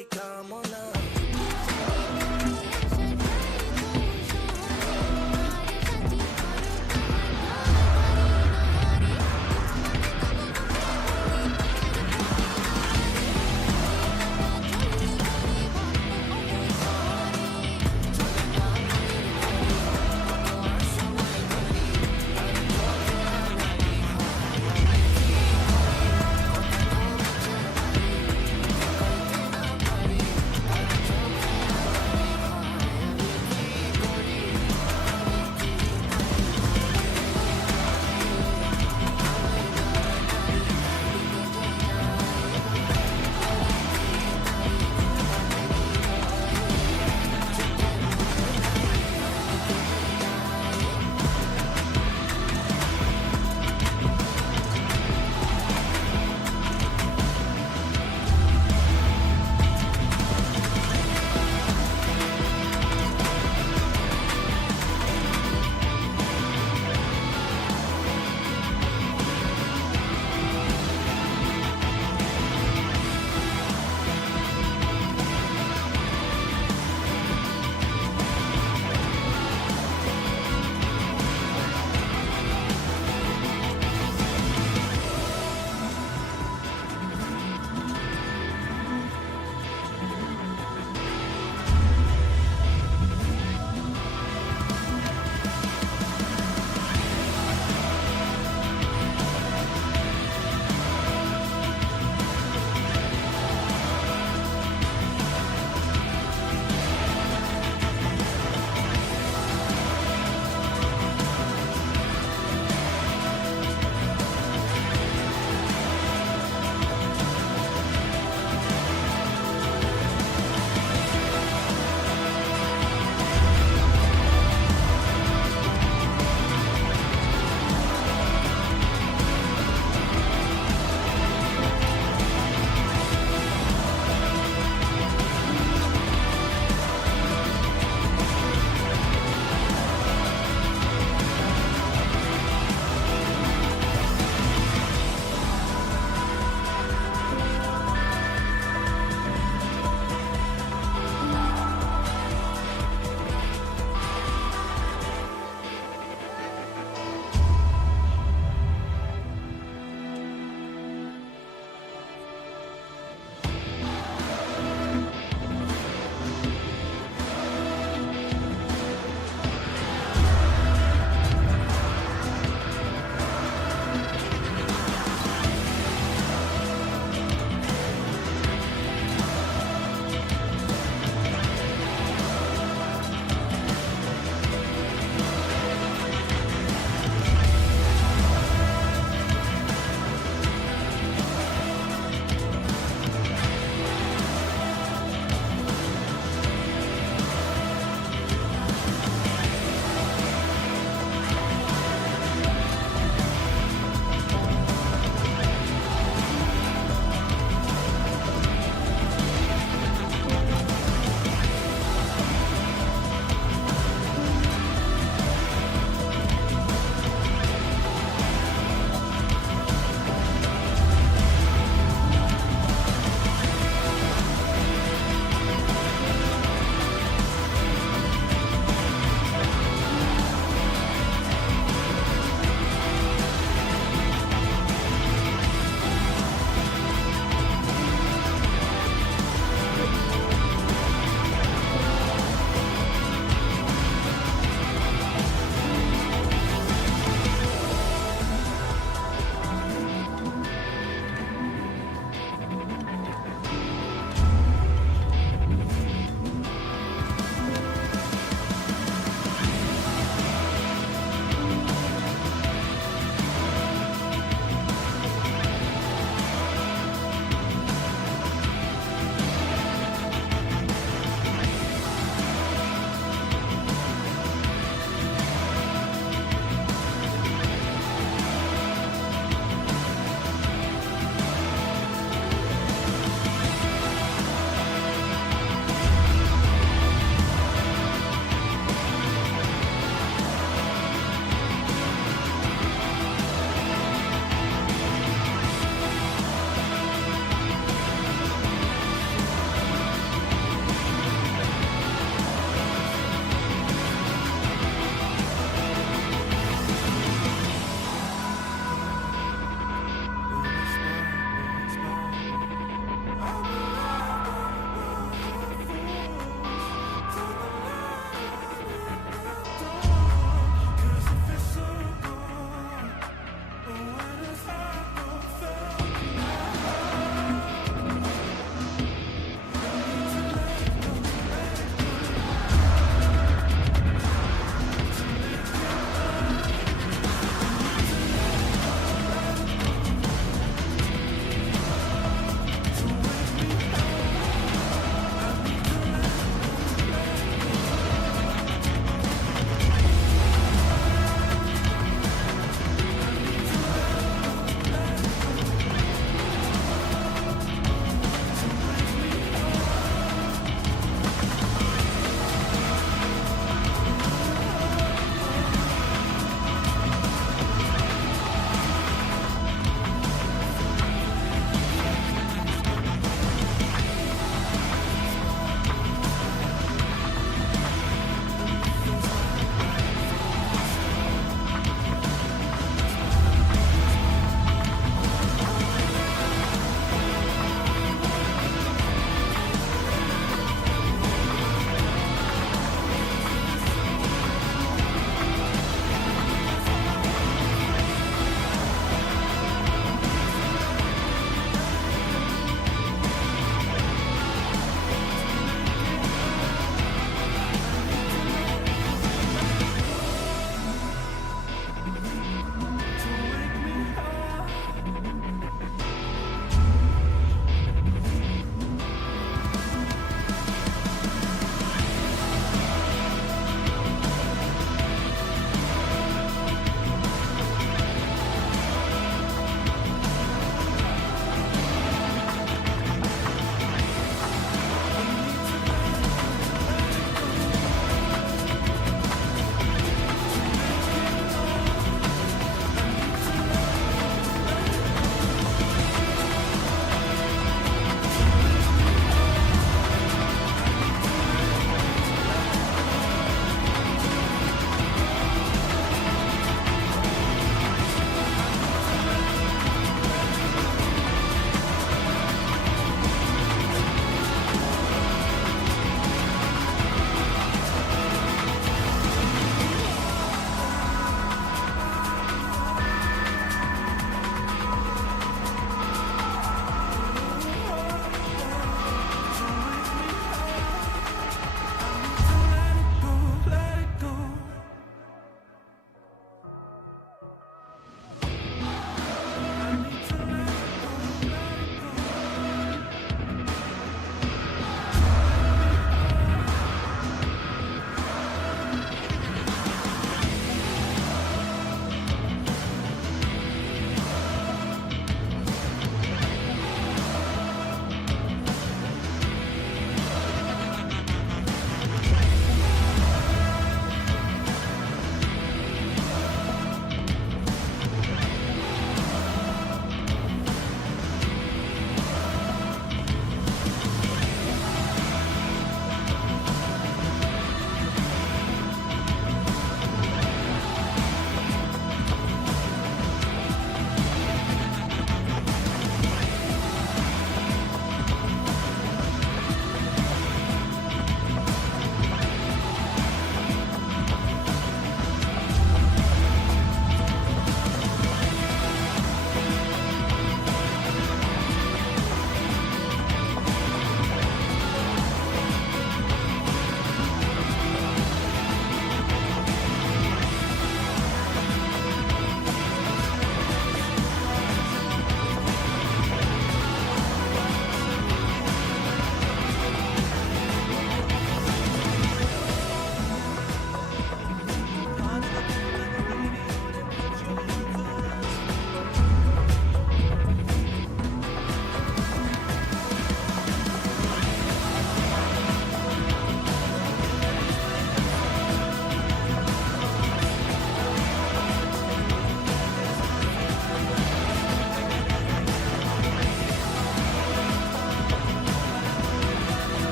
baby, come on now.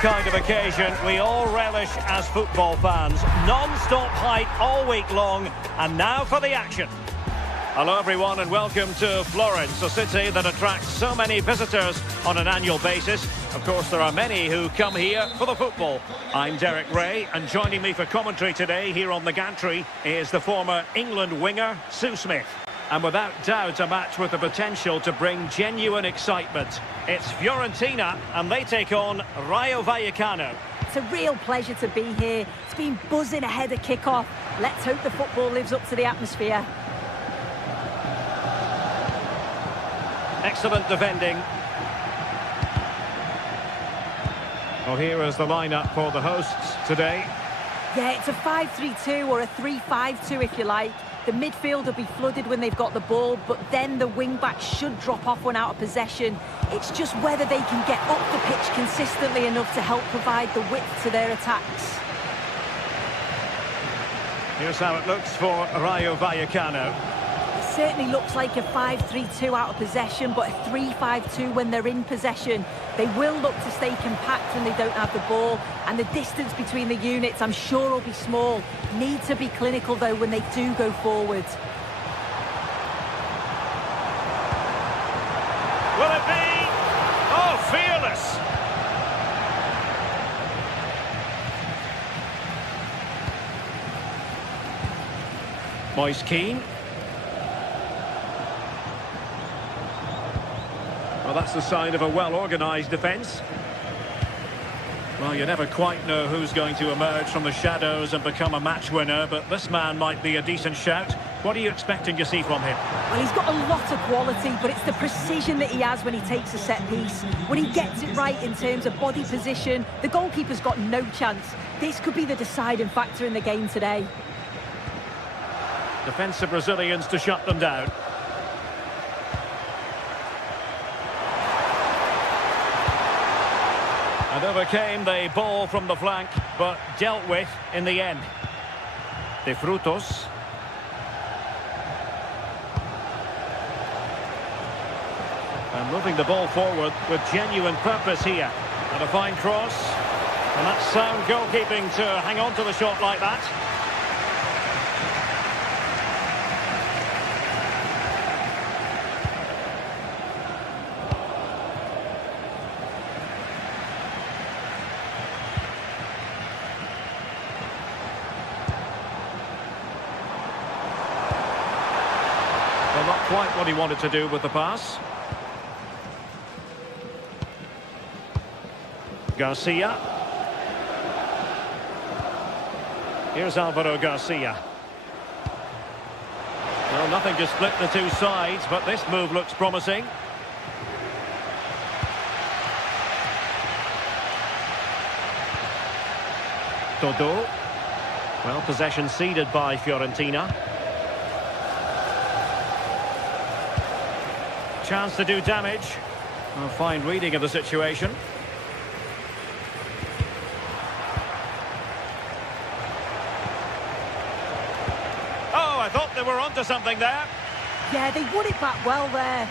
kind of occasion we all relish as football fans. Non-stop hype all week long, and now for the action. Hello everyone and welcome to Florence, a city that attracts so many visitors on an annual basis. Of course, there are many who come here for the football. I'm Derek Ray, and joining me for commentary today here on the gantry is the former England winger, Sue Smith. And without doubt, a match with the potential to bring genuine excitement. It's Fiorentina, and they take on Rayo Vallecano. It's a real pleasure to be here. It's been buzzing ahead of kick-off. Let's hope the football lives up to the atmosphere. Excellent defending. Well, here is the lineup for the hosts today. Yeah, it's a 5-3-2 or a 3-5-2 if you like. The midfield will be flooded when they've got the ball, but then the wing-backs should drop off when out of possession. It's just whether they can get up the pitch consistently enough to help provide the width to their attacks. Here's how it looks for Rayo Vallecano. It certainly looks like a 5-3-2 out of possession, but a 3-5-2 when they're in possession. They will look to stay compact when they don't have the ball, and the distance between the units, I'm sure, will be small. Need to be clinical, though, when they do go forward. Will it be? Oh, fearless! Moise Keane. Well, that's the sign of a well-organised defence. Well, you never quite know who's going to emerge from the shadows and become a match winner, but this man might be a decent shout. What are you expecting to see from him? Well, he's got a lot of quality, but it's the precision that he has when he takes a set piece. When he gets it right in terms of body position, the goalkeeper's got no chance. This could be the deciding factor in the game today. Defensive Brazilians to shut them down. And overcame the ball from the flank, but dealt with in the end. De Frutos. And moving the ball forward with genuine purpose here. And a fine cross. And that's sound goalkeeping to hang on to the shot like that. Well, not quite what he wanted to do with the pass. Garcia. Here's Alvaro Garcia. Well, nothing to split the two sides, but this move looks promising. Todo. Well, possession ceded by Fiorentina. Chance to do damage. A fine reading of the situation. Oh, I thought they were onto something there. Yeah, they won it back well there.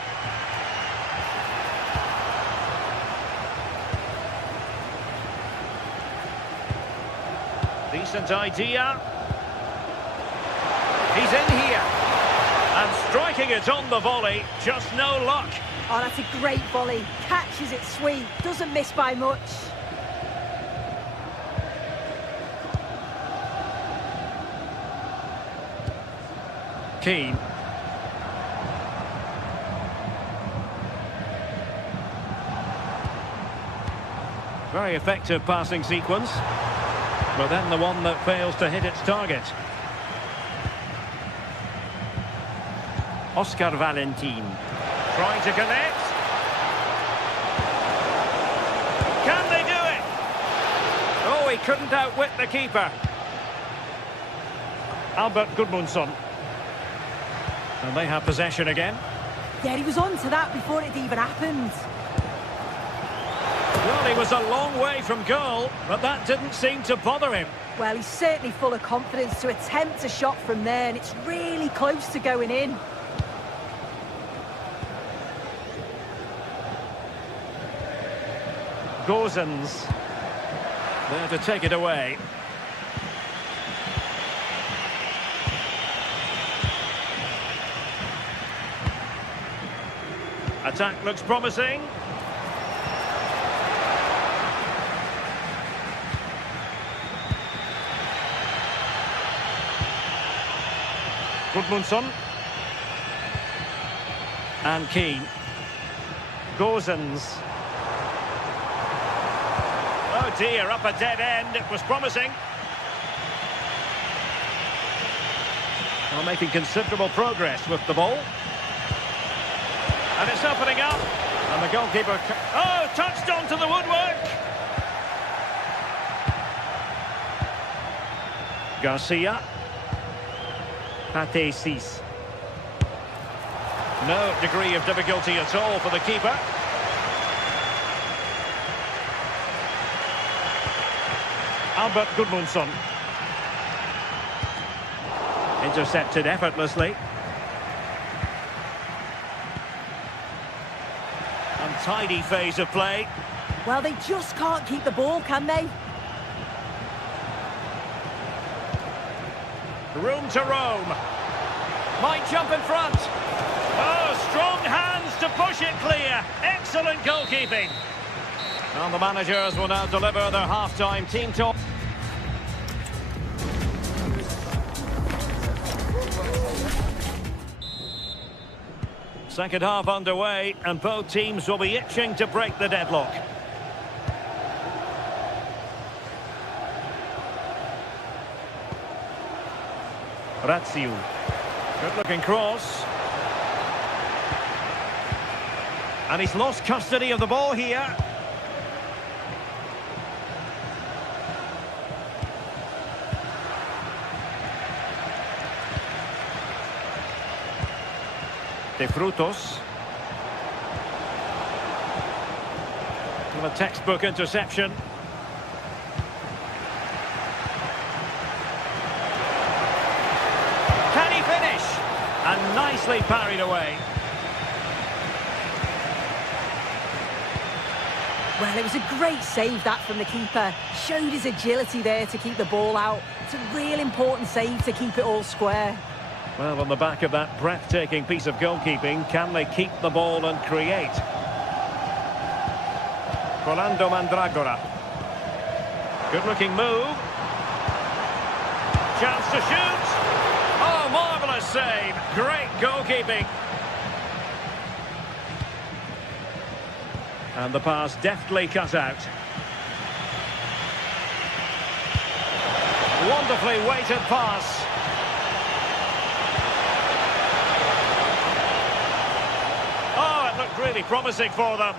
Decent idea. He's in here. And striking it on the volley, just no luck. Oh, that's a great volley. Catches it sweet, doesn't miss by much. Keane. Very effective passing sequence. But then the one that fails to hit its target. Oscar Valentin. Trying to connect. Can they do it? Oh, he couldn't outwit the keeper. Albert Gudmundsson. And they have possession again. Yeah, he was on to that before it even happened. Well, he was a long way from goal, but that didn't seem to bother him. Well, he's certainly full of confidence to attempt a shot from there, and it's really close to going in. Gozens. There to take it away. Attack looks promising. Gudmundsson. And Keane. Gozens. Oh dear, up a dead end. It was promising. Well, making considerable progress with the ball. And it's opening up. And the goalkeeper... Oh, touched onto the woodwork. Garcia. Pate Cis. No degree of difficulty at all for the keeper. Albert Gudmundsson. Intercepted effortlessly. Untidy phase of play. Well, they just can't keep the ball, can they? Room to roam. Might jump in front. Oh, strong hands to push it clear. Excellent goalkeeping. And the managers will now deliver their half-time team talk. Second half underway, and both teams will be itching to break the deadlock. Raziu. Good-looking cross. And he's lost custody of the ball here. De Frutos. Well, a textbook interception. Can he finish? And nicely parried away. Well, it was a great save, that, from the keeper. Showed his agility there to keep the ball out. It's a real important save to keep it all square. Well, on the back of that breathtaking piece of goalkeeping, can they keep the ball and create? Rolando Mandragora. Good-looking move. Chance to shoot. Oh, marvellous save. Great goalkeeping. And the pass deftly cut out. Wonderfully weighted pass. Oh, it looked really promising for them.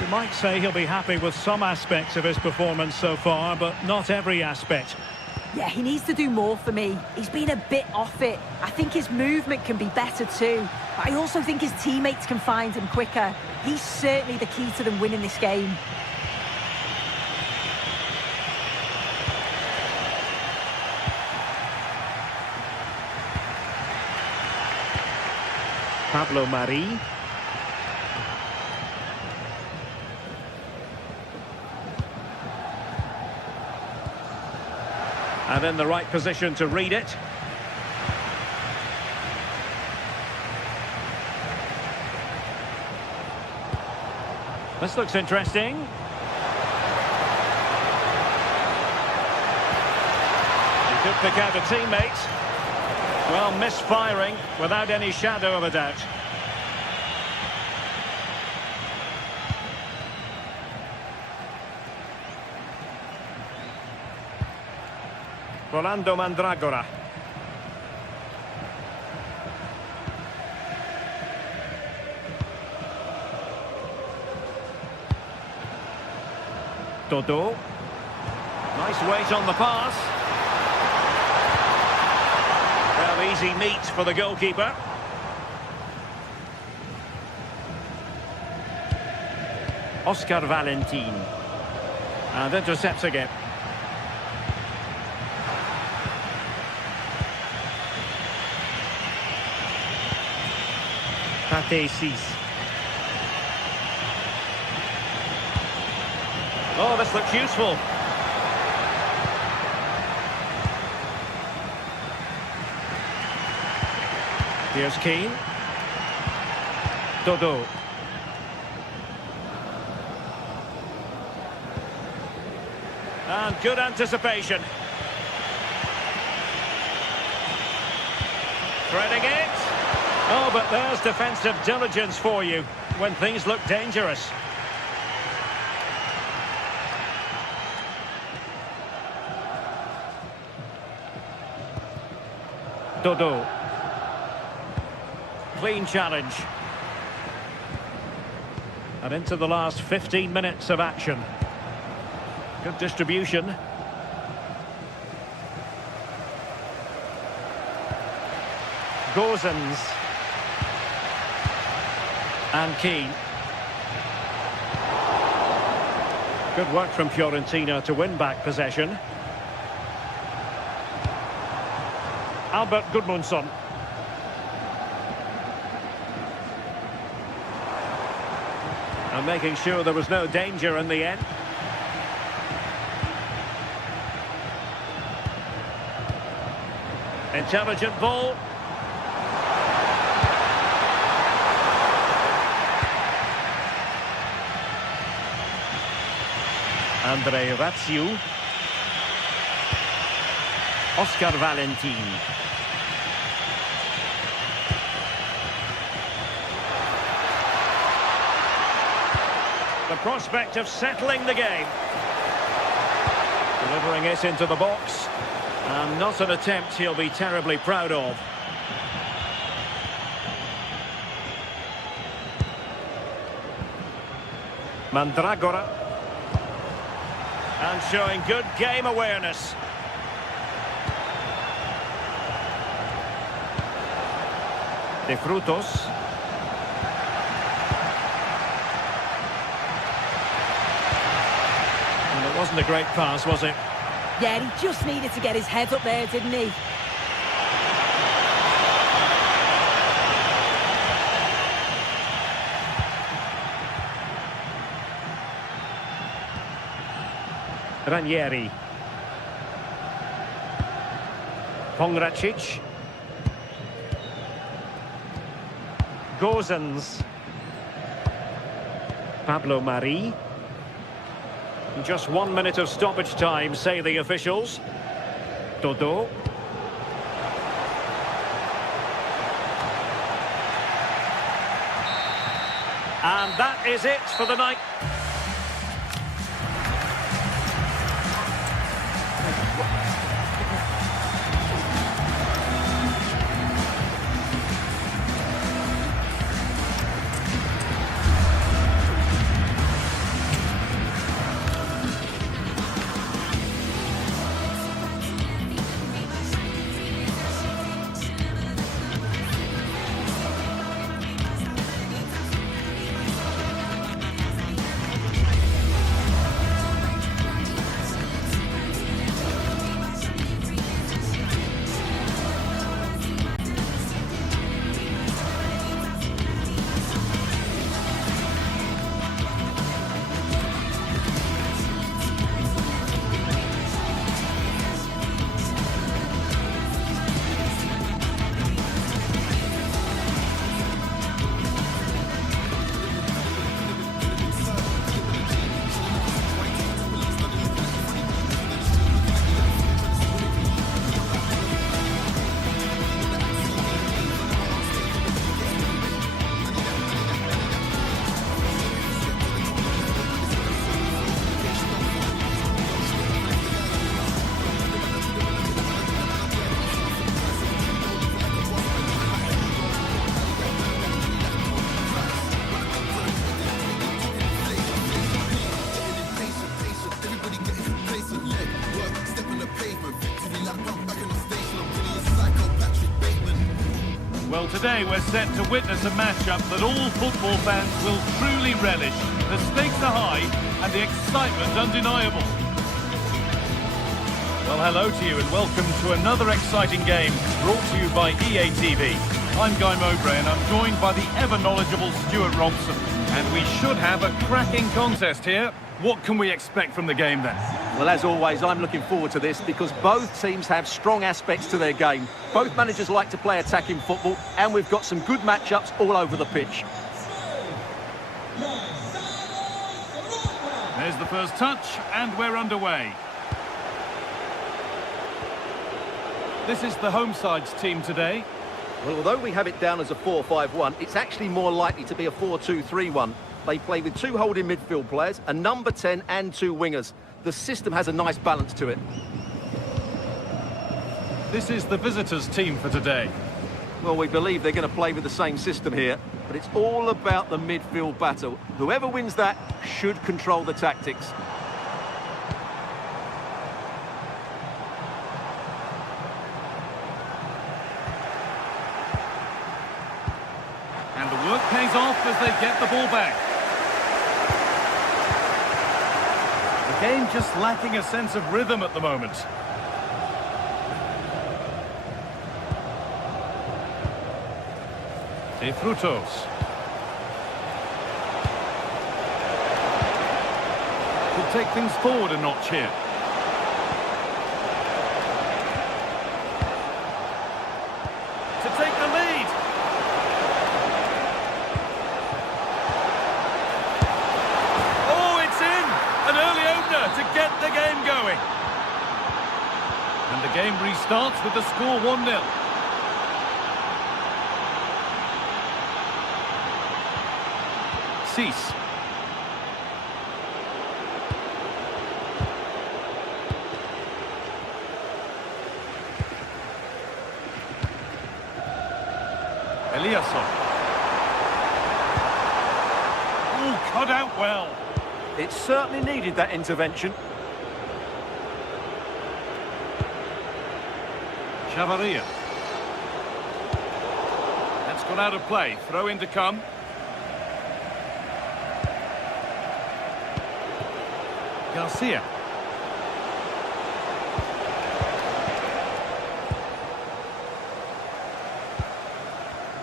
You might say he'll be happy with some aspects of his performance so far, but not every aspect. Yeah, he needs to do more for me. He's been a bit off it. I think his movement can be better too. But I also think his teammates can find him quicker. He's certainly the key to them winning this game. Pablo Mari. And in the right position to read it. This looks interesting. He could pick out a teammate. Well, misfiring without any shadow of a doubt. Rolando Mandragora. Dodo. Nice weight on the pass. Well, easy meat for the goalkeeper. Oscar Valentin. And intercepts again. Pate Cis. Oh, this looks useful. Here's Keane. Dodo. And good anticipation. Threading it. Oh, but there's defensive diligence for you when things look dangerous. Dodo. Clean challenge. And into the last 15 minutes of action. Good distribution. Gozens. And Keane. Good work from Fiorentina to win back possession. Albert Gudmundsson. And making sure there was no danger in the end. Intelligent ball. Andre Ratsiu. Oscar Valentin. The prospect of settling the game. Delivering it into the box. And not an attempt he'll be terribly proud of. Mandragora. And showing good game awareness. De Frutos. And it wasn't a great pass, was it? Yeah, he just needed to get his head up there, didn't he? Ranieri. Pongracic. Gozens. Pablo Mari. Just 1 minute of stoppage time, say the officials. Dodo. And that is it for the night. Well, today we're set to witness a matchup that all football fans will truly relish. The stakes are high and the excitement undeniable. Well, hello to you and welcome to another exciting game brought to you by EA TV. I'm Guy Mowbray and I'm joined by the ever-knowledgeable Stuart Robson. And we should have a cracking contest here. What can we expect from the game then? Well, as always, I'm looking forward to this because both teams have strong aspects to their game. Both managers like to play attacking football, and we've got some good matchups all over the pitch. There's the first touch, and we're underway. This is the home side's team today. Well, although we have it down as a 4-5-1, it's actually more likely to be a 4-2-3-1. They play with 2 holding midfield players, a number 10 and 2 wingers. The system has a nice balance to it. This is the visitors' team for today. Well, we believe they're going to play with the same system here, but it's all about the midfield battle. Whoever wins that should control the tactics. And the work pays off as they get the ball back. The game just lacking a sense of rhythm at the moment. De Frutos. Could take things forward a notch here. To take the lead. Oh, it's in! An early opener to get the game going. And the game restarts with the score 1-0. Cease. Eliasson. Oh, cut out well. It certainly needed that intervention. Chavaria. That's gone out of play. Throw in to come. Garcia.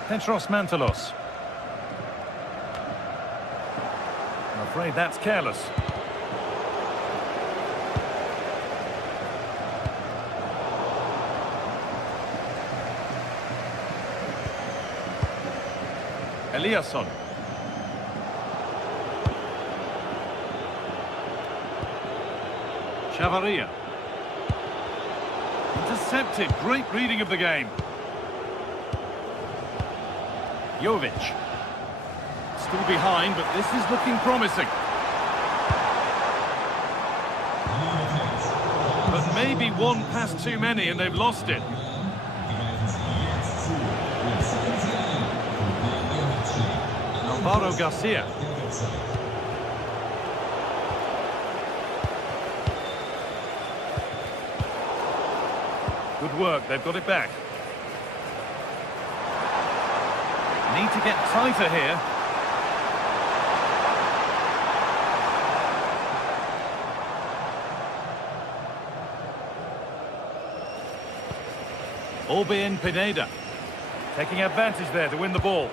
Petros Mantalos. I'm afraid that's careless. Eliasson. Chavaria. Intercepted. Great reading of the game. Jovic. Still behind, but this is looking promising. But maybe one pass too many and they've lost it. Alvaro Garcia. Good work, they've got it back. Need to get tighter here. Albin Pineda taking advantage there to win the ball.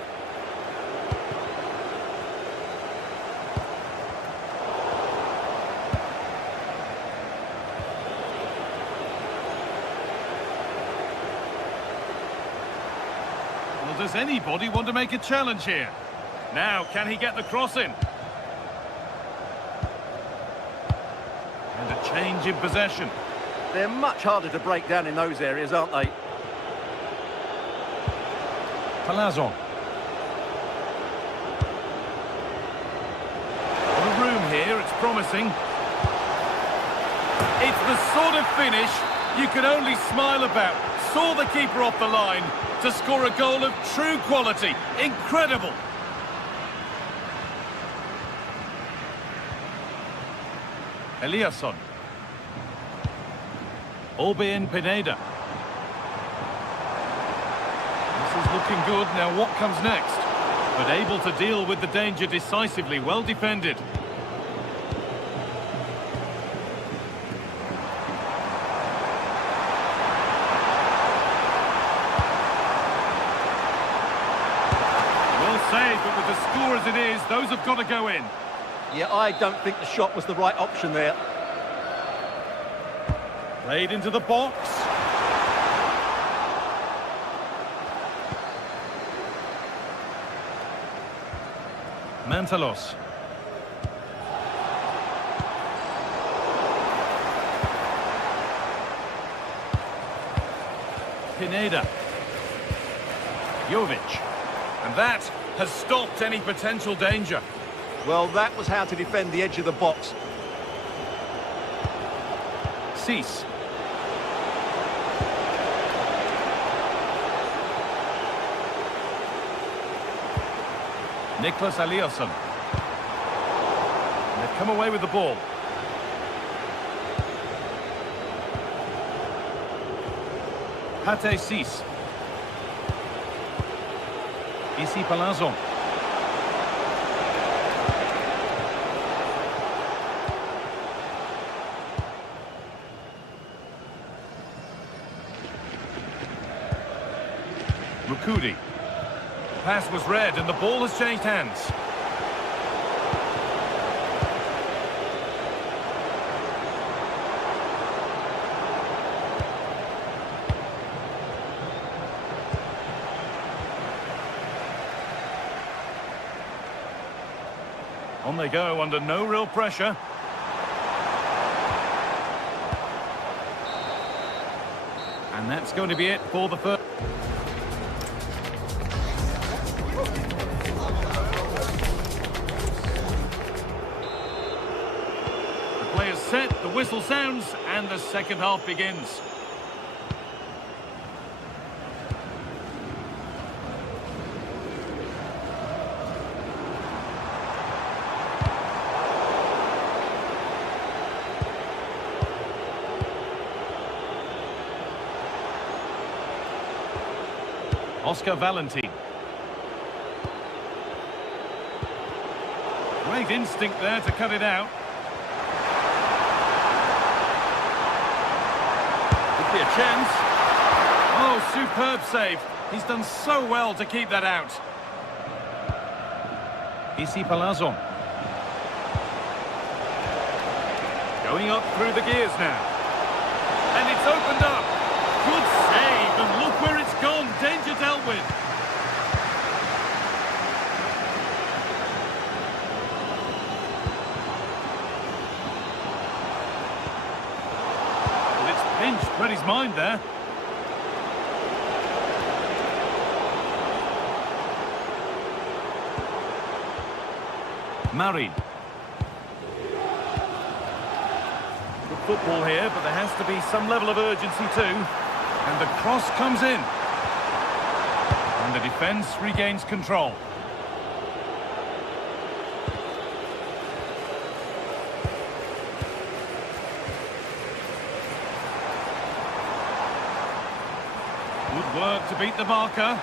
Does anybody want to make a challenge here? Now, can he get the cross in? And a change in possession. They're much harder to break down in those areas, aren't they? Palazon. The room here, it's promising. It's the sort of finish you can only smile about. Saw the keeper off the line to score a goal of true quality. Incredible. Eliasson. Albin Pineda. This is looking good. Now what comes next? But able to deal with the danger decisively. Well defended. Well saved, but with the score as it is, those have got to go in. Yeah, I don't think the shot was the right option there. Played into the box. Mantalos. Pineda. Jovic. And that has stopped any potential danger. Well, that was how to defend the edge of the box. Cease. Nicholas Eliasson. And they've come away with the ball. Pate Cease. Ici Palazzo. Mukudi. Pass was read and the ball has changed hands. On they go under no real pressure. And that's going to be it for the first. The players set, the whistle sounds, and the second half begins. Oscar Valentin. Great instinct there to cut it out. Could be a chance. Oh, superb save. He's done so well to keep that out. Ici Palazzo. Going up through the gears now. And it's opened up. Good save, and look where it's gone. Danger dealt with. Well, it's pinched, read his mind there. Marin. Good football here, but there has to be some level of urgency too. And the cross comes in. And the defence regains control. Good work to beat the marker.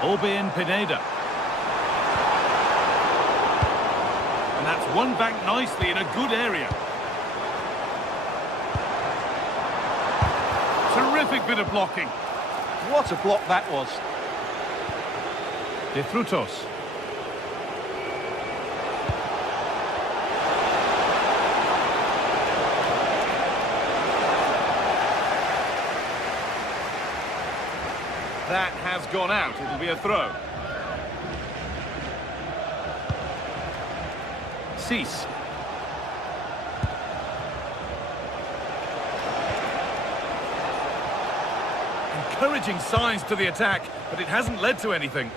Albin Pineda. And that's won back nicely in a good area. Terrific bit of blocking. What a block that was. De Frutos. That has gone out. It'll be a throw. Cease. Encouraging signs to the attack, but it hasn't led to anything.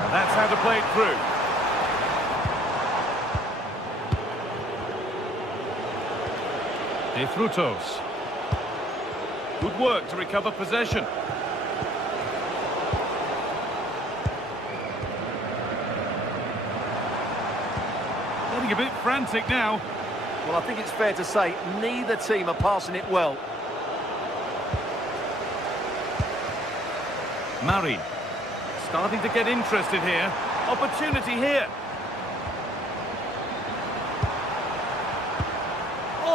And that's how to play it through. De Frutos. Good work to recover possession. Getting a bit frantic now. Well, I think it's fair to say neither team are passing it well. Marin. Starting to get interested here. Opportunity here.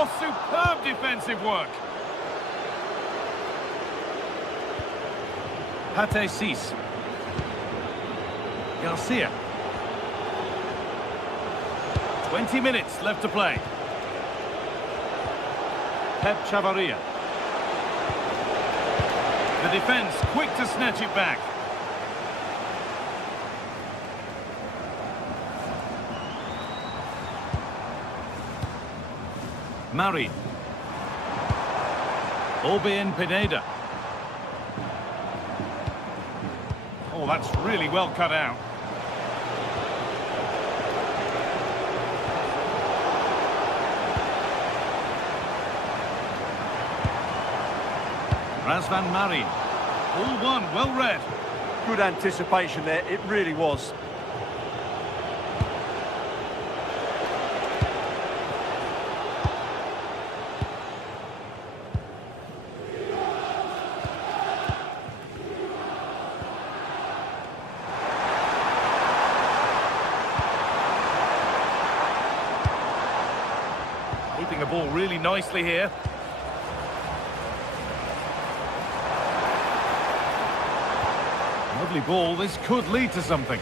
Oh, superb defensive work. Pate Cis. Garcia. 20 minutes left to play. Pep Chavarria. The defence quick to snatch it back. Marin. Orbien Pineda. Oh, that's really well cut out. Razvan Marin. All one, well read. Good anticipation there, it really was. Keeping the ball really nicely here. Lovely ball, this could lead to something.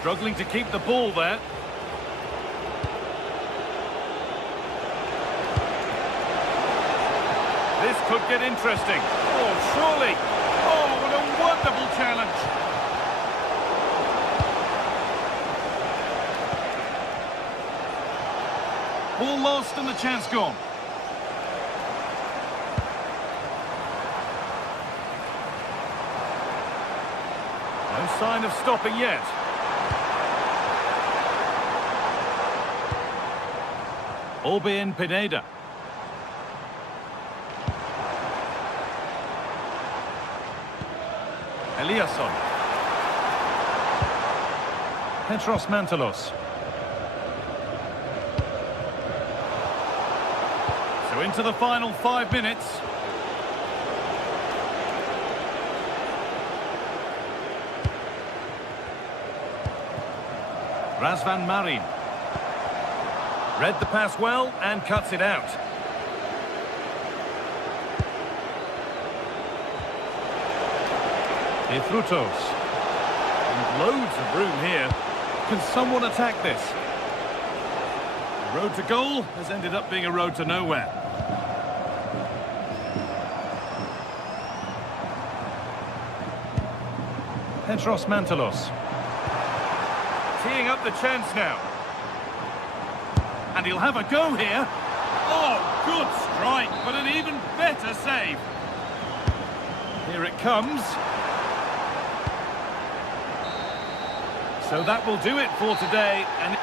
Struggling to keep the ball there. This could get interesting. Oh, surely. Oh, what a wonderful challenge. Ball lost and the chance gone. No sign of stopping yet. Orbien Pineda. Eliasson. Petros Mantalos. So into the final 5 minutes. Razvan Marin. Read the pass well and cuts it out. De Frutos. And loads of room here. Can someone attack this? The road to goal has ended up being a road to nowhere. Petros Mantalos. Teeing up the chance now. And he'll have a go here. Oh, good strike, but an even better save. Here it comes. So that will do it for today. And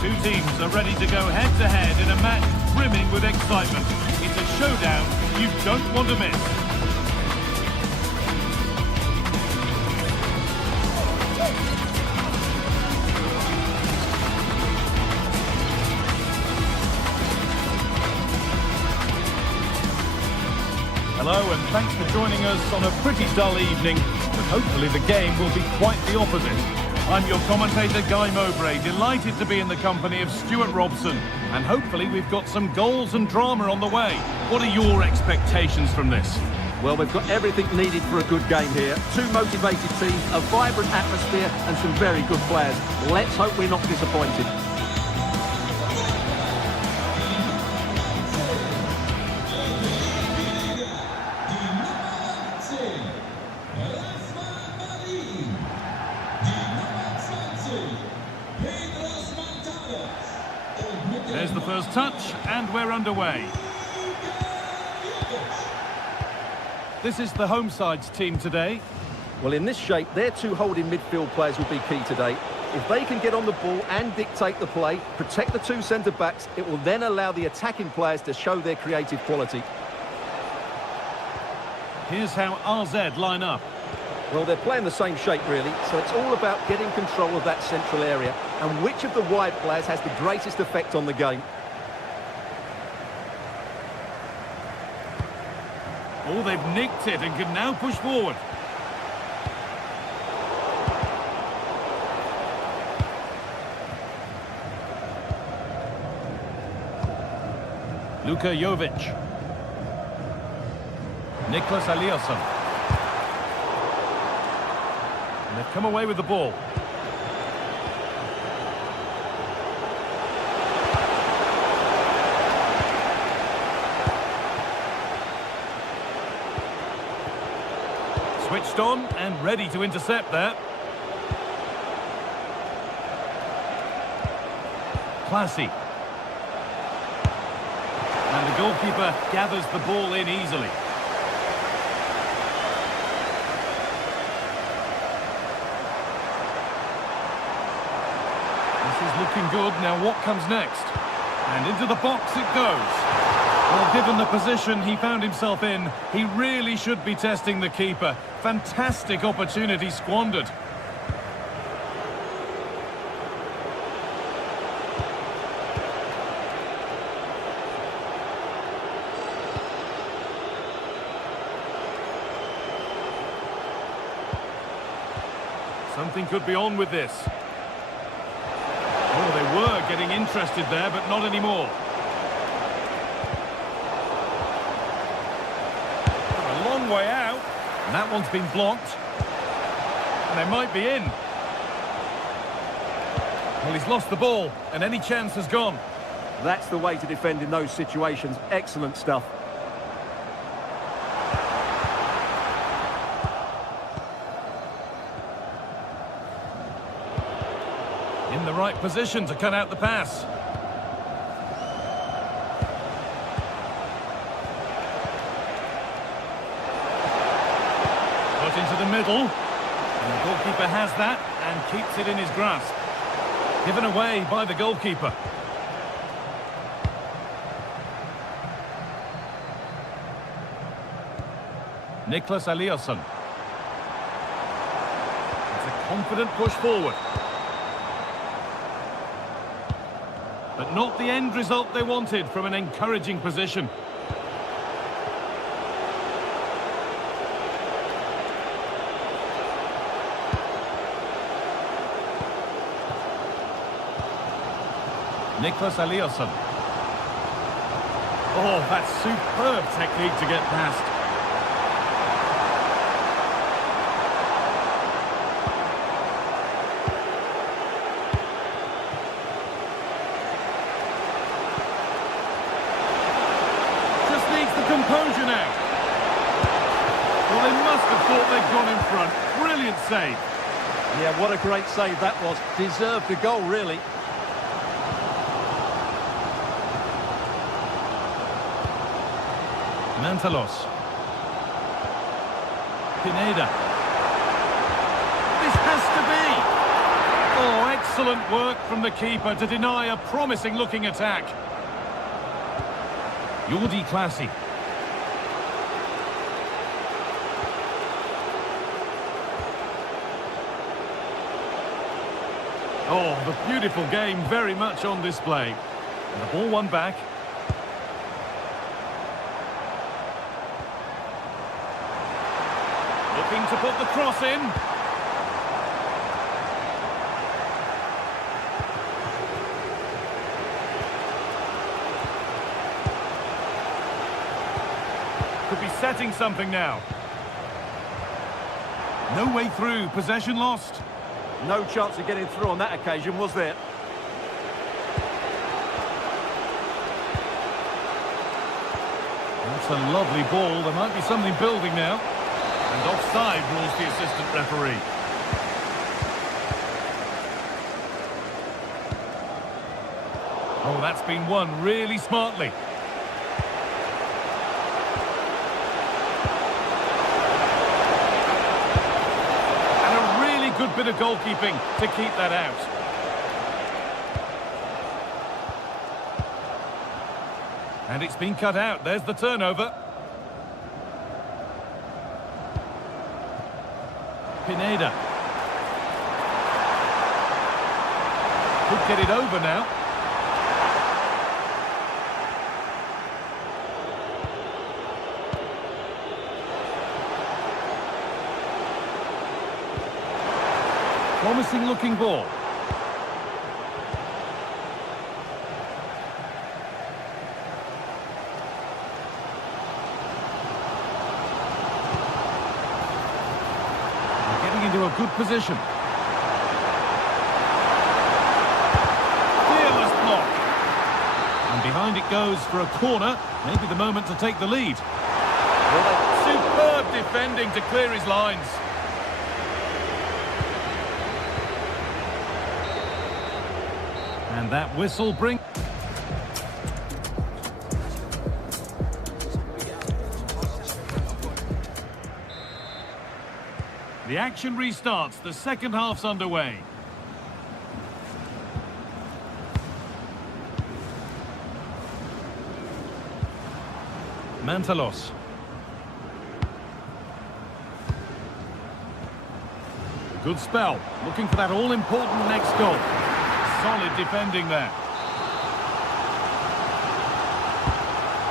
two teams are ready to go head-to-head in a match brimming with excitement. It's a showdown you don't want to miss. Hello and thanks for joining us on a pretty dull evening, but hopefully the game will be quite the opposite. I'm your commentator, Guy Mowbray, delighted to be in the company of Stuart Robson. And hopefully we've got some goals and drama on the way. What are your expectations from this? Well, we've got everything needed for a good game here. Two motivated teams, a vibrant atmosphere and some very good players. Let's hope we're not disappointed. Last touch, and we're underway. This is the home side's team today. Well, in this shape, their two holding midfield players will be key today. If they can get on the ball and dictate the play, protect the two centre-backs, it will then allow the attacking players to show their creative quality. Here's how RZ line up. Well, they're playing the same shape, really, so it's all about getting control of that central area and which of the wide players has the greatest effect on the game. Oh, they've nicked it and can now push forward. Luka Jovic. Nicholas Eliasson. And they've come away with the ball. Switched on and ready to intercept there. Classy. And the goalkeeper gathers the ball in easily. This is looking good. Now what comes next? And into the box it goes. Well, given the position he found himself in, he really should be testing the keeper. Fantastic opportunity squandered. Something could be on with this. Oh, they were getting interested there, but not anymore. A long way out. And that one's been blocked. And they might be in. Well, he's lost the ball, and any chance has gone. That's the way to defend in those situations. Excellent stuff. In the right position to cut out the pass. Put into the middle. And the goalkeeper has that and keeps it in his grasp. Given away by the goalkeeper. Nicholas Eliasson. It's a confident push forward. But not the end result they wanted from an encouraging position. Nicholas Eliasson. Oh, that's superb technique to get past. Composure now. Well, they must have thought they'd gone in front. Brilliant save. Yeah, what a great save that was. Deserved the goal, really. Mantalos. Pineda. This has to be. Oh, excellent work from the keeper to deny a promising-looking attack. Jordi Classy. Oh, the beautiful game very much on display. And the ball won back. Looking to put the cross in. Could be setting something now. No way through. Possession lost. No chance of getting through on that occasion, was there? That's a lovely ball. There might be something building now. And offside rules the assistant referee. Oh, that's been won really smartly. And a really good bit of goalkeeping to keep that out. And it's been cut out. There's the turnover. Pineda. Could get it over now. Promising looking ball. Getting into a good position. Fearless block. And behind it goes for a corner. Maybe the moment to take the lead. Superb defending to clear his lines. And that whistle brings... The action restarts. The second half's underway. Mantalos. Good spell. Looking for that all-important next goal. Solid defending there.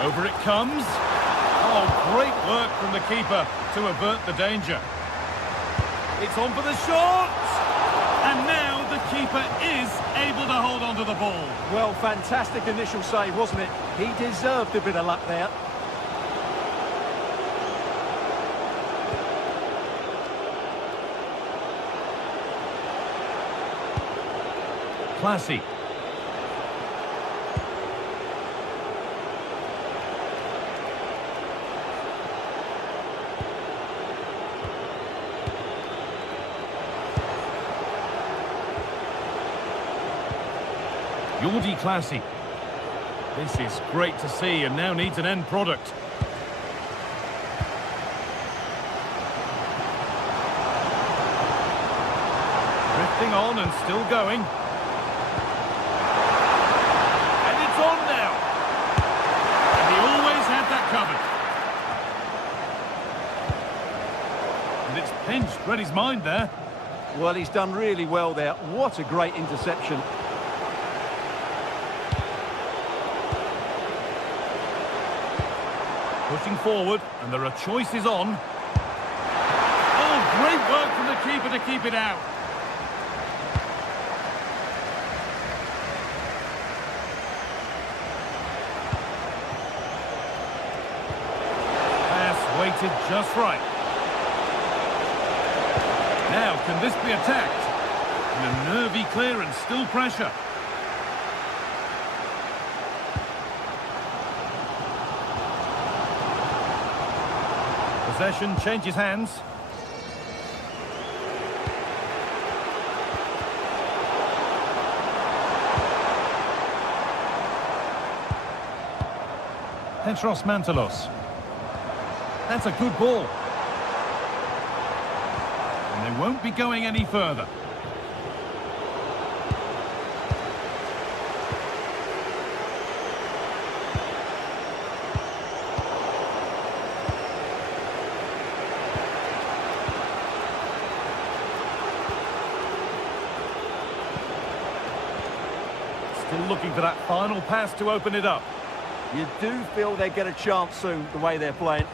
Over it comes. Oh, great work from the keeper to avert the danger. It's on for the shot! And now the keeper is able to hold on to the ball. Well, fantastic initial save, wasn't it? He deserved a bit of luck there. Classy. Jordi Classy. This is great to see and now needs an end product. Drifting on and still going. And it's on now. And he always had that covered. And it's pinched, read his mind there. Well, he's done really well there. What a great interception. Pushing forward, and there are choices on. Oh, great work from the keeper to keep it out. Pass weighted just right. Now, can this be attacked? And a nervy clearance, still pressure. Possession changes hands. Petros Mantalos. That's a good ball. And they won't be going any further. Still looking for that final pass to open it up. You do feel they get a chance soon, the way they're playing.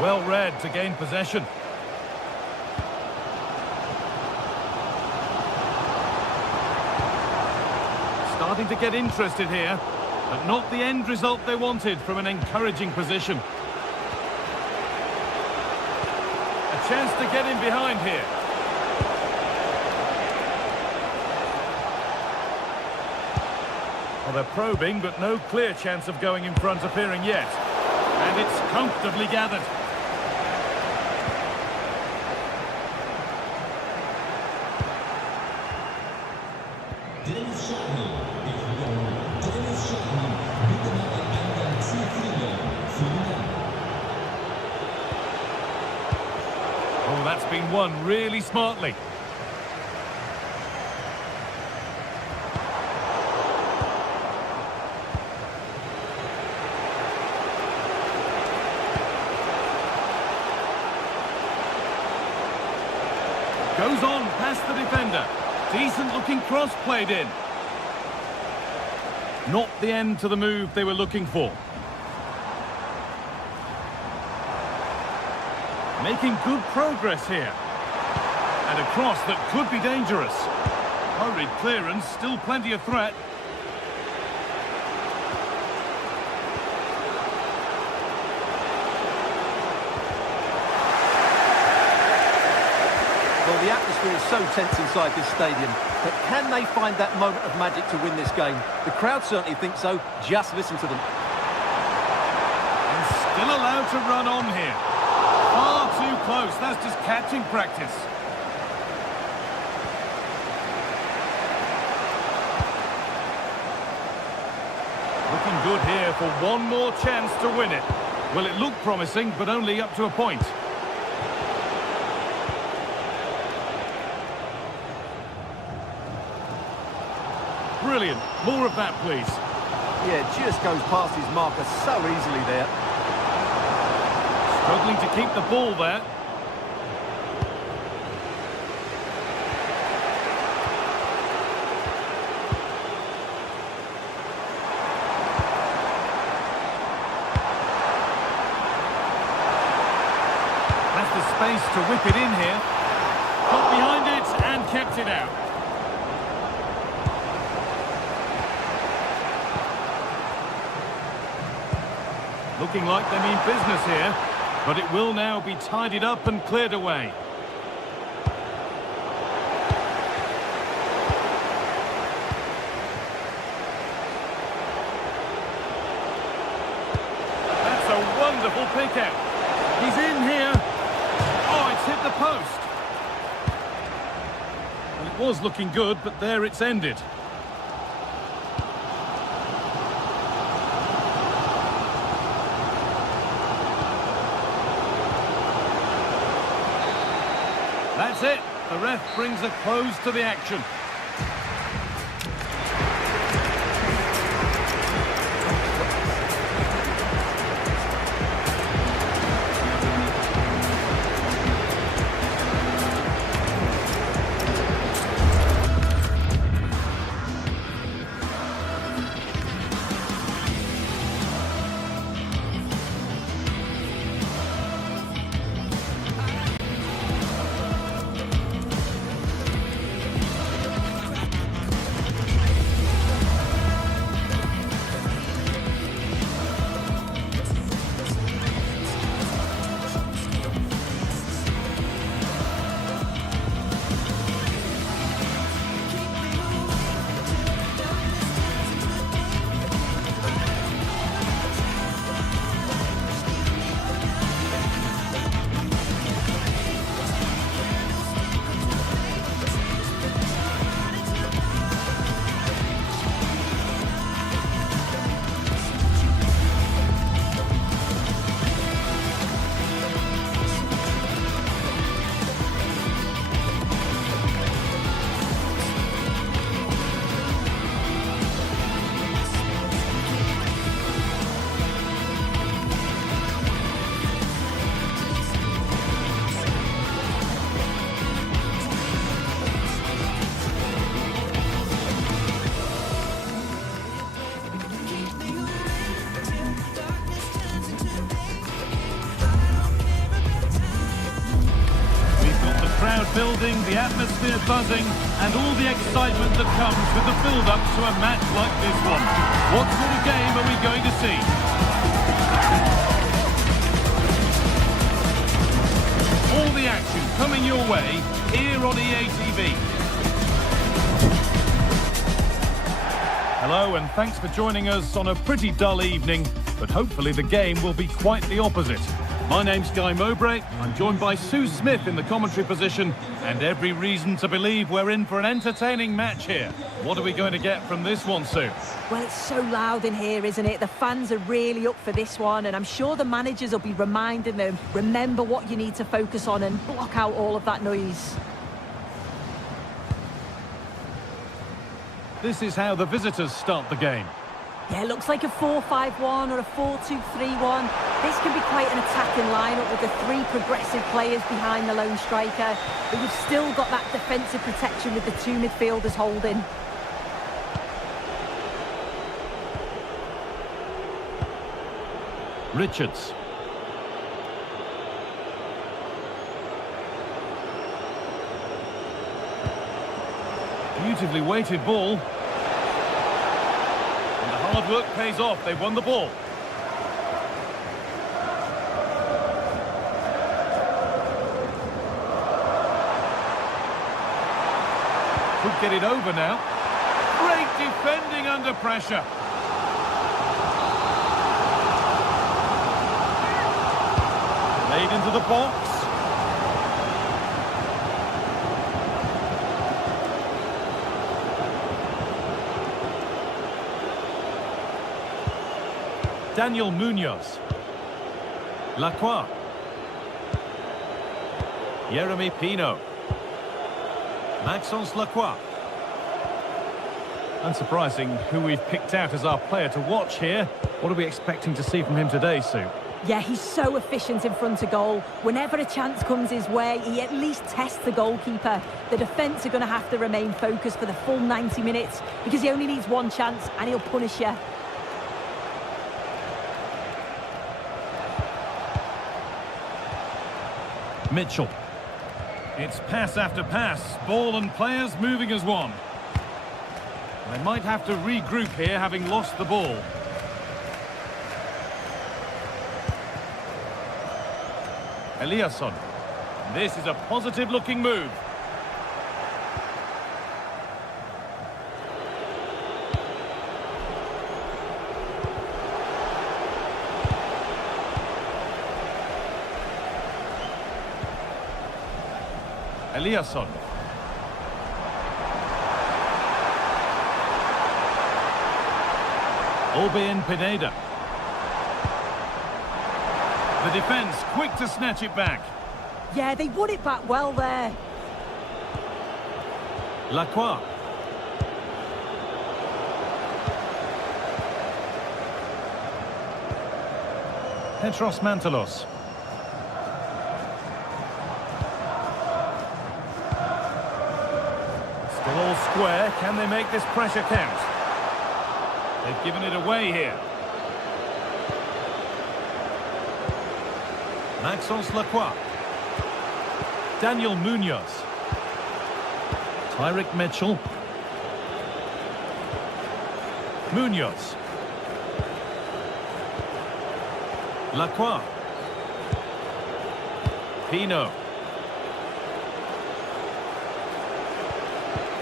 Well read to gain possession. Starting to get interested here, but not the end result they wanted from an encouraging position. A chance to get in behind here. Well, they're probing, but no clear chance of going in front appearing yet. And it's comfortably gathered. been won really smartly. Goes on past the defender. Decent looking cross played in. Not the end to the move they were looking for. Making good progress here. And a cross that could be dangerous. Hurried clearance, still plenty of threat. Well, the atmosphere is so tense inside this stadium, but can they find that moment of magic to win this game? The crowd certainly think so. Just listen to them. And still allowed to run on here. Far too close. That's just catching practice. Looking good here for one more chance to win it. Well, it looked promising, but only up to a point. Brilliant. More of that, please. Yeah, just goes past his marker so easily there. Struggling to keep the ball there. Has the space to whip it in here. Got behind it and kept it out. Looking like they mean business here, but it will now be tidied up and cleared away. That's a wonderful pick out. He's in here. Oh, it's hit the post. Well, it was looking good, but there it's ended. That's it. The ref brings a close to the action. Building, the atmosphere buzzing, and all the excitement that comes with the build-up to a match like this one. What sort of game are we going to see? All the action coming your way here on EA TV. Hello, and thanks for joining us on a pretty dull evening, but hopefully the game will be quite the opposite. My name's Guy Mowbray. I'm joined by Sue Smith in the commentary position, and every reason to believe we're in for an entertaining match here. What are we going to get from this one, Sue? Well, it's so loud in here, isn't it? The fans are really up for this one, and I'm sure the managers will be reminding them, remember what you need to focus on and block out all of that noise. This is how the visitors start the game. Yeah, it looks like a 4-5-1 or a 4-2-3-1. This can be quite an attacking lineup with the three progressive players behind the lone striker. But you've still got that defensive protection with the two midfielders holding. Richards. Beautifully weighted ball. Hard work pays off. They won the ball. Could get it over now. Great defending under pressure. Laid into the box. Daniel Munoz. Lacroix. Jeremy Pino. Maxence Lacroix. Unsurprising who we've picked out as our player to watch here. What are we expecting to see from him today, Sue? Yeah, he's so efficient in front of goal. Whenever a chance comes his way, he at least tests the goalkeeper. The defence are going to have to remain focused for the full 90 minutes because he only needs one chance and he'll punish you. Mitchell. It's pass after pass. Ball and players moving as one. They might have to regroup here, having lost the ball. Eliasson. This is a positive-looking move. Eliasson. Orbén Pineda. The defence quick to snatch it back. Yeah, they won it back well there. Lacroix. Petros Mantalos. Still all square. Can they make this pressure count? They've given it away here. Maxence Lacroix. Daniel Munoz. Tyrick Mitchell. Munoz. Lacroix. Pino.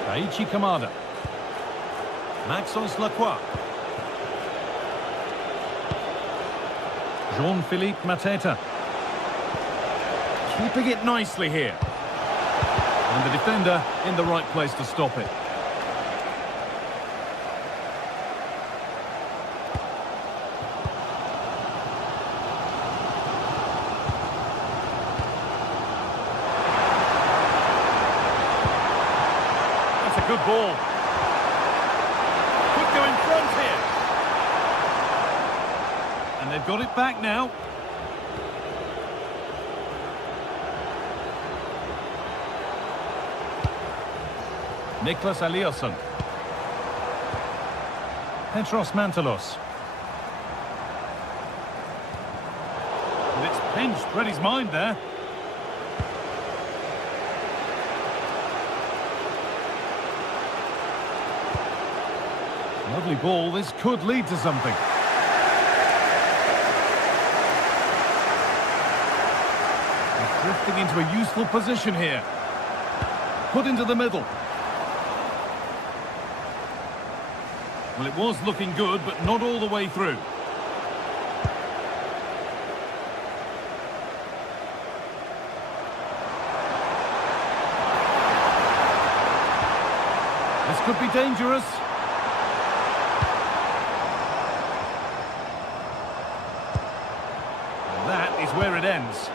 Daichi Kamada. Maxence Lacroix. Jean-Philippe Mateta. Keeping it nicely here. And the defender in the right place to stop it. That's a good ball. Could go in front here. And they've got it back now. Nicolas Eliasson. Petros Mantalos. And it's pinched, read his mind there. Lovely ball, this could lead to something. He's drifting into a useful position here. Put into the middle. Well, it was looking good, but not all the way through. could be dangerous. And that is where it ends.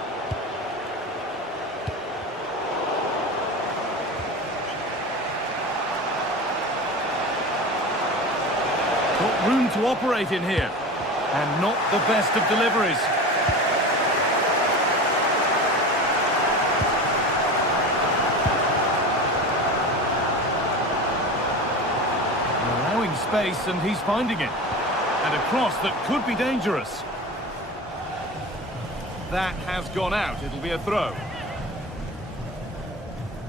Got room to operate in here. And not the best of deliveries. Allowing space, and he's finding it. And a cross that could be dangerous. That has gone out. It'll be a throw.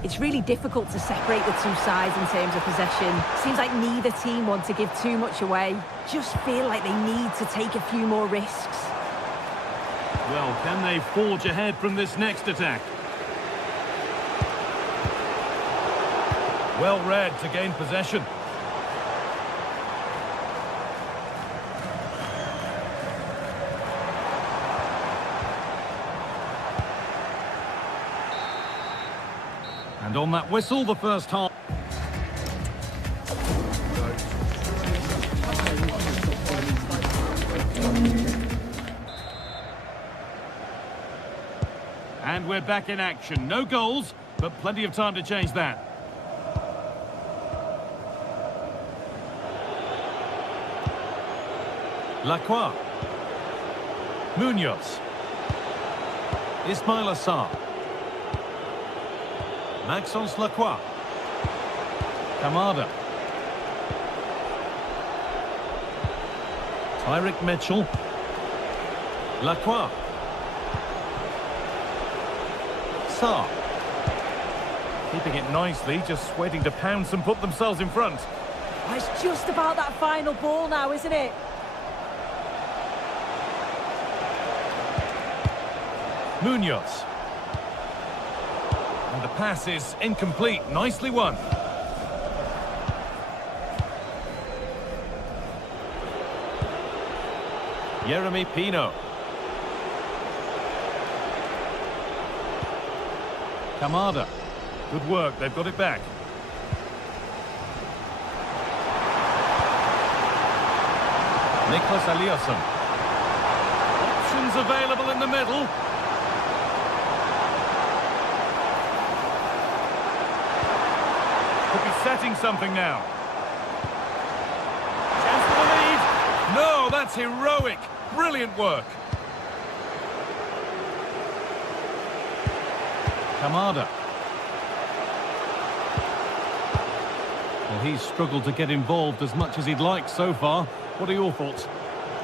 It's really difficult to separate the two sides in terms of possession. Seems like neither team want to give too much away. Just feel like they need to take a few more risks. Well, can they forge ahead from this next attack? Well read to gain possession. And on that whistle, the first half. And we're back in action. No goals, but plenty of time to change that. Lacroix. Munoz. Ismail Assar. Maxence Lacroix. Kamada. Tyrick Mitchell. Lacroix. Sarr. Keeping it nicely, just waiting to pounce and put themselves in front. It's just about that final ball now, isn't it? Munoz. And the pass is incomplete. Nicely won. Yeremy Pino. Kamada. Good work. They've got it back. Nicholas Eliasson. Options available in the middle. Could be setting something now. Chance for the lead. No, that's heroic. Brilliant work. Kamada. Well, he's struggled to get involved as much as he'd like so far. What are your thoughts?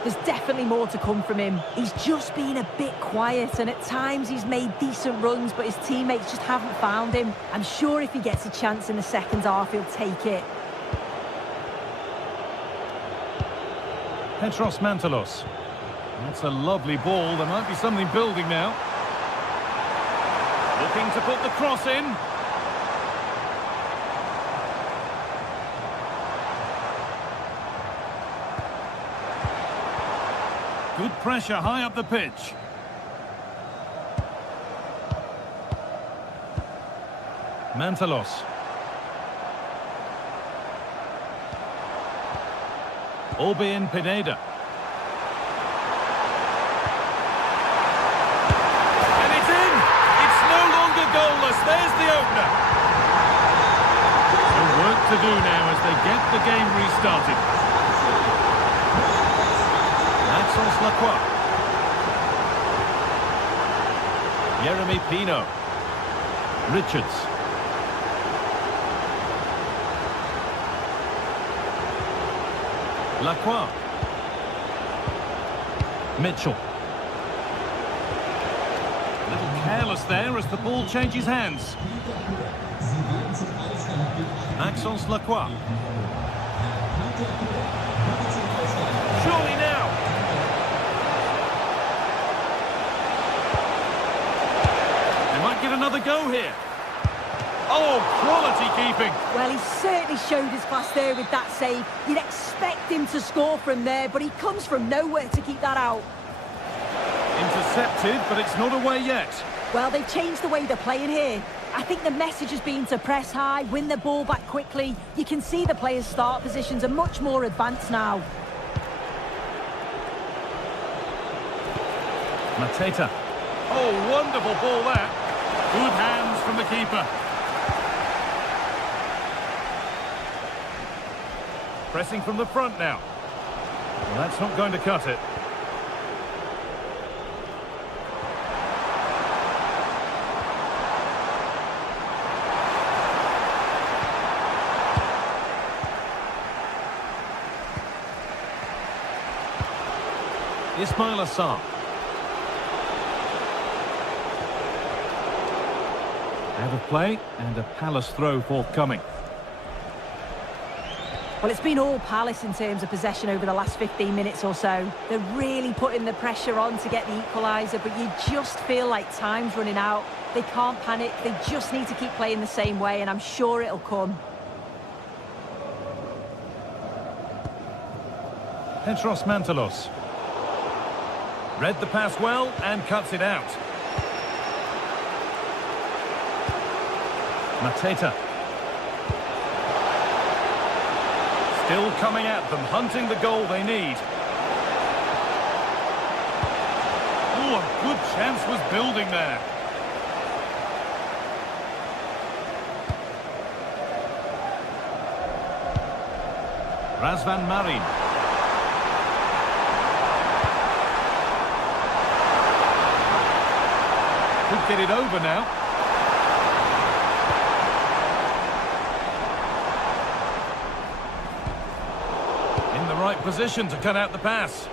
There's definitely more to come from him. He's just been a bit quiet, and at times he's made decent runs, but his teammates just haven't found him. I'm sure if he gets a chance in the second half, he'll take it. Petros Mantalos. That's a lovely ball. There might be something building now. Looking to put the cross in. Good pressure high up the pitch. Mantalos. Orbin Pineda. And it's in! It's no longer goalless. There's the opener. So work to do now as they get the game restarted. Maxence Lacroix. Yeremy Pino. Richards. Lacroix. Mitchell. A little careless there as the ball changes hands. Maxence Lacroix. Surely now. They might get another go here. Oh, quality keeping. Well, he certainly showed his class there with that save. You'd expect him to score from there, but he comes from nowhere to keep that out. Intercepted, but it's not away yet. Well, they've changed the way they're playing here. I think the message has been to press high, win the ball back quickly. You can see the players' start positions are much more advanced now. Mateta. Oh, wonderful ball there. Good hands from the keeper. Pressing from the front now. Well, that's not going to cut it. Ismail Assar. Out of play, and a Palace throw forthcoming. Well, it's been all Palace in terms of possession over the last 15 minutes or so. They're really putting the pressure on to get the equaliser, but you just feel like time's running out. They can't panic, they just need to keep playing the same way, and I'm sure it'll come. Petros Mantalos. Read the pass well and cuts it out. Mateta. Still coming at them, hunting the goal they need. Oh, a good chance was building there. Razvan Marin. Could get it over now. In the right position to cut out the pass.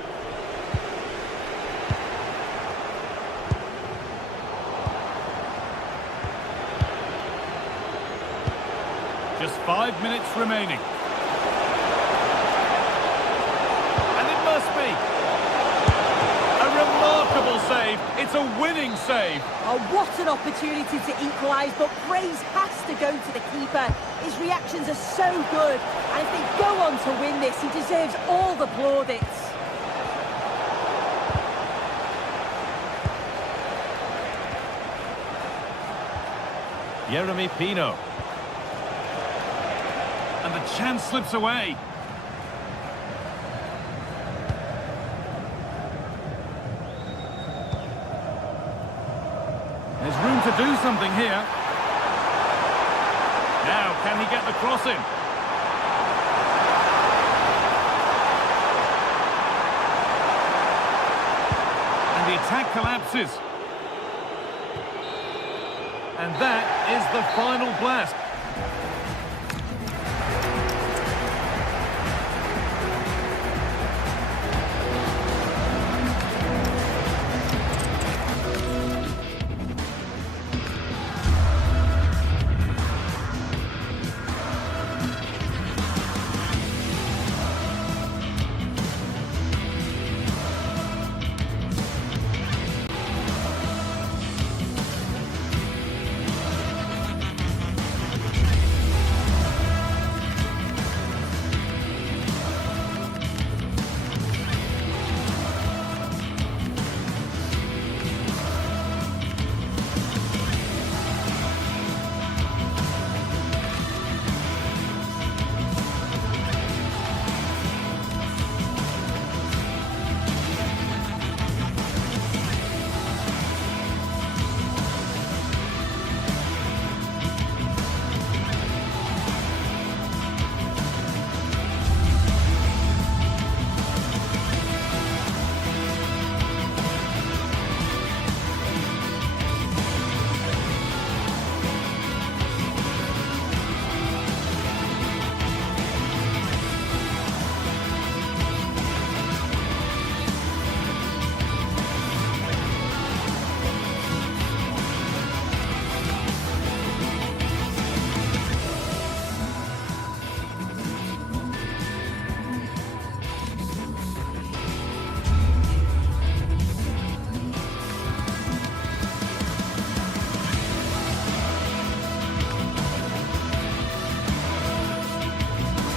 Just 5 minutes remaining. And it must be. Remarkable save. It's a winning save. Oh, what an opportunity to equalise, but praise has to go to the keeper. His reactions are so good, and if they go on to win this, he deserves all the plaudits. Yeremy Pino. And the chance slips away. There's room to do something here. Now, can he get the cross in? And the attack collapses. And that is the final blast.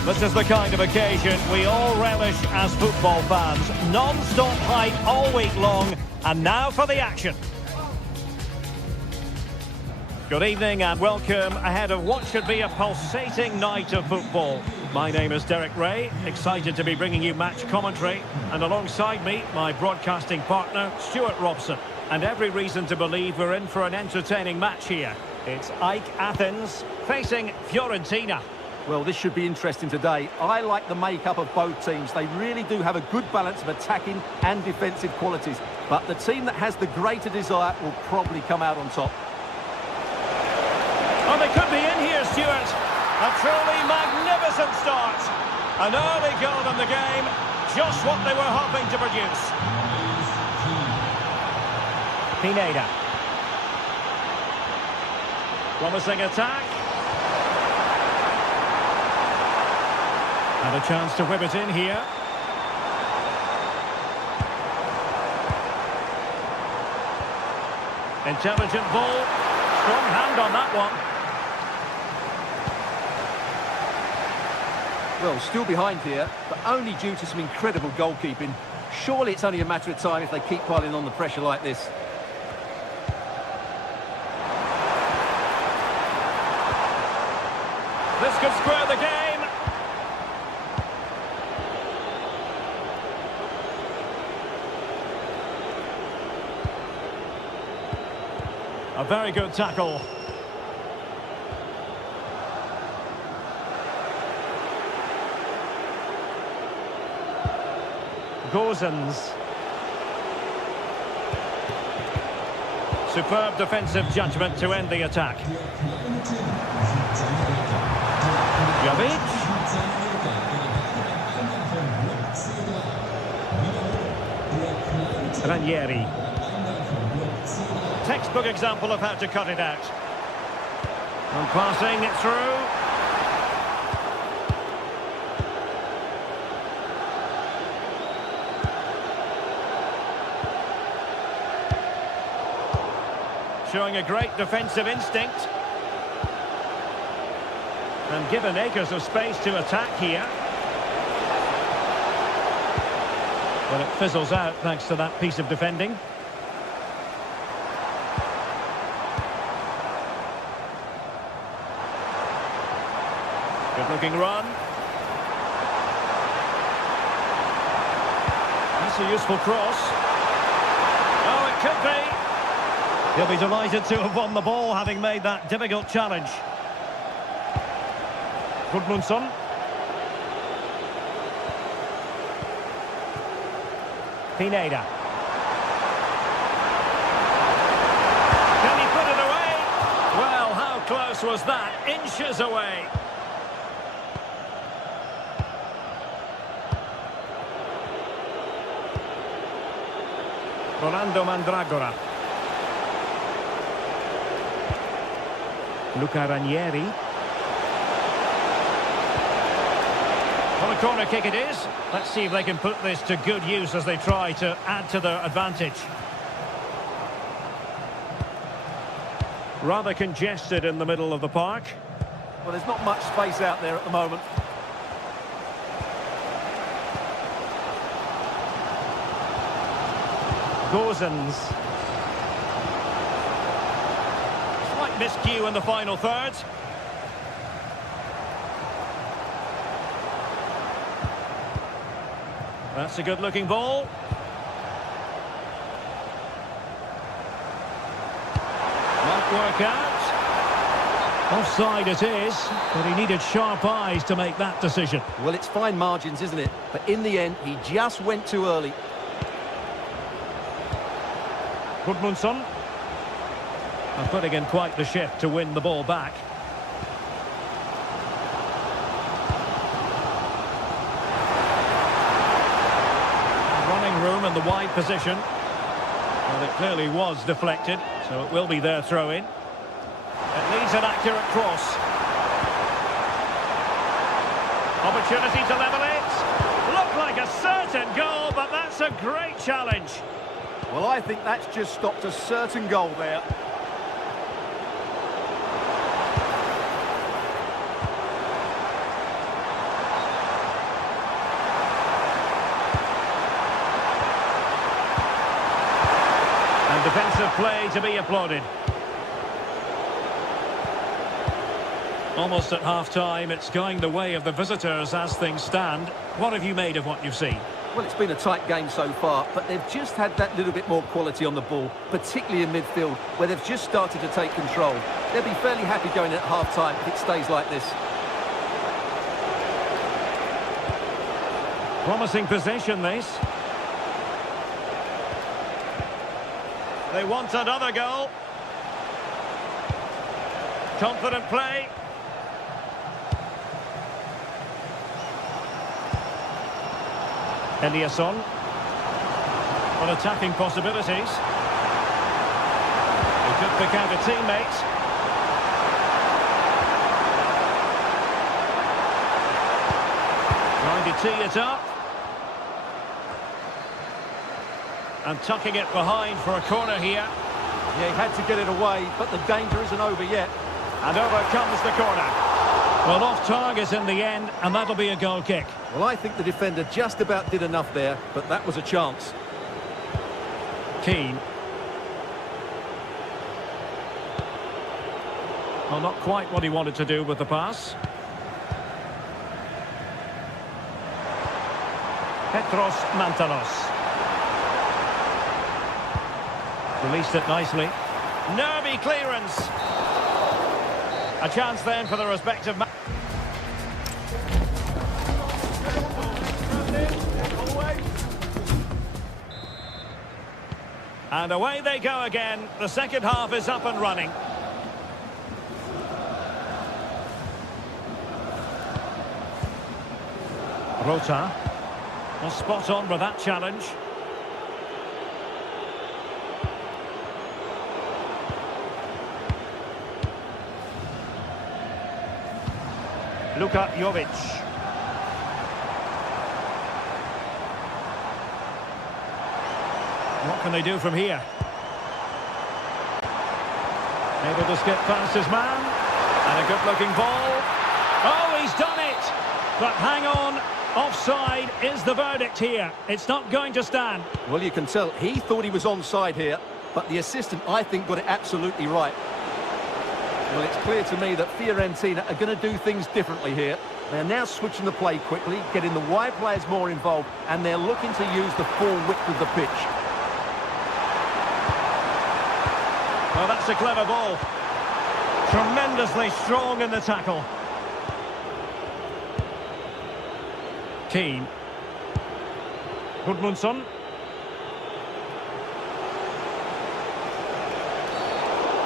This is the kind of occasion we all relish as football fans. Non-stop hype all week long, and now for the action. Good evening and welcome ahead of what should be a pulsating night of football. My name is Derek Ray, excited to be bringing you match commentary, and alongside me, my broadcasting partner, Stuart Robson. And every reason to believe we're in for an entertaining match here. It's Ike Athens facing Fiorentina. Well, this should be interesting today. I like the makeup of both teams. They really do have a good balance of attacking and defensive qualities. But the team that has the greater desire will probably come out on top. Oh, they could be in here, Stuart. A truly magnificent start. An early goal in the game. Just what they were hoping to produce. Pineda. Promising attack. And a chance to whip it in here. Intelligent ball. Strong hand on that one. Well, still behind here, but only due to some incredible goalkeeping. Surely it's only a matter of time if they keep piling on the pressure like this. This could square the game. A very good tackle. Gozens. Superb defensive judgment to end the attack. Jovic. Ranieri. Textbook example of how to cut it out. And passing it through. Showing a great defensive instinct. And given acres of space to attack here. But it fizzles out thanks to that piece of defending. Good-looking run. That's a useful cross. Oh, it could be. He'll be delighted to have won the ball, having made that difficult challenge. Gudmundsson. Pineda. Can he put it away? Well, how close was that? Inches away. Rolando Mandragora. Luca Ranieri. Well, a corner kick it is. Let's see if they can put this to good use as they try to add to their advantage. Rather congested in the middle of the park. Well, there's not much space out there at the moment. Gozens. Slight miscue in the final third. That's a good-looking ball. Might work out. Offside it is, but he needed sharp eyes to make that decision. Well, it's fine margins, isn't it? But in the end, he just went too early. Gudmundsson. And putting in quite the shift to win the ball back. Running room in the wide position. Well, it clearly was deflected, so it will be their throw-in. It needs an accurate cross. Opportunity to level it. Looked like a certain goal, but that's a great challenge. Well, I think that's just stopped a certain goal there. And defensive play to be applauded. Almost at half-time, it's going the way of the visitors as things stand. What have you made of what you've seen? Well, it's been a tight game so far, but they've just had that little bit more quality on the ball, particularly in midfield, where they've just started to take control. They'll be fairly happy going in at half-time if it stays like this. Promising possession, this. They want another goal. Confident play. Eliasson. On attacking possibilities. He took the counter teammate. Trying to tee it up. And tucking it behind for a corner here. Yeah, he had to get it away, but the danger isn't over yet. And over comes the corner. Well, off target in the end, and that'll be a goal kick. Well, I think the defender just about did enough there, but that was a chance. Keane. Well, not quite what he wanted to do with the pass. Petros Mantalos. Released it nicely. Nervy clearance. A chance then for the respective... And away they go again. The second half is up and running. Rota. Well, spot on with that challenge. Luka Jovic. What can they do from here? Able to skip past his man. And a good-looking ball. Oh, he's done it! But hang on. Offside is the verdict here. It's not going to stand. Well, you can tell he thought he was onside here, but the assistant, I think, got it absolutely right. Well, it's clear to me that Fiorentina are going to do things differently here. They're now switching the play quickly, getting the wide players more involved, and they're looking to use the full width of the pitch. Well, that's a clever ball. Tremendously strong in the tackle. Keane. Gudmundsson.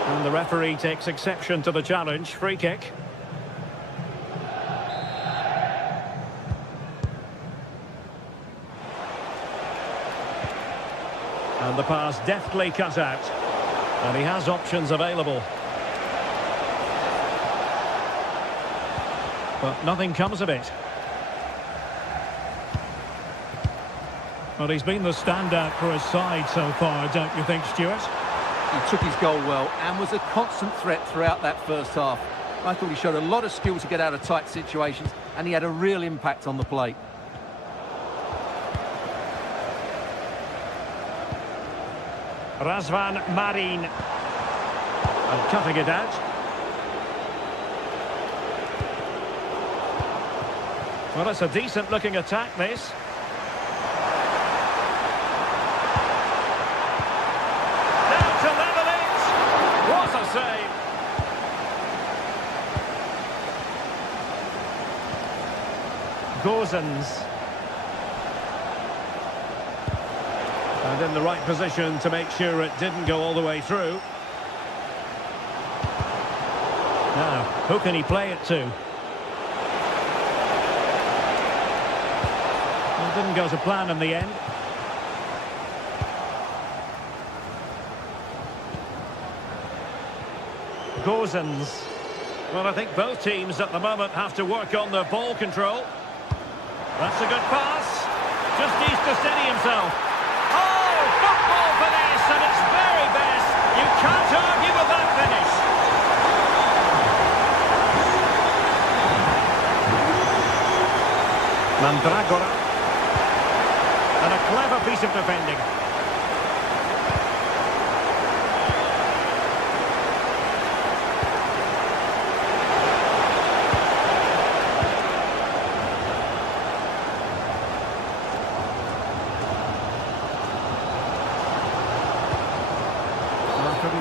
And the referee takes exception to the challenge. Free kick. And the pass deftly cut out. And he has options available. But nothing comes of it. Well, he's been the standout for his side so far, don't you think, Stuart? He took his goal well and was a constant threat throughout that first half. I thought he showed a lot of skill to get out of tight situations, and he had a real impact on the play. Razvan Marin. And cutting it out. Well, it's a decent-looking attack, this. Save. Gozens. And in the right position to make sure it didn't go all the way through. Now, who can he play it to? Well, it didn't go to plan in the end. Gozens. Well, I think both teams at the moment have to work on their ball control. That's a good pass. Just needs to steady himself. Oh, football finesse at its very best. You can't argue with that finish. Mandragora. And a clever piece of defending.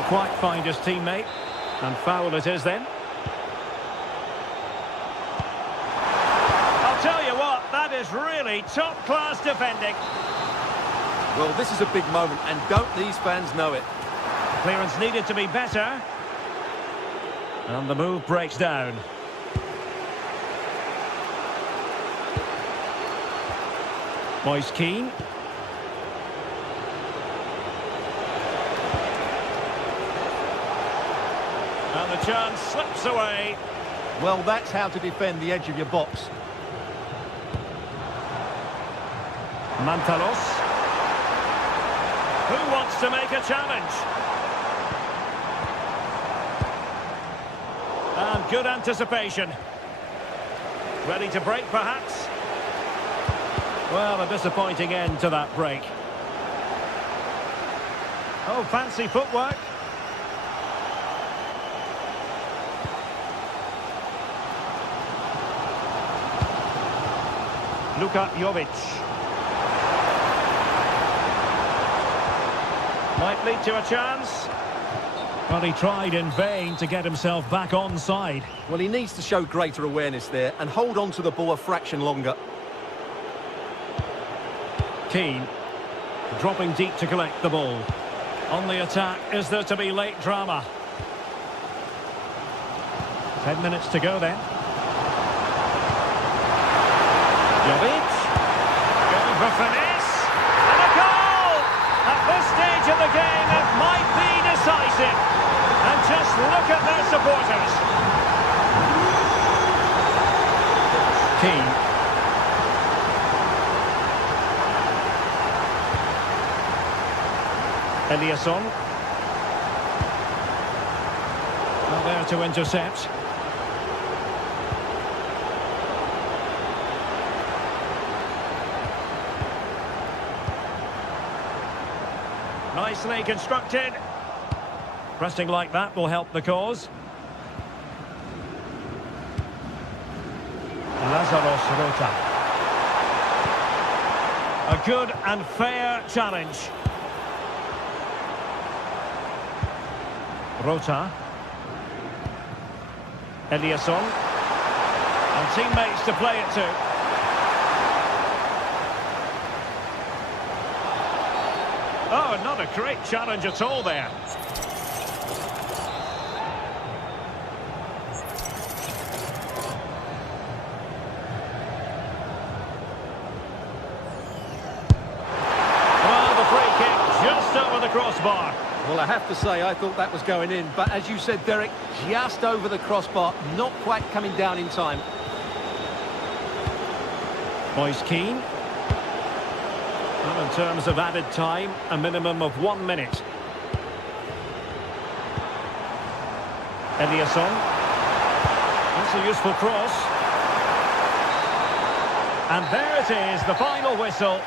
quite find his teammate. And foul it is then. I'll tell you what, that is really top-class defending. Well, this is a big moment, and don't these fans know it? Clearance needed to be better. And the move breaks down. Moise Keane. And the chance slips away. Well, that's how to defend the edge of your box. Mantalos. Who wants to make a challenge? And good anticipation. Ready to break, perhaps? Well, a disappointing end to that break. Oh, fancy footwork. Luka Jovic. Might lead to a chance. Well, he tried in vain to get himself back onside. Well, he needs to show greater awareness there and hold on to the ball a fraction longer. Keane. Dropping deep to collect the ball. On the attack, is there to be late drama? 10 minutes to go then. Jovic. Going for finesse. And a goal! At this stage of the game, it might be decisive. And just look at their supporters. Keane. Eliasson. Not there to intercept. Nicely constructed. Pressing like that will help the cause. Lazaros Rota. A good and fair challenge. Rota. Eliasson. And teammates to play it to. Oh, not a great challenge at all there. Well, the free kick just over the crossbar. Well, I have to say, I thought that was going in. But as you said, Derek, just over the crossbar, not quite coming down in time. Moise Keane. Well, in terms of added time, a minimum of 1 minute. Eliasson. That's a useful cross. And there it is, the final whistle.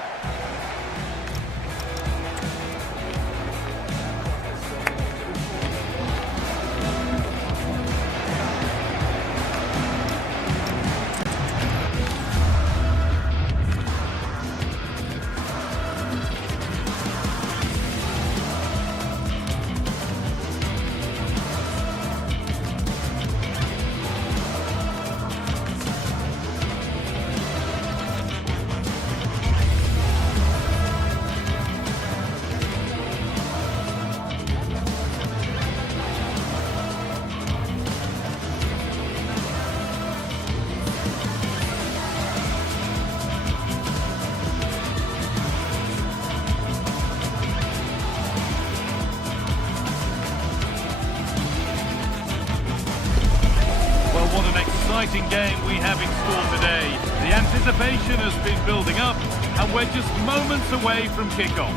What an exciting game we have in store today. The anticipation has been building up, and we're just moments away from kickoff.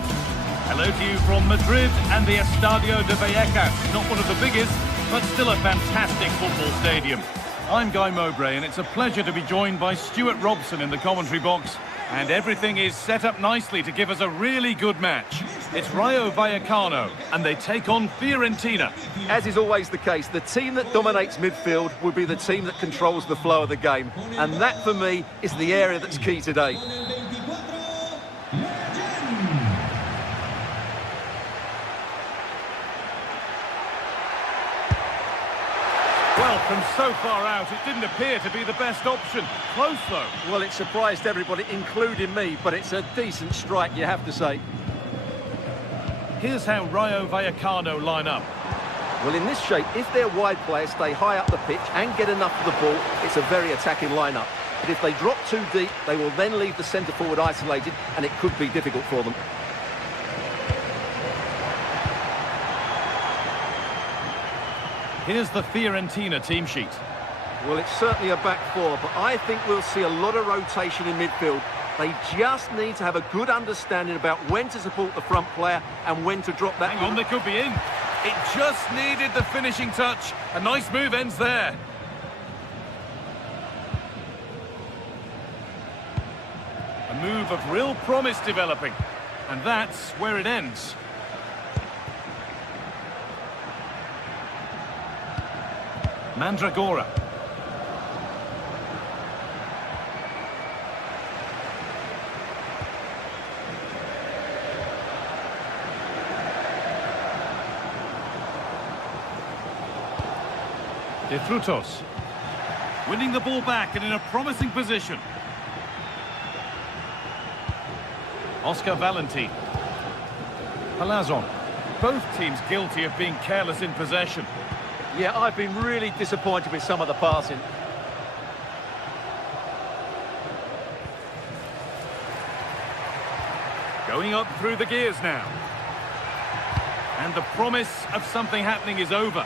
Hello to you from Madrid and the Estadio de Vallecas. Not one of the biggest, but still a fantastic football stadium. I'm Guy Mowbray, and it's a pleasure to be joined by Stuart Robson in the commentary box. And everything is set up nicely to give us a really good match. It's Rayo Vallecano, and they take on Fiorentina. As is always the case, the team that dominates midfield will be the team that controls the flow of the game. And that, for me, is the area that's key today. Well, from so far out, it didn't appear to be the best option. Close, though. Well, it surprised everybody, including me, but it's a decent strike, you have to say. Here's how Rayo Vallecano line up. Well, in this shape, if their wide players stay high up the pitch and get enough of the ball, it's a very attacking lineup. But if they drop too deep, they will then leave the centre-forward isolated, and it could be difficult for them. Here's the Fiorentina team sheet. Well, it's certainly a back four, but I think we'll see a lot of rotation in midfield. They just need to have a good understanding about when to support the front player and when to drop that. Hang on, they could be in. It just needed the finishing touch. A nice move ends there. A move of real promise developing. And that's where it ends. Mandragora. De Frutos. Winning the ball back and in a promising position. Oscar Valentin. Palazon. Both teams guilty of being careless in possession. Yeah, I've been really disappointed with some of the passing. Going up through the gears now. And the promise of something happening is over.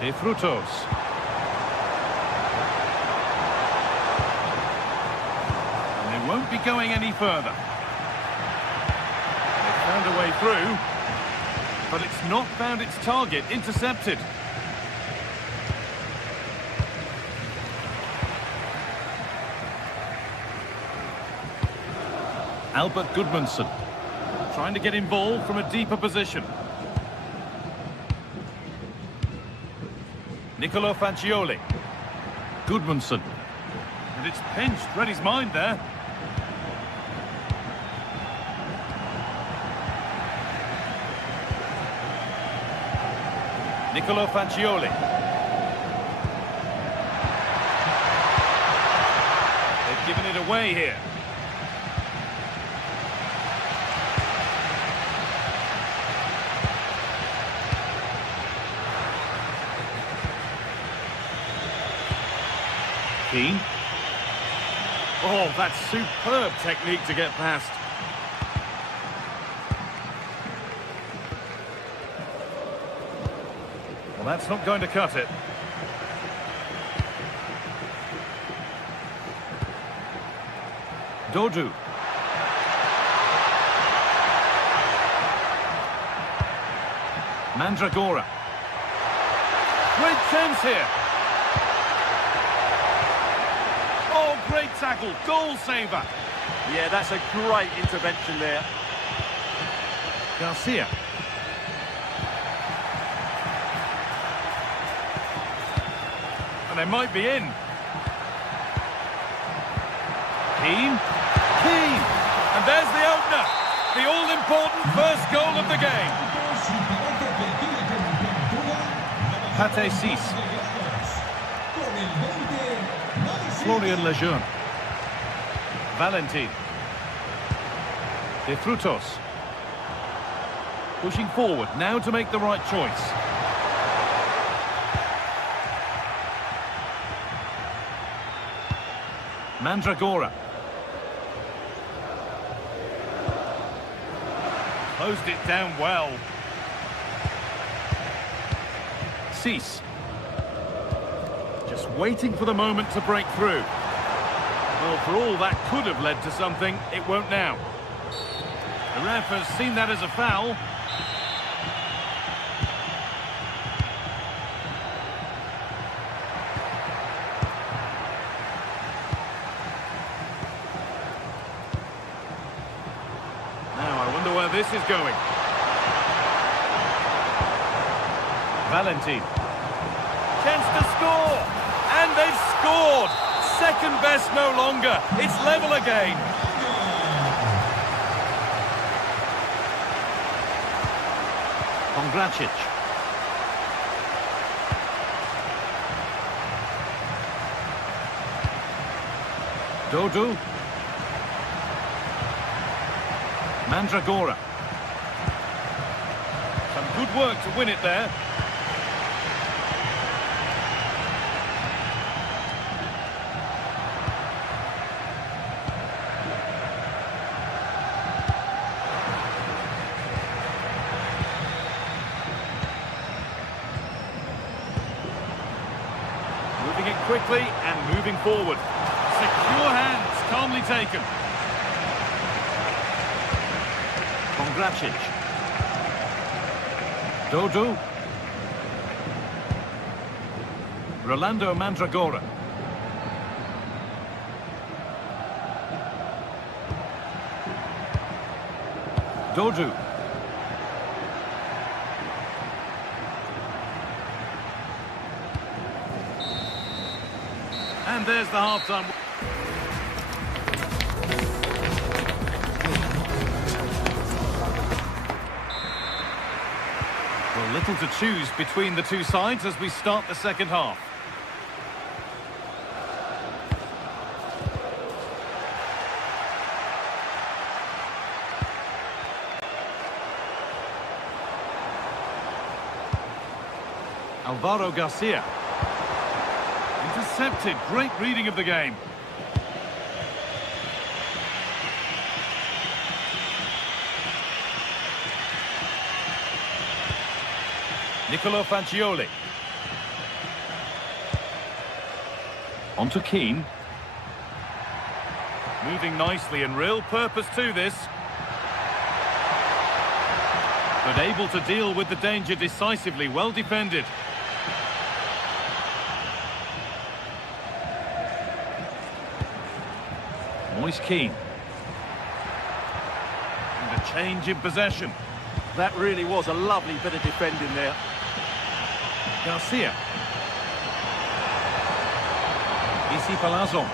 De Frutos. And they won't be going any further. They've found a way through, but it's not found its target. Intercepted. Albert Gudmundsson trying to get involved from a deeper position. Nicolo Fagioli. Gudmundsson. And it's pinched. Read his mind there. Nicolo Fagioli. They've given it away here. Keane. Oh, that's superb technique to get past. Well, that's not going to cut it. Dodu. Mandragora. Great chance here. Oh, great tackle, goal saver. Yeah, that's a great intervention there. Garcia. And they might be in. Keane. Keane. And there's the opener. The all-important first goal of the game. Pate Cis. Florian Lejeune. Valentin. De Frutos. Pushing forward now to make the right choice. Mandragora. Closed it down well. Cis. Just waiting for the moment to break through. Well, for all that could have led to something, it won't now. The ref has seen that as a foul. Now, I wonder where this is going. Valentin. Chance to score, and they've scored. Second best no longer. It's level again. Pongracic. Dodu. Mandragora. Some good work to win it there. Moving it quickly and moving forward. Secure hands, calmly taken. Pongracic. Dodu. Rolando Mandragora. Dodu. And there's the half-time. Well, little to choose between the two sides as we start the second half. Alvaro Garcia. Intercepted. Great reading of the game. Nicolo Fagioli. On to Keane. Moving nicely and real purpose to this. But able to deal with the danger decisively. Well defended. Moise Keane. And a change in possession. That really was a lovely bit of defending there. Garcia. Isi Palazzo.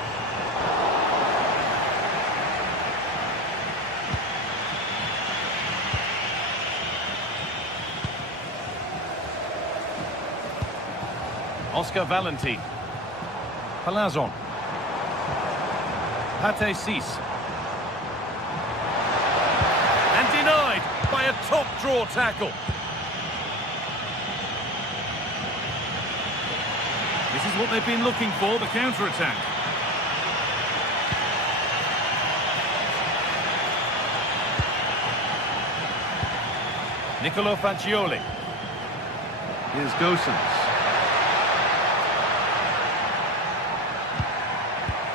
Oscar Valentin. Palazzo. Pate Cis. And denied by a top draw tackle. This is what they've been looking for, the counter-attack. Nicolo Fagioli. Here's Gosens.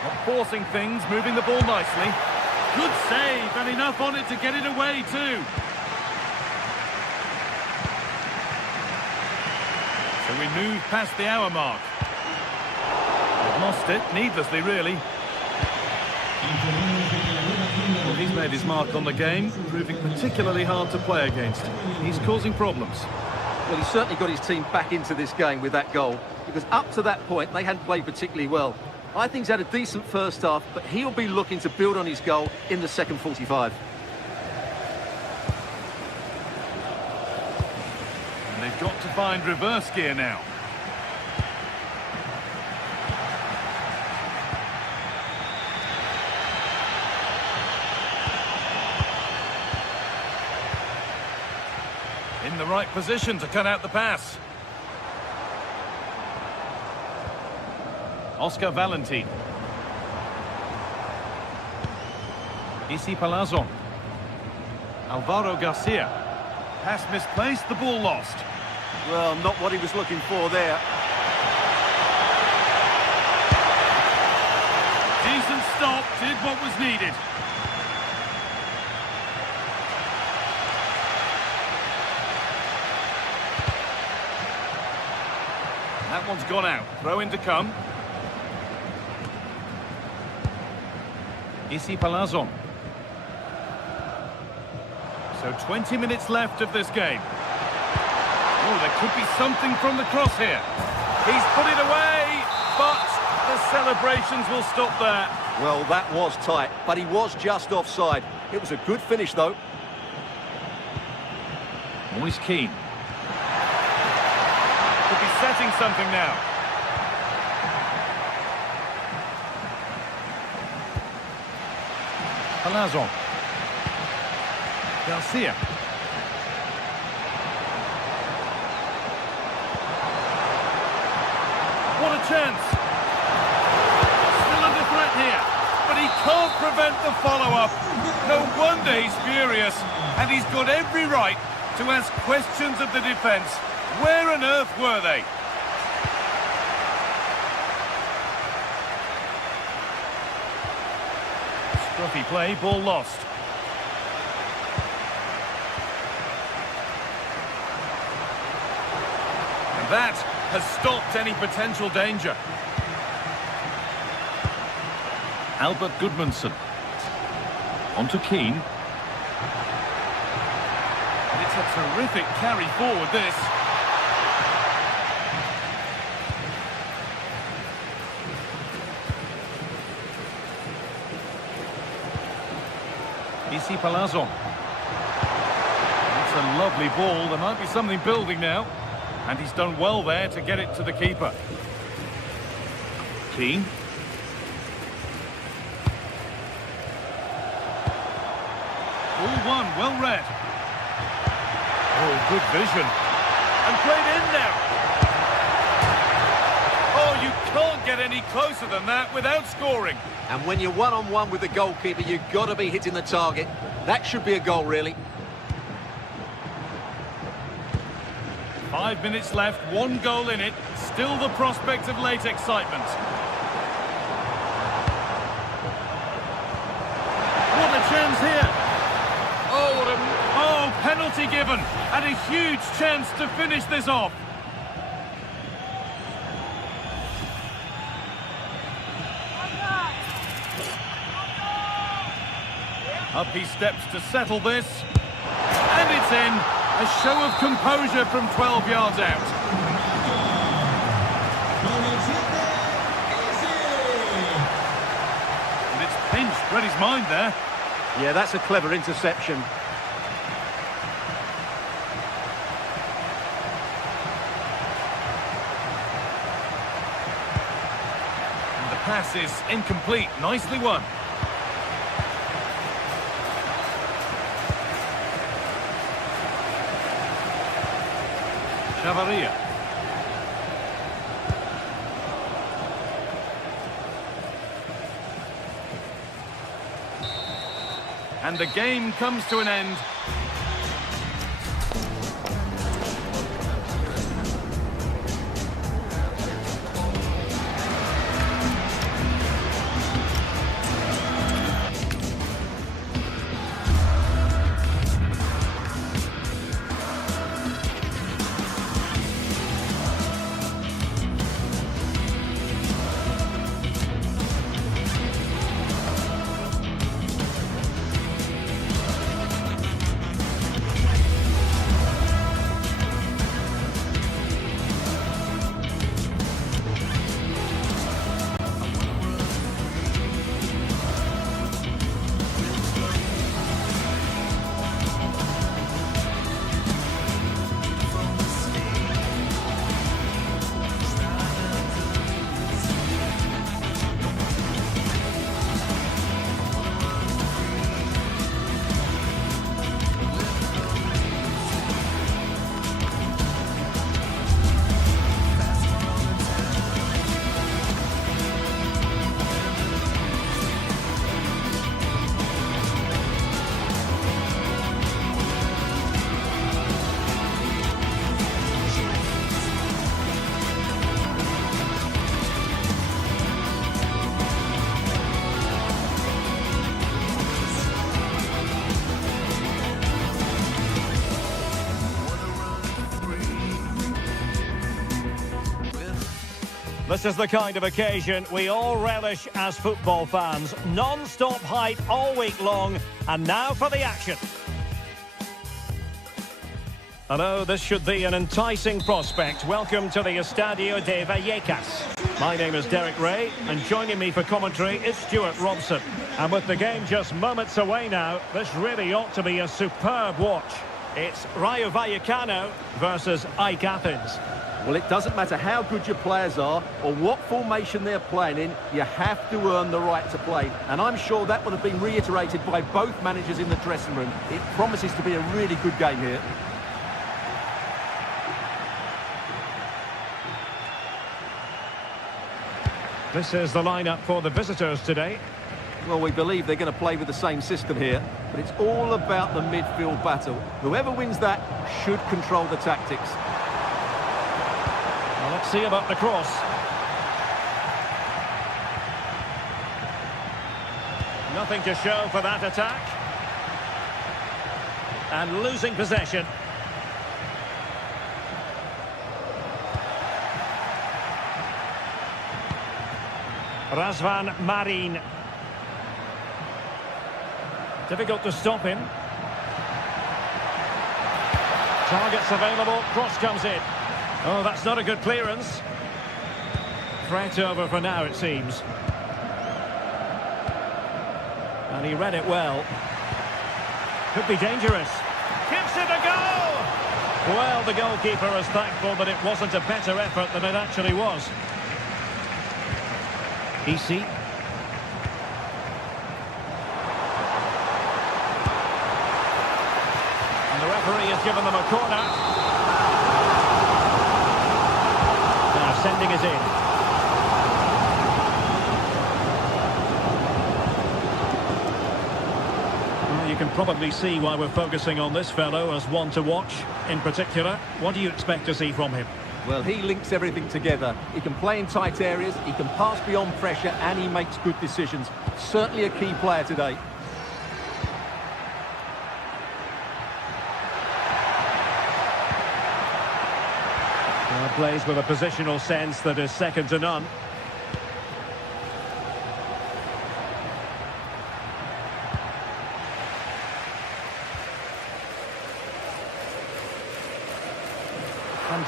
Not forcing things, moving the ball nicely. Good save, and enough on it to get it away too. So we move past the hour mark. They've lost it, needlessly really. Well, he's made his mark on the game, proving particularly hard to play against. He's causing problems. Well, he's certainly got his team back into this game with that goal, because up to that point, they hadn't played particularly well. I think he's had a decent first half, but he'll be looking to build on his goal in the second 45. And they've got to find reverse gear now. In the right position to cut out the pass. Oscar Valentin. Isi Palazzo. Alvaro Garcia. Pass misplaced, the ball lost. Well, not what he was looking for there. Decent stop, did what was needed. That one's gone out. Throw in to come. Isi Palazzo. So 20 minutes left of this game. Oh, there could be something from the cross here. He's put it away, but the celebrations will stop there. Well, that was tight, but he was just offside. It was a good finish, though. Moise Keane. setting something now. Palazzo. Garcia. What a chance. Still under threat here. But he can't prevent the follow-up. No wonder he's furious. And he's got every right to ask questions of the defence. Where on earth were they? Scruffy play, ball lost. And that has stopped any potential danger. Albert Goodmanson. On to Keane. And it's a terrific carry forward, this. Isi Palazzo. It's a lovely ball. There might be something building now. And he's done well there to get it to the keeper. Keane. Ball one, well read. Oh, good vision. And played in now. Oh, you can't get any closer than that without scoring. And when you're one-on-one with the goalkeeper, you've got to be hitting the target. That should be a goal, really. 5 minutes left, 1 goal in it. Still the prospect of late excitement. What a chance here. Oh, penalty given. And a huge chance to finish this off. Up he steps to settle this. And it's in. A show of composure from 12 yards out. And it's pinched, read his mind there. Yeah, that's a clever interception. And the pass is incomplete, nicely won. Chavaria. And the game comes to an end. This is the kind of occasion we all relish as football fans. Non-stop hype all week long, and now for the action. Hello, this should be an enticing prospect. Welcome to the Estadio de Vallecas. My name is Derek Ray, and joining me for commentary is Stuart Robson. And with the game just moments away now, this really ought to be a superb watch. It's Rayo Vallecano versus AEK Athens. Well, it doesn't matter how good your players are or what formation they're playing in, you have to earn the right to play. And I'm sure that would have been reiterated by both managers in the dressing room. It promises to be a really good game here. This is the lineup for the visitors today. Well, we believe they're going to play with the same system here, but it's all about the midfield battle. Whoever wins that should control the tactics. Well, let's see about the cross. Nothing to show for that attack. And losing possession. Razvan Marin. Difficult to stop him. Targets available, cross comes in. Oh, that's not a good clearance. Threat over for now, it seems. And he read it well. Could be dangerous. Gives it a go! Well, the goalkeeper is thankful that it wasn't a better effort than it actually was. Easy. And the referee has given them a corner. Now sending it in. Well, you can probably see why we're focusing on this fellow as one to watch. In particular, what do you expect to see from him? Well, he links everything together. He can play in tight areas, he can pass beyond pressure, and he makes good decisions. Certainly a key player today. Well, plays with a positional sense that is second to none.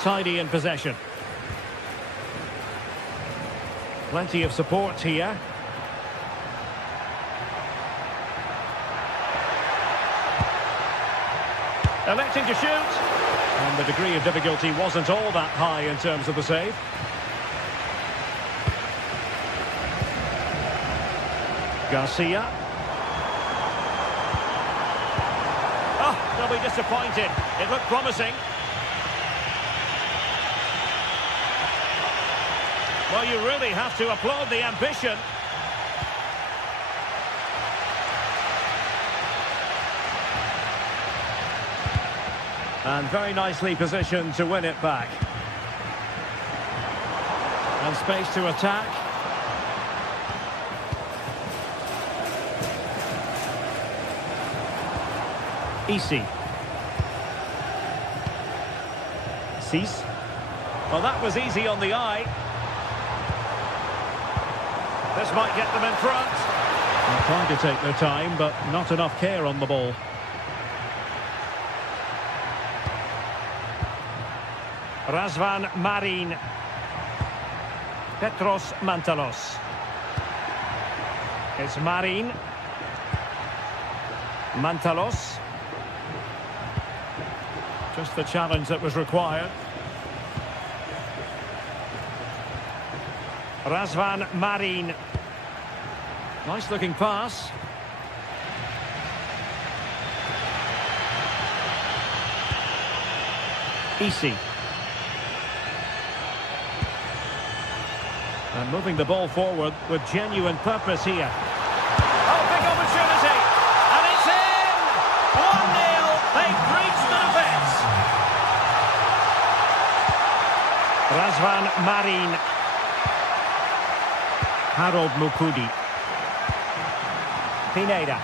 Tidy in possession. Plenty of support here. Electing to shoot. And the degree of difficulty wasn't all that high in terms of the save. Garcia. Oh, they'll be disappointed. It looked promising. Well, you really have to applaud the ambition. And very nicely positioned to win it back. And space to attack. Easy. Cease. Well, that was easy on the eye. This might get them in front. They're trying to take their time, but not enough care on the ball. Razvan Marin. Petros Mantalos. It's Marin. Mantalos. Just the challenge that was required. Razvan Marin. Nice looking pass. Easy. And moving the ball forward with genuine purpose here. Oh, big opportunity! And it's in! 1-0! They've reached the defence! Razvan Marin. Harold Mukudi. Pineda.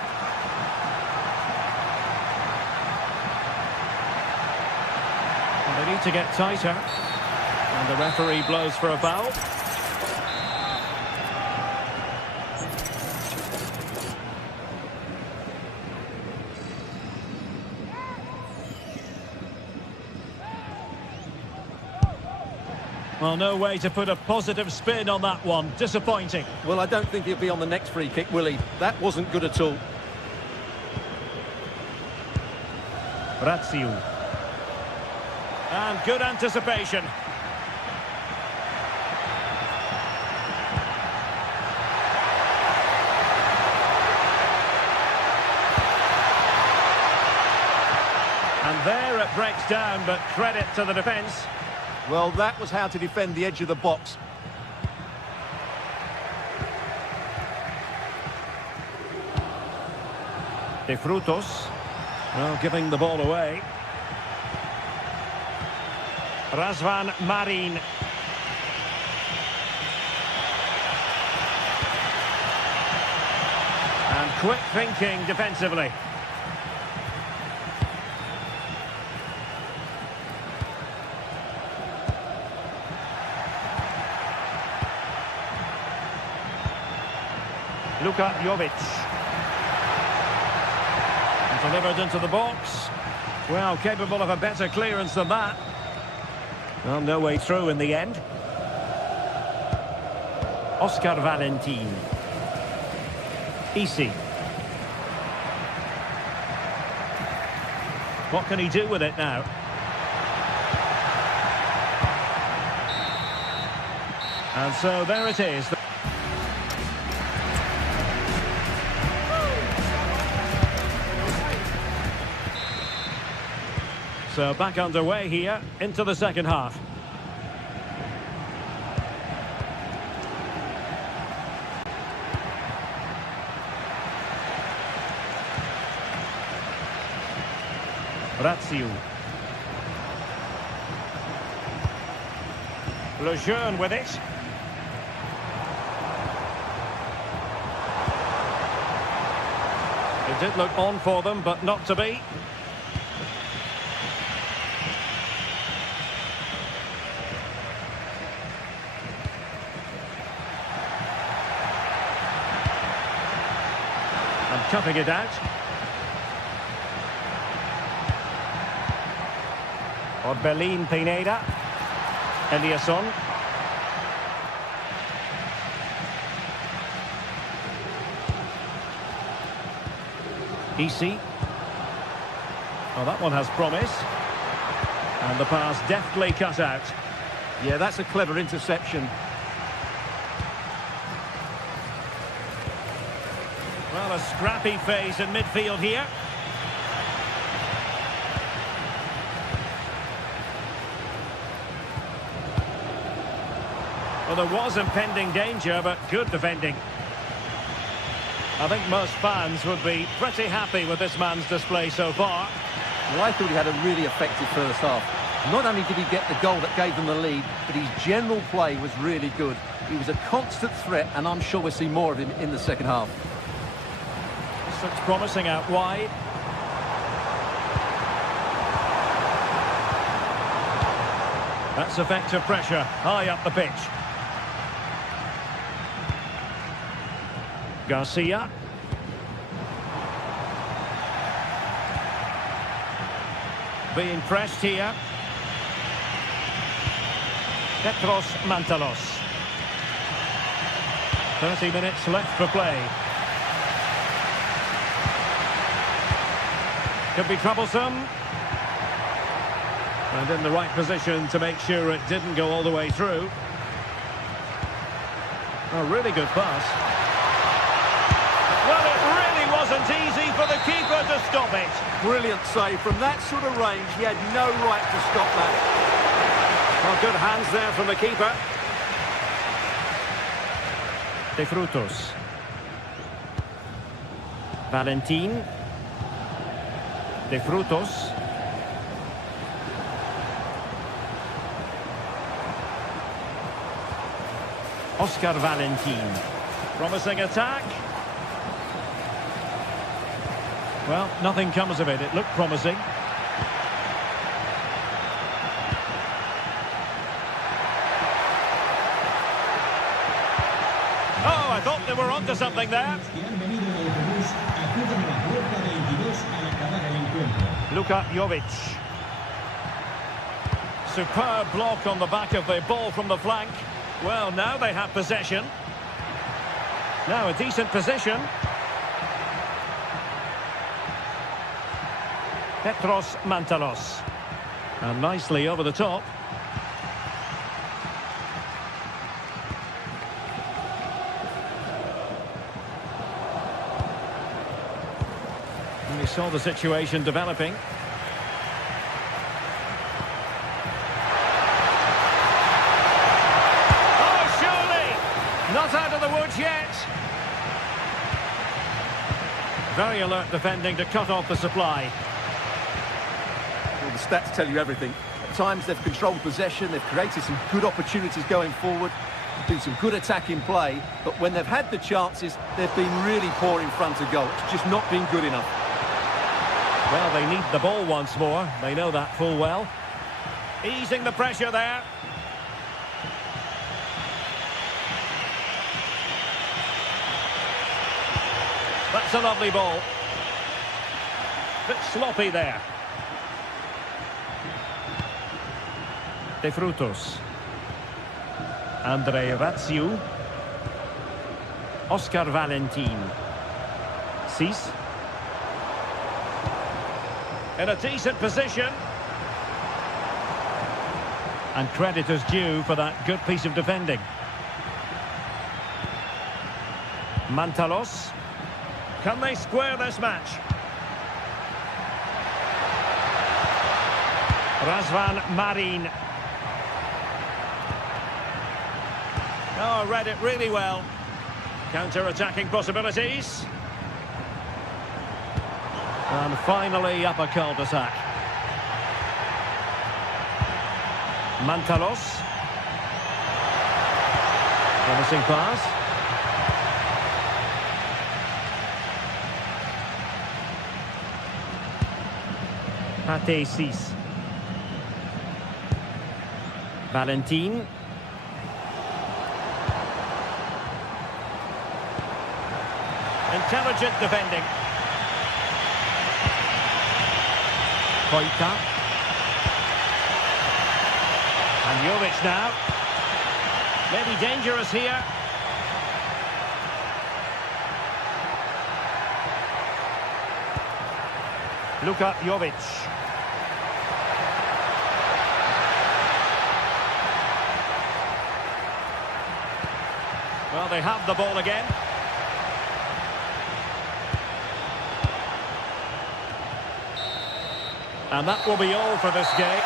Well, they need to get tighter. And the referee blows for a foul. Well, no way to put a positive spin on that one. Disappointing. Well, I don't think he'll be on the next free kick, will he? That wasn't good at all. Ratsiu. And good anticipation. breaks down, but credit to the defence. Well, that was how to defend the edge of the box. De Frutos. Well, giving the ball away. Razvan Marin. And quick thinking defensively. Luka Jovic. Delivered into the box. Well, capable of a better clearance than that. Well, no way through in the end. Oscar Valentin. Easy. What can he do with it now? And so there it is. So back underway here into the second half. Raziu. Lejeune with it. It did look on for them, but not to be. And cutting it out. Orbelin Pineda. Eliasson. Easy. Oh, that one has promise. And the pass deftly cut out. Yeah, that's a clever interception. Well, a scrappy phase in midfield here. Well, there was impending danger, but good defending. I think most fans would be pretty happy with this man's display so far. Well, I thought he had a really effective first half. Not only did he get the goal that gave them the lead, but his general play was really good. He was a constant threat, and I'm sure we'll see more of him in the second half. This looks promising out wide. That's effective pressure high up the pitch. Garcia. Being pressed here. Petros Mantalos. 30 minutes left for play. Could be troublesome. And in the right position to make sure it didn't go all the way through. A really good pass. Well, it really wasn't easy for the keeper to stop it. Brilliant save. From that sort of range, he had no right to stop that. Well, good hands there from the keeper. De Frutos. Valentin. De Frutos. Oscar Valentin. Promising attack. Well, nothing comes of it. It looked promising. Oh, I thought they were onto something there. Luka Jovic. Superb block on the back of the ball from the flank. Well, now they have possession. Now a decent position. Petros Mantalos. And nicely over the top. And we saw the situation developing. Very alert defending to cut off the supply. Well, the stats tell you everything. At times they've controlled possession, they've created some good opportunities going forward, been some good attacking play, but when they've had the chances, they've been really poor in front of goal. It's just not been good enough. Well, they need the ball once more. They know that full well. Easing the pressure there. That's a lovely ball. Bit sloppy there. De Frutos. Andre Ratsiu. Oscar Valentin. Cis. In a decent position. And credit is due for that good piece of defending. Mantalos. Can they square this match? Razvan Marin. Oh, read it really well. Counter-attacking possibilities. And finally up a cul-de-sac. Mantalos. Promising pass. Pate Cis. Valentin. Intelligent defending. Koita. And Jovic now. Maybe dangerous here. Luka Jovic. Well, they have the ball again. And that will be all for this game.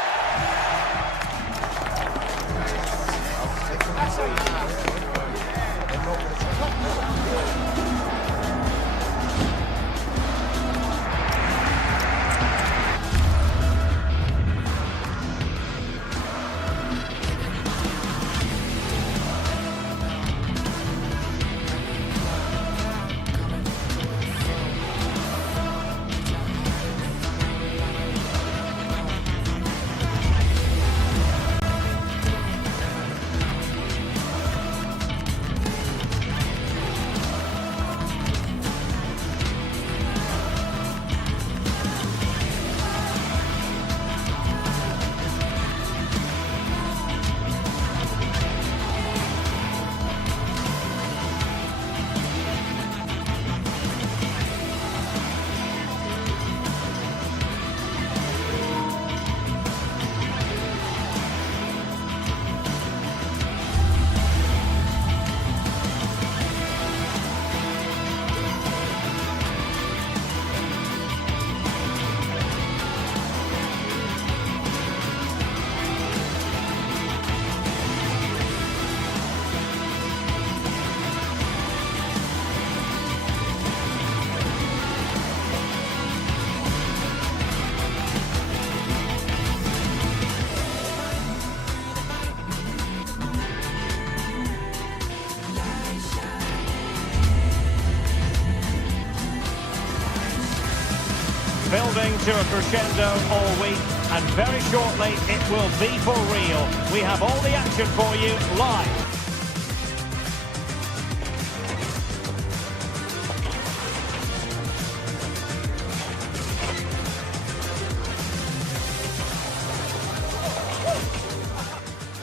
Building to a crescendo all week, and very shortly it will be for real. We have all the action for you live.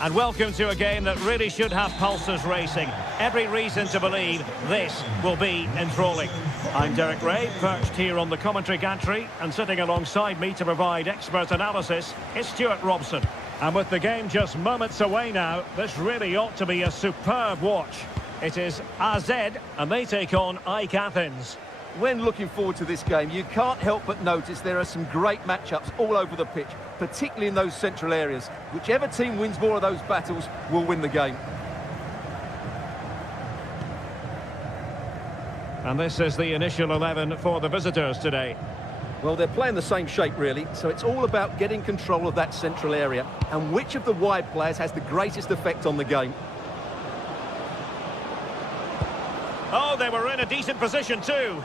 And welcome to a game that really should have pulses racing. Every reason to believe this will be enthralling. I'm Derek Ray, perched here on the commentary gantry, and sitting alongside me to provide expert analysis is Stuart Robson. And with the game just moments away now, this really ought to be a superb watch. It is AZ, and they take on AEK Athens. When looking forward to this game, you can't help but notice there are some great matchups all over the pitch, particularly in those central areas. Whichever team wins more of those battles will win the game. And this is the initial 11 for the visitors today. Well, they're playing the same shape, really, so it's all about getting control of that central area and which of the wide players has the greatest effect on the game. Oh, they were in a decent position too.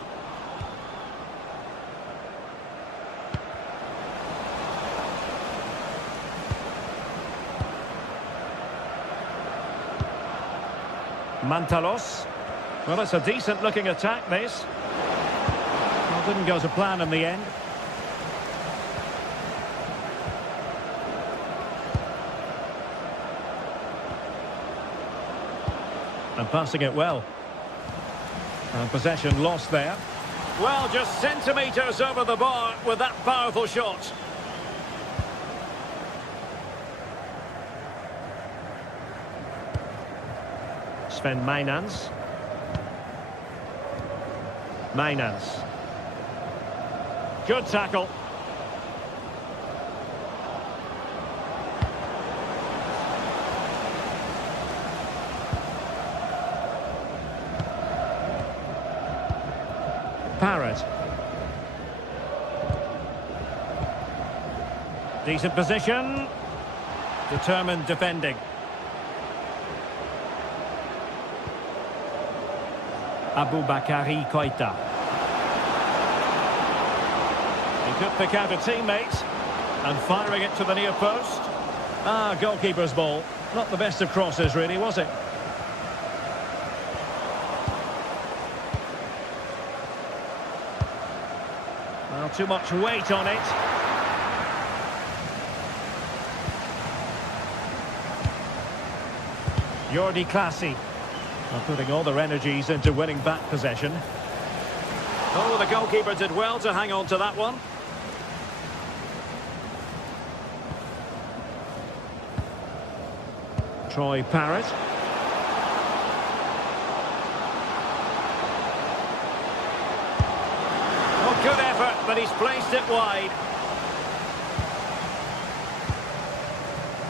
Mantalos. Well, it's a decent-looking attack, this. Well, didn't go to plan in the end. And passing it well. And possession lost there. Well, just centimetres over the bar with that powerful shot. Sven Mijnans. Mijnans. Good tackle. Parrott. Decent position. Determined defending. Aboubakary Koita. He could pick out a teammate and firing it to the near post. Goalkeeper's ball. Not the best of crosses, really, was it? Well, too much weight on it. Jordi Clasie. Putting all their energies into winning back possession. Oh, the goalkeeper did well to hang on to that one. Troy Parrott. Oh, good effort, but he's placed it wide.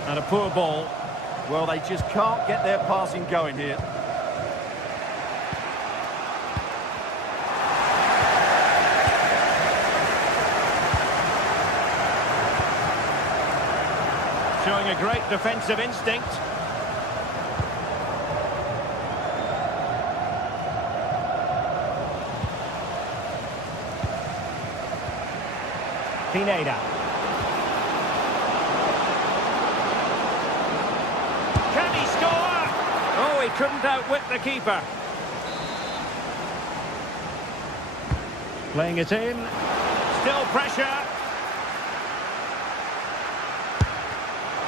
And a poor ball. Well, they just can't get their passing going here. Showing a great defensive instinct. Pineda. Can he score? Oh, he couldn't outwit the keeper. Playing it in. Still pressure.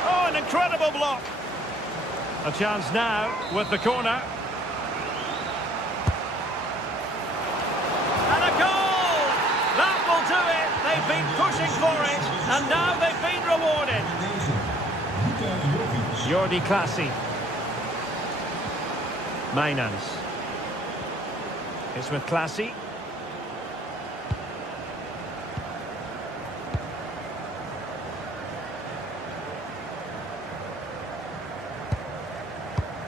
Oh, an incredible block. A chance now with the corner. And a goal! That will do it. They've been pushing for it, and now they've been rewarded. Jordi Clasie. Mijnans. It's with Clasie.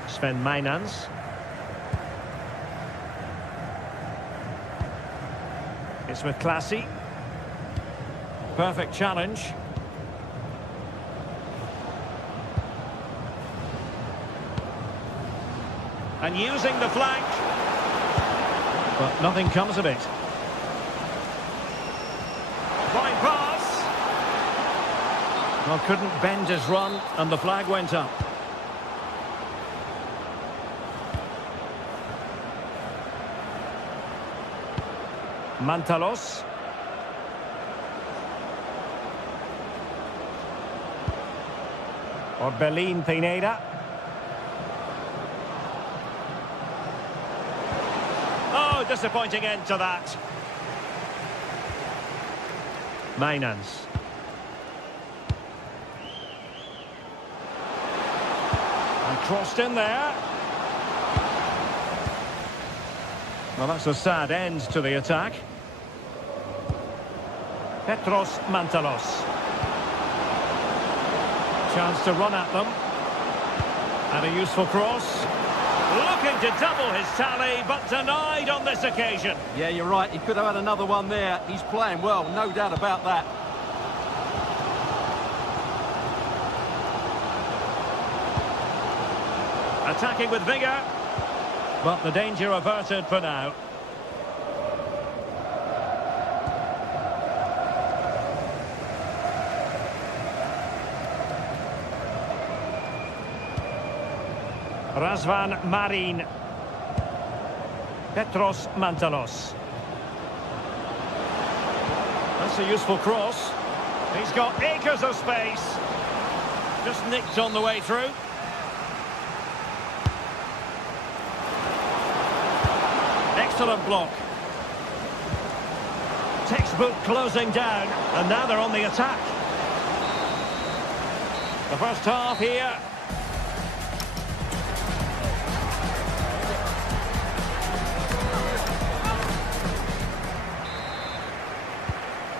Sven Mijnans. It's with Clasie. Perfect challenge. And using the flank. But nothing comes of it. Fine pass. Well, couldn't bend his run, and the flag went up. Mantalos. Orbelin Pineda. Oh, disappointing end to that. Mijnans. And crossed in there. Well, that's a sad end to the attack. Petros Mantalos. Chance to run at them. And a useful cross. Looking to double his tally, but denied on this occasion. Yeah, you're right. He could have had another one there. He's playing well, no doubt about that. Attacking with vigour. But the danger averted for now. Razvan Marin. Petros Mantalos. That's a useful cross. He's got acres of space. Just nicked on the way through. Excellent block. Textbook closing down, and now they're on the attack. The first half here.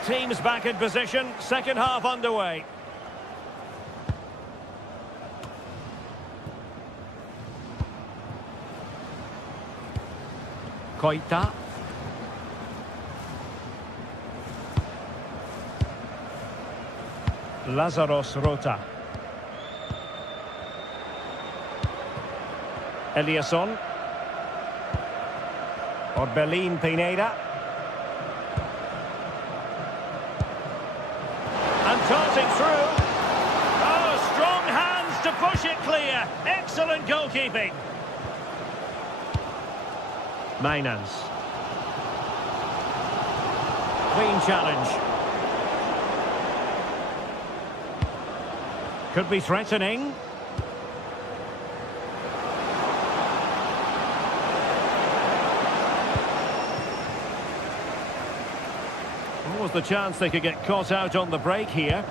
Teams back in position, second half underway. Koita. Lazaros Rota. Eliasson. Orbelin Pineda. And darting through. Oh, strong hands to push it clear. Excellent goalkeeping. Mainans. Clean challenge. Could be threatening. What was the chance they could get caught out on the break here?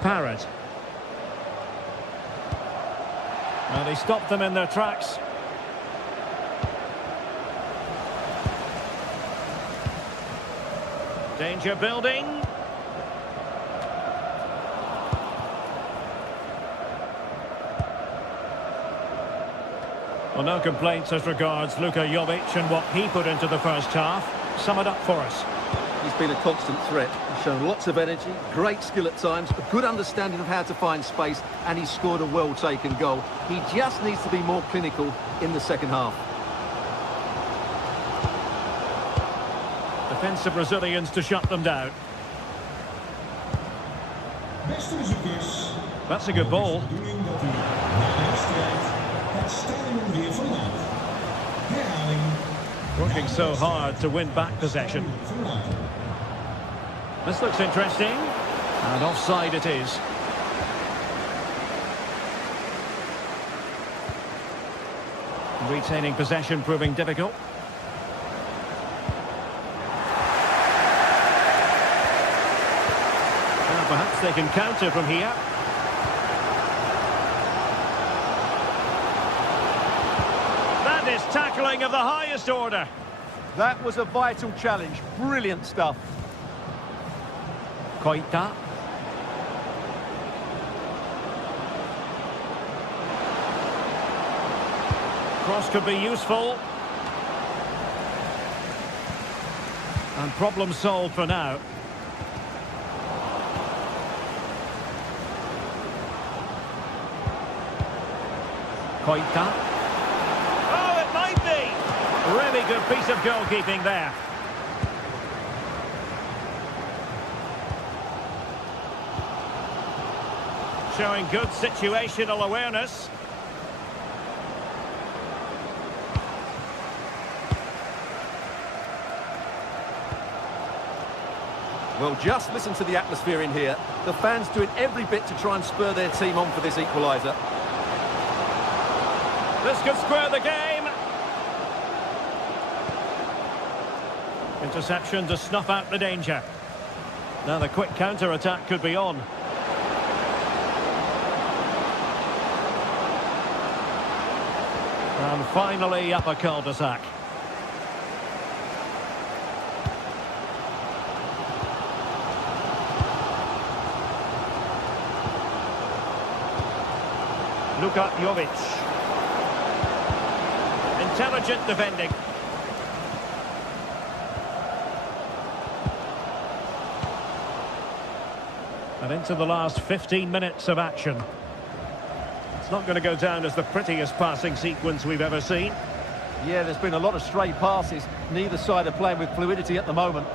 Parrott. And he stopped them in their tracks. Danger building. Well, no complaints as regards Luka Jovic and what he put into the first half. Sum it up for us. He's been a constant threat. He's shown lots of energy, great skill at times, a good understanding of how to find space, and he's scored a well-taken goal. He just needs to be more clinical in the second half. Defensive Brazilians to shut them down. That's a good ball. Working so hard to win back possession. This looks interesting. And offside it is. Retaining possession proving difficult. Well, perhaps they can counter from here. That is tackling of the highest order. That was a vital challenge. Brilliant stuff. Koita. Cross could be useful. And problem solved for now. Koita. Oh, it might be! Really good piece of goalkeeping there. Showing good situational awareness. Well, just listen to the atmosphere in here. The fans doing every bit to try and spur their team on for this equaliser. This could square the game. Interception to snuff out the danger. Now the quick counter-attack could be on. And finally up a cul-de-sac. Luka Jovic. Intelligent defending. And into the last 15 minutes of action. It's not going to go down as the prettiest passing sequence we've ever seen. Yeah, there's been a lot of stray passes. Neither side are playing with fluidity at the moment.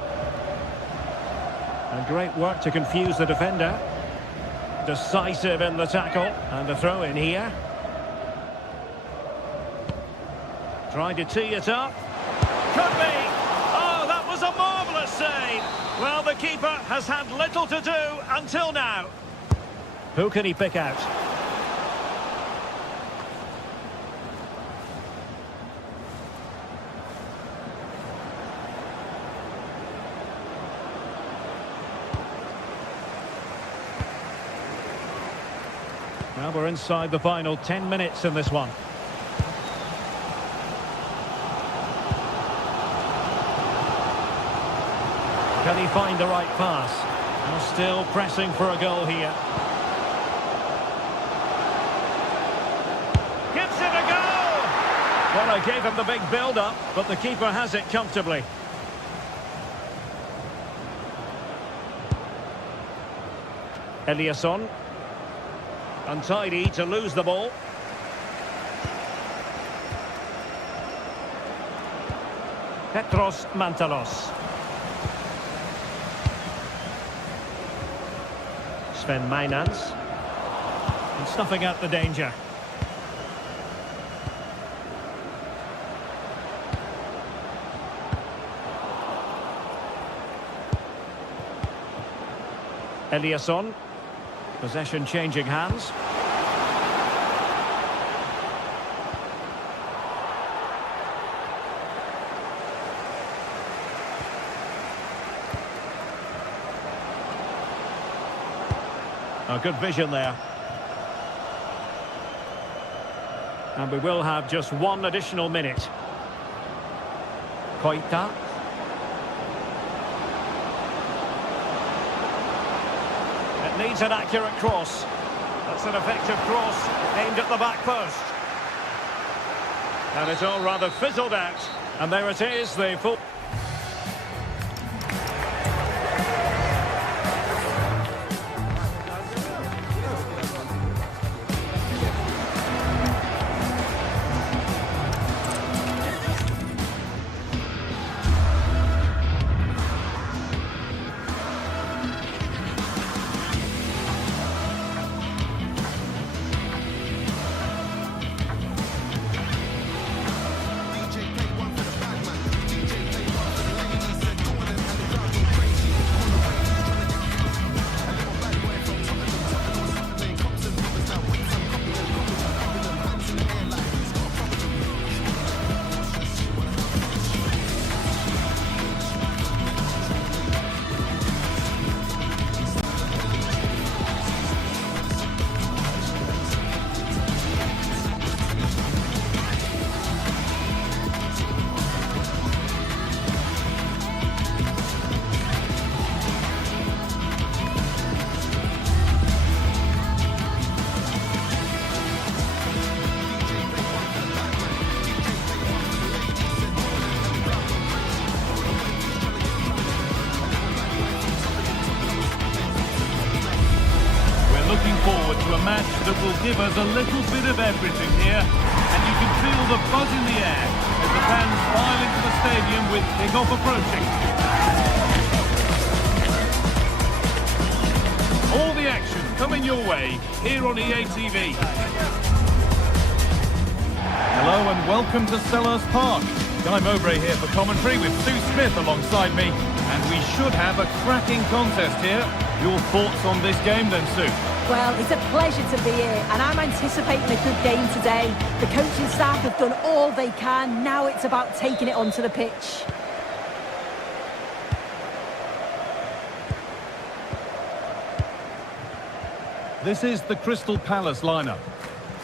And great work to confuse the defender. Decisive in the tackle. And a throw in here. Trying to tee it up. Could be! Oh, that was a marvellous save! Well, the keeper has had little to do until now. Who can he pick out? Well, we're inside the final 10 minutes in this one. Can he find the right pass? Now still pressing for a goal here. Gives it a go! Well, I gave him the big build-up, but the keeper has it comfortably. Eliasson. Untidy to lose the ball. Petros Mantalos. Sven Mainans. And snuffing out the danger. Eliasson. Possession changing hands. Oh, good vision there. And we will have just one additional minute. Koita. It needs an accurate cross. That's an effective cross aimed at the back post. And it's all rather fizzled out. And there it is, the full... Looking forward to a match that will give us a little bit of everything here, and you can feel the buzz in the air as the fans file into the stadium with kick-off approaching. All the action coming your way here on EA TV. Hello and welcome to Selhurst Park. Guy Mowbray here for commentary with Sue Smith alongside me, and we should have a cracking contest here. Your thoughts on this game then, Sue? Well, it's a pleasure to be here, and I'm anticipating a good game today. The coaching staff have done all they can. Now it's about taking it onto the pitch. This is the Crystal Palace lineup.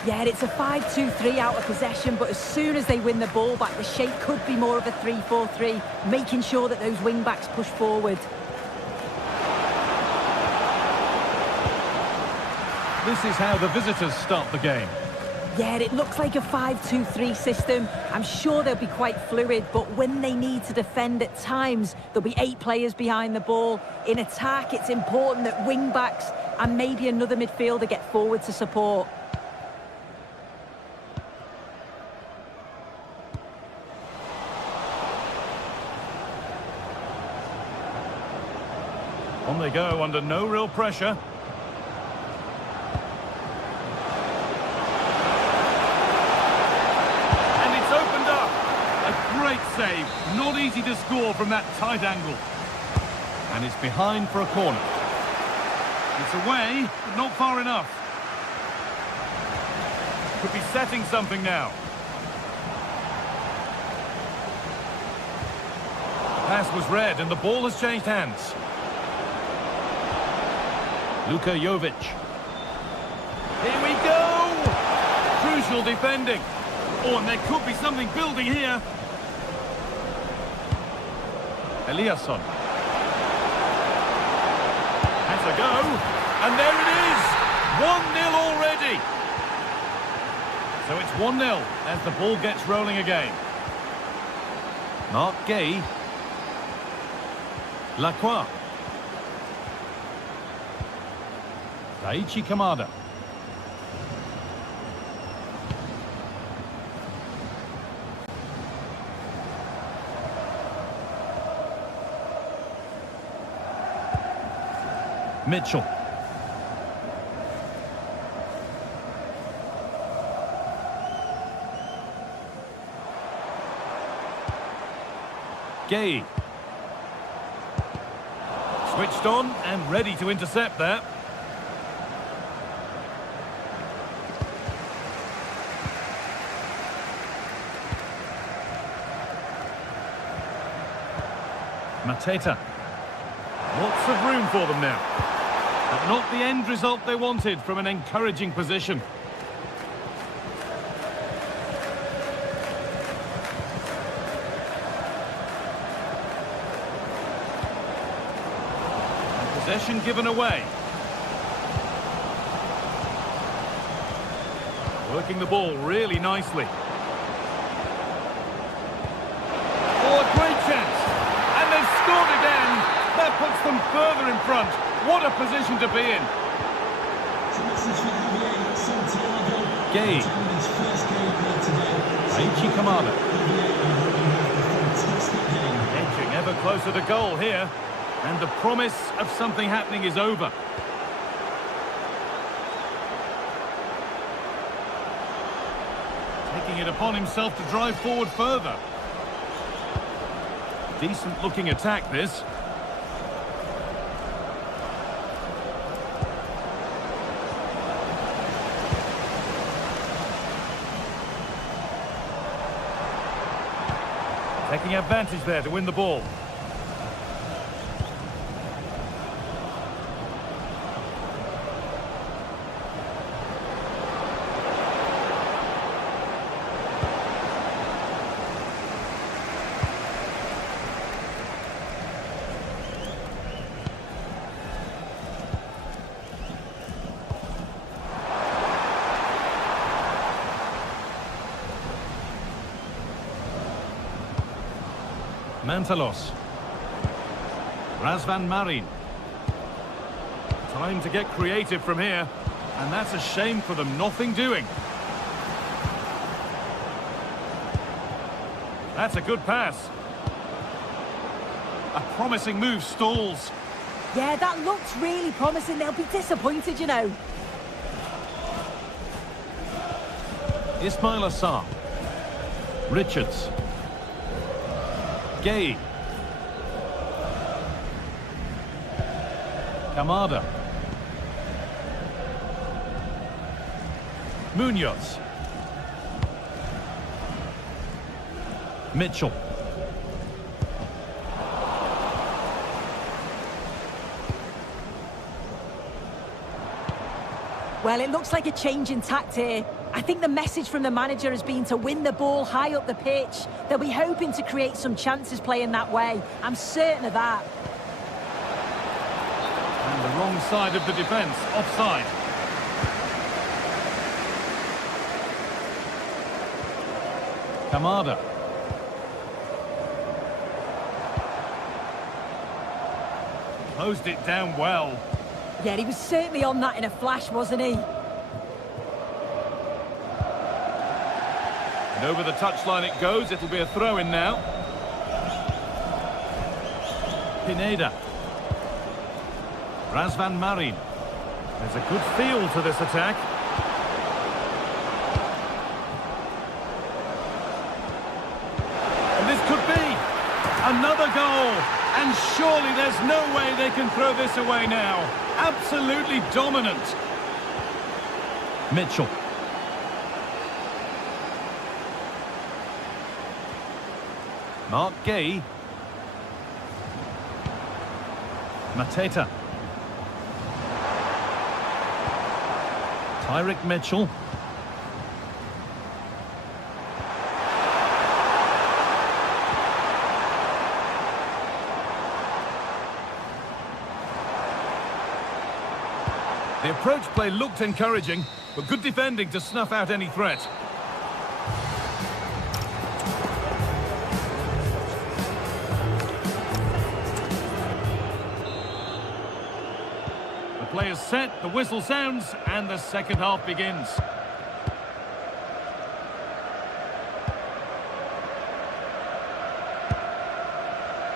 Yeah, it's a 5-2-3 out of possession, but as soon as they win the ball back, the shape could be more of a 3-4-3, making sure that those wing-backs push forward. This is how the visitors start the game. Yeah, it looks like a 5-2-3 system. I'm sure they'll be quite fluid, but when they need to defend at times, there'll be 8 players behind the ball. In attack, it's important that wing-backs and maybe another midfielder get forward to support. On they go, under no real pressure. And it's opened up. A great save. Not easy to score from that tight angle. And it's behind for a corner. It's away, but not far enough. Could be setting something now. The pass was read and the ball has changed hands. Luka Jovic. Here we go! Crucial defending. Oh, and there could be something building here. Eliasson. Has a go. And there it is! 1-0 already. So it's 1-0 as the ball gets rolling again. Mark Gay. Lacroix. Daichi Kamada. Mitchell. Gay. Switched on and ready to intercept there. Mateta. Lots of room for them now. But not the end result they wanted from an encouraging position. And possession given away. Working the ball really nicely. Oh, a great chance. And they've scored again. That puts them further in front. What a position to be in. Gay. Daichi Kamada. Edging ever closer to goal here. And the promise of something happening is over. Taking it upon himself to drive forward further. Decent looking attack this. Taking advantage there to win the ball. Mantalos. Razvan Marin. Time to get creative from here. And that's a shame for them. Nothing doing. That's a good pass. A promising move stalls. Yeah, that looks really promising. They'll be disappointed, you know. Ismail Assar. Richards. Gay. Kamada. Munoz. Mitchell. Well, it looks like a change in tact here. I think the message from the manager has been to win the ball high up the pitch. They'll be hoping to create some chances playing that way. I'm certain of that. And the wrong side of the defence, offside. Kamada. Closed it down well. Yeah, he was certainly on that in a flash, wasn't he? And over the touchline it goes. It'll be a throw-in now. Pineda. Razvan Marin. There's a good feel to this attack. And this could be another goal. And surely there's no way they can throw this away now. Absolutely dominant. Mitchell. Mark Gay. Mateta. Tyrick Mitchell. The approach play looked encouraging, but good defending to snuff out any threat. The play is set, the whistle sounds, and the second half begins.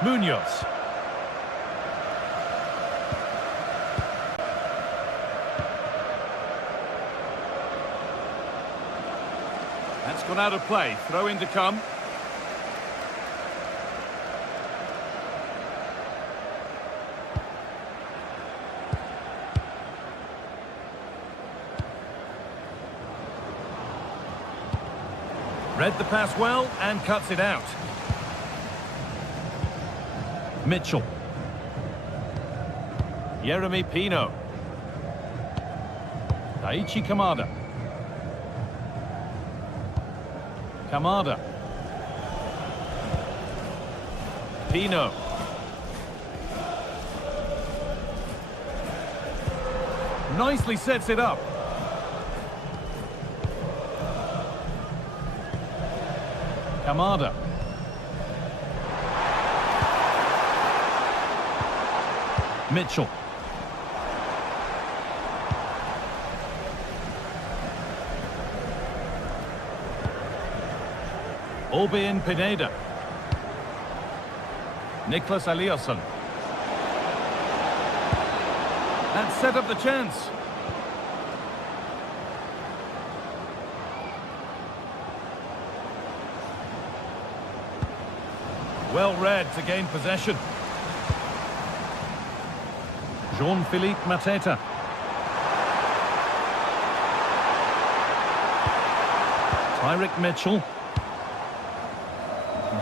Munoz. That's gone out of play. Throw in to come. Read the pass well and cuts it out. Mitchell. Yeremy Pino. Daichi Kamada. Kamada. Pino. Nicely sets it up. Kamada. Mitchell. Orbin Pineda. Nicholas Eliasson. That set up the chance. Well read to gain possession. Jean-Philippe Mateta. Tyrick Mitchell.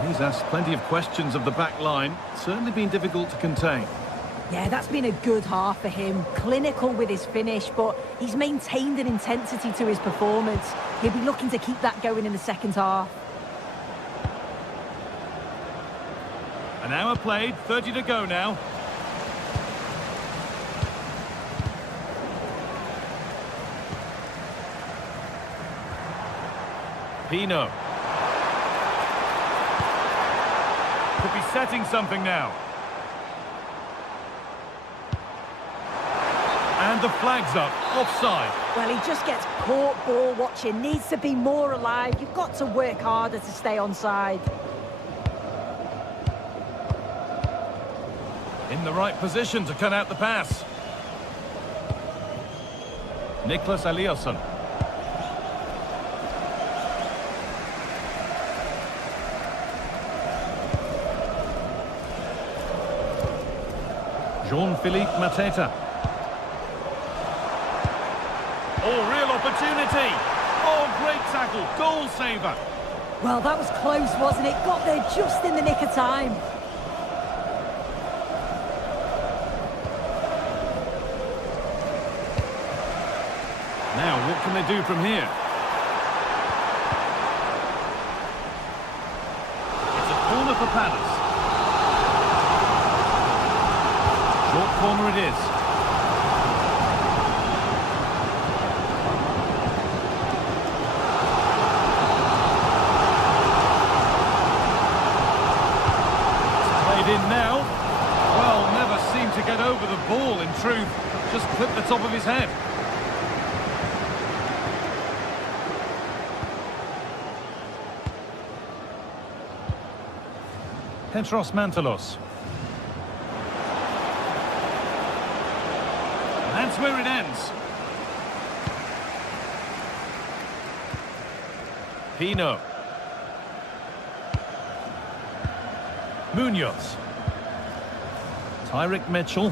He's asked plenty of questions of the back line. Certainly been difficult to contain. Yeah, that's been a good half for him. Clinical with his finish, but he's maintained an intensity to his performance. He'll be looking to keep that going in the second half. An hour played, 30 to go now. Pino. Could be setting something now. And the flag's up, offside. Well, he just gets caught ball watching, needs to be more alive. You've got to work harder to stay onside. In the right position to cut out the pass. Nicholas Eliasson. Jean-Philippe Mateta. Oh, real opportunity. Oh, great tackle. Goal saver. Well, that was close, wasn't it? Got there just in the nick of time. Now, what can they do from here? It's a corner for Palace. Short corner it is. it in now. Well, never seemed to get over the ball, in truth. Just clipped the top of his head. Petros Mantalos. That's where it ends. Pino. Munoz. Tyrick Mitchell.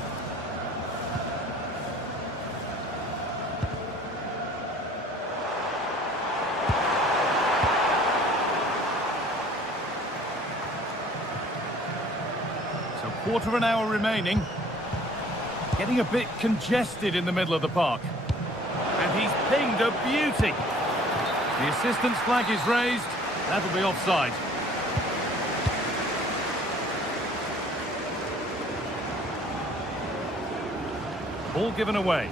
So quarter of an hour remaining. Getting a bit congested in the middle of the park. And he's pinged a beauty. The assistant's flag is raised. That'll be offside. Ball given away.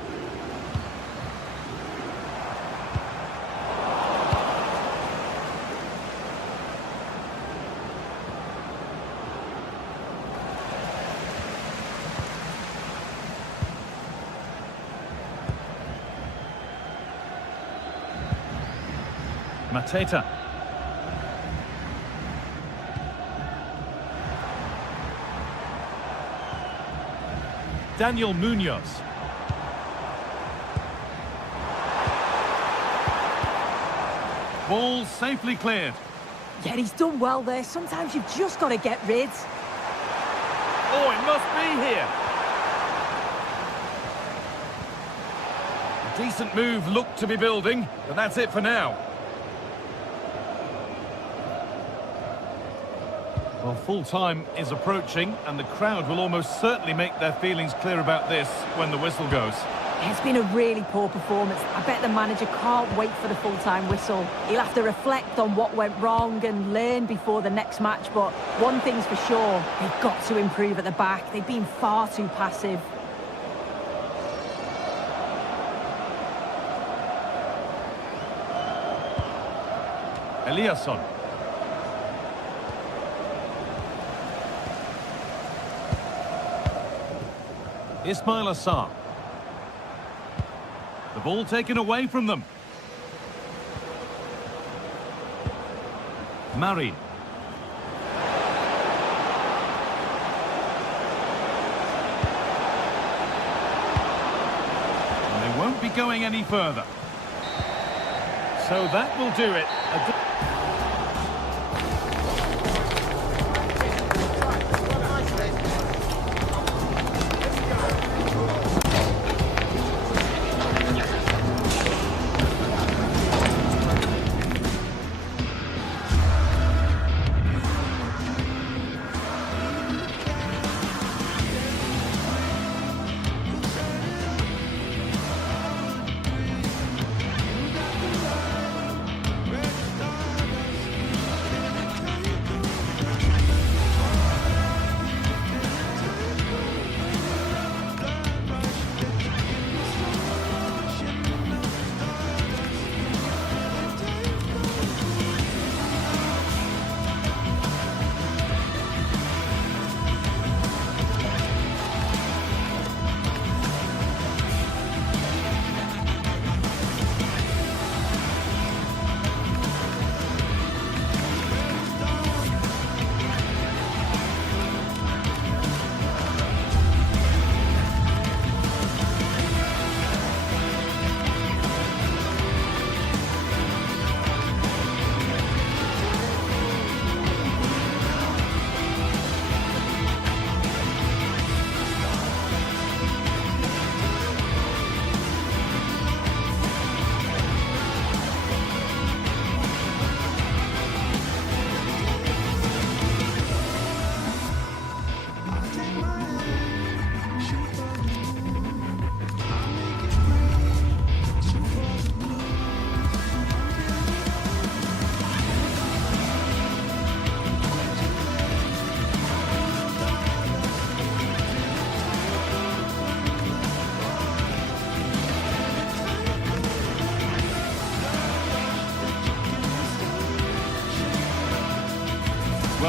Mateta. Daniel Munoz. Ball safely cleared. Yeah, he's done well there. Sometimes you've just got to get rid. Oh, it must be here. A decent move looked to be building, but that's it for now. Well, full-time is approaching, and the crowd will almost certainly make their feelings clear about this when the whistle goes. It's been a really poor performance. I bet the manager can't wait for the full-time whistle. He'll have to reflect on what went wrong and learn before the next match, but one thing's for sure, they've got to improve at the back. They've been far too passive. Eliasson. Ismail Assar. The ball taken away from them. Marin. And they won't be going any further. So that will do it.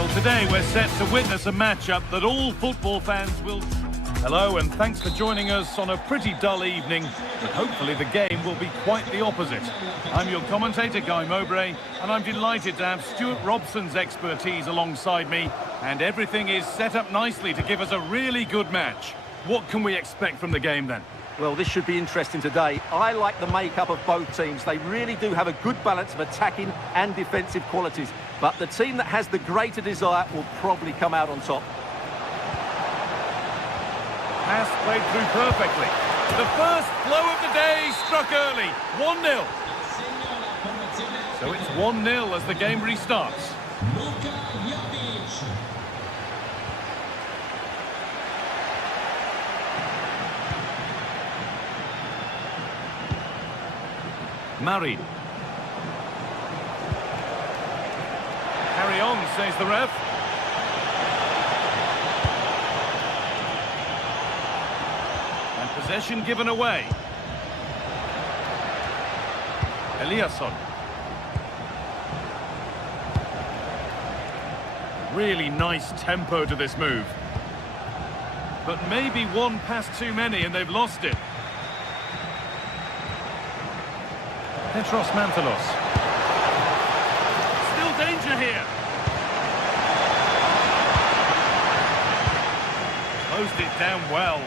Well, today we're set to witness a matchup that all football fans will... Hello, and thanks for joining us on a pretty dull evening, but hopefully the game will be quite the opposite. I'm your commentator, Guy Mowbray, and I'm delighted to have Stuart Robson's expertise alongside me, and everything is set up nicely to give us a really good match. What can we expect from the game, then? Well, this should be interesting today. I like the makeup of both teams. They really do have a good balance of attacking and defensive qualities, but the team that has the greater desire will probably come out on top. Pass played through perfectly. The first blow of the day struck early. 1-0. So it's 1-0 as the game restarts. Marin. Carry on, says the ref. Possession given away. Eliasson. Really nice tempo to this move. But maybe one pass too many and they've lost it. Petros Mantalos. Still danger here. Closed it down well.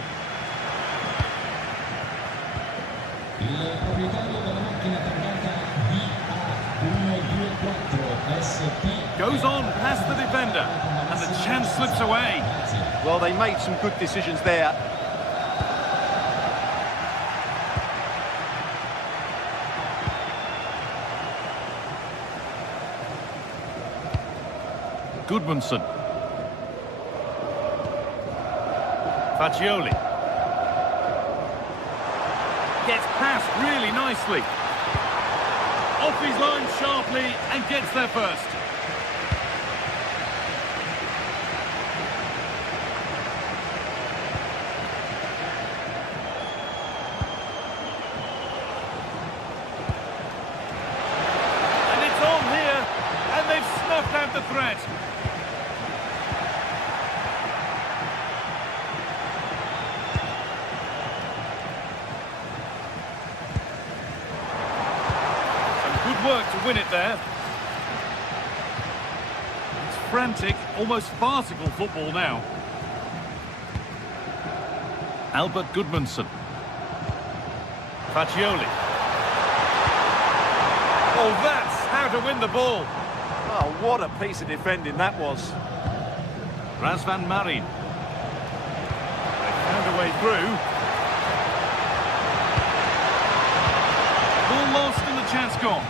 Goes on past the defender, and the chance slips away. Well, they made some good decisions there. Gudmundsson. Fagioli. Gets past really nicely. Off his line sharply and gets there first. And it's on here, and they've snuffed out the threat. Work to win it there. It's frantic, almost farcical football now. Albert Gudmundsson. Fagioli. Oh, that's how to win the ball. Oh, what a piece of defending that was. Razvan Marin. They found a way through. Ball lost and the chance gone.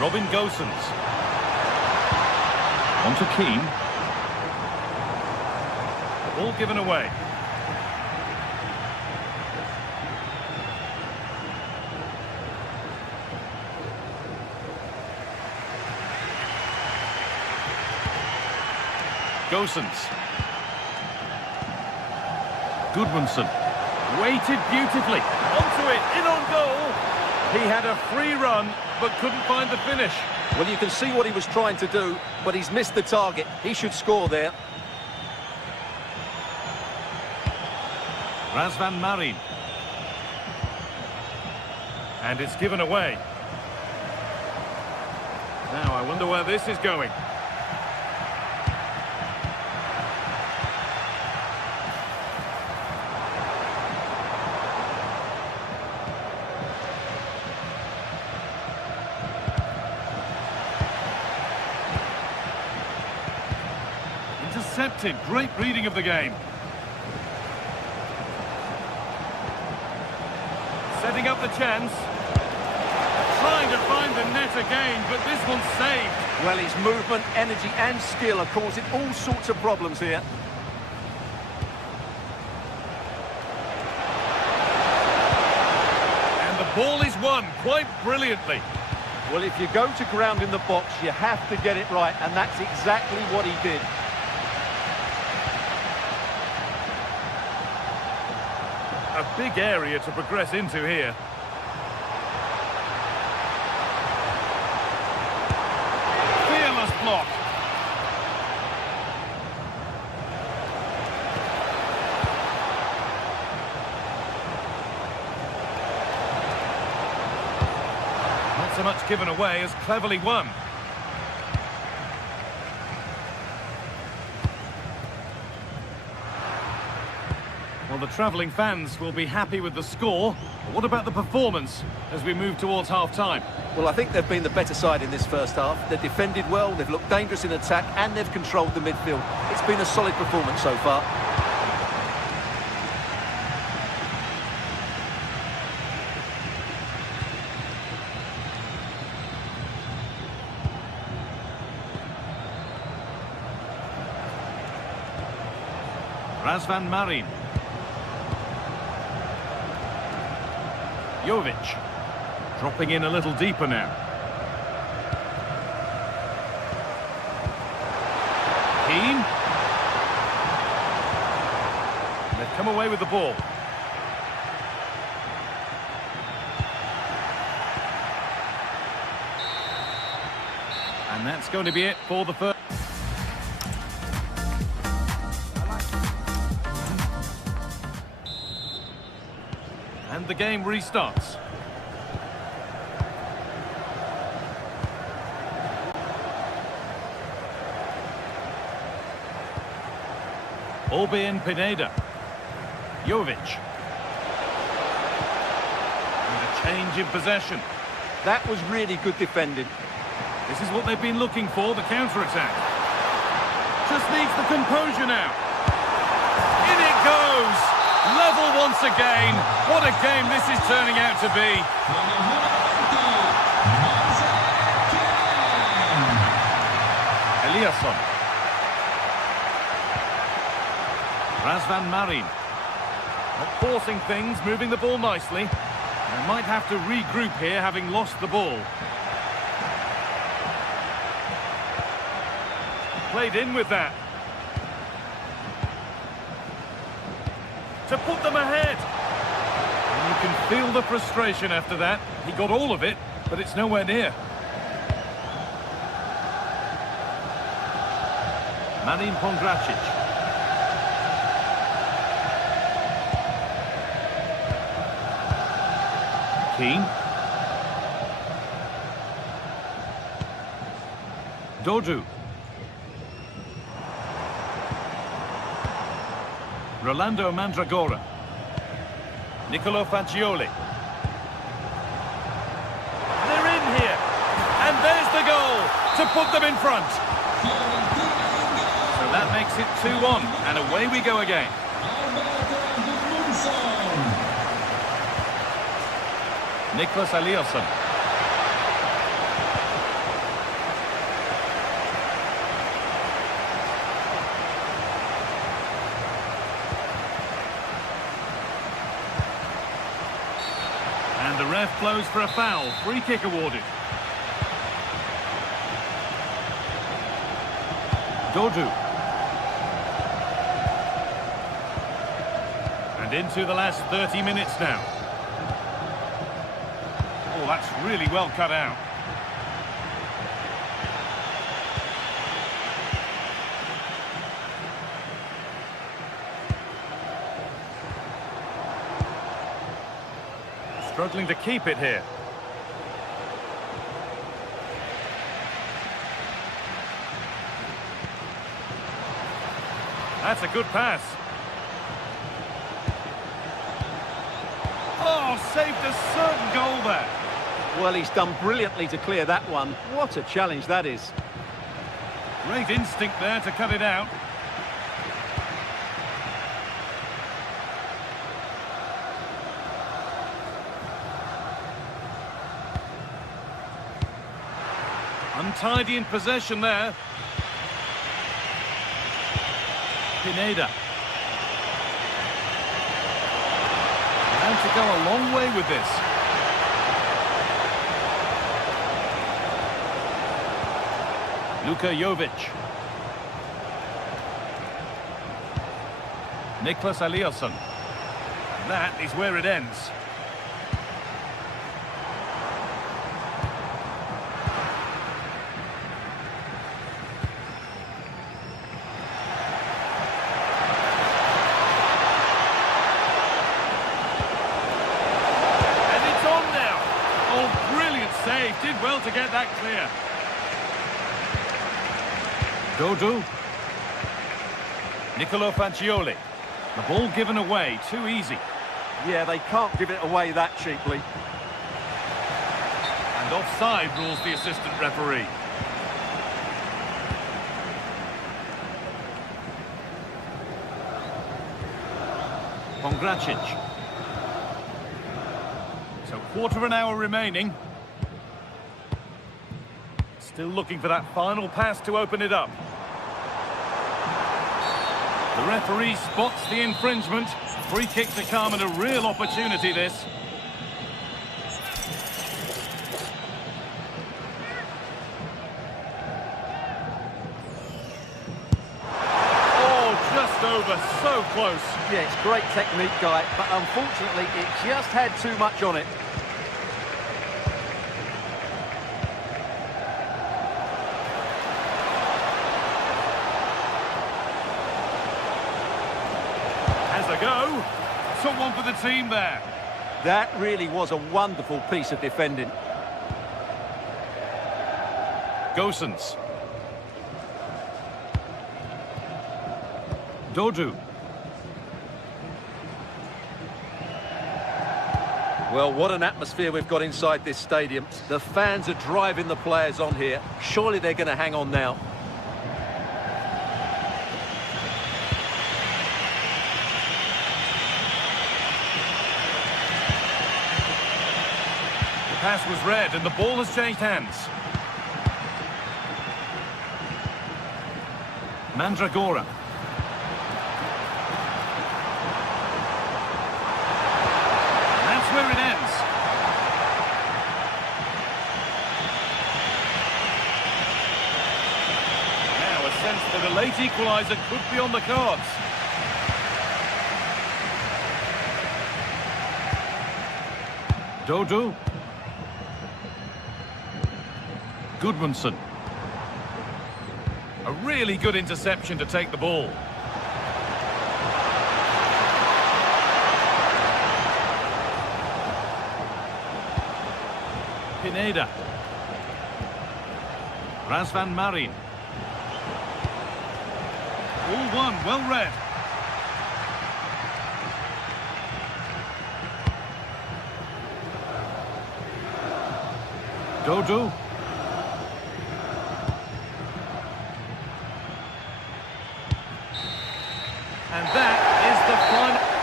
Robin Gosens. On to Keane. Ball given away. Gosens. Gudmundsson. Waited beautifully. Onto it, in on goal. He had a free run, but couldn't find the finish. Well, you can see what he was trying to do, but he's missed the target. He should score there. Razvan Marin. And it's given away. Now, I wonder where this is going. Intercepted. Great reading of the game. Setting up the chance. Trying to find the net again, but this one's saved. Well, his movement, energy and skill are causing all sorts of problems here. And the ball is won quite brilliantly. Well, if you go to ground in the box, you have to get it right, and that's exactly what he did. A big area to progress into here. Not so much given away as cleverly won. Well, the travelling fans will be happy with the score. But what about the performance as we move towards half-time? Well, I think they've been the better side in this first half. They've defended well, they've looked dangerous in attack, and they've controlled the midfield. It's been a solid performance so far. Razvan Marin. Jovic. Dropping in a little deeper now. Keane. They've come away with the ball. And that's going to be it for the first. And the game restarts. Orbén Pineda. Jovic. And a change in possession. That was really good defending. This is what they've been looking for, the counter-attack. Just needs the composure now. In it goes! Level once again. What a game this is turning out to be. Eliasson. Razvan Marin. Not forcing things, moving the ball nicely. They might have to regroup here, having lost the ball. Played in with that. To put them ahead. And you can feel the frustration after that. He got all of it, but it's nowhere near. Marin Pongracic. Keane. Dodu. Rolando Mandragora. Nicolo Fagioli. They're in here. And there's the goal to put them in front. So that makes it 2-1. And away we go again. Nicolas Eliasson. And the ref blows for a foul. Free kick awarded. Dodu. And into the last 30 minutes now. Oh, that's really well cut out. Struggling to keep it here. That's a good pass. Oh, saved a certain goal there. Well, he's done brilliantly to clear that one. What a challenge that is. Great instinct there to cut it out. Untidy in possession there. Pineda. And to go a long way with this. Luka Jovic. Nicolas Eliasson. That is where it ends. well to get that clear. Dodu. Nicolo Fagioli. The ball given away, too easy. Yeah, they can't give it away that cheaply. And offside rules the assistant referee. Pongracic. So quarter of an hour remaining. Still looking for that final pass to open it up. The referee spots the infringement. Free kick to come and a real opportunity this. Over, so close. Yeah, it's great technique, Guy, but unfortunately it just had too much on it. Has a go. Took one for the team there. That really was a wonderful piece of defending. Gosens. Dodu. Well, what an atmosphere we've got inside this stadium. The fans are driving the players on here. Surely they're going to hang on now. The pass was read and the ball has changed hands. Mandragora. Where it ends. Now a sense that a late equaliser could be on the cards. Dodu. Goodmanson. A really good interception to take the ball. Pineda. Razvan Marin. All one, well read. Dodu. And that is the final.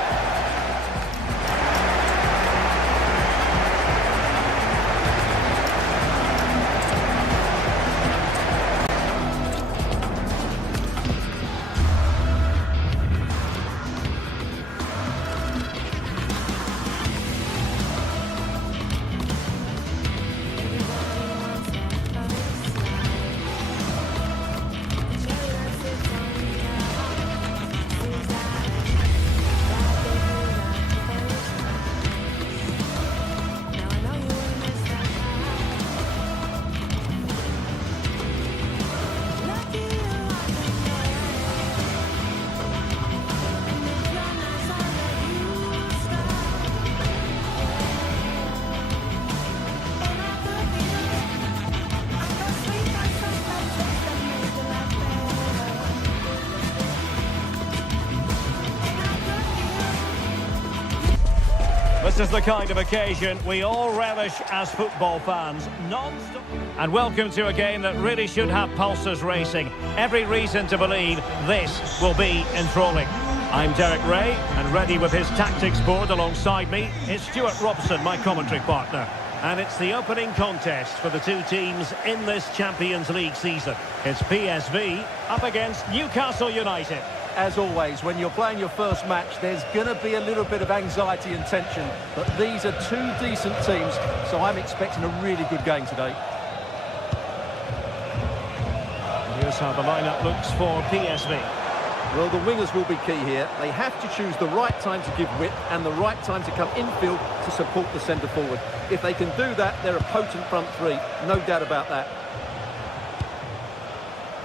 This is the kind of occasion we all relish as football fans. Non-stop. And welcome to a game that really should have pulses racing. Every reason to believe this will be enthralling. I'm Derek Ray, and ready with his tactics board alongside me is Stuart Robson, my commentary partner. And it's the opening contest for the two teams in this Champions League season. It's PSV up against Newcastle United. As always, when you're playing your first match, there's going to be a little bit of anxiety and tension. But these are two decent teams, so I'm expecting a really good game today. Here's how the lineup looks for PSV. Well, the wingers will be key here. They have to choose the right time to give width and the right time to come infield to support the centre forward. If they can do that, they're a potent front three. No doubt about that.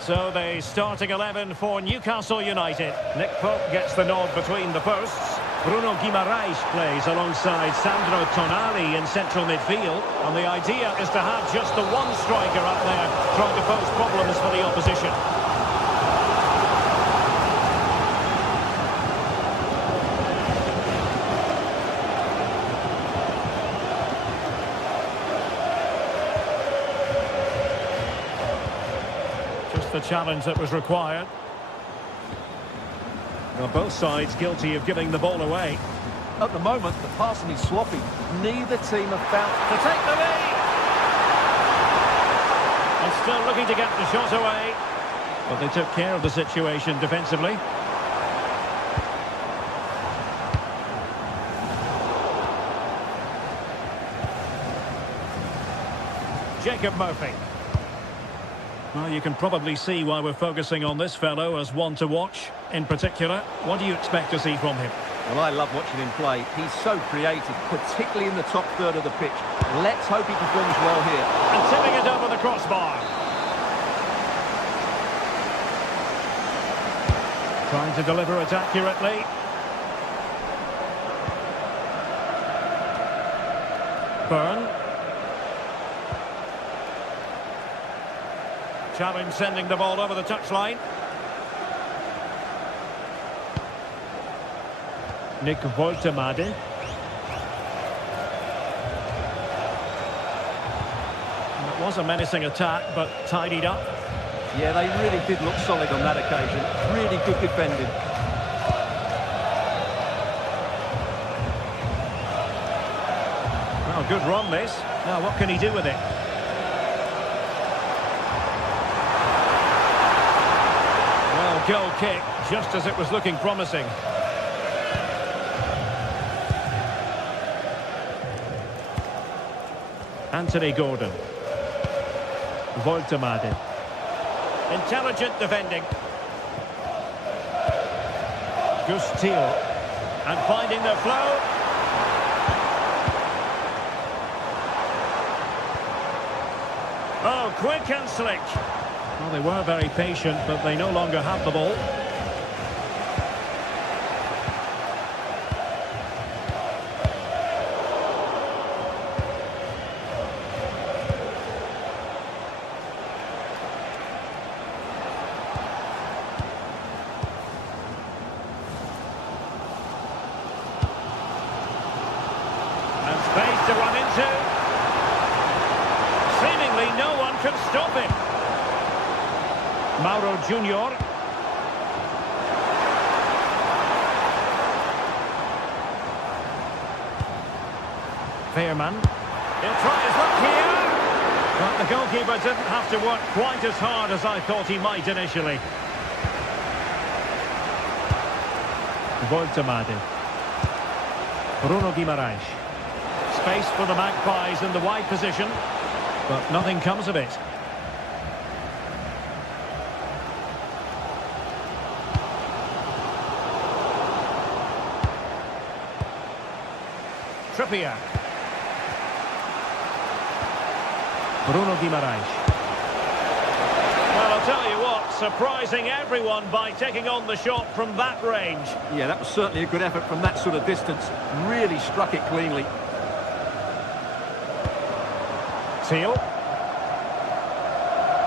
So the starting 11 for Newcastle United. Nick Pope gets the nod between the posts. Bruno Guimaraes plays alongside Sandro Tonali in central midfield. And the idea is to have just the one striker up there trying to pose problems for the opposition. Just the challenge that was required. Well, both sides guilty of giving the ball away. At the moment, the passing is sloppy. Neither team have found... To take the lead! And still looking to get the shot away. But they took care of the situation defensively. Jacob Murphy. Well, you can probably see why we're focusing on this fellow as one to watch. In particular, what do you expect to see from him? Well, I love watching him play. He's so creative, particularly in the top third of the pitch. Let's hope he performs well here. And tipping it over the crossbar. Trying to deliver it accurately. Byrne. Challenge sending the ball over the touchline. Nick Woltemade. It was a menacing attack, but tidied up. Yeah, they really did look solid on that occasion. Really good defending. Well, good run this. Now, what can he do with it? Well, goal kick, just as it was looking promising. Anthony Gordon. Woltemade. Intelligent defending. Gustil. And finding the flow. Oh, quick and slick. Well, they were very patient, but they no longer have the ball. And space to run into. Seemingly no one can stop him. Mauro Junior. Veerman. He'll try his luck here. But the goalkeeper didn't have to work quite as hard as I thought he might initially. Woltemade. Bruno Guimaraes. Space for the Magpies in the wide position, but nothing comes of it. Trippier. Bruno Guimaraes. Well, I'll tell you what, surprising everyone by taking on the shot from that range. Yeah, that was certainly a good effort from that sort of distance. Really struck it cleanly. Teal.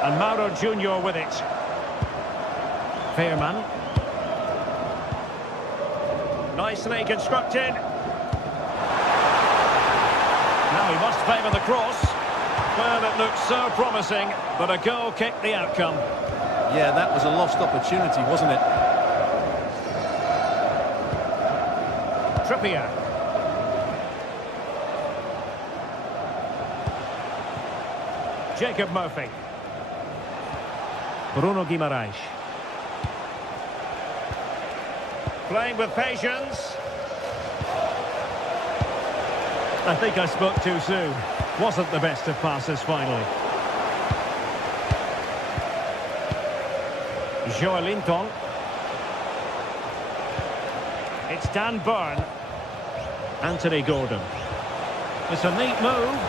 And Mauro Junior with it. Veerman. Nicely constructed. Now he must favour the cross. Well, it looked so promising, but a goal kicked the outcome. Yeah, that was a lost opportunity, wasn't it? Trippier. Jacob Murphy. Bruno Guimaraes. Playing with patience. I think I spoke too soon. Wasn't the best of passes finally. Joelinton. It's Dan Byrne. Anthony Gordon. It's a neat move.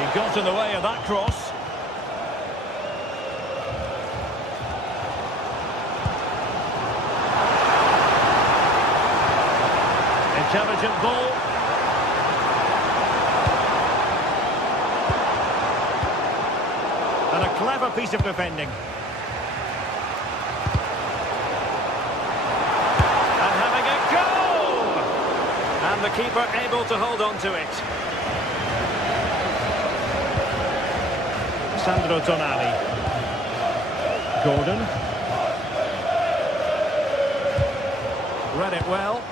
He got in the way of that cross. Intelligent ball. And a clever piece of defending. And having a goal! And the keeper able to hold on to it. Sandro Tonali. Gordon. Read it well.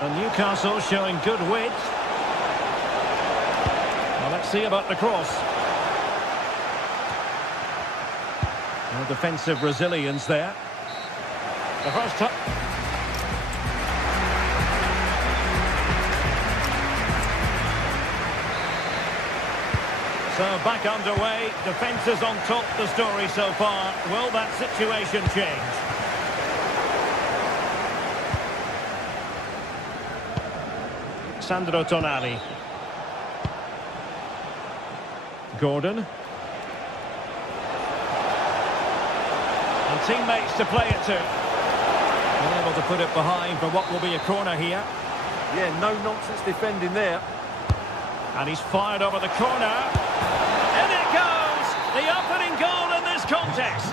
And Newcastle showing good width. Well, let's see about the cross. No defensive resilience there. The first touch. So back underway, defence is on top, the story so far. Will that situation change? Sandro Tonali. Gordon. And teammates to play it to. And able to put it behind for what will be a corner here. Yeah, no nonsense defending there. And he's fired over the corner. In it goes! The opening goal in this contest.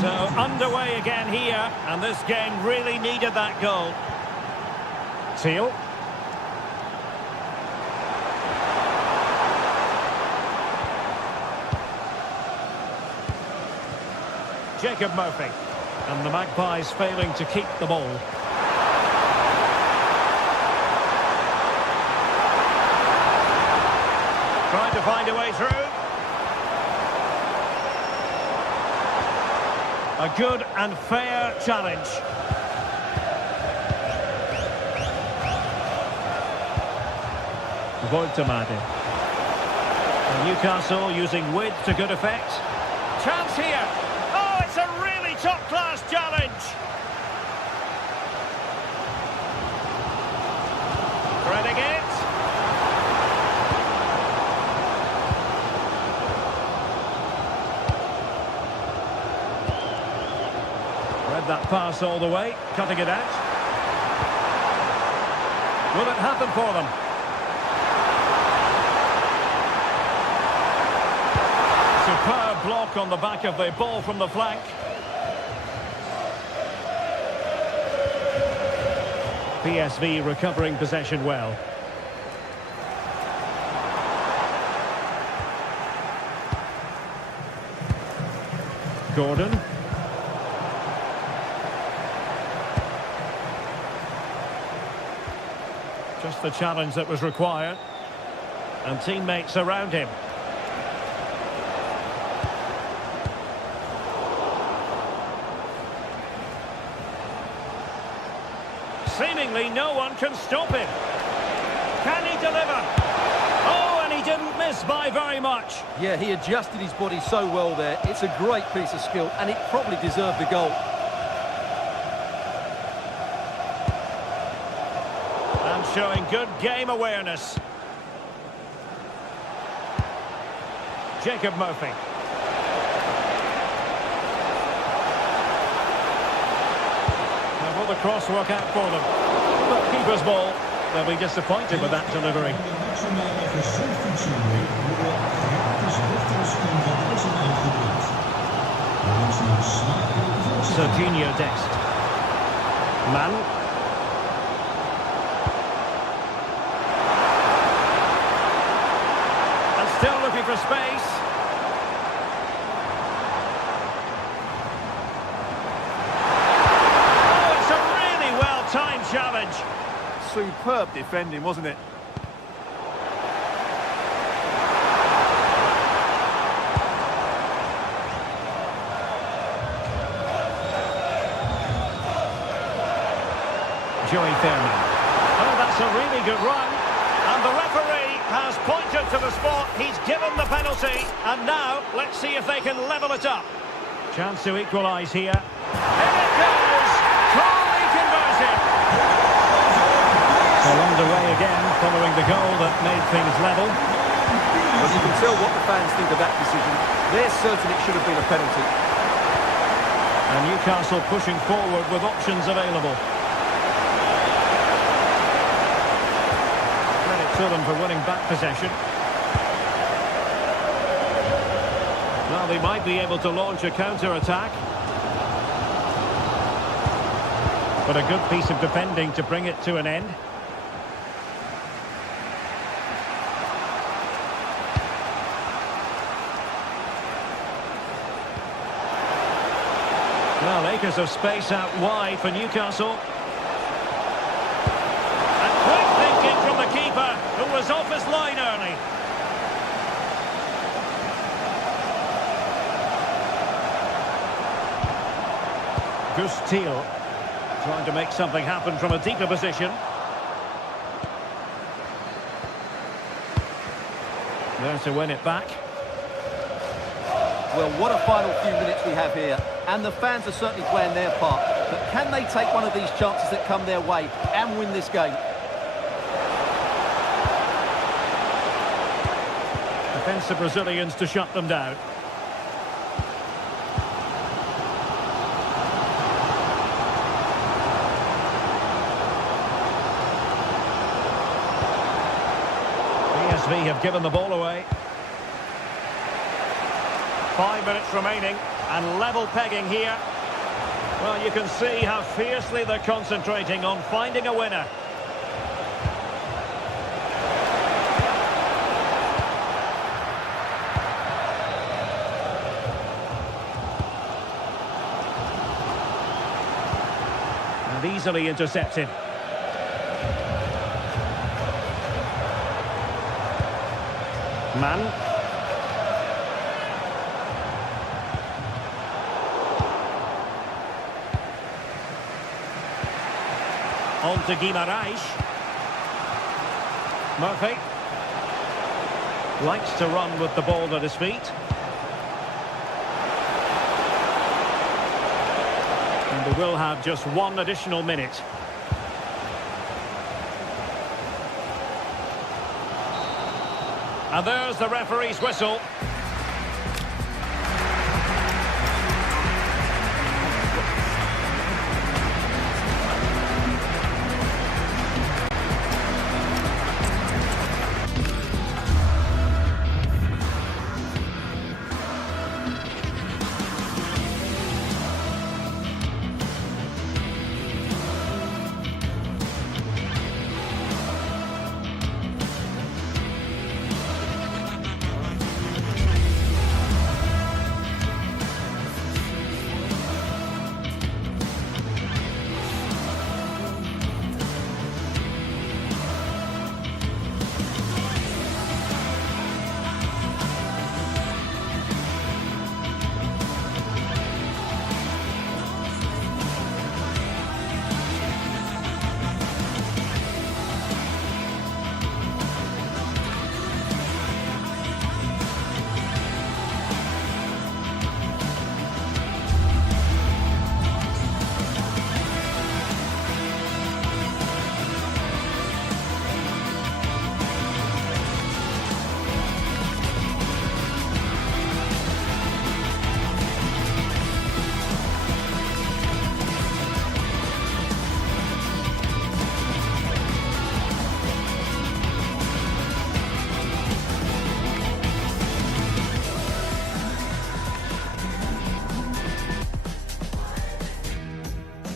So underway again here, and this game really needed that goal. Teal. Jacob Murphy. And the Magpies failing to keep the ball. Trying to find a way through. A good and fair challenge. Voltemade. Newcastle using width to good effect. Chance here. Oh, it's a really top-class challenge. Threading it. Read that pass all the way, cutting it out. Will it happen for them? Superb block on the back of the ball from the flank. PSV recovering possession well. Gordon. Just the challenge that was required. And teammates around him. Seemingly no one can stop him. Can he deliver? Oh, and he didn't miss by very much. Yeah, he adjusted his body so well there. It's a great piece of skill, and it probably deserved the goal. And showing good game awareness. Jacob Murphy. Will the cross work out for them? But keeper's ball. They'll be disappointed with that delivery. Serginho Dest. Mann. And still looking for space. Challenge. Superb defending, wasn't it? Joey Fairman. Oh, that's a really good run. And the referee has pointed to the spot. He's given the penalty. And now, let's see if they can level it up. Chance to equalise here. And it goes! Calmly converted. Well, underway again, following the goal that made things level. But you can tell what the fans think of that decision. They're certain it should have been a penalty. And Newcastle pushing forward with options available. Credit to them for winning back possession. Well, they might be able to launch a counter-attack. But a good piece of defending to bring it to an end. Well, acres of space out wide for Newcastle. And quick thinking from the keeper, who was off his line early. Gus Thiel trying to make something happen from a deeper position. There to win it back. Well, what a final few minutes we have here. And the fans are certainly playing their part. But can they take one of these chances that come their way and win this game? Defensive Brazilians to shut them down. PSV have given the ball away. 5 minutes remaining and level pegging here. Well, you can see how fiercely they're concentrating on finding a winner. And easily intercepted. Man. On to Guimarães. Murphy likes to run with the ball at his feet. And they will have just one additional minute. And there's the referee's whistle.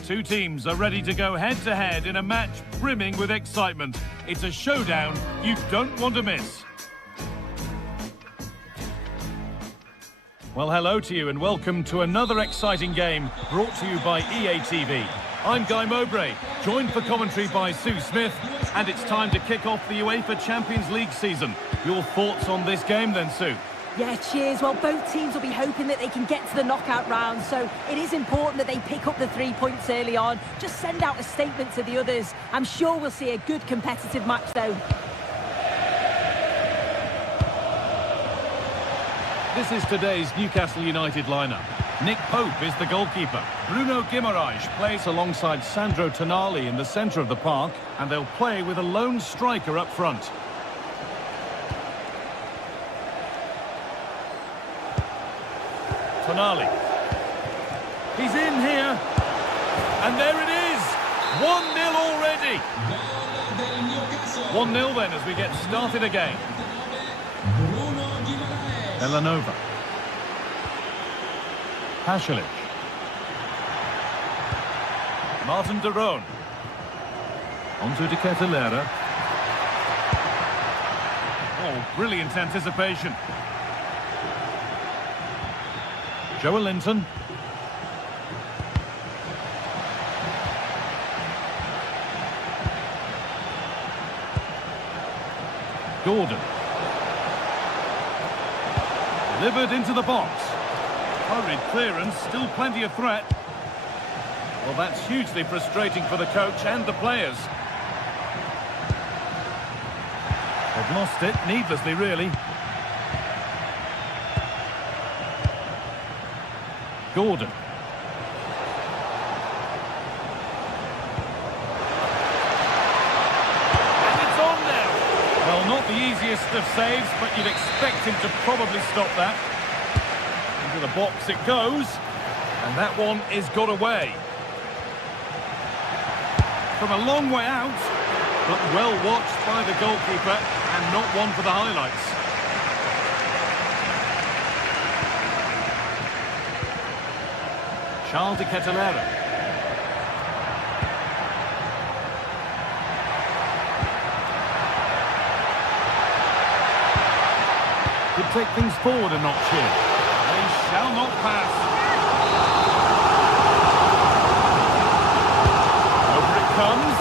Two teams are ready to go head-to-head in a match brimming with excitement. It's a showdown you don't want to miss. Well, hello to you and welcome to another exciting game brought to you by EA TV. I'm Guy Mowbray, joined for commentary by Sue Smith, and it's time to kick off the UEFA Champions League season. Your thoughts on this game then, Sue? Yeah, cheers. Well, both teams will be hoping that they can get to the knockout round, so it is important that they pick up the 3 points early on. Just send out a statement to the others. I'm sure we'll see a good competitive match, though. This is today's Newcastle United lineup. Nick Pope is the goalkeeper. Bruno Guimarães plays alongside Sandro Tonali in the centre of the park, and they'll play with a lone striker up front. Tonali. He's in here. And there it is. 1-0 already. 1-0 then as we get started again. Villanova. Pasalic. Martin de Roon. Onto De Ketelaere. Oh, brilliant anticipation. Joelinton. Gordon. Delivered into the box. Hurried clearance, still plenty of threat. Well, that's hugely frustrating for the coach and the players. They've lost it, needlessly really. Gordon. And it's on now. Well, not the easiest of saves, but you'd expect him to probably stop that. Into the box it goes. And that one is got away. From a long way out, but well watched by the goalkeeper and not one for the highlights. Charles De Ketelaere. Could take things forward a notch here. They shall not pass. Over it comes,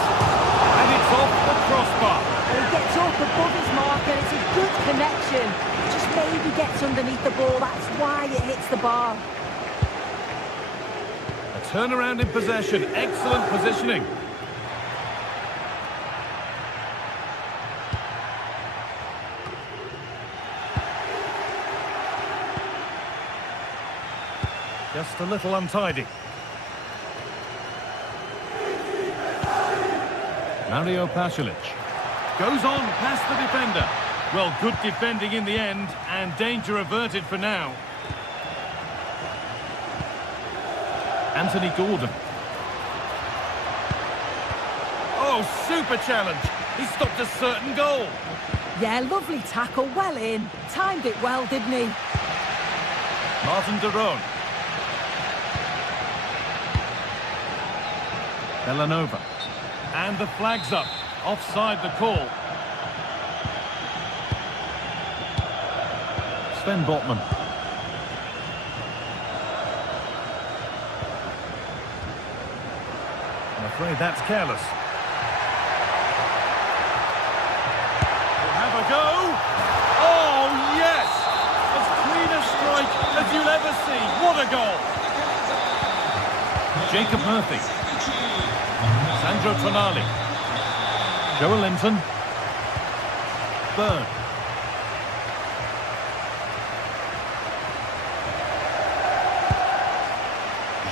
and it's off the crossbar. He gets up above his marker, it's a good connection. Just maybe gets underneath the ball, that's why it hits the bar. A turnaround in possession, excellent positioning. Just a little untidy. Mario Pasalic goes on past the defender. Well, good defending in the end, and danger averted for now. Anthony Gordon. Oh, super challenge. He stopped a certain goal. Yeah, lovely tackle, well in. Timed it well, didn't he? Martin de Roon. Villanova. And the flag's up. Offside the call. Sven Botman. I'm afraid that's careless. We'll have a go. Oh, yes! As clean a strike as you'll ever see. What a goal! Jacob Murphy. Sandro Tonali. Joelinton. Byrne.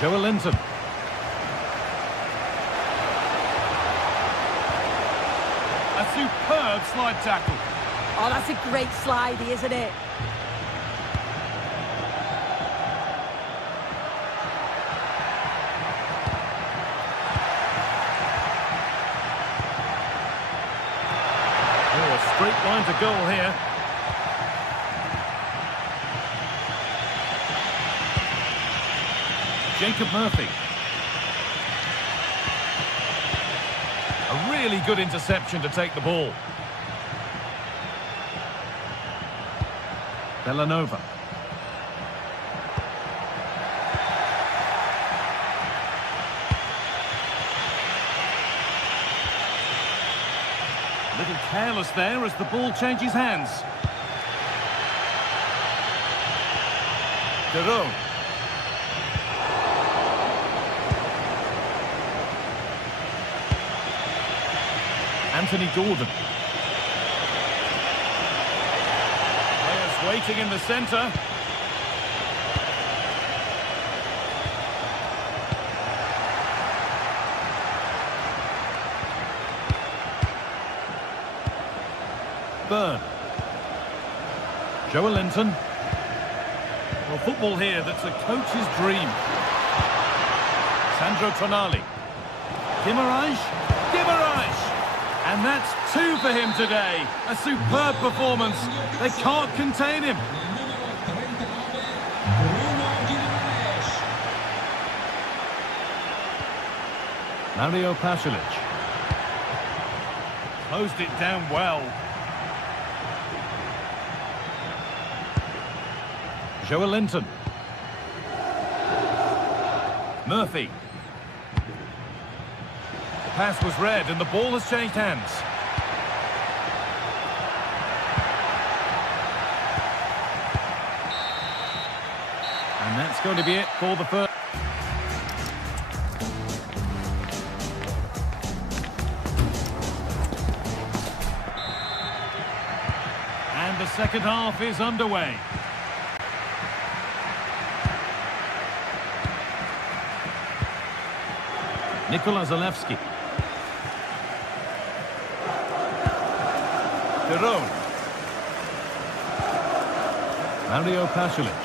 Joelinton. A superb slide tackle. Oh, that's a great slidey, isn't it? Oh, a straight line to goal here. Jacob Murphy. A really good interception to take the ball. Villanova. A little careless there as the ball changes hands. De Roon. Anthony Gordon. Players waiting in the centre. Byrne. Joelinton. Well, football here that's a coach's dream. Sandro Tonali. Guimaraes. And that's 2 for him today. A superb performance. They can't contain him. Mario Pasalic. Closed it down well. Joe Linton. Murphy. The pass was read and the ball has changed hands. And that's going to be it for the first. And the second half is underway. Nikola Zalewski. Derone. Mario Pasalic.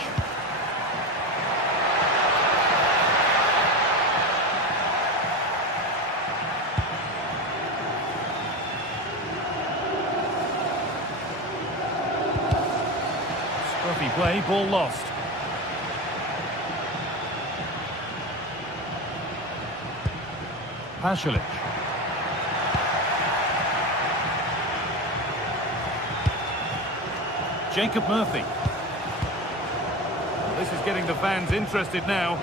Scruffy play, ball lost. Pasalic. Jacob Murphy. Well, this is getting the fans interested now.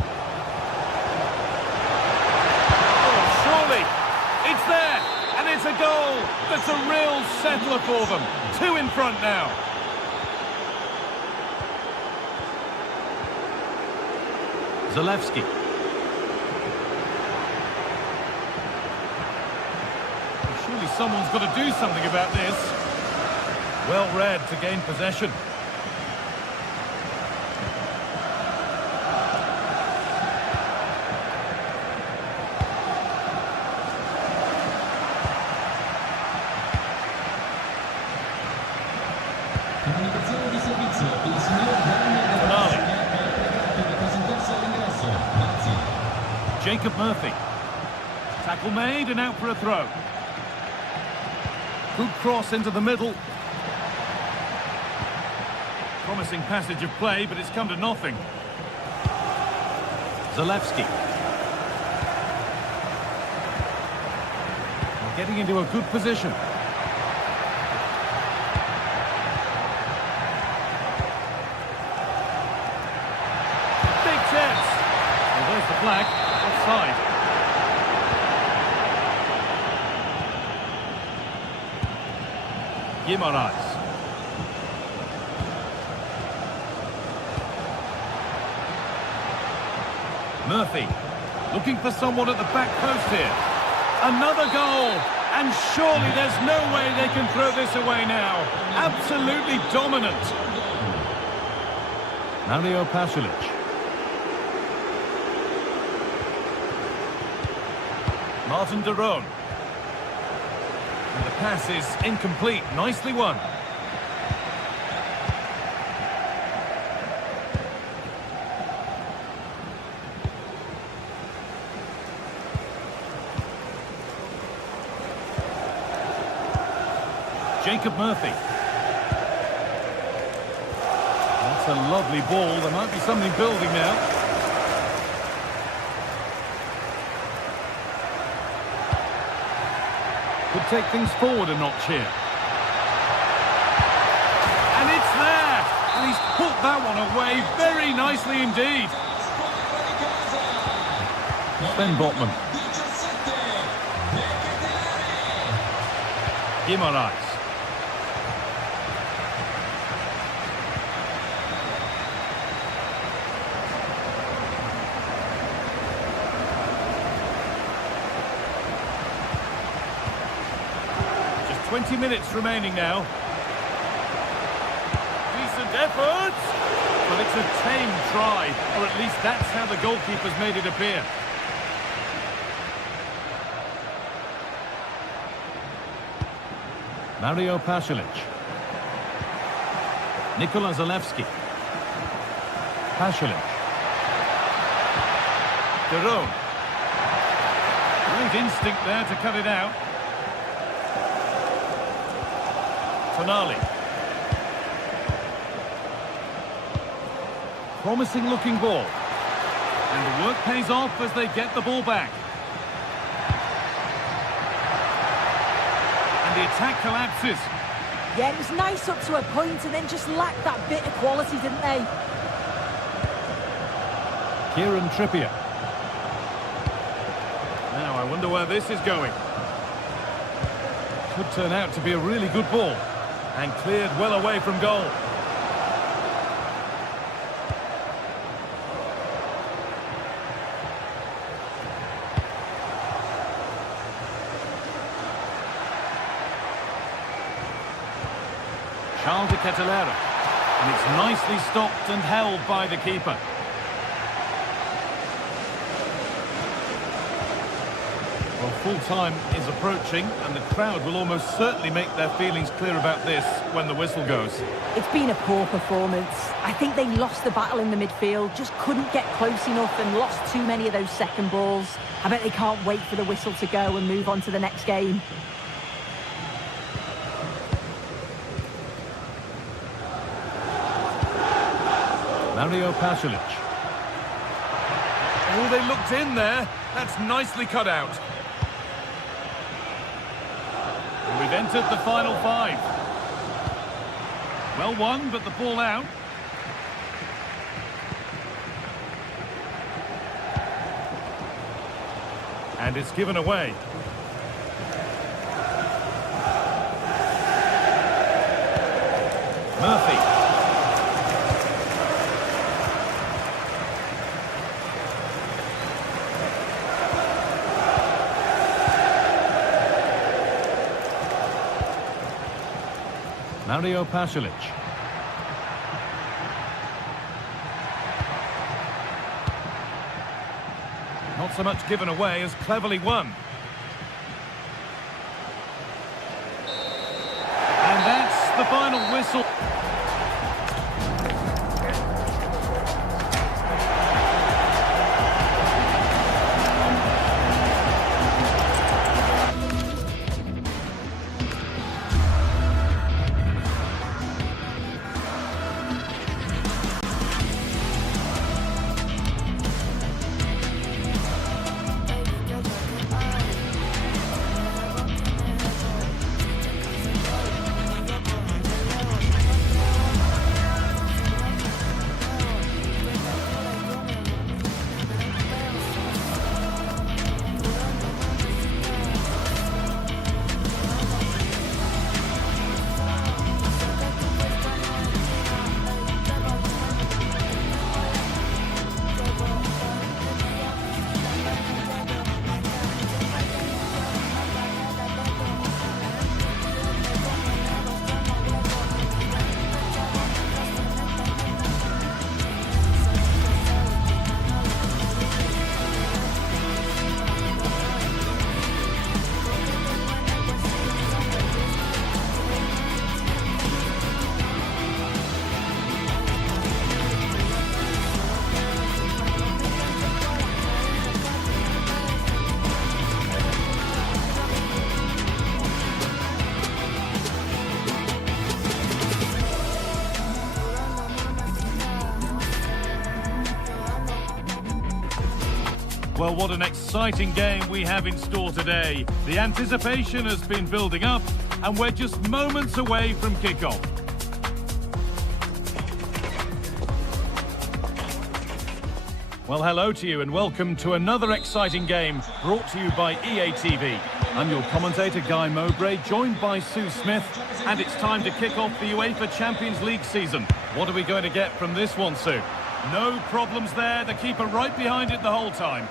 Oh, surely! It's there! And it's a goal! That's a real settler for them. 2 in front now. Zalewski. Surely someone's got to do something about this. Well read to gain possession. Jacob Murphy. Tackle made and out for a throw. Good cross into the middle. Promising passage of play, but it's come to nothing. Zalewski. Getting into a good position. Big chance. Well, there's the flag. Offside. Guimaraes. Murphy, looking for someone at the back post here. Another goal, and surely there's no way they can throw this away now. Absolutely dominant. Mario Pasalic. Martin Derone. And the pass is incomplete. Nicely won. Jacob Murphy. That's a lovely ball. There might be something building now. Could take things forward a notch here. And it's there! And he's put that one away very nicely indeed. Sven Botman. Guimaraes. Just 20 minutes remaining now. Decent effort! But it's a tame try, or at least that's how the goalkeeper's made it appear. Mario Pasalic. Nikola Zalewski. Pasalic. Derone. Great instinct there to cut it out. Tonali. Promising looking ball. And the work pays off as they get the ball back. And the attack collapses. Yeah, it was nice up to a point and then just lacked that bit of quality, didn't they? Kieran Trippier. Now I wonder where this is going. Could turn out to be a really good ball. And cleared well away from goal. Charles de Ketelera. And it's nicely stopped and held by the keeper. Well, full-time is approaching, and the crowd will almost certainly make their feelings clear about this when the whistle goes. It's been a poor performance. I think they lost the battle in the midfield, just couldn't get close enough and lost too many of those second balls. I bet they can't wait for the whistle to go and move on to the next game. Mario Pasalic. Oh, they looked in there. That's nicely cut out. We've entered the final 5. Well won, but the ball out. And it's given away. Murphy. Mario Pasalic. Not so much given away as cleverly won. And that's the final whistle. Well, what an exciting game we have in store today. The anticipation has been building up, and we're just moments away from kickoff. Well, hello to you and welcome to another exciting game brought to you by EA TV. I'm your commentator, Guy Mowbray, joined by Sue Smith, and it's time to kick off the UEFA Champions League season. What are we going to get from this one, Sue? No problems there, the keeper right behind it the whole time.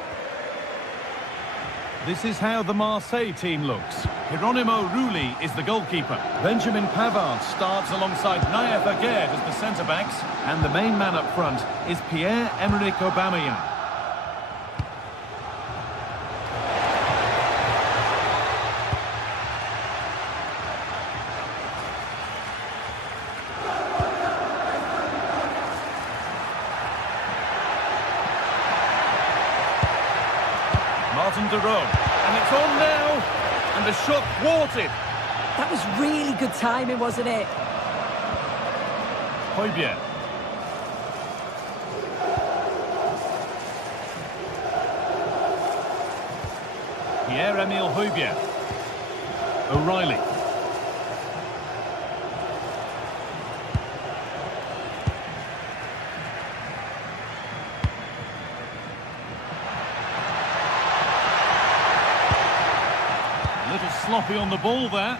This is how the Marseille team looks. Hieronymo Rulli is the goalkeeper. Benjamin Pavard starts alongside Naïef Aguerd as the centre-backs. And the main man up front is Pierre-Emerick Aubameyang. Martin de Roon, and on now, and the shot thwarted. That was really good timing, wasn't it? Højbjerg. Pierre-Emile Højbjerg. O'Reilly. A little sloppy on the ball there.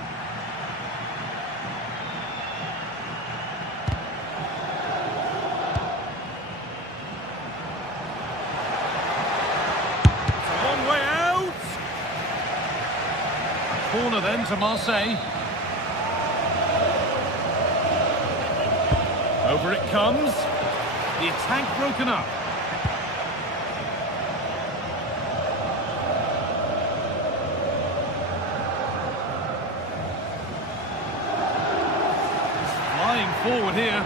Corner then to Marseille. Over it comes. The attack broken up. Flying forward here.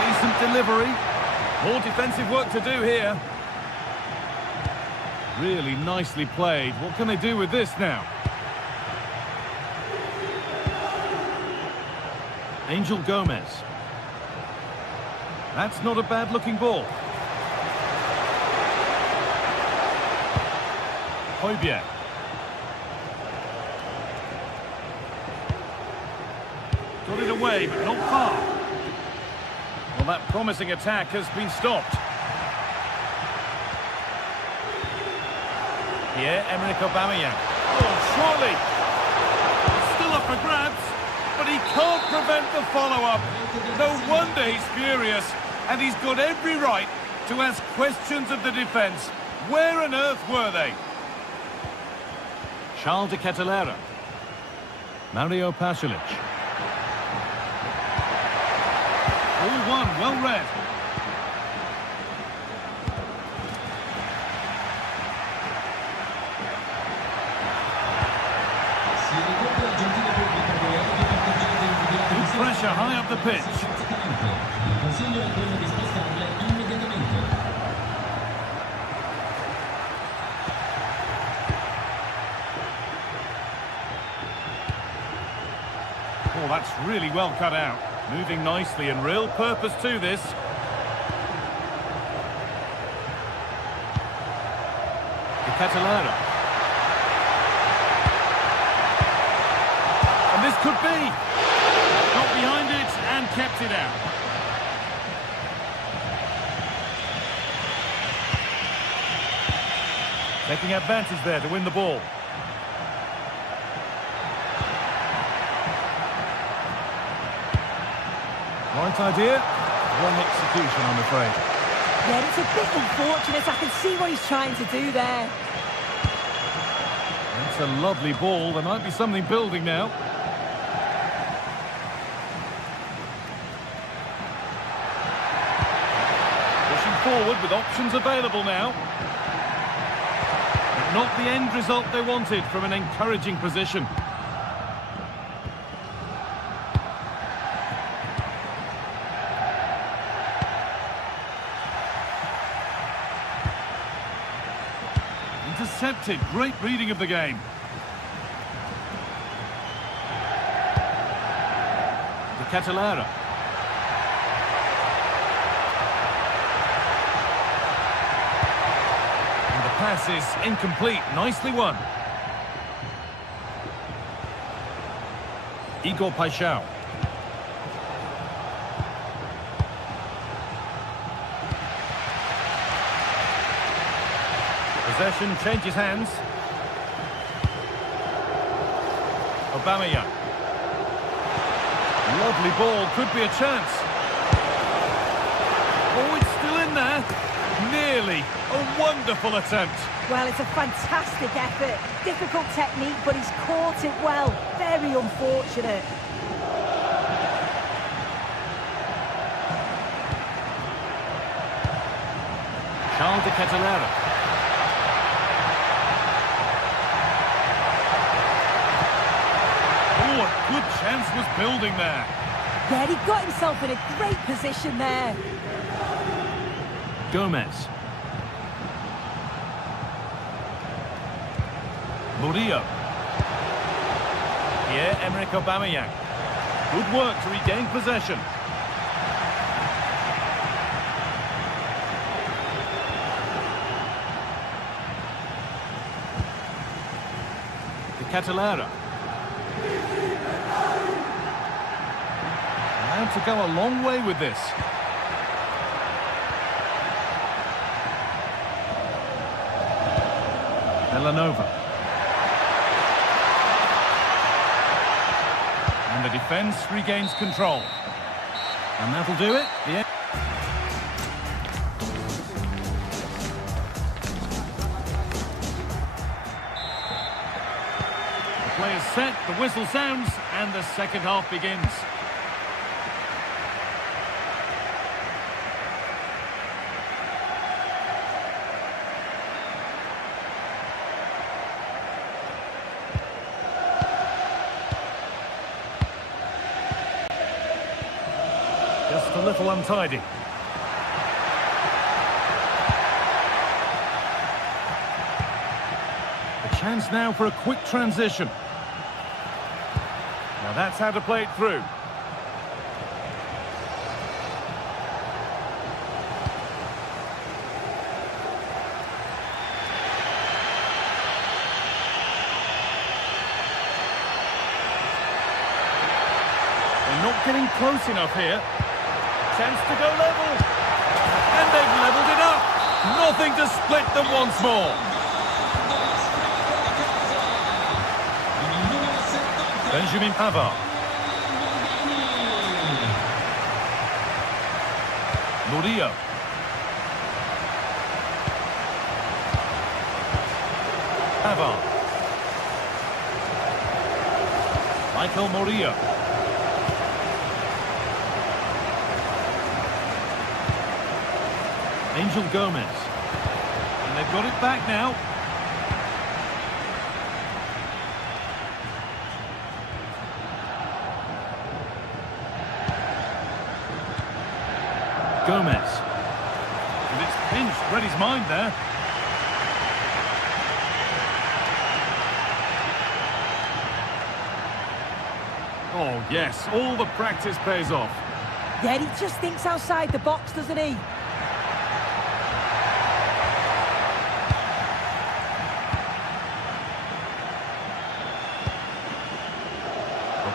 Decent delivery. More defensive work to do here. Really nicely played. What can they do with this now? Angel Gomez. That's not a bad-looking ball. Højbjerg. Got it away, but not far. Well, that promising attack has been stopped. Pierre-Emerick Aubameyang. Oh, surely! It's still up for grabs, but he can't prevent the follow-up. No wonder he's furious, and he's got every right to ask questions of the defence. Where on earth were they? Charles de Ketelaere. Mario Pasalic. 0-1, well read. Pressure high up the pitch. Oh, that's really well cut out. Moving nicely and real purpose to this. De Ketelaere. And this could be. Got behind it and kept it out. Taking advantage there to win the ball. Right idea, wrong execution, I'm afraid. Yeah, it's a bit unfortunate. I can see what he's trying to do there. It's a lovely ball. There might be something building now. Forward with options available now. But not the end result they wanted from an encouraging position. Intercepted, great reading of the game. De Ketelaere. Pass is incomplete. Nicely won. Igor Paixão. Possession changes hands. Aubameyang. Lovely ball. Could be a chance. Oh, it's still in there. Nearly. A wonderful attempt. Well, it's a fantastic effort. Difficult technique, but he's caught it well. Very unfortunate. Charles de Ketelaere. Oh, a good chance was building there. Yeah, he got himself in a great position there. Gomez. Murillo. Pierre-Emerick Aubameyang. Good work to regain possession. De Catalera. Allowed to go a long way with this. Villanova. And the defence regains control. And that'll do it. The play is set, the whistle sounds, and the second half begins. Just a little untidy. A chance now for a quick transition. Now that's how to play it through. They're not getting close enough here. Chance to go level. And they've levelled it up. Nothing to split them once more. Benjamin Pavard. Murillo. Pavard. Michael Murillo. Angel Gomez. And they've got it back now. Gomez. And it's pinched, read his mind there. Oh yes, all the practice pays off. Yeah, he just thinks outside the box, doesn't he?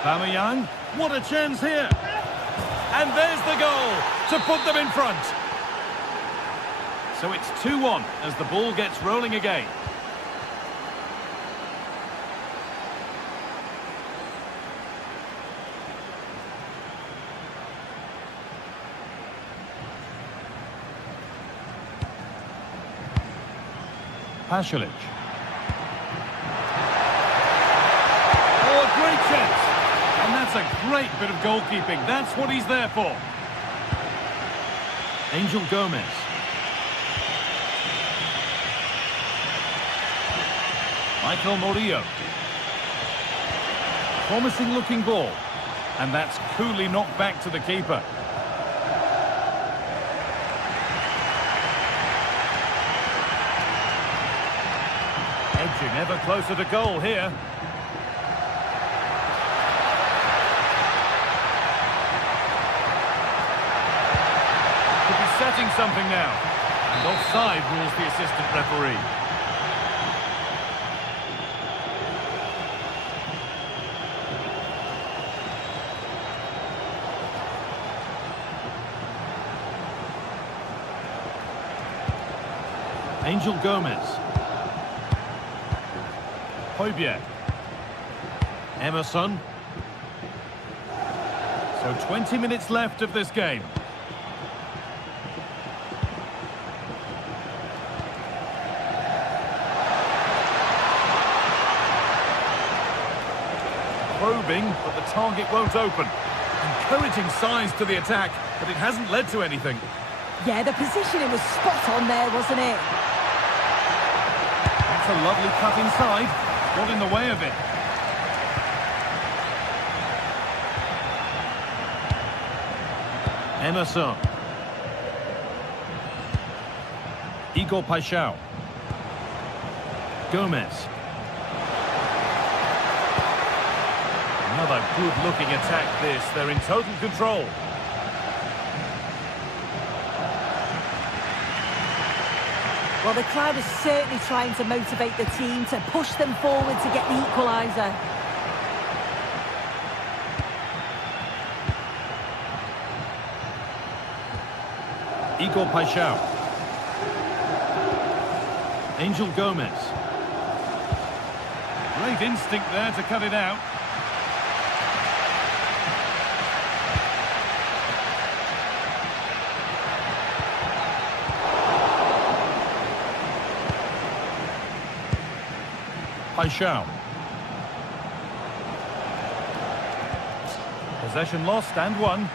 Aubameyang, what a chance here. And there's the goal to put them in front. So it's 2-1 as the ball gets rolling again. Pasalic. Oh, a great chance. And that's a great bit of goalkeeping. That's what he's there for. Angel Gomez. Michael Murillo. Promising looking ball. And that's coolly knocked back to the keeper. Edging ever closer to goal here. Setting something now. And offside rules the assistant referee. Angel Gomez. Højbjerg. Emerson. So 20 minutes left of this game. Probing, but the target won't open. Encouraging signs to the attack, but it hasn't led to anything. Yeah, the positioning was spot on there, wasn't it? That's a lovely cut inside. Got in the way of it. Emerson. Igor Paixão. Gomez. good-looking attack this. They're in total control. Well, the crowd is certainly trying to motivate the team to push them forward to get the equaliser. Igor Paixão. Angel Gomez. Great instinct there to cut it out. Paixão. Possession lost and won.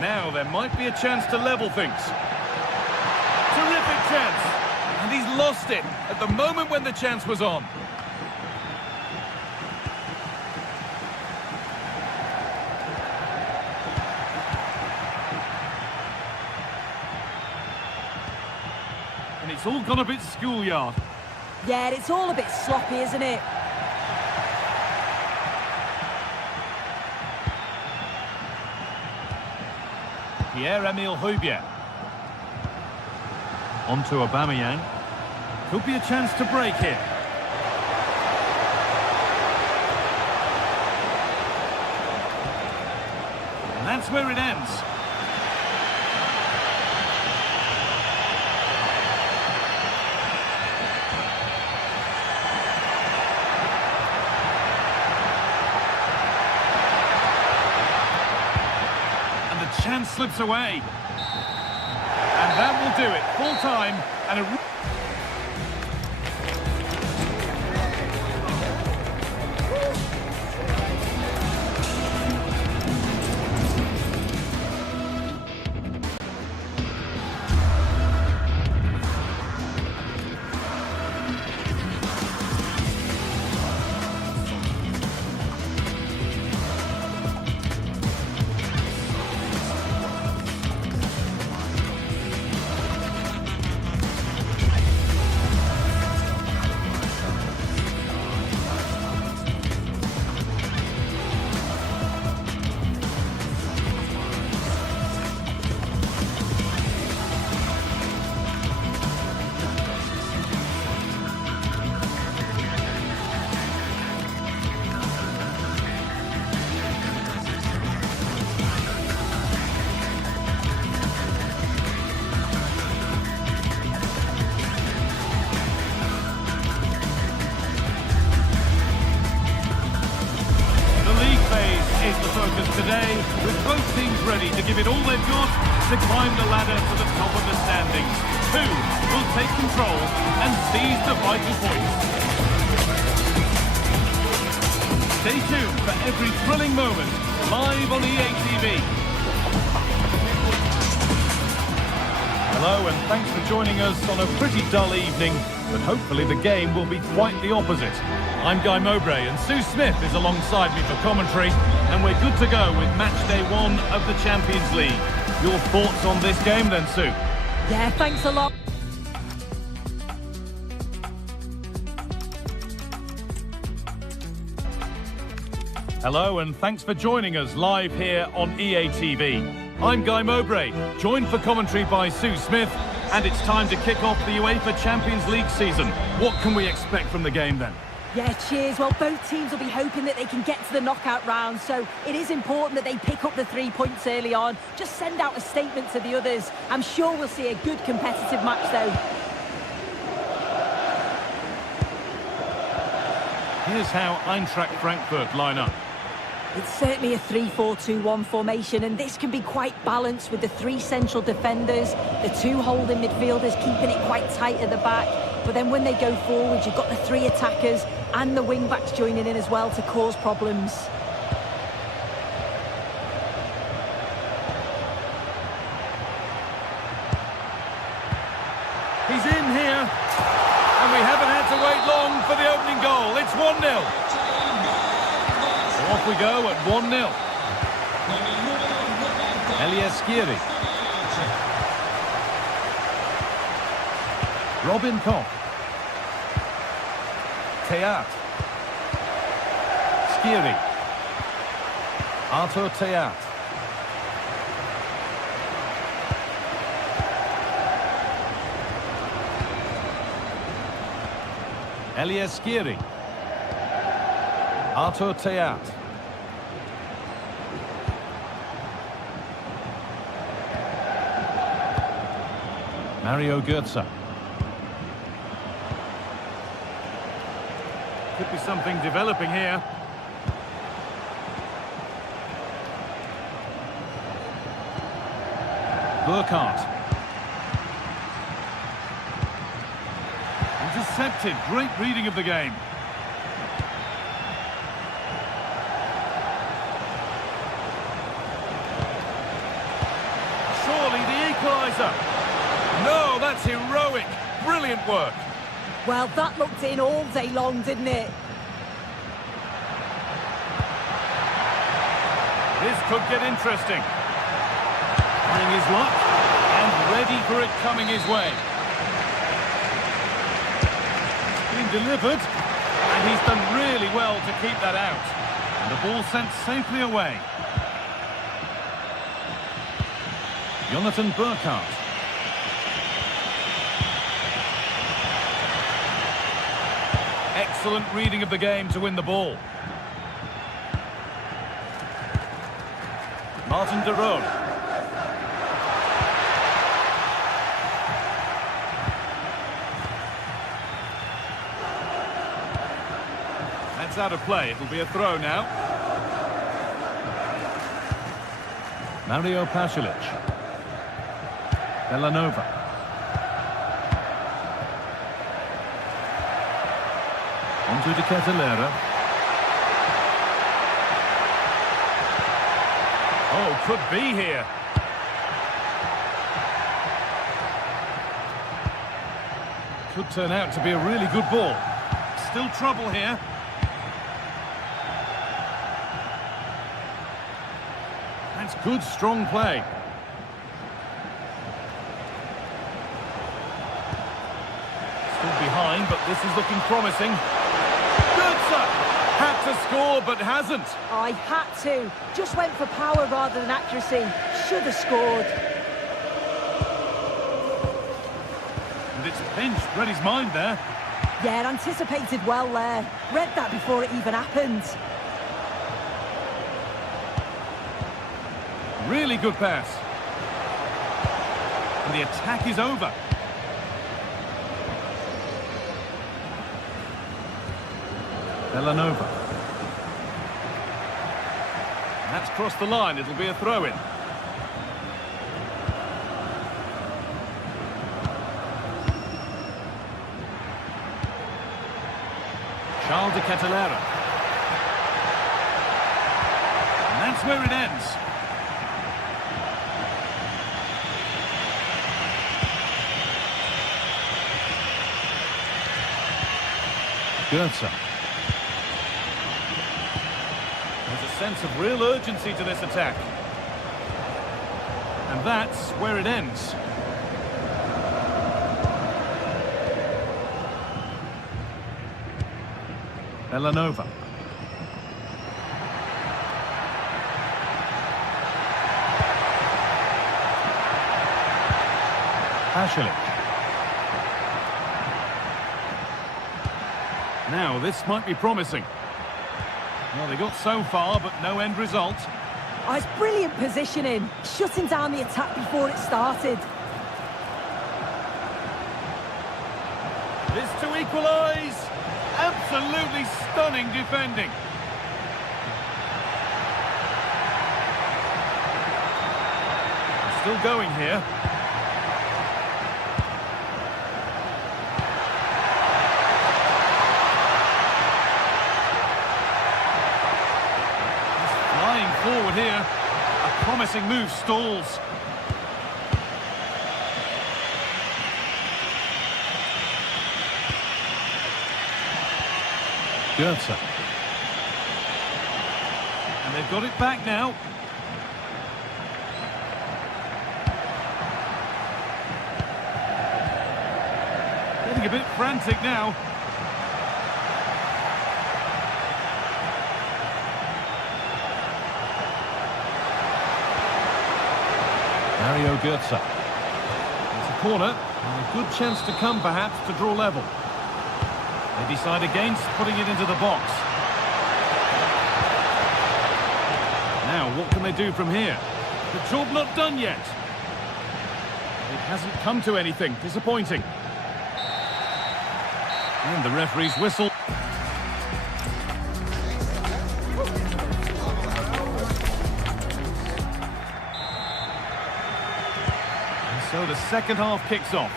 Now there might be a chance to level things. Terrific chance. And he's lost it at the moment when the chance was on. And it's all gone a bit schoolyard. Yeah, it's all a bit sloppy, isn't it? Pierre-Emile Højbjerg. On to Aubameyang. Could be a chance to break here. And that's where it ends. Chance slips away. And that will do it. Full time and a... is the focus today, with both teams ready to give it all they've got to climb the ladder to the top of the standings. Who will take control and seize the vital points? Stay tuned for every thrilling moment, live on EA TV. Hello and thanks for joining us on a pretty dull evening, but hopefully the game will be quite the opposite. I'm Guy Mowbray and Sue Smith is alongside me for commentary, and we're good to go with match day 1 of the Champions League. Your thoughts on this game then, Sue? Yeah, thanks a lot. Hello and thanks for joining us live here on EA TV. I'm Guy Mowbray, joined for commentary by Sue Smith, and it's time to kick off the UEFA Champions League season. What can we expect from the game then? Yeah, cheers. Well, both teams will be hoping that they can get to the knockout round, so it is important that they pick up the 3 points early on. Just send out a statement to the others. I'm sure we'll see a good competitive match though. Here's how Eintracht Frankfurt line up. It's certainly a 3-4-2-1 formation, and this can be quite balanced with the 3 central defenders, the 2 holding midfielders keeping it quite tight at the back. But then when they go forward, you've got the 3 attackers and the wing-backs joining in as well to cause problems. He's in here, and we haven't had to wait long for the opening goal. It's 1-0. So off we go at 1-0. Elieskiri. Robin Koch. Teat. Skiri. Artur Teat. Elieskiri. Artur Teat. Mario Götze. Could be something developing here. Burkhardt. Intercepted. Great reading of the game. Surely the equaliser. No, that's heroic. Brilliant work. Well, that looked in all day long, didn't it? This could get interesting. Trying his luck and ready for it coming his way. Been delivered, and he's done really well to keep that out. And the ball sent safely away. Jonathan Burkhardt. Excellent reading of the game to win the ball. Martin de Roon. That's out of play. It'll be a throw now. Mario Pasalic. Belanova. Onto De Ketelaere. Oh, could be here. Could turn out to be a really good ball. Still trouble here. That's good, strong play. Still behind, but this is looking promising. Had to score, but hasn't. I had to. Just went for power rather than accuracy. Should have scored. And it's pinched. Read his mind there. Yeah, anticipated well there. Read that before it even happened. Really good pass. And the attack is over. Belanova. That's crossed the line. It'll be a throw-in. Charles de Ketelaere. And that's where it ends. Götze. There's a sense of real urgency to this attack. And that's where it ends. Belanova. Pasalic. Now, this might be promising. Well, they got so far, but no end result. Oh, it's brilliant positioning. Shutting down the attack before it started. This to equalise. Absolutely stunning defending. Still going here. Forward here, a promising move stalls. Götze. And they've got it back now. getting a bit frantic now. Mario Götze. It's a corner, and a good chance to come, perhaps, to draw level. They decide against putting it into the box. Now, what can they do from here? The job not done yet. It hasn't come to anything. Disappointing. And the referee's whistle. And so the second half kicks off.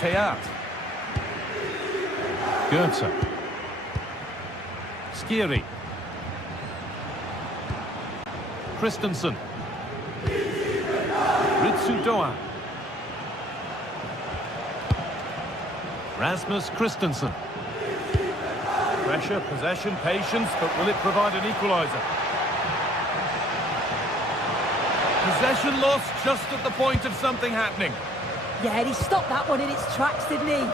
Teat. Götze. Skiri. Christensen. Ritsu-Doan. Rasmus Christensen. Pressure, possession, patience, but will it provide an equaliser? Possession lost just at the point of something happening. Yeah, and he stopped that one in its tracks, didn't he?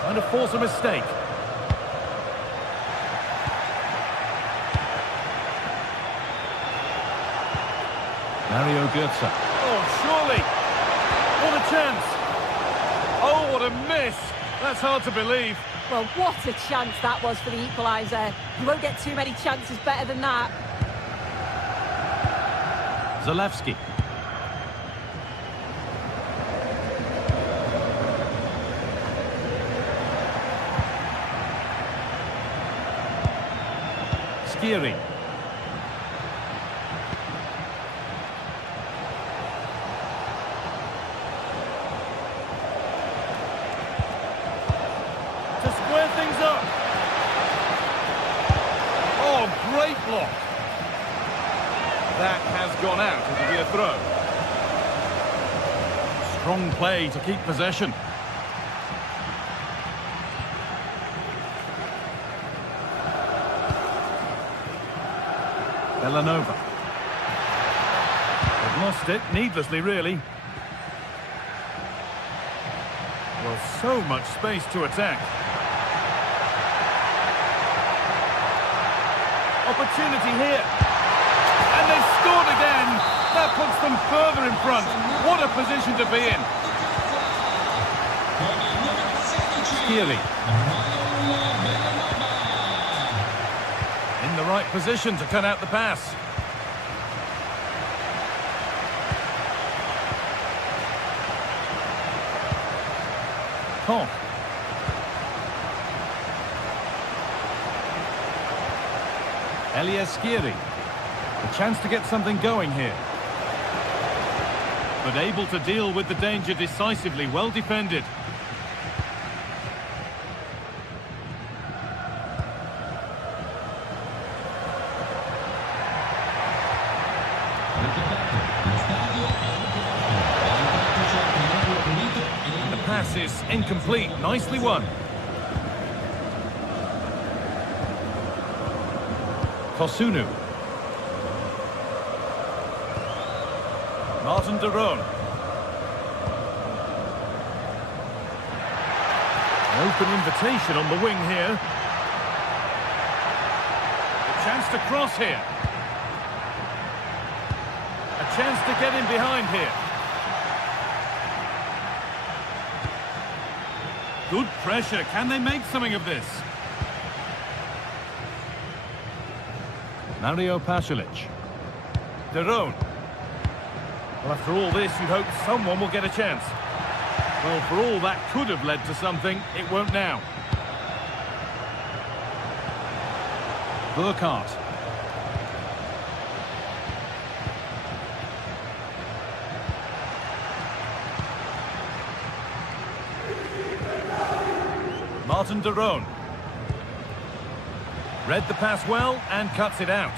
Trying to force a mistake. Mario Götze. Oh, surely! What a chance! Oh, what a miss! That's hard to believe. Well, what a chance that was for the equaliser. You won't get too many chances better than that. Zalewski. Skiri. To square things up. Oh, great block. That has gone out. It'll be a throw. Strong play to keep possession. Villanova. They've lost it, needlessly, really. Well, so much space to attack. Opportunity here. And they've scored again. That puts them further in front. What a position to be in. Skiri. In the right position to cut out the pass. Koch. Elias Skiri. A chance to get something going here. But able to deal with the danger decisively, well defended. And the pass is incomplete, nicely won. Kosunu. Martin de Roon. An open invitation on the wing here. A chance to cross here. A chance to get in behind here. Good pressure. Can they make something of this? Mario Pasalic. De Roon. Well, after all this, you'd hope someone will get a chance. Well, for all that could have led to something, it won't now. Burkhardt. Martin de Roon. Read the pass well and cuts it out.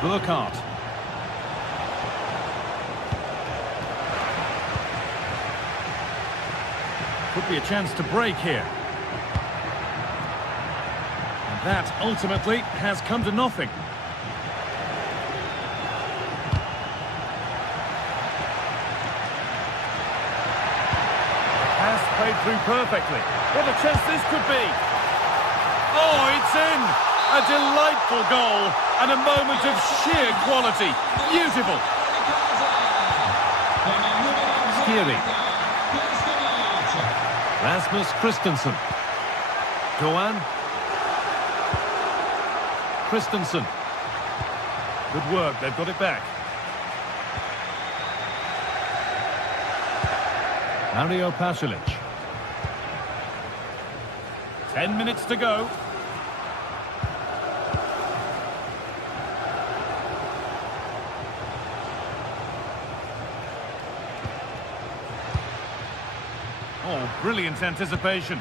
Burkhardt. Could be a chance to break here. And that ultimately has come to nothing. played through perfectly. What a chance this could be. Oh, it's in! A delightful goal and a moment of sheer quality. Beautiful. Skiri. Rasmus Christensen. Doan. Christensen. Good work, they've got it back. Mario Pasalic. 10 minutes to go. Oh, brilliant anticipation.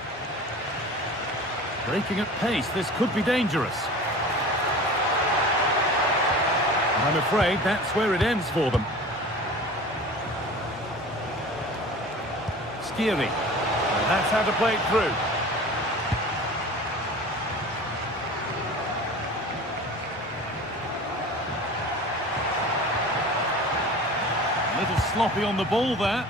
Breaking at pace, this could be dangerous. I'm afraid that's where it ends for them. Skiri. That's how to play it through. A little sloppy on the ball there.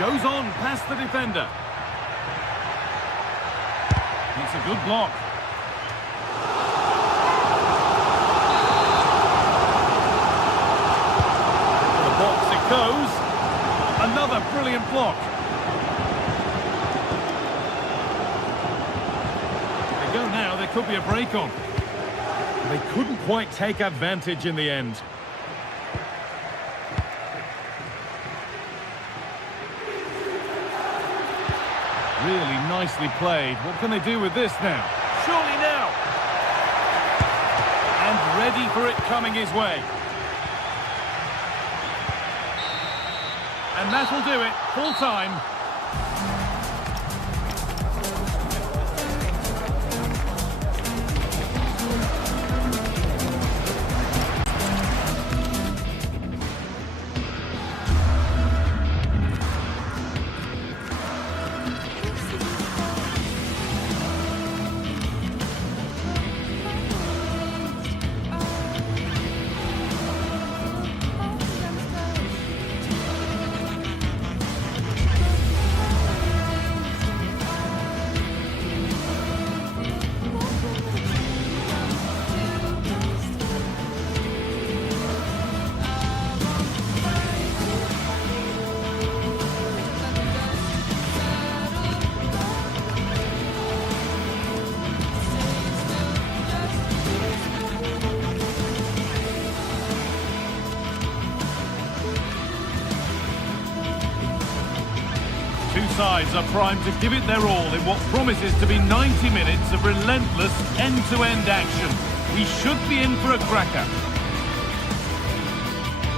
Goes on past the defender. It's a good block. To the box it goes. Another brilliant block. They go now, there could be a break on. They couldn't quite take advantage in the end. Really nicely played. What can they do with this now? Surely now! And ready for it coming his way. And that'll do it. Full time. Two sides are primed to give it their all in what promises to be 90 minutes of relentless end-to-end action. We should be in for a cracker.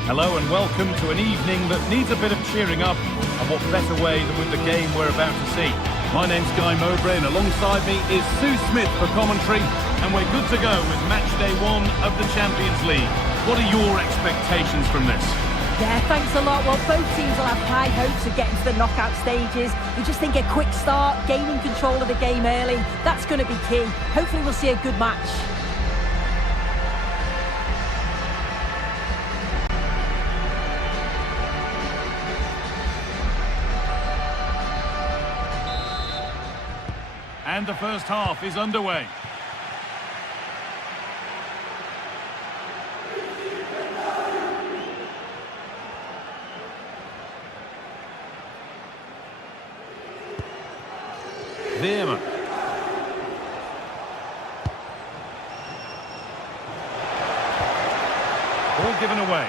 Hello and welcome to an evening that needs a bit of cheering up, and what better way than with the game we're about to see. My name's Guy Mowbray and alongside me is Sue Smith for commentary, and we're good to go with match day 1 of the Champions League. What are your expectations from this? Yeah, thanks a lot. Well, both teams will have high hopes of getting to the knockout stages. We just think a quick start, gaining control of the game early, that's going to be key. Hopefully we'll see a good match. And the first half is underway. Veerman. Ball given away.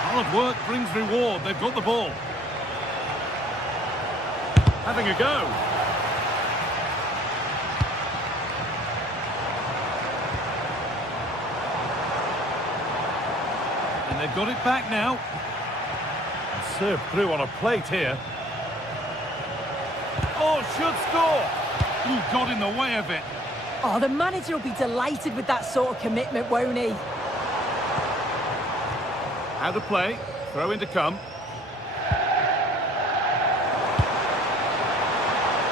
Hard work brings reward. They've got the ball. Having a go. And they've got it back now. And served through on a plate here. Oh, should score. Ooh, got in the way of it. Oh, the manager will be delighted with that sort of commitment, won't he? How to play. Throw in to come.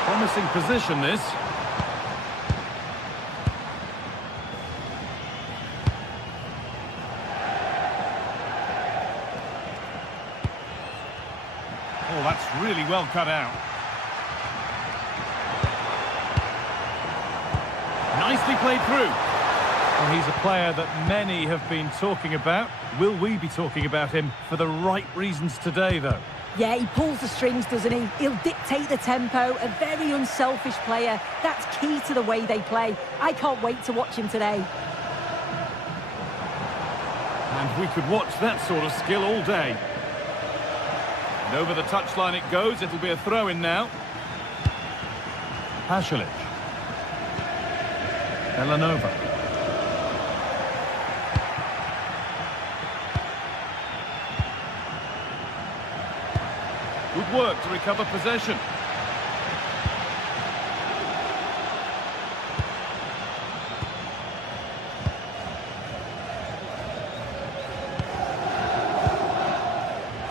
Promising position, this. Oh, that's really well cut out. Nicely played through. Well, he's a player that many have been talking about. Will we be talking about him for the right reasons today, though? Yeah, he pulls the strings, doesn't he? He'll dictate the tempo, a very unselfish player. That's key to the way they play. I can't wait to watch him today. And we could watch that sort of skill all day. And over the touchline it goes. It'll be a throw-in now. Pasalic. Belanova. Good work to recover possession.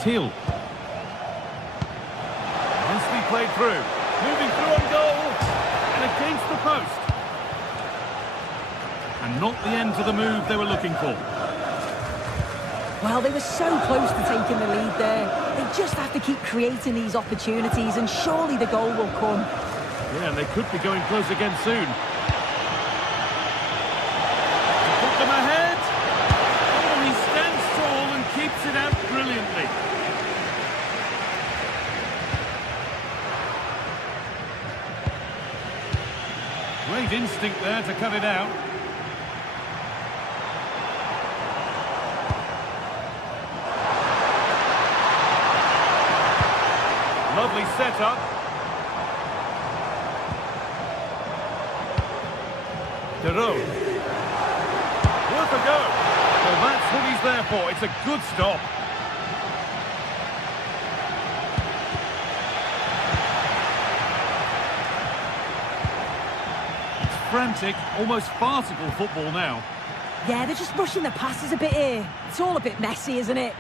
Teal. Nicely played through. Moving through on goal. And against the post. And not the end to the move they were looking for. Well, they were so close to taking the lead there. They just have to keep creating these opportunities and surely the goal will come. Yeah, and they could be going close again soon. Put them ahead. Oh, he stands tall and keeps it out brilliantly. Great instinct there to cut it out. Lovely setup. De Roo. Worth a go. Well, that's what he's there for. It's a good stop. It's frantic, almost farcical football now. Yeah, they're just rushing the passes a bit here. It's all a bit messy, isn't it?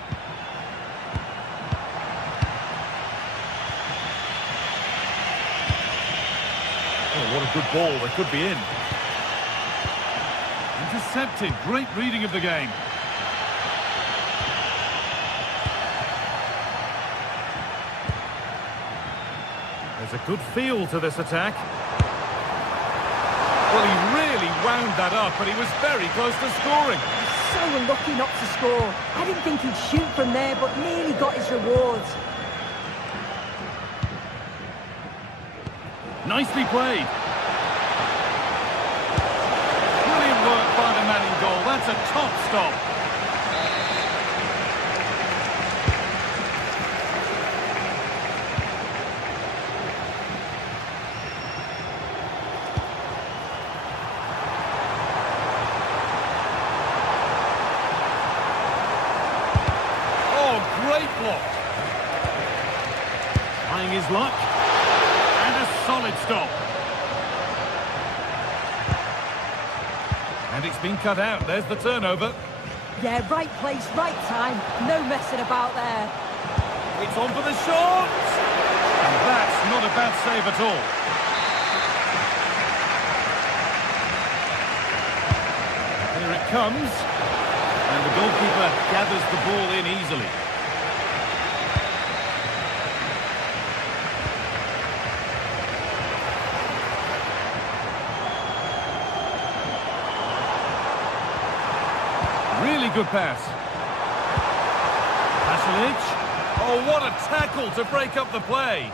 Oh, what a good ball. They could be in. Intercepted. Great reading of the game. There's a good feel to this attack. Well, he really wound that up, but he was very close to scoring. He's so unlucky not to score. I didn't think he'd shoot from there, but nearly got his rewards. Nicely played. Brilliant work by the man in goal. That's a top stop. Oh, great block. Trying his luck. Solid stop. And it's been cut out. There's the turnover. Yeah, right place, right time. No messing about there. It's on for the shot. And that's not a bad save at all. Here it comes. And the goalkeeper gathers the ball in easily. Really good pass. Pasalic. Oh, what a tackle to break up the play.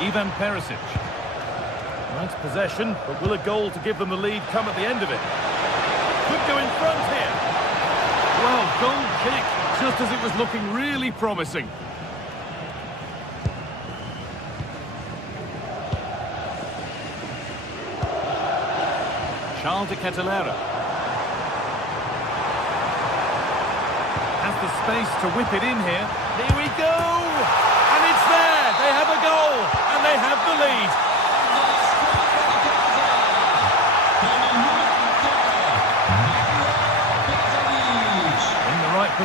Ivan Perisic. Nice possession, but will a goal to give them the lead come at the end of it? Could go in front here. Well, goal kick, just as it was looking really promising. Charles de Ketelera has the space to whip it in here. Here we go! And it's there! They have a goal! And they have the lead!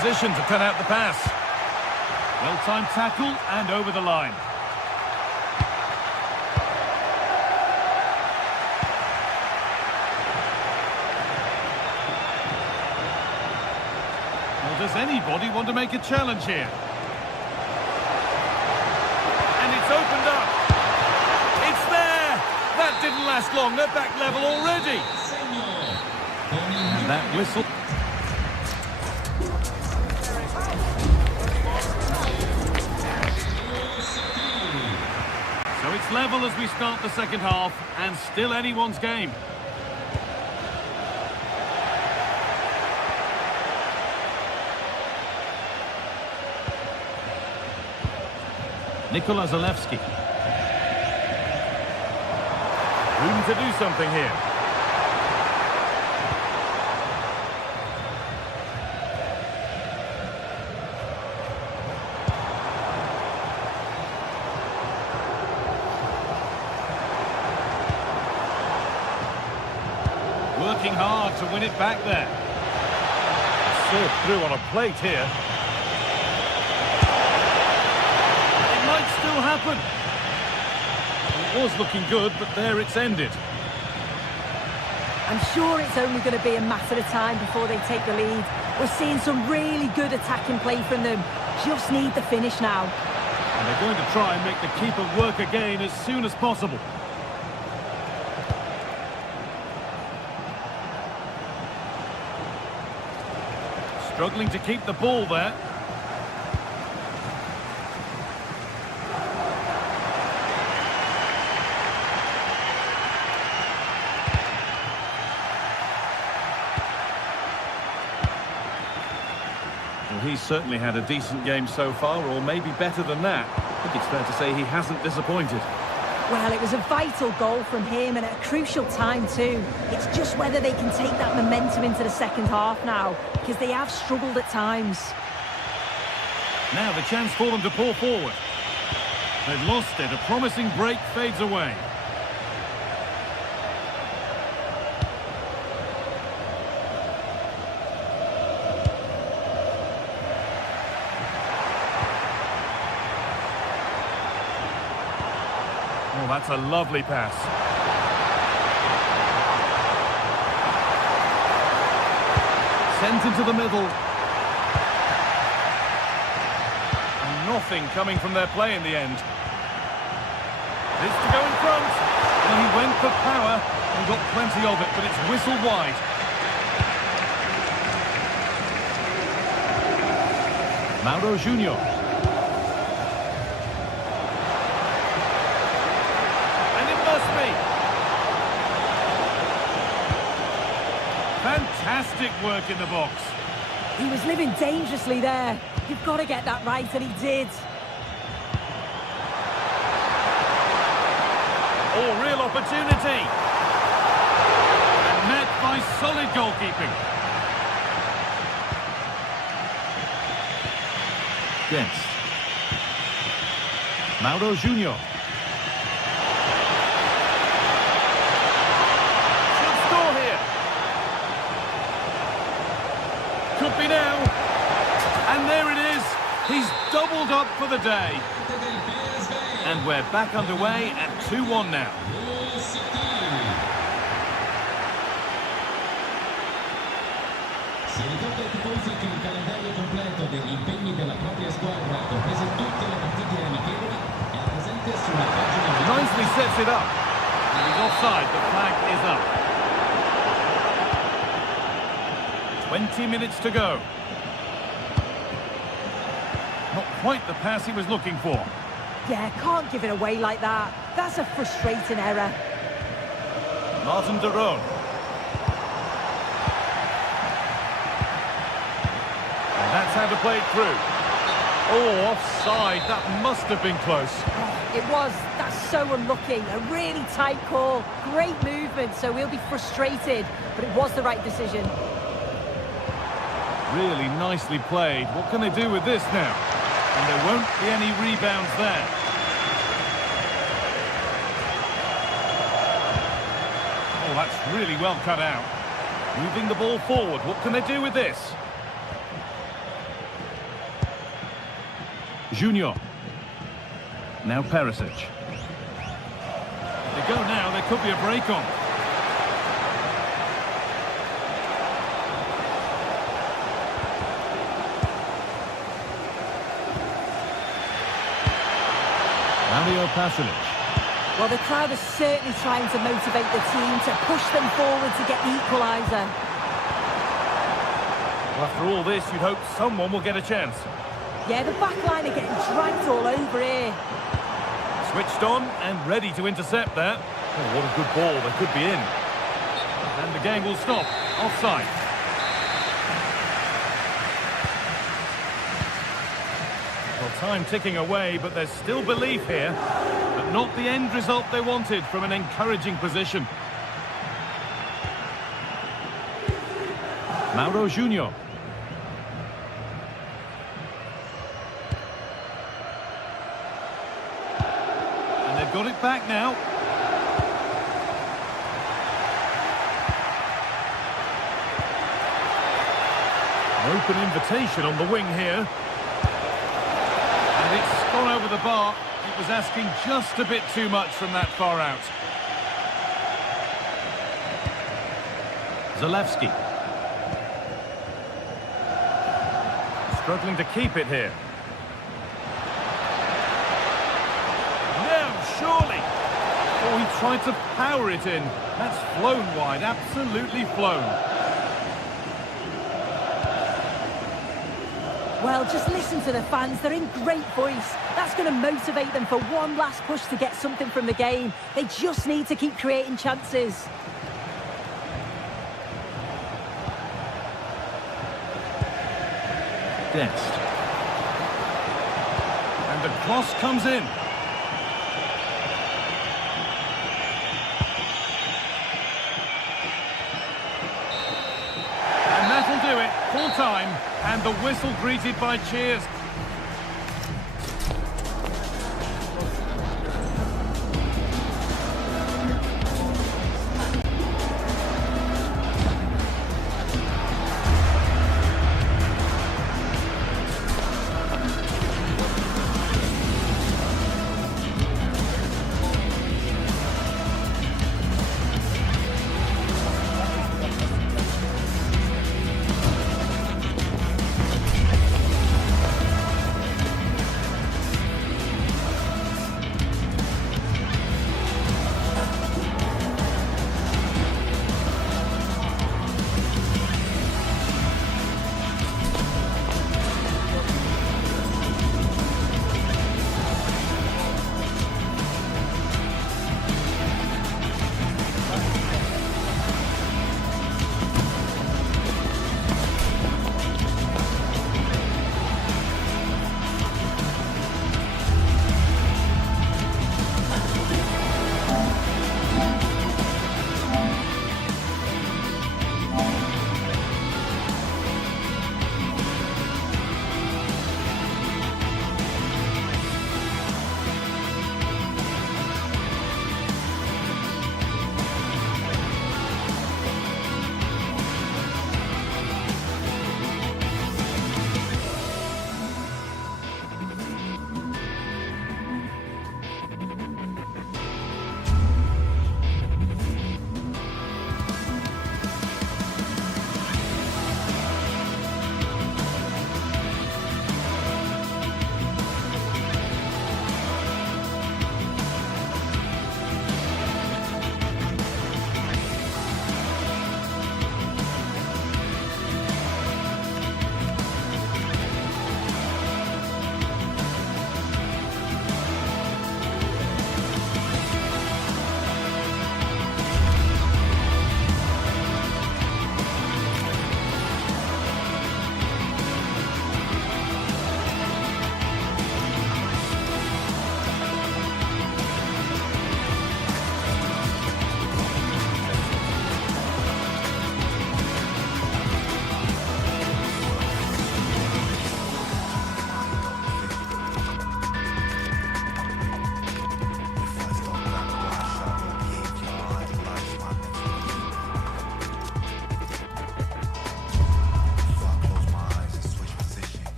position to cut out the pass. Well-timed tackle and over the line. Well, does anybody want to make a challenge here? And it's opened up. It's there. That didn't last long. They're back level already. And that whistle. So it's level as we start the second half, and still anyone's game. Nikola Zalewski. Room to do something here. Working hard to win it back there. Served through on a plate here. It might still happen. It was looking good, but there it's ended. I'm sure it's only going to be a matter of time before they take the lead. We're seeing some really good attacking play from them. Just need the finish now. And they're going to try and make the keeper work again as soon as possible. Struggling to keep the ball there. Well, he's certainly had a decent game so far, or maybe better than that. I think it's fair to say he hasn't disappointed. Well, it was a vital goal from him and at a crucial time too. It's just whether they can take that momentum into the second half now, because they have struggled at times. Now the chance for them to pull forward. They've lost it. A promising break fades away. Oh, that's a lovely pass. Sent into the middle. And nothing coming from their play in the end. This to go in front. Well, he went for power and got plenty of it, but it's whistled wide. Mauro Junior. Fantastic work in the box. He was living dangerously there. You've got to get that right, and he did. Oh, real opportunity. And met by solid goalkeeping. Guest. Mauro Junior. Could be now, and there it is. He's doubled up for the day, and we're back underway at 2-1 now. Si ricorda ai tifosi che il calendario completo degli impegni della propria squadra, comprese tutte le partite amichevoli, è presente sulla pagina. Nicely sets it up. He's offside. The flag is up. 20 minutes to go. Not quite the pass he was looking for. Yeah, can't give it away like that. That's a frustrating error. Martin de Roon. And that's how to play it through. Oh, offside. That must have been close. Oh, it was. That's so unlucky. A really tight call. Great movement, so we'll be frustrated. But it was the right decision. Really nicely played. What can they do with this now? And there won't be any rebounds there. Oh, that's really well cut out. Moving the ball forward. What can they do with this? Junior. Now Perisic. They go now, there could be a break on. Mario Pasalic. Well, the crowd is certainly trying to motivate the team to push them forward to get the equaliser. Well, after all this, you'd hope someone will get a chance. Yeah, the back line are getting dragged all over here. Switched on and ready to intercept that. Oh, what a good ball, they could be in. And the game will stop. Offside. Well, time ticking away, but there's still belief here. But not the end result they wanted from an encouraging position. Mauro Junior. And they've got it back now. An open invitation on the wing here. And it's gone over the bar. It was asking just a bit too much from that far out. Zalewski. Struggling to keep it here. No, surely. Oh, he tried to power it in. That's flown wide, absolutely flown. Well, just listen to the fans. They're in great voice. That's going to motivate them for one last push to get something from the game. They just need to keep creating chances. Dest. And the cross comes in. And that'll do it. Full time. And the whistle greeted by cheers.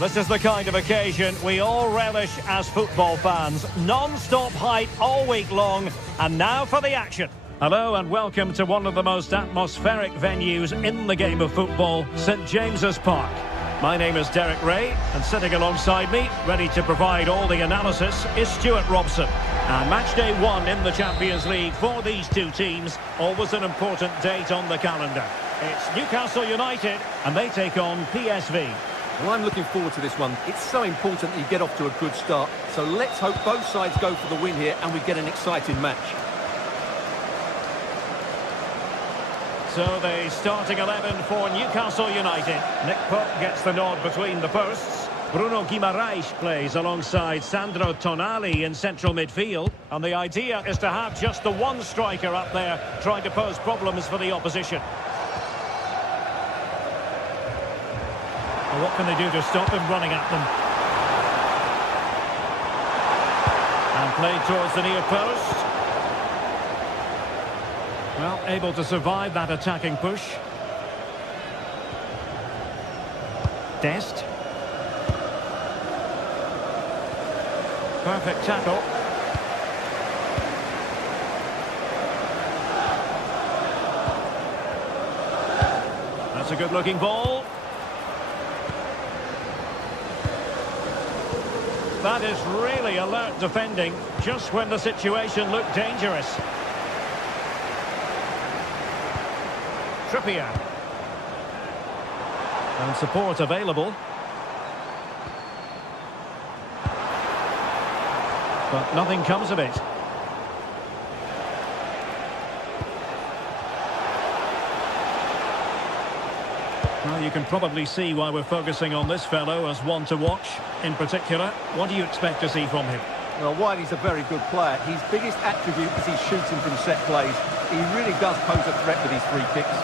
This is the kind of occasion we all relish as football fans. Non-stop hype all week long, and now for the action. Hello and welcome to one of the most atmospheric venues in the game of football, St James's Park. My name is Derek Ray, and sitting alongside me, ready to provide all the analysis, is Stuart Robson. And match day 1 in the Champions League for these two teams, always an important date on the calendar. It's Newcastle United, and they take on PSV. Well, I'm looking forward to this one. It's so important that you get off to a good start. So let's hope both sides go for the win here and we get an exciting match. So the starting 11 for Newcastle United. Nick Pope gets the nod between the posts. Bruno Guimaraes plays alongside Sandro Tonali in central midfield. And the idea is to have just the one striker up there trying to pose problems for the opposition. Well, what can they do to stop him running at them? And played towards the near post. Well, able to survive that attacking push. Dest. Perfect tackle. That's a good-looking ball. That is really alert defending, just when the situation looked dangerous. Trippier. And support available. But nothing comes of it. Well, you can probably see why we're focusing on this fellow as one to watch. In particular, what do you expect to see from him? Well, Whitey's a very good player. His biggest attribute is his shooting from set plays. He really does pose a threat with his free kicks.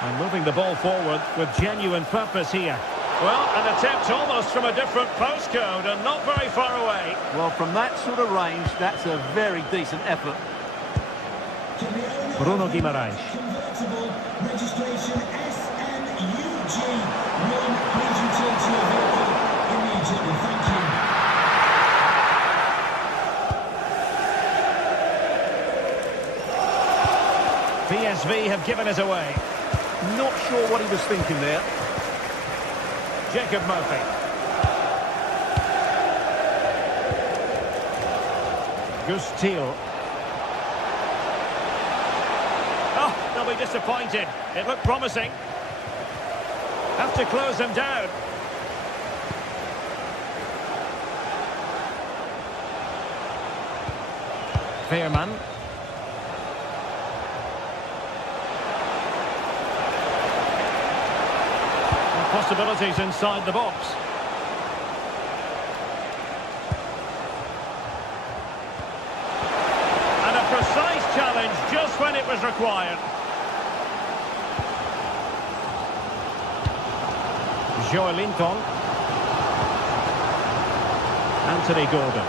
And moving the ball forward with genuine purpose here. Well, an attempt almost from a different postcode and not very far away. Well, from that sort of range, that's a very decent effort. Bruno Guimaraes. Registration SNUG. One, please return to your vehicle immediately. Thank you. PSV have given us away. Not sure what he was thinking there. Jacob Murphy. Gus Thiel. Oh, they'll be disappointed. It looked promising. Have to close them down. Veerman. Possibilities inside the box. And a precise challenge just when it was required. Joelinton. Anthony Gordon.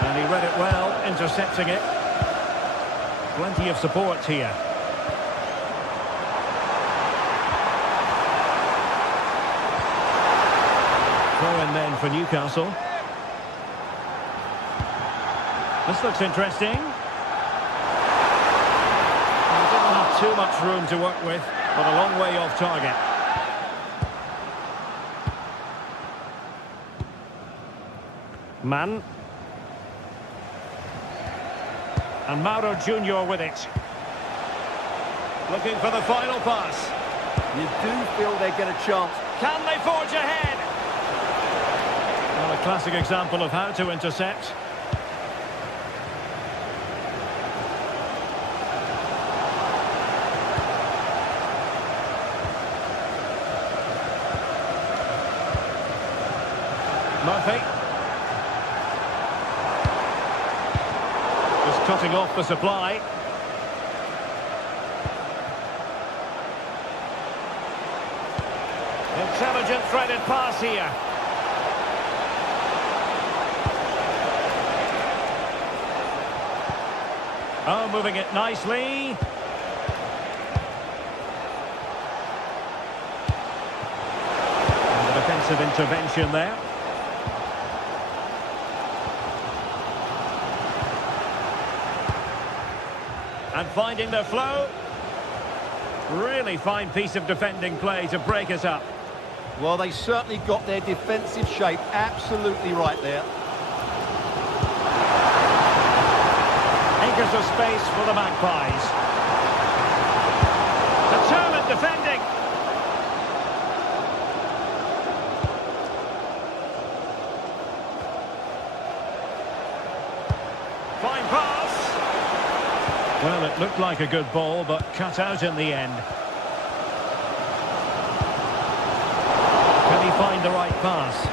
And he read it well, intercepting it. Plenty of support here. Throw in then for Newcastle. This looks interesting. He didn't have too much room to work with, but a long way off target. Mann. And Mauro Junior with it. Looking for the final pass. You do feel they get a chance. Can they forge ahead? Well, a classic example of how to intercept. Murphy. Cutting off the supply. Intelligent threaded pass here. Oh, moving it nicely. And the defensive intervention there. And finding the flow. Really fine piece of defending play to break us up. Well, they certainly got their defensive shape absolutely right there. Acres of space for the Magpies. Determined defending. Fine pass. Well, it looked like a good ball, but cut out in the end. Can he find the right pass?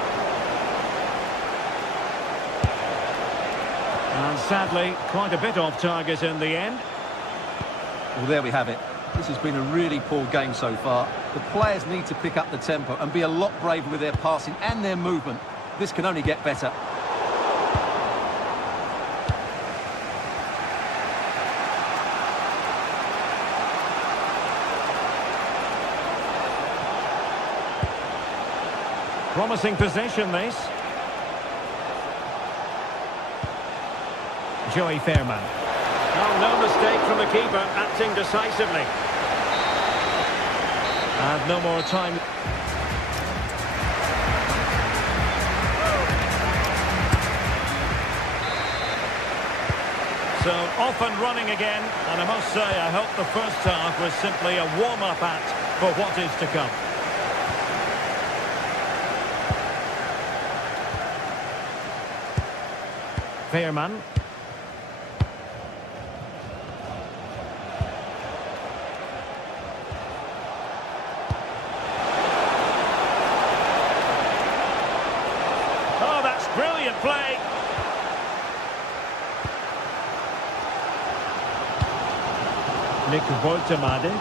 And sadly, quite a bit off target in the end. Well, there we have it. This has been a really poor game so far. The players need to pick up the tempo and be a lot braver with their passing and their movement. This can only get better. Promising possession, this. Joey Fairman. Oh, no mistake from the keeper, acting decisively. And no more time. So, off and running again. And I must say, I hope the first half was simply a warm-up act for what is to come. Fairman. Oh, that's brilliant play. Nick Woltemade.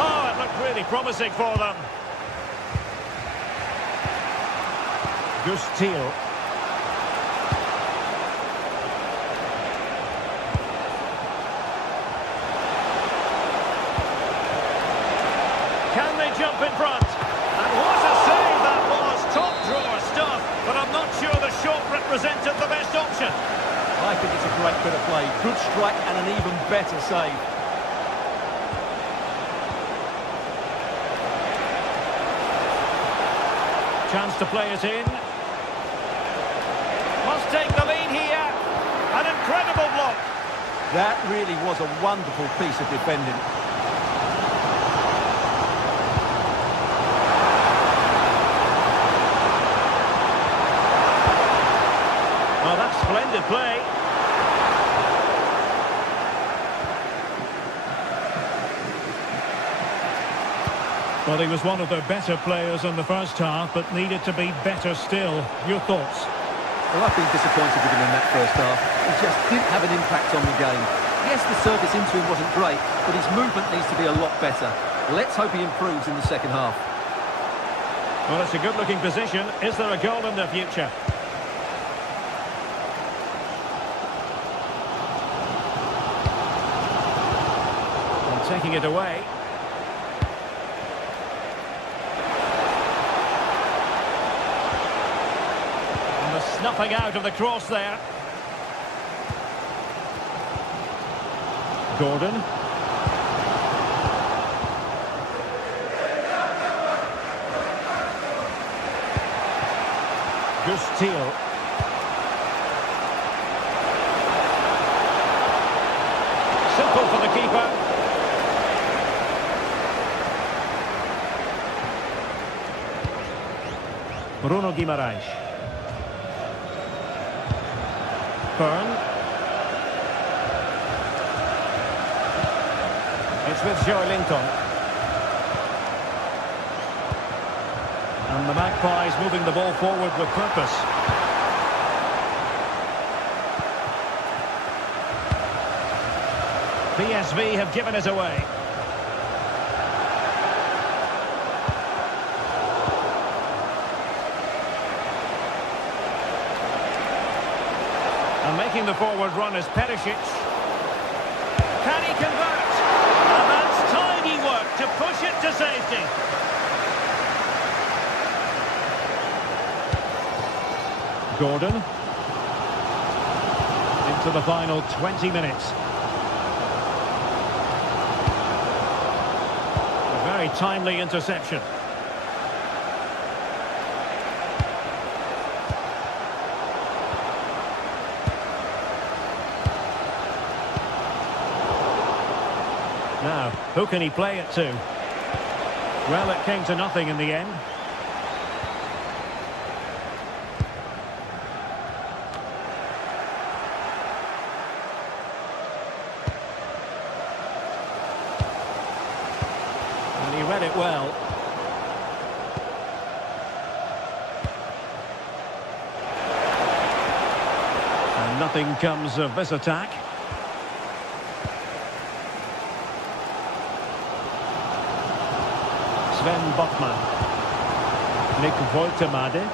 Oh, it looked really promising for them. Gustil. Can they jump in front? And what a save that was! Top drawer stuff, but I'm not sure the shot represented the best option. I think it's a great bit of play. Good strike and an even better save. Chance to play it in. Must take the lead here. An incredible block. That really was a wonderful piece of defending. Well, that's splendid play. Well, he was one of their better players in the first half, but needed to be better still. Your thoughts? Well, I've been disappointed with him in that first half. He just didn't have an impact on the game. Yes, the service into him wasn't great, but his movement needs to be a lot better. Let's hope he improves in the second half. Well, it's a good-looking position. Is there a goal in the future? Taking it away. And the snuffing out of the cross there. Gordon. Gustil. Simple for the keeper. Bruno Guimaraes. Byrne. It's with Joe Linton. And the Magpies moving the ball forward with purpose. PSV have given it away. And making the forward run is Perisic. Can he convert? And that's tidy work to push it to safety. Gordon. Into the final 20 minutes. A very timely interception. Now, who can he play it to? Well, it came to nothing in the end. And he read it well. And nothing comes of this attack. Sven Botman. Nick Woltemade.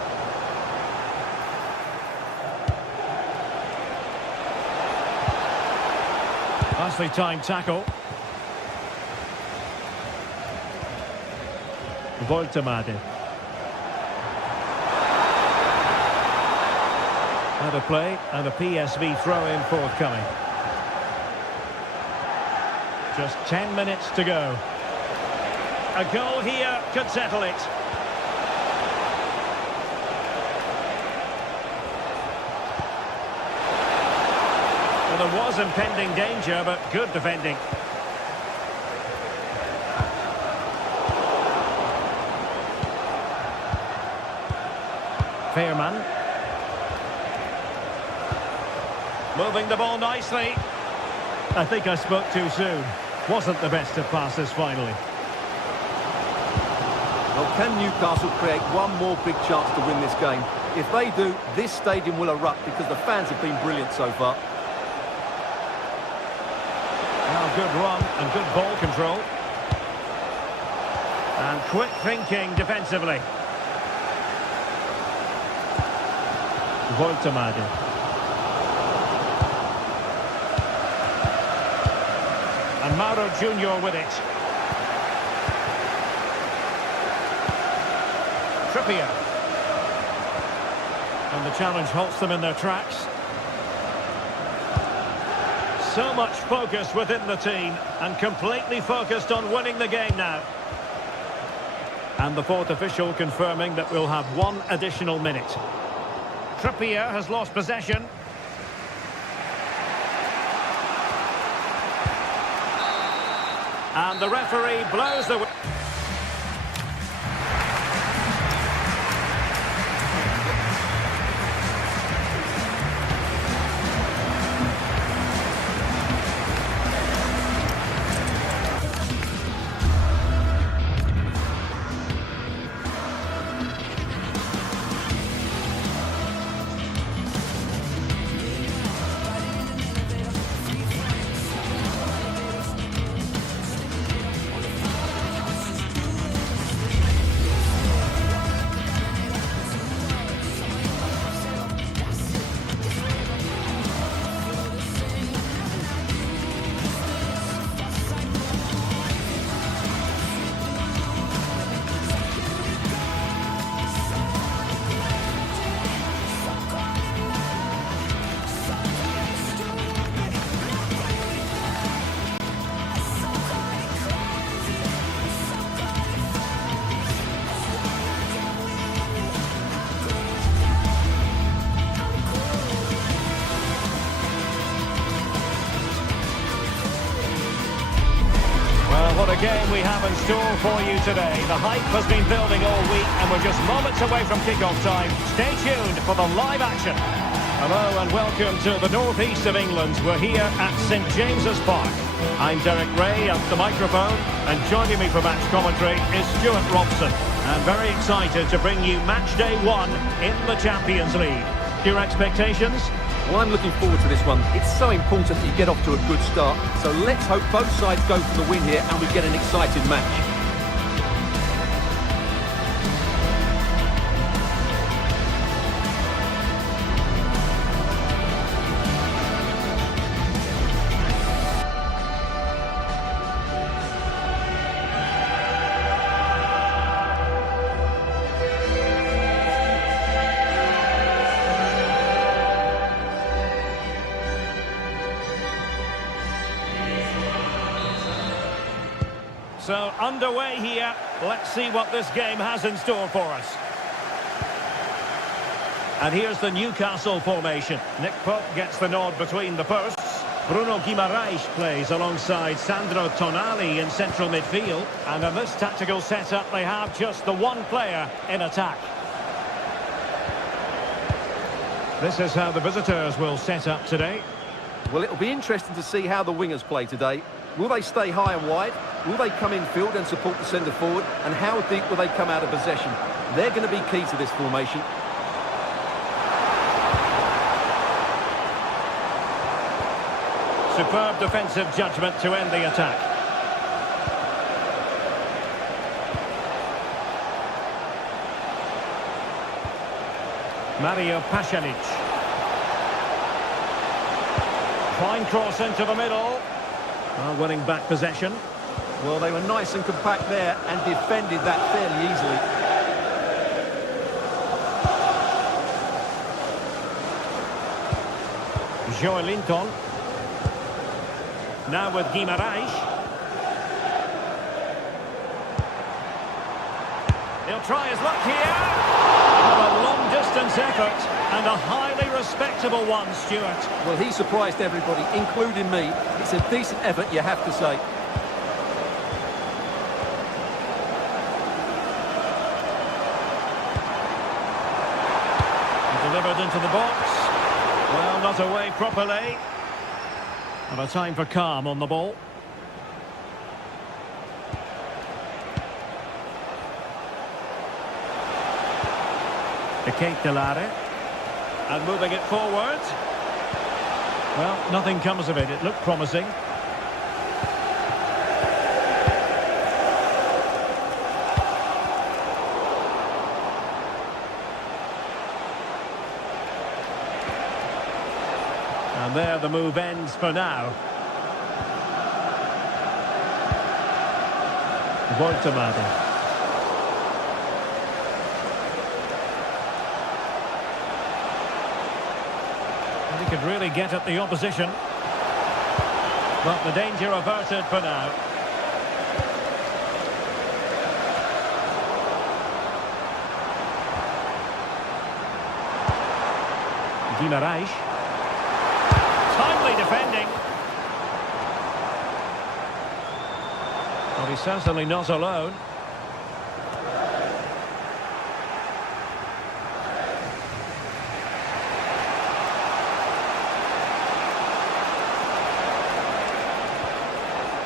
Nicely timed tackle. Woltemade. Had a play and a PSV throw-in forthcoming. Just 10 minutes to go. A goal here could settle it. Well, there was impending danger, but good defending. Fairman. Moving the ball nicely. I think I spoke too soon. Wasn't the best of passes finally. Well, can Newcastle create one more big chance to win this game? If they do, this stadium will erupt because the fans have been brilliant so far. Now good run and good ball control. And quick thinking defensively. Woltemade. And Mauro Junior with it. Trippier. And the challenge halts them in their tracks. So much focus within the team and completely focused on winning the game now. And the fourth official confirming that we'll have one additional minute. Trippier has lost possession. And the referee blows the... What a game we have in store for you today. The hype has been building all week and we're just moments away from kick-off time. Stay tuned for the live action. Hello and welcome to the northeast of England. We're here at St James's Park. I'm Derek Ray at the microphone and joining me for match commentary is Stuart Robson. And very excited to bring you match day 1 in the Champions League. Your expectations? Well, I'm looking forward to this one. It's so important that you get off to a good start. So let's hope both sides go for the win here and we get an exciting match. So, underway here. Let's see what this game has in store for us. And here's the Newcastle formation. Nick Pope gets the nod between the posts. Bruno Guimaraes plays alongside Sandro Tonali in central midfield. And in this tactical setup, they have just the one player in attack. This is how the visitors will set up today. Well, it'll be interesting to see how the wingers play today. Will they stay high and wide? Will they come in field and support the centre forward? And how deep will they come out of possession? They're going to be key to this formation. Superb defensive judgment to end the attack. Mario Pasalic. Fine cross into the middle. Well, winning back possession. Well, they were nice and compact there and defended that fairly easily. Joe Linton. Now with Guimaraes. He'll try his luck here. Oh, a long-distance effort and a highly respectable one, Stuart. Well, he surprised everybody, including me. It's a decent effort, you have to say. Delivered into the box. Well, not away properly. And a time for calm on the ball. Kate Delare. And moving it forward. Well, nothing comes of it. It looked promising. And there the move ends for now. Voltemade. And he could really get at the opposition. But the danger averted for now. Guimaraes. Timely defending. Well, he's certainly not alone.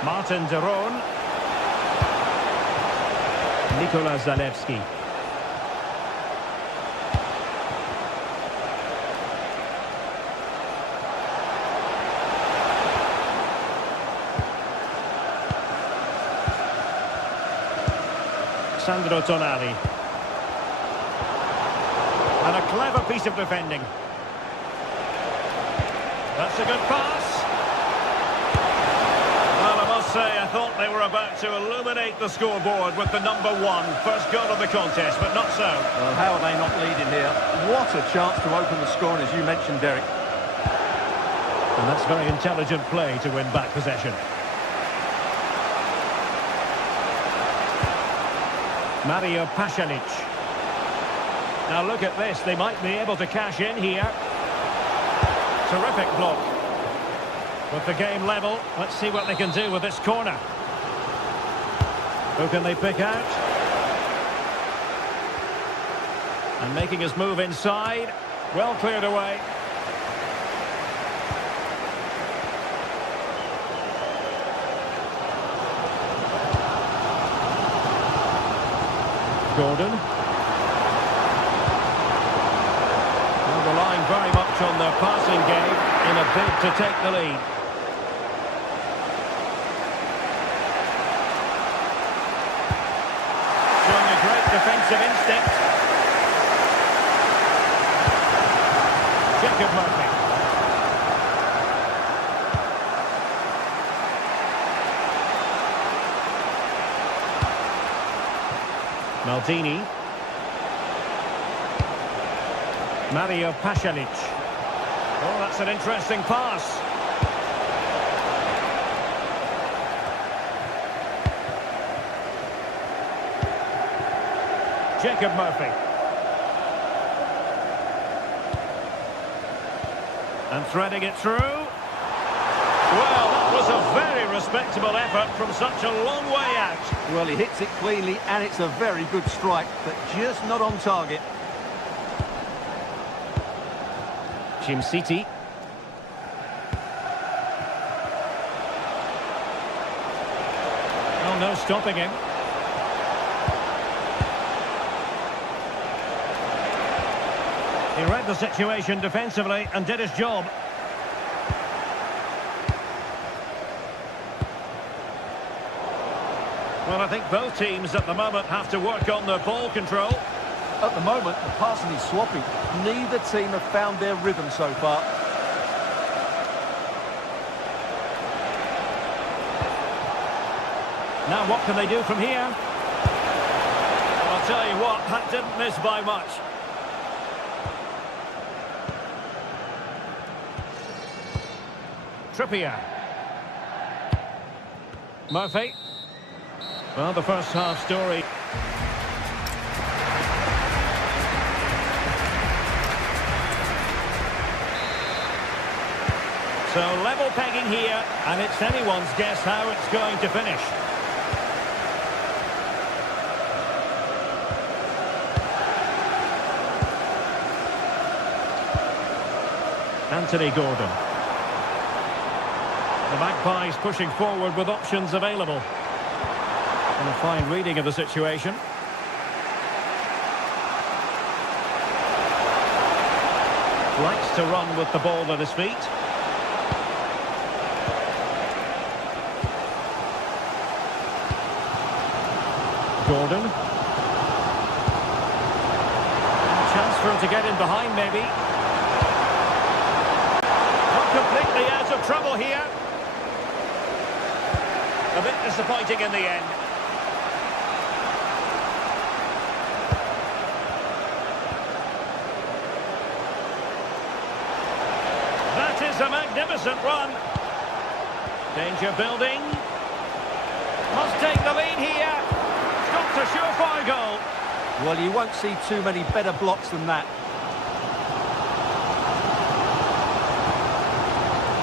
Martin de Roon. Nikola Zalewski. Sandro Tonali. And a clever piece of defending. That's a good pass. Well, I must say, I thought they were about to illuminate the scoreboard with the #1 first goal of the contest, but not so. Well, how are they not leading here? What a chance to open the scoring, as you mentioned, Derek. And that's very intelligent play to win back possession. Mario Pasalic. Now look at this, they might be able to cash in here. Terrific block. With the game level, let's see what they can do with this corner. Who can they pick out? And making his move inside. Well cleared away. Gordon. Well, relying very much on their passing game in a bid to take the lead. Showing a great defensive instinct. Jacob Murphy. Maldini. Mario Pasalic. Oh, that's an interesting pass. Jacob Murphy. And threading it through. Well, that was a very respectable effort from such a long way out. Well, he hits it cleanly, and it's a very good strike, but just not on target. Jim City. Oh, no stopping him. He read the situation defensively and did his job. Well, I think both teams at the moment have to work on their ball control. At the moment, the passing is sloppy. Neither team have found their rhythm so far. Now what can they do from here? Well, I'll tell you what, that didn't miss by much. Trippier. Murphy. Well, the first half story. So level pegging here, and it's anyone's guess how it's going to finish. Anthony Gordon. The Magpies pushing forward with options available. And a fine reading of the situation. Likes to run with the ball at his feet. Gordon. Chance for him to get in behind, maybe. Not completely out of trouble here. A bit disappointing in the end. That is a magnificent run. Danger building. Must take the lead here. Got a surefire goal. Well, you won't see too many better blocks than that.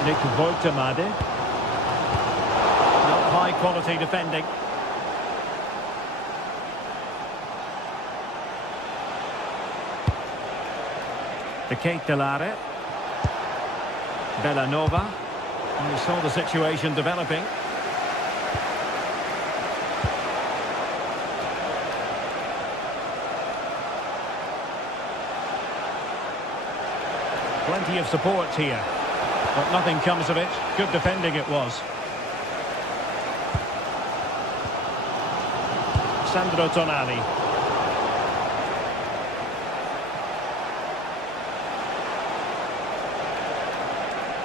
Nick Voigtemade. Not high quality defending. The Kate Delare. Bellanova. And we saw the situation developing. Plenty of support here, but nothing comes of it. Good defending it was. Sandro Tonali.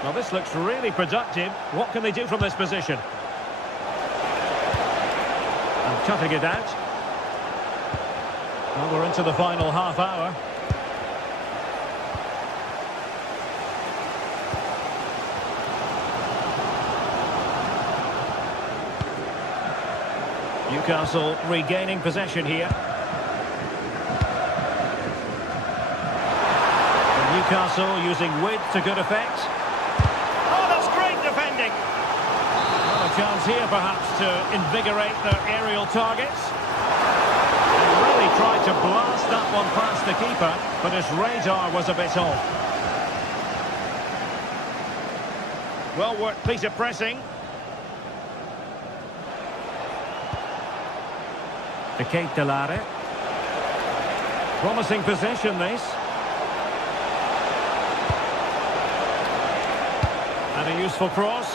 Well, this looks really productive. What can they do from this position? And cutting it out. Well, we're into the final half hour. Newcastle regaining possession here. And Newcastle using width to good effect. Oh, that's great defending. Well, a chance here perhaps to invigorate their aerial targets. They really tried to blast that one past the keeper, but his radar was a bit off. Well worked piece of pressing. The Kate Delare. Promising possession, this. And a useful cross.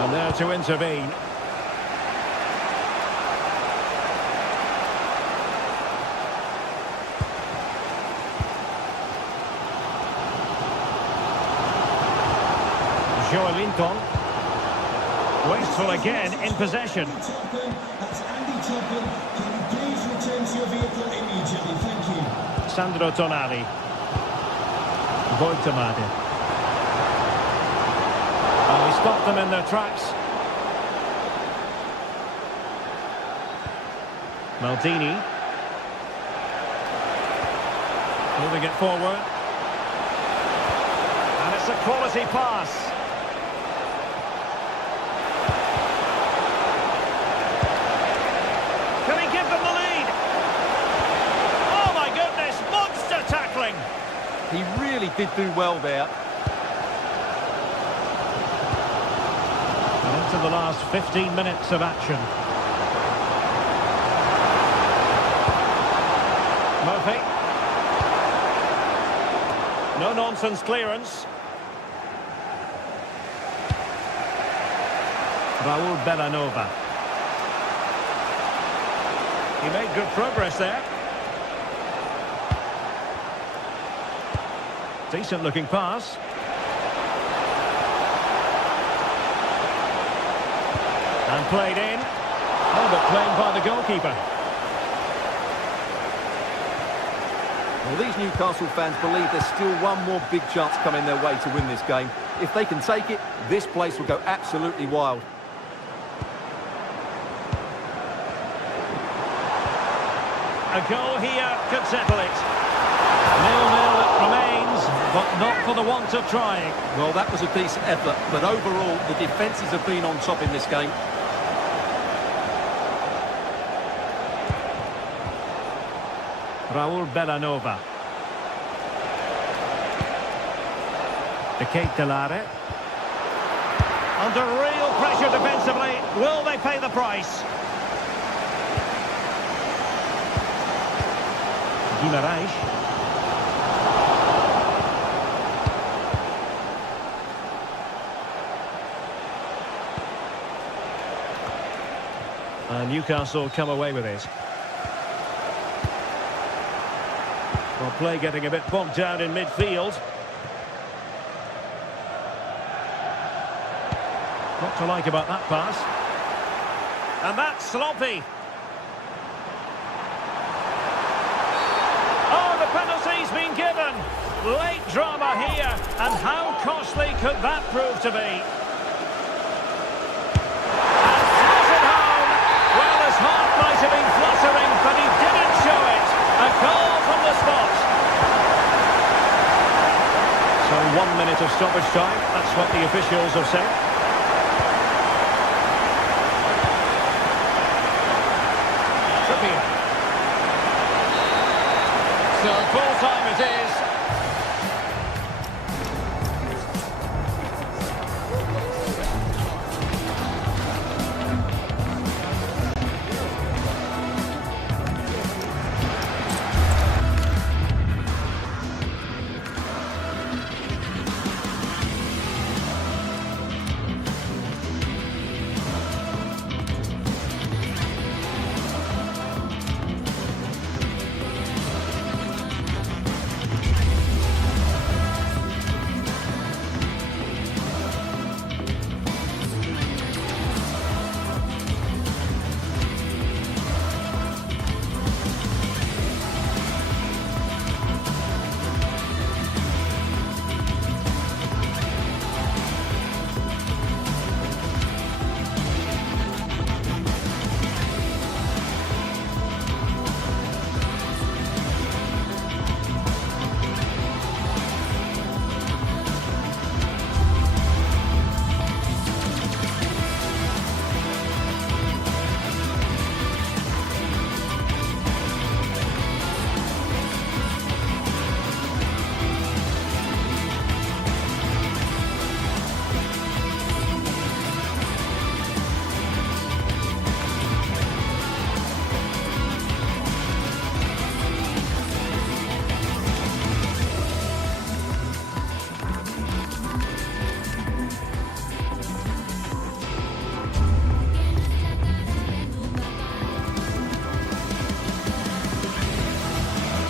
And there to intervene. Joelinton. Wasteful again in possession. That's Andy Toppin. Can you please return to your vehicle immediately? Thank you. Sandro Tonali. Voigtemade. stop them in their tracks. Maldini. Moving it forward. And it's a quality pass. Can he give them the lead? Oh my goodness, monster tackling! He really did do well there. And into the last 15 minutes of action. Murphy. No-nonsense clearance. Raul Bellanova. He made good progress there. Decent looking pass. And played in. Oh, but claimed by the goalkeeper. Well, these Newcastle fans believe there's still one more big chance coming their way to win this game. If they can take it, this place will go absolutely wild. A goal here could settle it. 0-0 it remains, but not for the want of trying. Well, that was a decent effort, but overall, the defences have been on top in this game. Raul Bellanova. De Ketelare. Under real pressure defensively. Will they pay the price? Guimaraes. And Newcastle come away with it. Well, play getting a bit bogged down in midfield. What to like about that pass? And that's sloppy. Oh, the penalty's been given. Late drama here. And how costly could that prove to be? And smash it home. Well, his heart might have been fluttering, but he didn't show it. A goal from the spot. So 1 minute of stoppage time. That's what the officials have said. So full time it is.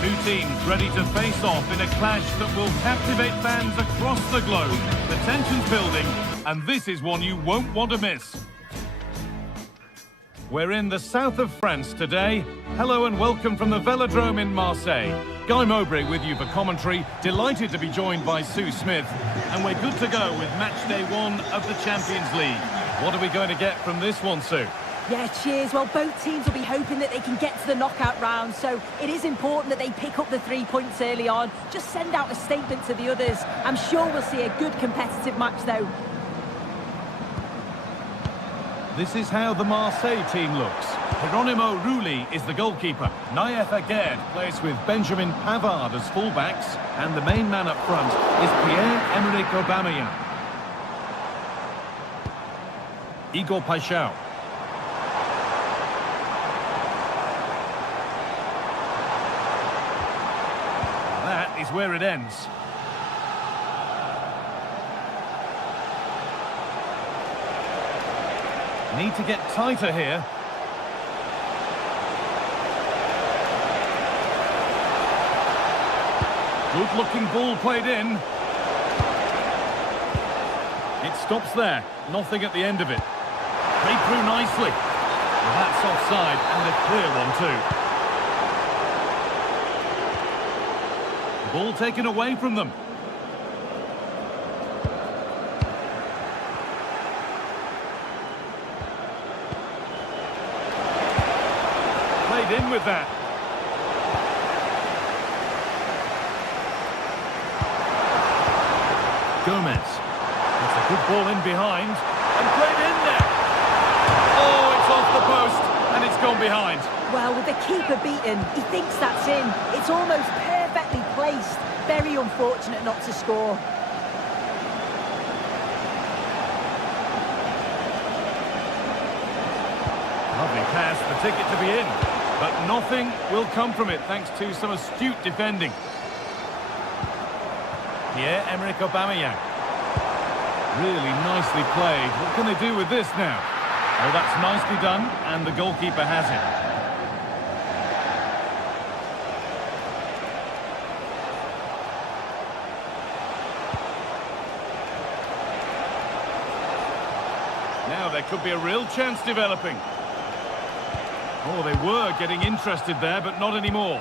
Two teams ready to face off in a clash that will captivate fans across the globe. The tension's building, and this is one you won't want to miss. We're in the south of France today. Hello and welcome from the Velodrome in Marseille. Guy Mowbray with you for commentary. Delighted to be joined by Sue Smith. And we're good to go with match day 1 of the Champions League. What are we going to get from this one, Sue? Yeah, cheers. Well, both teams will be hoping that they can get to the knockout round, so it is important that they pick up the 3 points early on. Just send out a statement to the others. I'm sure we'll see a good competitive match, though. This is how the Marseille team looks. Geronimo Rulli is the goalkeeper. Naïef Aguerd plays with Benjamin Pavard as fullbacks. And the main man up front is Pierre-Emerick Aubameyang. Igor Paixão. That is where it ends. Need to get tighter here. Good looking ball played in. It stops there. Nothing at the end of it. Played through nicely. Well, that's offside and a clear one too. The ball taken away from them. In with that. Gomez. It's a good ball in behind. And played in there. Oh, it's off the post. And it's gone behind. Well, with the keeper beaten, he thinks that's in. It's almost perfectly placed. Very unfortunate not to score. Lovely pass, the ticket to be in. But nothing will come from it thanks to some astute defending. Pierre-Emerick Aubameyang. Really nicely played. What can they do with this now? Oh, that's nicely done, and the goalkeeper has it. Now there could be a real chance developing. Oh, they were getting interested there, but not anymore.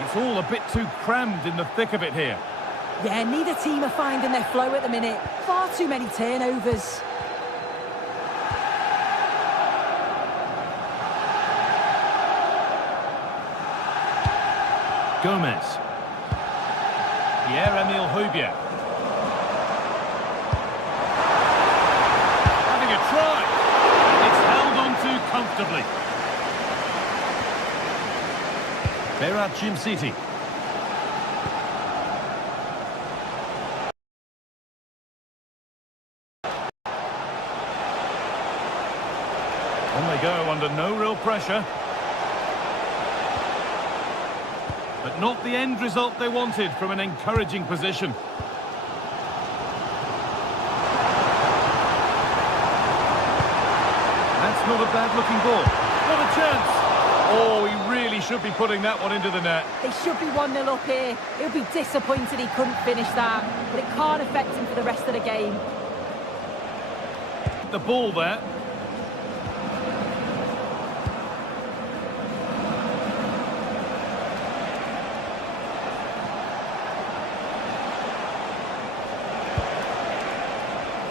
It's all a bit too crammed in the thick of it here. Yeah, neither team are finding their flow at the minute. Far too many turnovers. Gomez. Pierre-Emile Højbjerg. Try. It's held on to comfortably. Berat Jimsiti. On they go under no real pressure. But not the end result they wanted from an encouraging position. Not a bad-looking ball. Not a chance. Oh, he really should be putting that one into the net. They should be 1-0 up here. He'll be disappointed he couldn't finish that, but it can't affect him for the rest of the game. The ball there.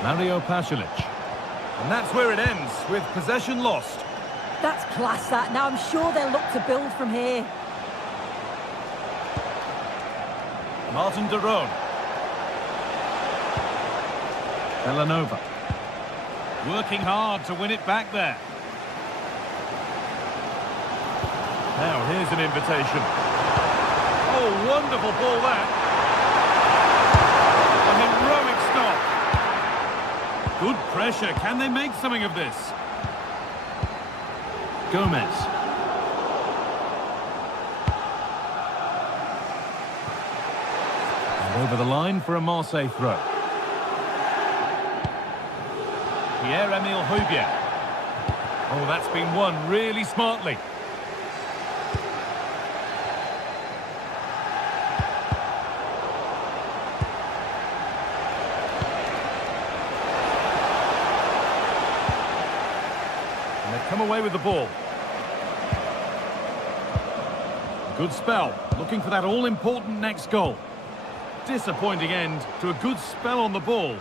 Mario Pasalic. And that's where it ends, with possession lost. That's class, that. Now I'm sure they'll look to build from here. Martin de Roon. Villanova. Working hard to win it back there. Now, here's an invitation. Oh, wonderful ball that. A heroic stop. Good pressure. Can they make something of this? Gomez. And over the line for a Marseille throw. Pierre-Emile Højbjerg. Oh, that's been won really smartly. come away with the ball. Good spell, looking for that all-important next goal. Disappointing end to a good spell on the ball.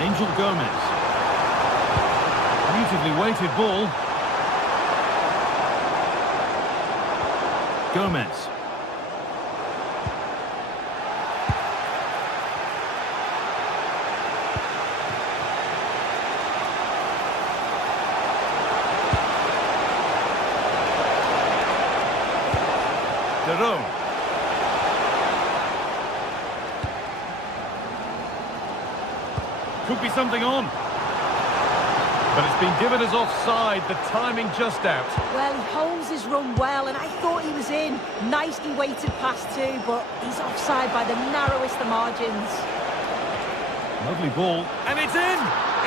Angel Gomez. Beautifully weighted ball. Gomez. Jerome. Could be something on. But it's been given as offside, the timing just out. Well, he holds his run well, and I thought he was in. Nicely weighted pass too, but he's offside by the narrowest of margins. Lovely ball, and it's in!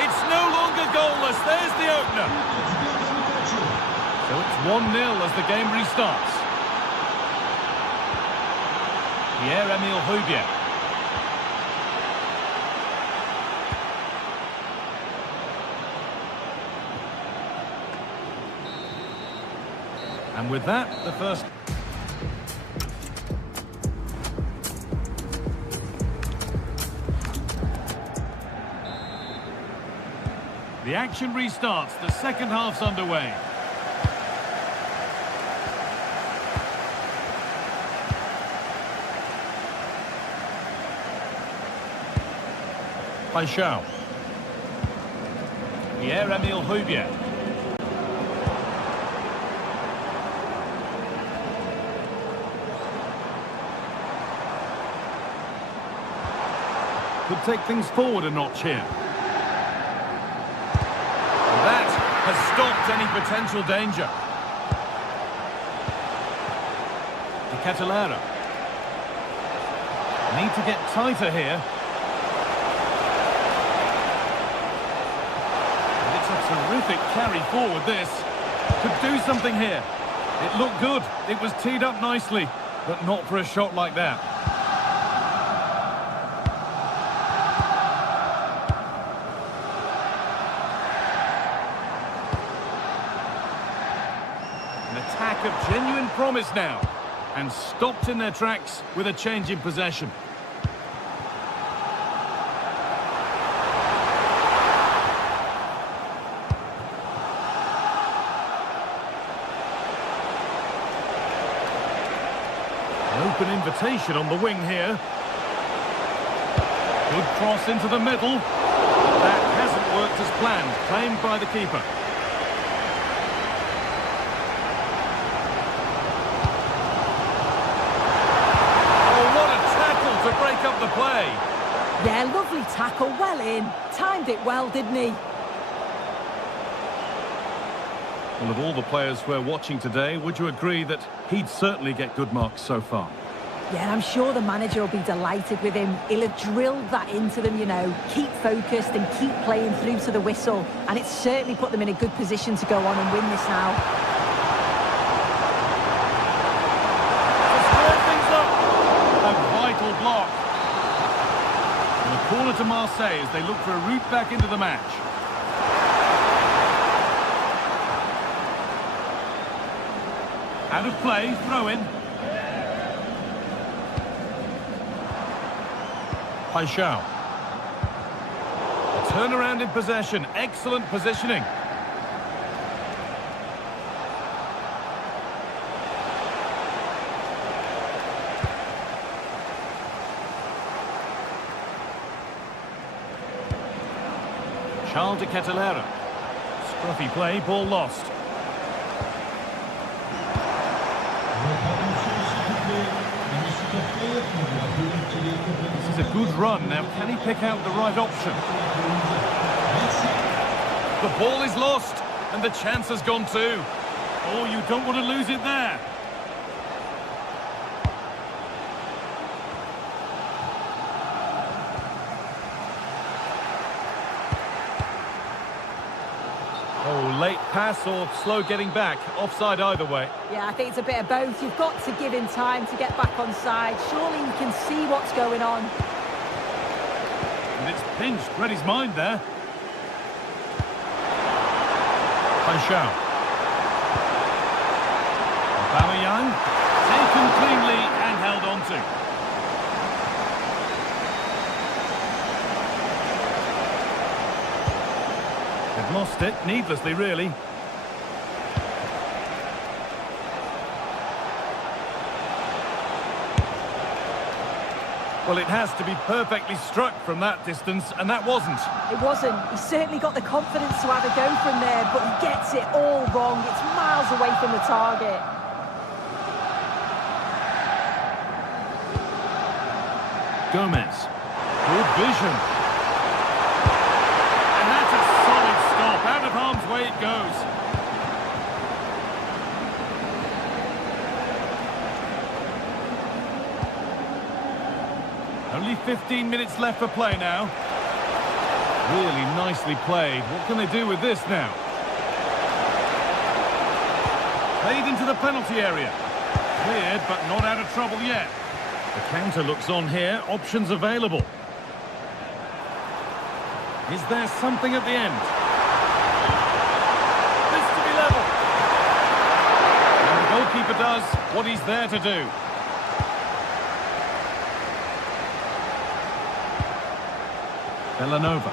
It's no longer goalless, there's the opener. So it's 1-0 as the game restarts. Pierre-Emile Højbjerg. And with that, the first... The action restarts, the second half's underway. Paixão. Pierre-Emile Højbjerg. Could take things forward a notch here. And that has stopped any potential danger. De Ketelaere. Need to get tighter here. And it's a terrific carry forward, this. Could do something here. It looked good. It was teed up nicely, but not for a shot like that. Attack of genuine promise now, and stopped in their tracks with a change in possession. An open invitation on the wing here. Good cross into the middle. That hasn't worked as planned, claimed by the keeper. To break up the play. Yeah, lovely tackle, well in. Timed it well, didn't he? Well, of all the players we're watching today, would you agree that he'd certainly get good marks so far? Yeah, I'm sure the manager will be delighted with him. He'll have drilled that into them, you know. Keep focused and keep playing through to the whistle. And it's certainly put them in a good position to go on and win this now. Block. And a corner to Marseille as they look for a route back into the match. Out of play, throw in. Paixão. A turnaround in possession, excellent positioning. De Ketelaere. Scruffy play, ball lost. This is a good run. Now, can he pick out the right option? The ball is lost, and the chance has gone too. Oh, you don't want to lose it there. Oh, late pass or slow getting back. Offside either way. Yeah, I think it's a bit of both. You've got to give him time to get back on side. Surely you can see what's going on. And it's pinched. Read his mind there. Paixão. Aubameyang. Taken cleanly and held on to. They've lost it, needlessly really. Well, it has to be perfectly struck from that distance, and that wasn't. It wasn't. He's certainly got the confidence to have a go from there, but he gets it all wrong. It's miles away from the target. Gomez. Good vision. And that's a solid stop. Out of harm's way it goes. Only 15 minutes left for play now. Really nicely played. What can they do with this now? Played into the penalty area. Cleared, but not out of trouble yet. The counter looks on here. Options available. Is there something at the end? This to be level. And the goalkeeper does what he's there to do. Villanova.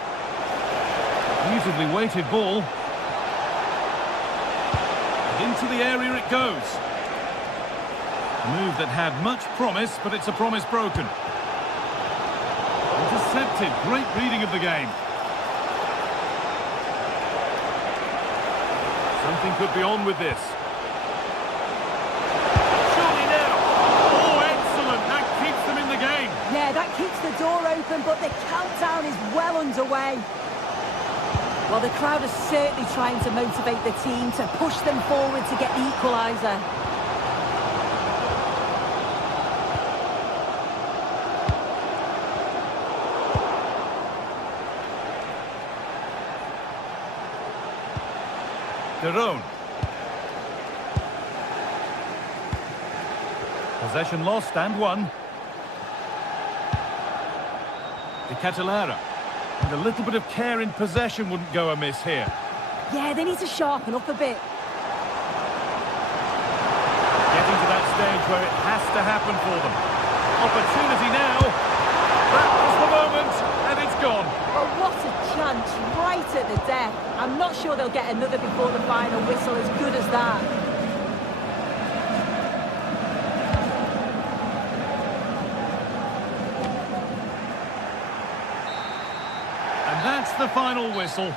Beautifully weighted ball. And into the area it goes. A move that had much promise, but it's a promise broken. Intercepted. Great reading of the game. Something could be on with this. Surely now. Oh, excellent. That keeps them in the game. Yeah, that keeps the door open, but the countdown is well underway. Well, the crowd are certainly trying to motivate the team to push them forward to get the equaliser. Derone. Possession lost and won. De Catalera. And a little bit of care in possession wouldn't go amiss here. Yeah, they need to sharpen up a bit. Getting to that stage where it has to happen for them. Opportunity now. That was the moment, and it's gone. Oh, what a chance, right at the death. I'm not sure they'll get another before the final whistle as good as that. And that's the final whistle.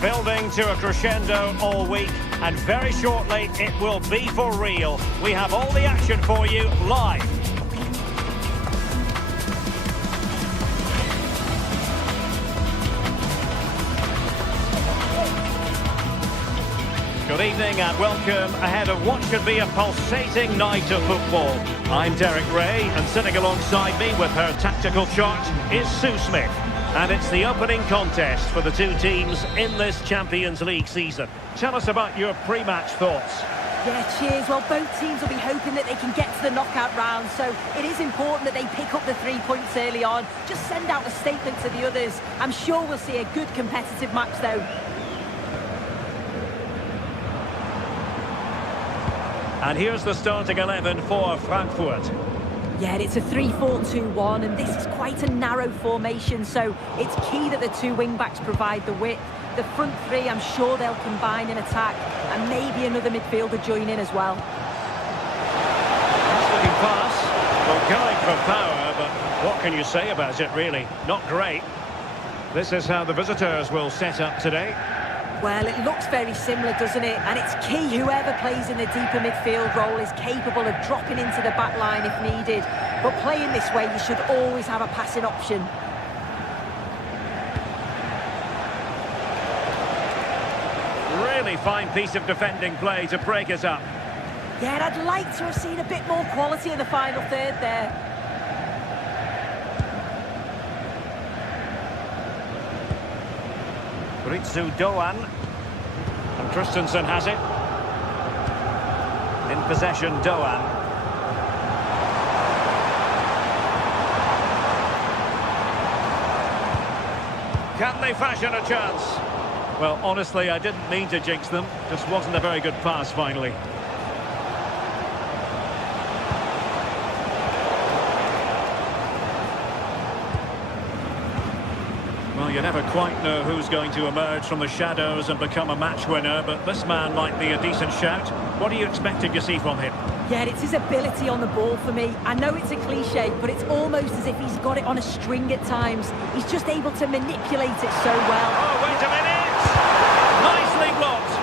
Building to a crescendo all week, and very shortly it will be for real. We have all the action for you live. Good evening and welcome ahead of what should be a pulsating night of football. I'm Derek Ray, and sitting alongside me with her tactical chart is Sue Smith. And it's the opening contest for the two teams in this Champions League season. Tell us about your pre-match thoughts. Yeah, cheers. Well, both teams will be hoping that they can get to the knockout round, so it is important that they pick up the 3 points early on. Just send out a statement to the others. I'm sure we'll see a good competitive match, though. And here's the starting 11 for Frankfurt. Yeah, it's a 3-4-2-1, and this is quite a narrow formation, so it's key that the two wing-backs provide the width. The front three, I'm sure they'll combine in attack, and maybe another midfielder join in as well. Nice looking pass. Well, going for power, but what can you say about it, really? Not great. This is how the visitors will set up today. Well, it looks very similar, doesn't it? And it's key whoever plays in the deeper midfield role is capable of dropping into the back line if needed. But playing this way, you should always have a passing option. Really fine piece of defending play to break it up. Yeah, and I'd like to have seen a bit more quality in the final third there. Ritsu Doan. And Christensen has it. In possession, Doan. Can they fashion a chance? Well, honestly, I didn't mean to jinx them. Just wasn't a very good pass, finally. Well, you never quite know who's going to emerge from the shadows and become a match winner, but this man might be a decent shout. What are you expecting to see from him? Yeah, it's his ability on the ball for me. I know it's a cliche, but it's almost as if he's got it on a string at times. He's just able to manipulate it so well. Oh, wait a minute! Nicely blocked.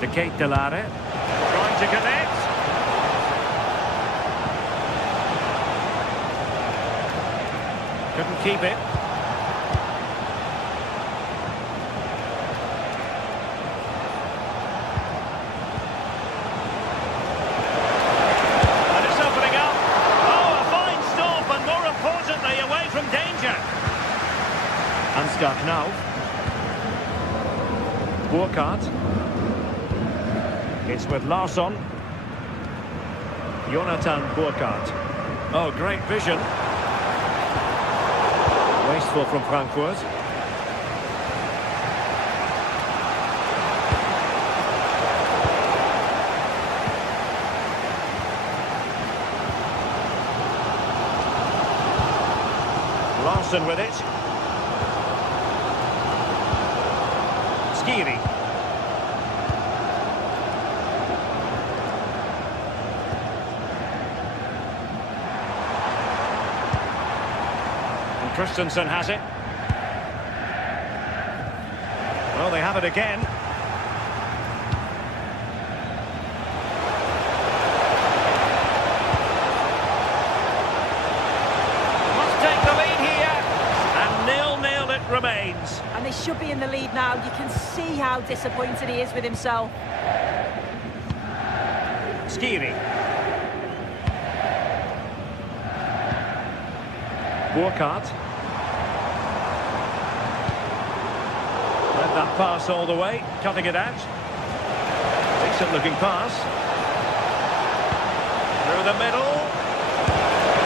De Ketelare trying to connect. Couldn't keep it. And it's opening up. Oh, a fine stop, and more importantly, away from danger. Ansgar Knauf. Burkhardt. It's with Larsson. Jonathan Burkhardt. Oh, great vision. Wasteful from Frankfurt. Larsson with it. Skiri. Christensen has it. Well, they have it again. Must take the lead here. And 0-0 it remains. And they should be in the lead now. You can see how disappointed he is with himself. Skiri. Burkhardt. Let that pass all the way, cutting it out. Decent looking pass. Through the middle.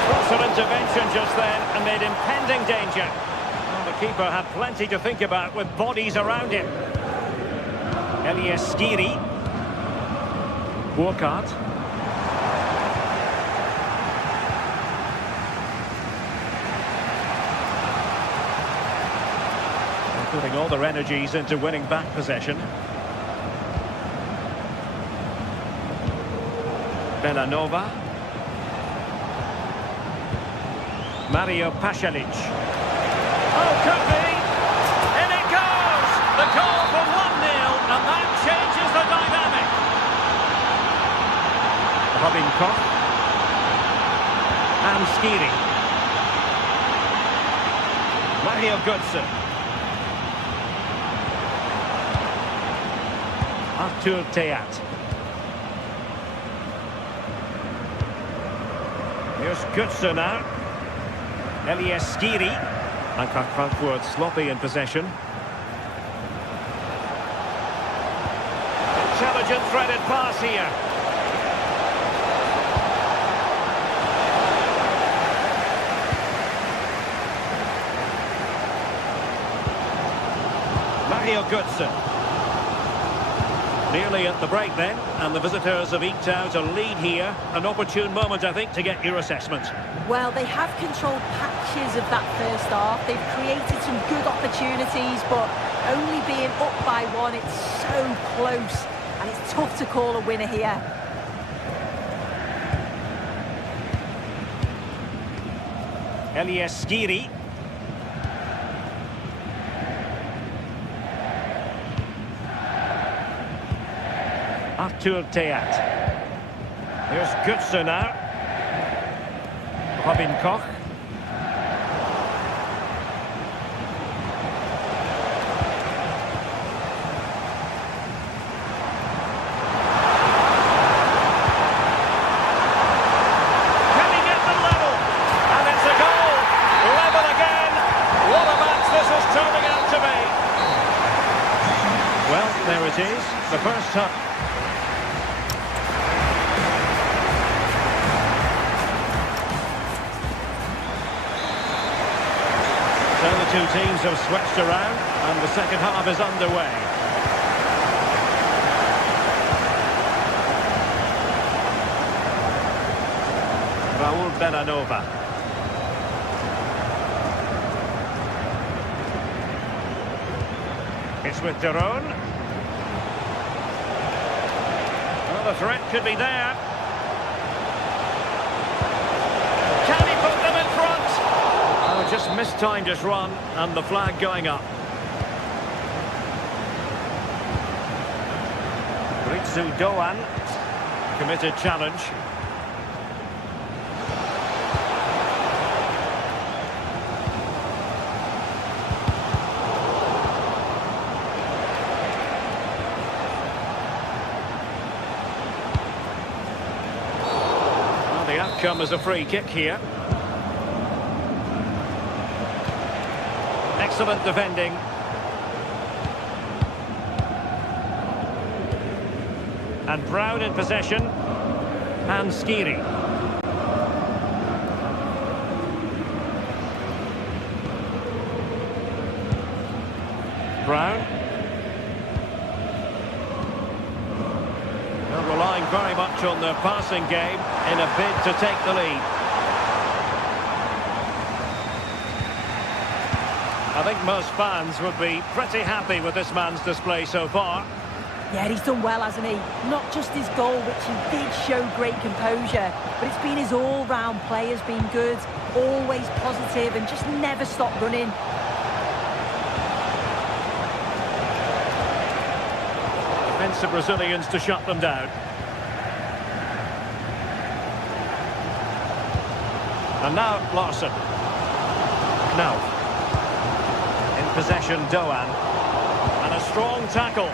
Cross intervention just then amid impending danger. Well, the keeper had plenty to think about with bodies around him. Elias Skiri. Burkhardt. Putting all their energies into winning back possession. Belanova. Mario Pasalic. Oh, could be! In it goes! The goal for 1-0, and that changes the dynamic. Robin Koch. And Skiri. Mario Götze. Artur Teat. Here's Götze now. Skiri. And Frankfurt sloppy in possession. Intelligent threaded pass here. Mario Götze. Nearly at the break then, and the visitors have eked out a lead here. An opportune moment, I think, to get your assessment. Well, they have controlled patches of that first half. They've created some good opportunities, but only being up by one, it's so close, and it's tough to call a winner here. Skiri. Artur Theat. Here's Götze now. Robin Koch. Can he get them level? And it's a goal. Level again. What a match this is turning out to be. Well, there it is. The first half. So the two teams have switched around and the second half is underway. Raul Benanova. It's with Deron. Well, the threat could be there. Can he put them in front? Oh, just mistimed his run, and the flag going up. Ritsu Doan, committed challenge. Well, the outcome is a free kick here. Excellent defending. And Brown in possession. And Skiri. Brown. They're relying very much on their passing game in a bid to take the lead. I think most fans would be pretty happy with this man's display so far. Yeah, he's done well, hasn't he? Not just his goal, which he did show great composure, but it's been his all-round play has been good, always positive and just never stopped running. Defensive Brazilians to shut them down. And now Larson. Now. In possession, Doan. And a strong tackle.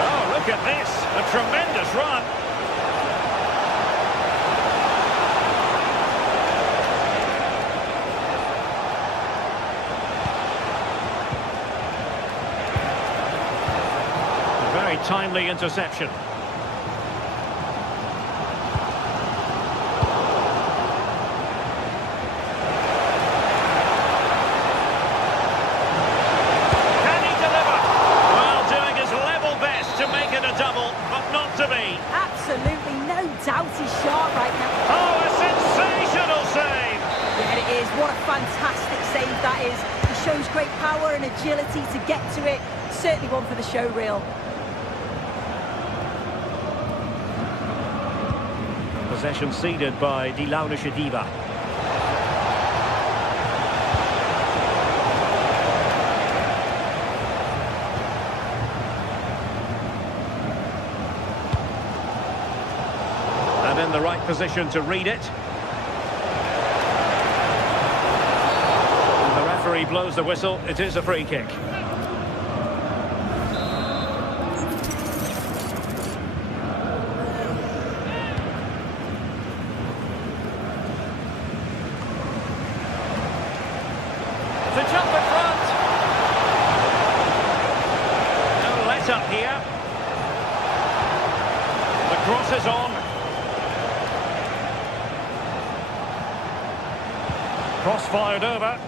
Oh, look at this. A tremendous run. A very timely interception. Absolutely no doubt he's sharp right now. Oh, a sensational save! Yeah, it is. What a fantastic save that is. He shows great power and agility to get to it. Certainly one for the show reel. Possession ceded by Die Launische Diva. And in the right position to read it. And the referee blows the whistle. It is a free kick. Cross-fired over.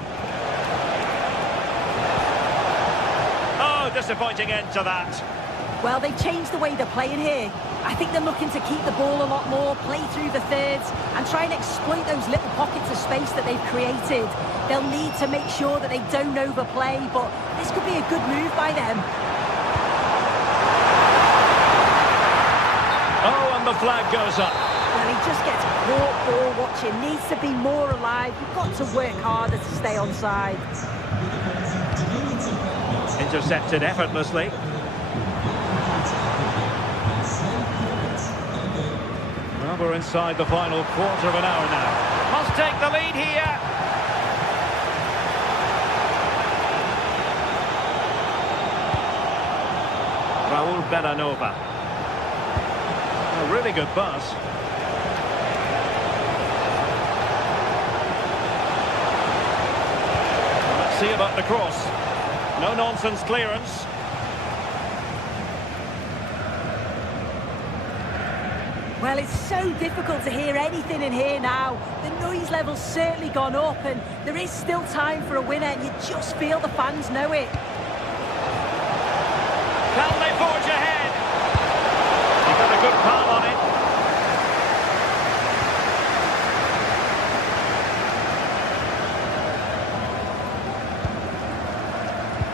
Oh, disappointing end to that. Well, they've changed the way they're playing here. I think they're looking to keep the ball a lot more, play through the thirds, and try and exploit those little pockets of space that they've created. They'll need to make sure that they don't overplay, but this could be a good move by them. Oh, and the flag goes up. Well, he just gets caught ball watching, needs to be more alive. You've got to work harder to stay onside. Intercepted effortlessly. Well, we're inside the final quarter of an hour now. Must take the lead here. Raul Bellanova. A really good pass. Let's see about the cross. No-nonsense clearance. Well, it's so difficult to hear anything in here now. The noise level's certainly gone up, and there is still time for a winner, and you just feel the fans know it. Can they forge ahead? He got a good palm on it.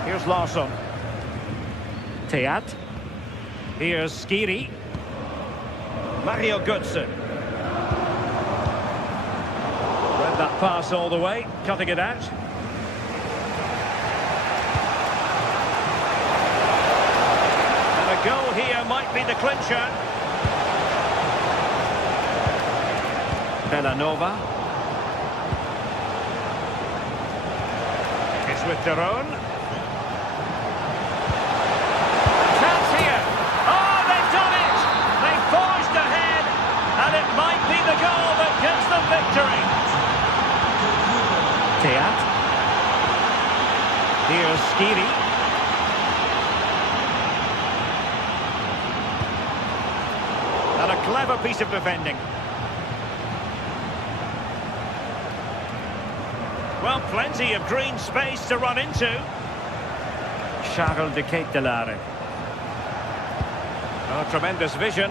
Here's Larsson. Teat. Here's Skiri. Mario Götze. Read that pass all the way, cutting it out. And a goal here might be the clincher. Bellanova. It's with Daron. Chance here. Oh, they've done it! They forged ahead, and it might be the goal that gets them victory. Teat. Here's Skiri. And a clever piece of defending. Well, plenty of green space to run into. Charles de Ketelaere. Oh, tremendous vision.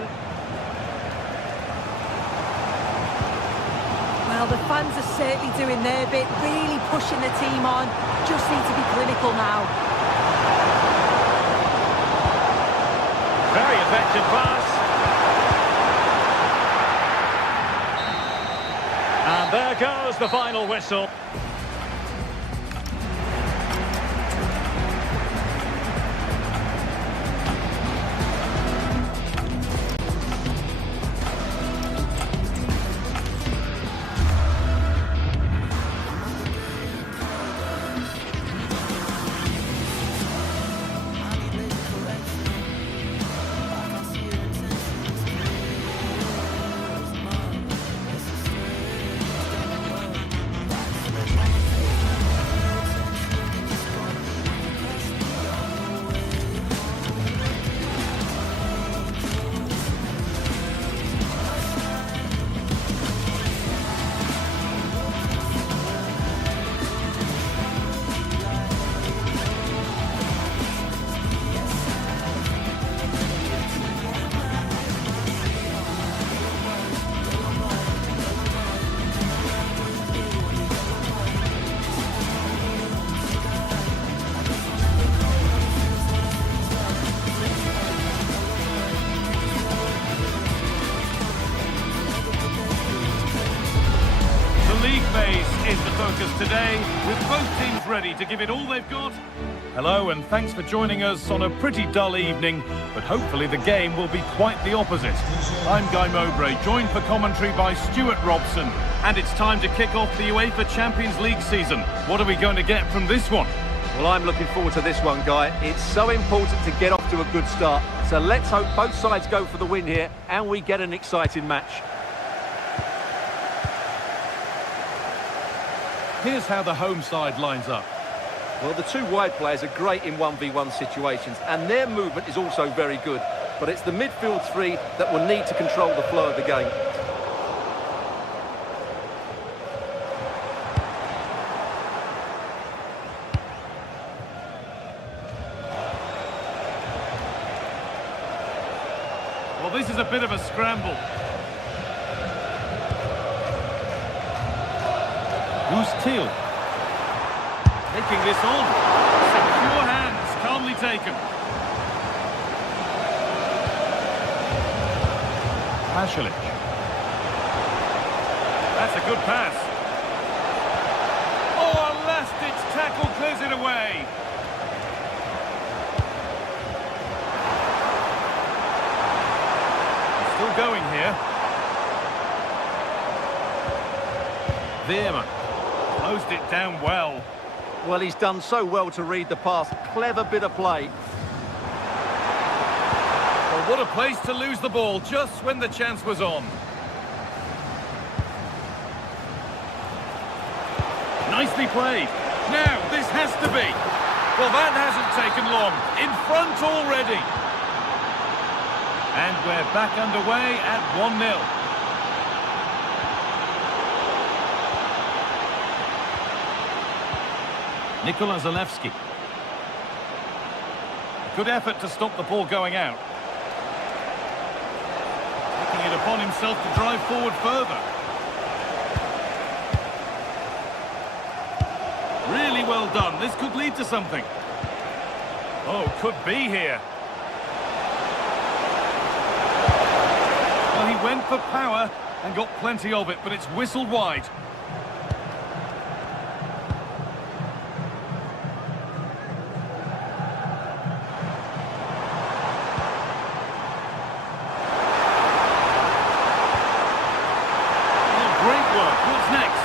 Well, the fans are certainly doing their bit, really pushing the team on. Just need to be clinical now. Very effective pass. And there goes the final whistle. Is the focus today, with both teams ready to give it all they've got. Hello, and thanks for joining us on a pretty dull evening, but hopefully the game will be quite the opposite. I'm Guy Mowbray, joined for commentary by Stuart Robson, and it's time to kick off the UEFA Champions League season. What are we going to get from this one? Well, I'm looking forward to this one, Guy. It's so important to get off to a good start. So let's hope both sides go for the win here, and we get an exciting match. Here's how the home side lines up. Well, the two wide players are great in 1v1 situations, and their movement is also very good. But it's the midfield three that will need to control the flow of the game. this is a bit of a scramble. Who's Teal? Taking this on. Secure hands, calmly taken. Pasalic. That's a good pass. Oh, a last-ditch tackle clears it away. Still going here. Veerman closed it down well. Well, he's done so well to read the pass. Clever bit of play. Well, what a place to lose the ball just when the chance was on. Nicely played. Now, this has to be. Well, that hasn't taken long. In front already. And we're back underway at 1-0. Nikola Zalewski. Good effort to stop the ball going out. Taking it upon himself to drive forward further. Really well done. This could lead to something. Oh, could be here. Well, he went for power and got plenty of it, but it's whistled wide. Oh, great work. What's next?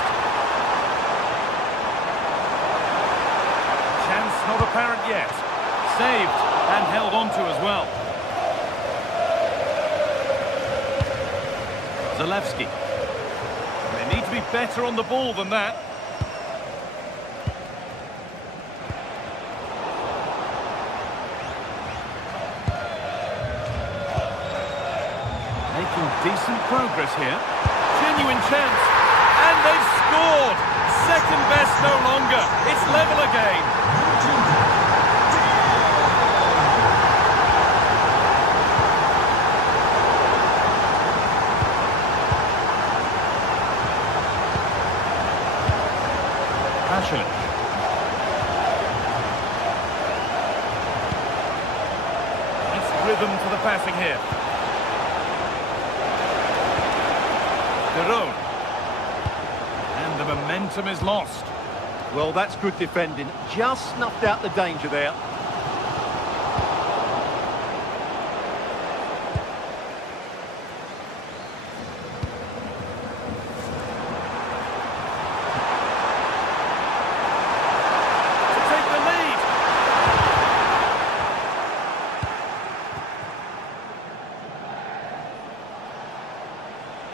Chance not apparent yet. Saved and held on to as well. Zalewski. They need to be better on the ball than that. Making decent progress here. Genuine chance. And they've scored! Second best no longer. It's level again. Pasalic. It's rhythm to the passing here. Derone. And the momentum is lost. Well, that's good defending. Just snuffed out the danger there.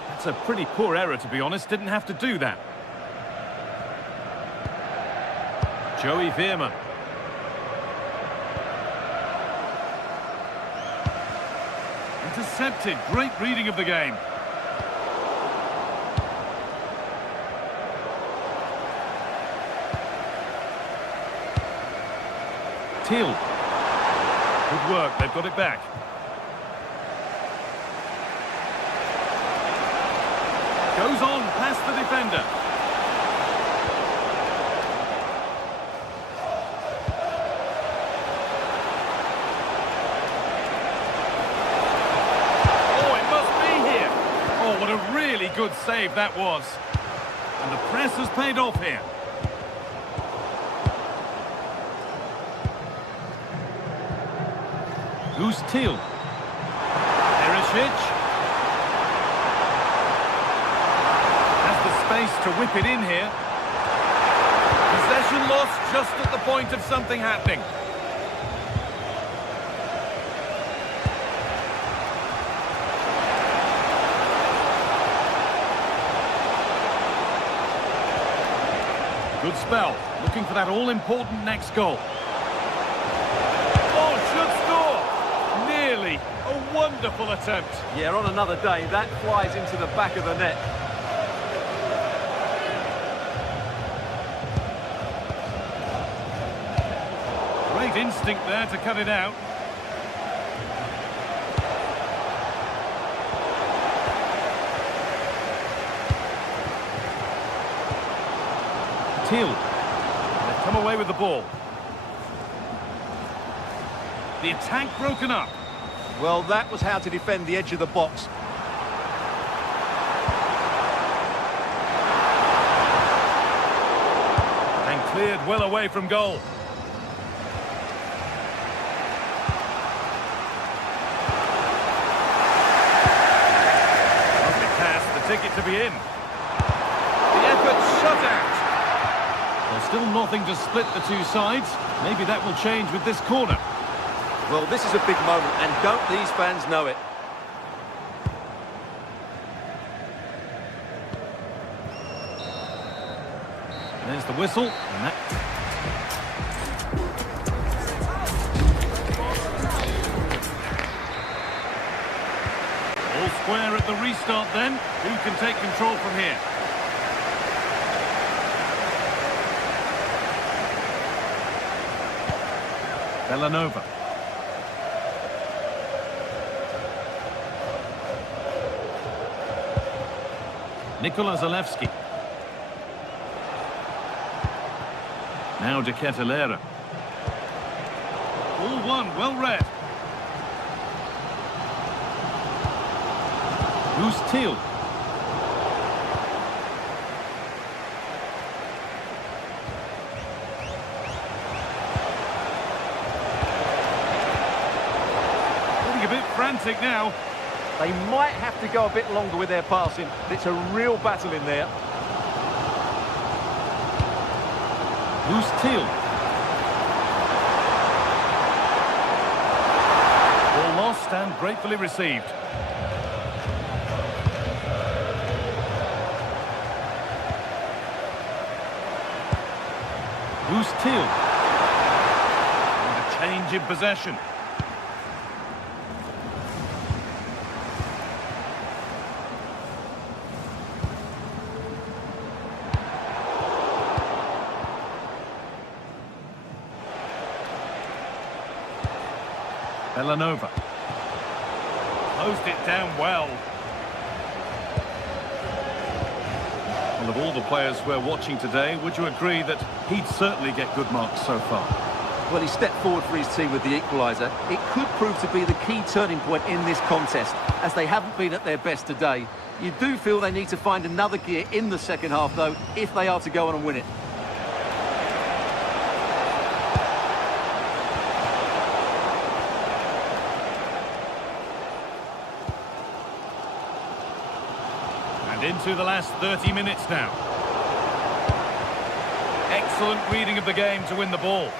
That's a pretty poor error, to be honest. Didn't have to do that. Joey Veerman. Intercepted. Great reading of the game. Teal. Good work. They've got it back. Goes on past the defender. Oh, it must be here. Oh, what a really good save that was. And the press has paid off here. Who's Teal? Perisic. Space to whip it in here. Possession lost just at the point of something happening. Good spell. Looking for that all-important next goal. Oh, should score! Nearly. A wonderful attempt. Yeah, on another day, that flies into the back of the net. Great instinct there to cut it out. Thiel. They've come away with the ball. The attack broken up. Well, that was how to defend the edge of the box. And cleared well away from goal. Lovely pass, the ticket to be in. The effort shut out. There's still nothing to split the two sides. Maybe that will change with this corner. Well, this is a big moment, and don't these fans know it? There's the whistle, and that... All square at the restart then. Who can take control from here? Villanova. Nikola Zalewski. Now De Ketelaere. All one, well read. Who's Thiel? Getting a bit frantic now. They might have to go a bit longer with their passing, but it's a real battle in there. Who's Thiel? Ball lost and gratefully received. Who's Thiel? And a change in possession. Villanova. Closed it down well. Well, of all the players we're watching today, would you agree that he'd certainly get good marks so far? Well, he stepped forward for his team with the equaliser. It could prove to be the key turning point in this contest, as they haven't been at their best today. You do feel they need to find another gear in the second half, though, if they are to go on and win it. And into the last 30 minutes now. Excellent reading of the game to win the ball.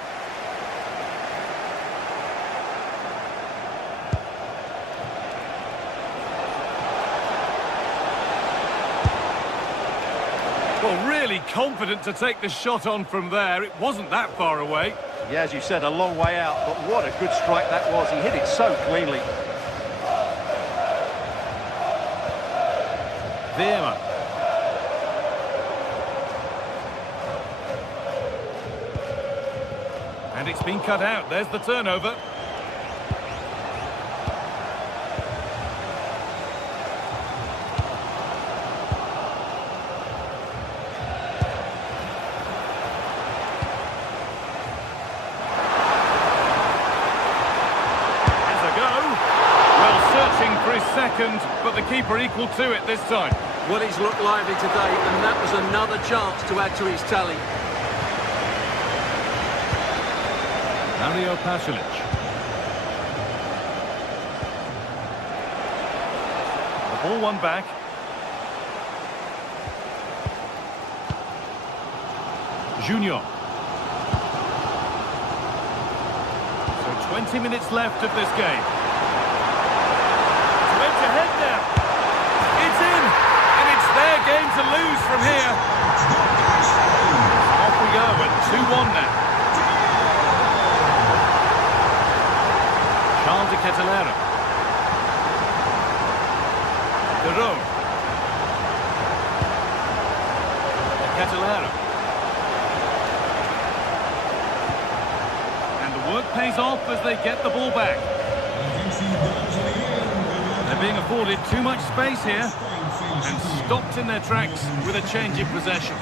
Well, really confident to take the shot on from there. It wasn't that far away. Yeah, as you said, a long way out, but what a good strike that was. He hit it so cleanly. Veerman. And it's been cut out. There's the turnover. Has a go. Well, searching for his second, but the keeper equal to it this time. Well, he's looked lively today, and that was another chance to add to his tally. Mario Pasalic. The ball won back. Junior. So 20 minutes left of this game. It's went ahead now. It's in, and it's their game to lose from here. Off we go at 2-1 now. De Ketelaere. De Roon. De Ketelaere. And the work pays off as they get the ball back. They're being afforded too much space here and stopped in their tracks with a change in possession.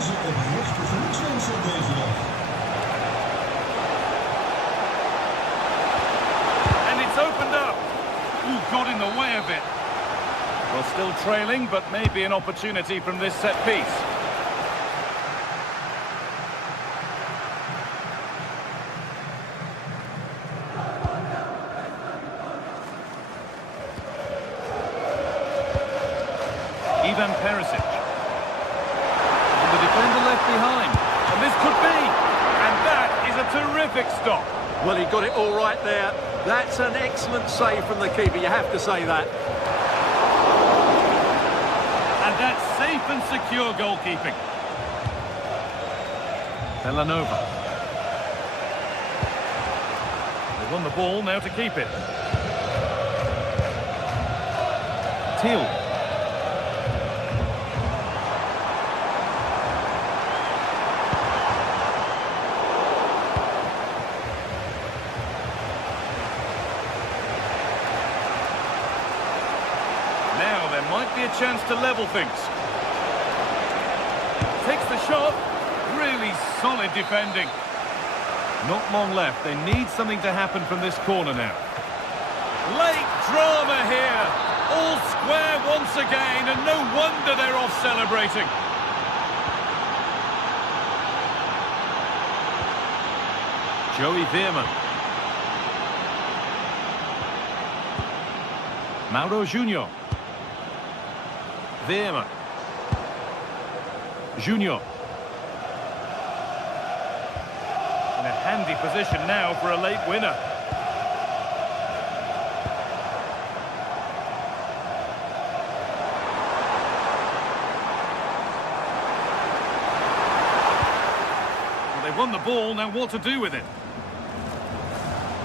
ze op rechte gelukswensen deze dag. And it's opened up. Ooh, got in the way of it. Well, still trailing, but maybe an opportunity from this set piece. Ivan Perisic. And the defender left behind. And this could be. And that is a terrific stop. Well, he got it all right there. That's an excellent save from the keeper, you have to say that. And that's safe and secure goalkeeping. Villanova. They won the ball, now to keep it. Teal. Now there might be a chance to level things. Takes the shot. Really solid defending. Not long left. They need something to happen from this corner now. Late drama here. All square once again, and no wonder they're off celebrating. Joey Veerman. Mauro Junior. Veerman. Junior. In a handy position now for a late winner. Well, they've won the ball, now what to do with it?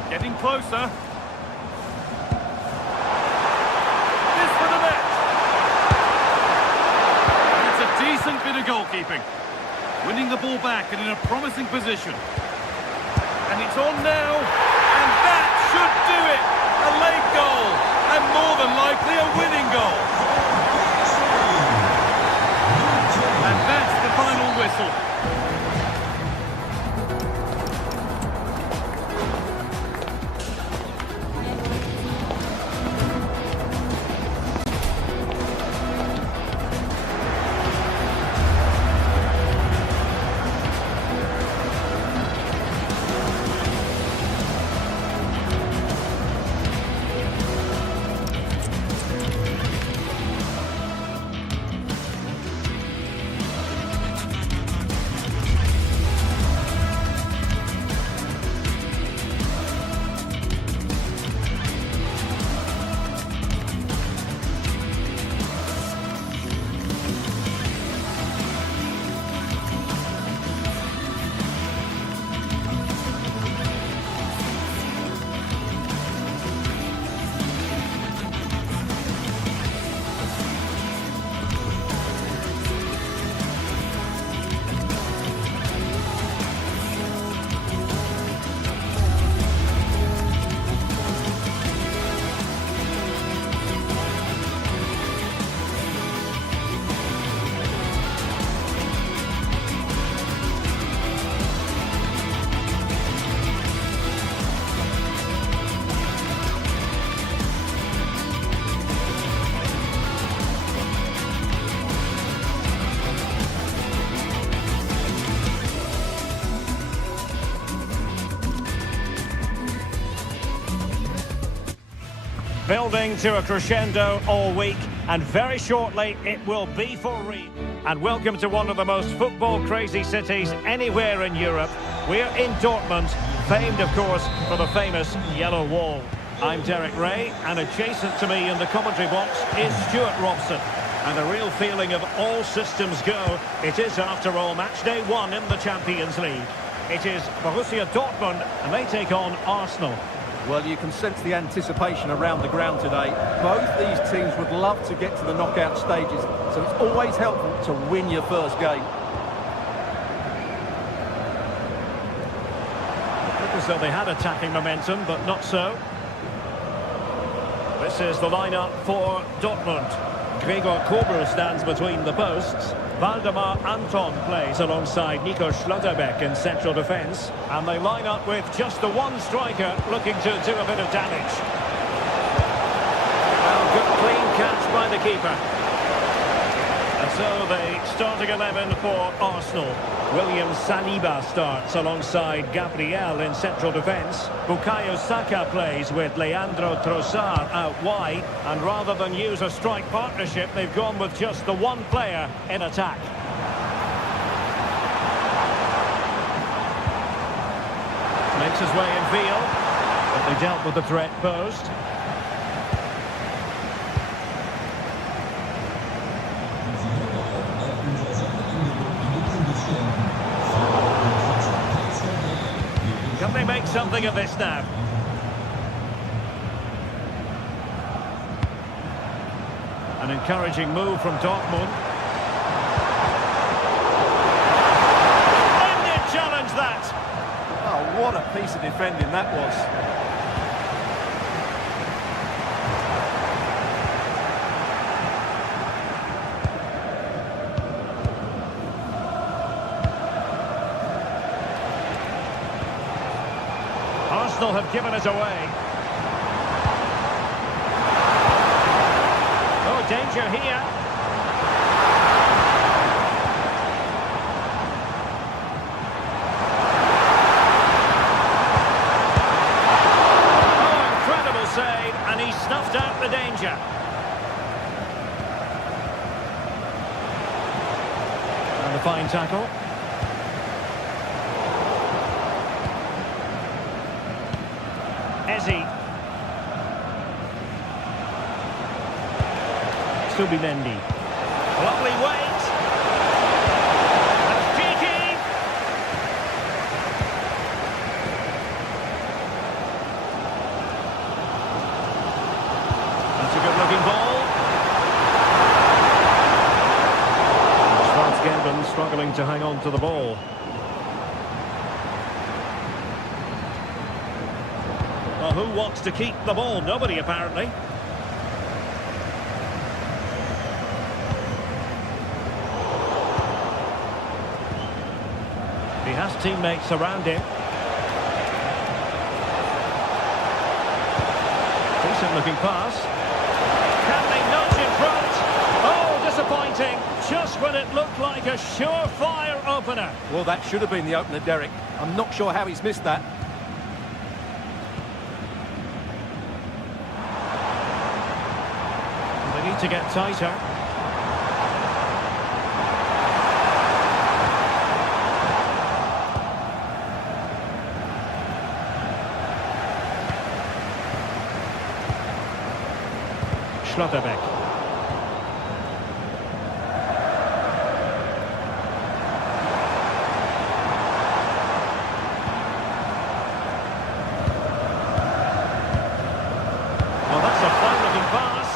Getting closer. This for the net. It's a decent bit of goalkeeping. Winning the ball back and in a promising position. And it's on now, and that should do it! A late goal, and more than likely a winning goal. And that's the final whistle. Building to a crescendo all week, and very shortly it will be for real. And welcome to one of the most football-crazy cities anywhere in Europe. We're in Dortmund, famed, of course, for the famous Yellow Wall. I'm Derek Ray, and adjacent to me in the commentary box is Stuart Robson. And a real feeling of all systems go. It is, after all, match day 1 in the Champions League. It is Borussia Dortmund, and they take on Arsenal. Well, you can sense the anticipation around the ground today. Both these teams would love to get to the knockout stages, so it's always helpful to win your first game. Looked as though they had attacking momentum, but not so. This is the lineup for Dortmund. Gregor Kobel stands between the posts. Valdemar Anton plays alongside Nico Schlotterbeck in central defence. And they line up with just the one striker looking to do a bit of damage. Well, good clean catch by the keeper. And so the starting 11 for Arsenal. William Saliba starts alongside Gabriel in central defence. Bukayo Saka plays with Leandro Trossard out wide. And rather than use a strike partnership, they've gone with just the one player in attack. Makes his way in field, but they dealt with the threat posed. Can they make something of this now? An encouraging move from Dortmund. And they challenge that! Oh, what a piece of defending that was. Arsenal have given it away. Oh, danger here. Oh, incredible save, and he snuffed out the danger. And a fine tackle. Ezzy. Subimendi. Lovely weight. That's cheeky. That's a good-looking ball. Schwarz-Gelben struggling to hang on to the ball. Well, who wants to keep the ball? Nobody, apparently. He has teammates around him. Decent looking pass. Can they nudge in front? Oh, disappointing. Just when it looked like a surefire opener. Well, that should have been the opener, Derek. I'm not sure how he's missed that. They need to get tighter. Schlotterbeck. Well, that's a fine-looking pass.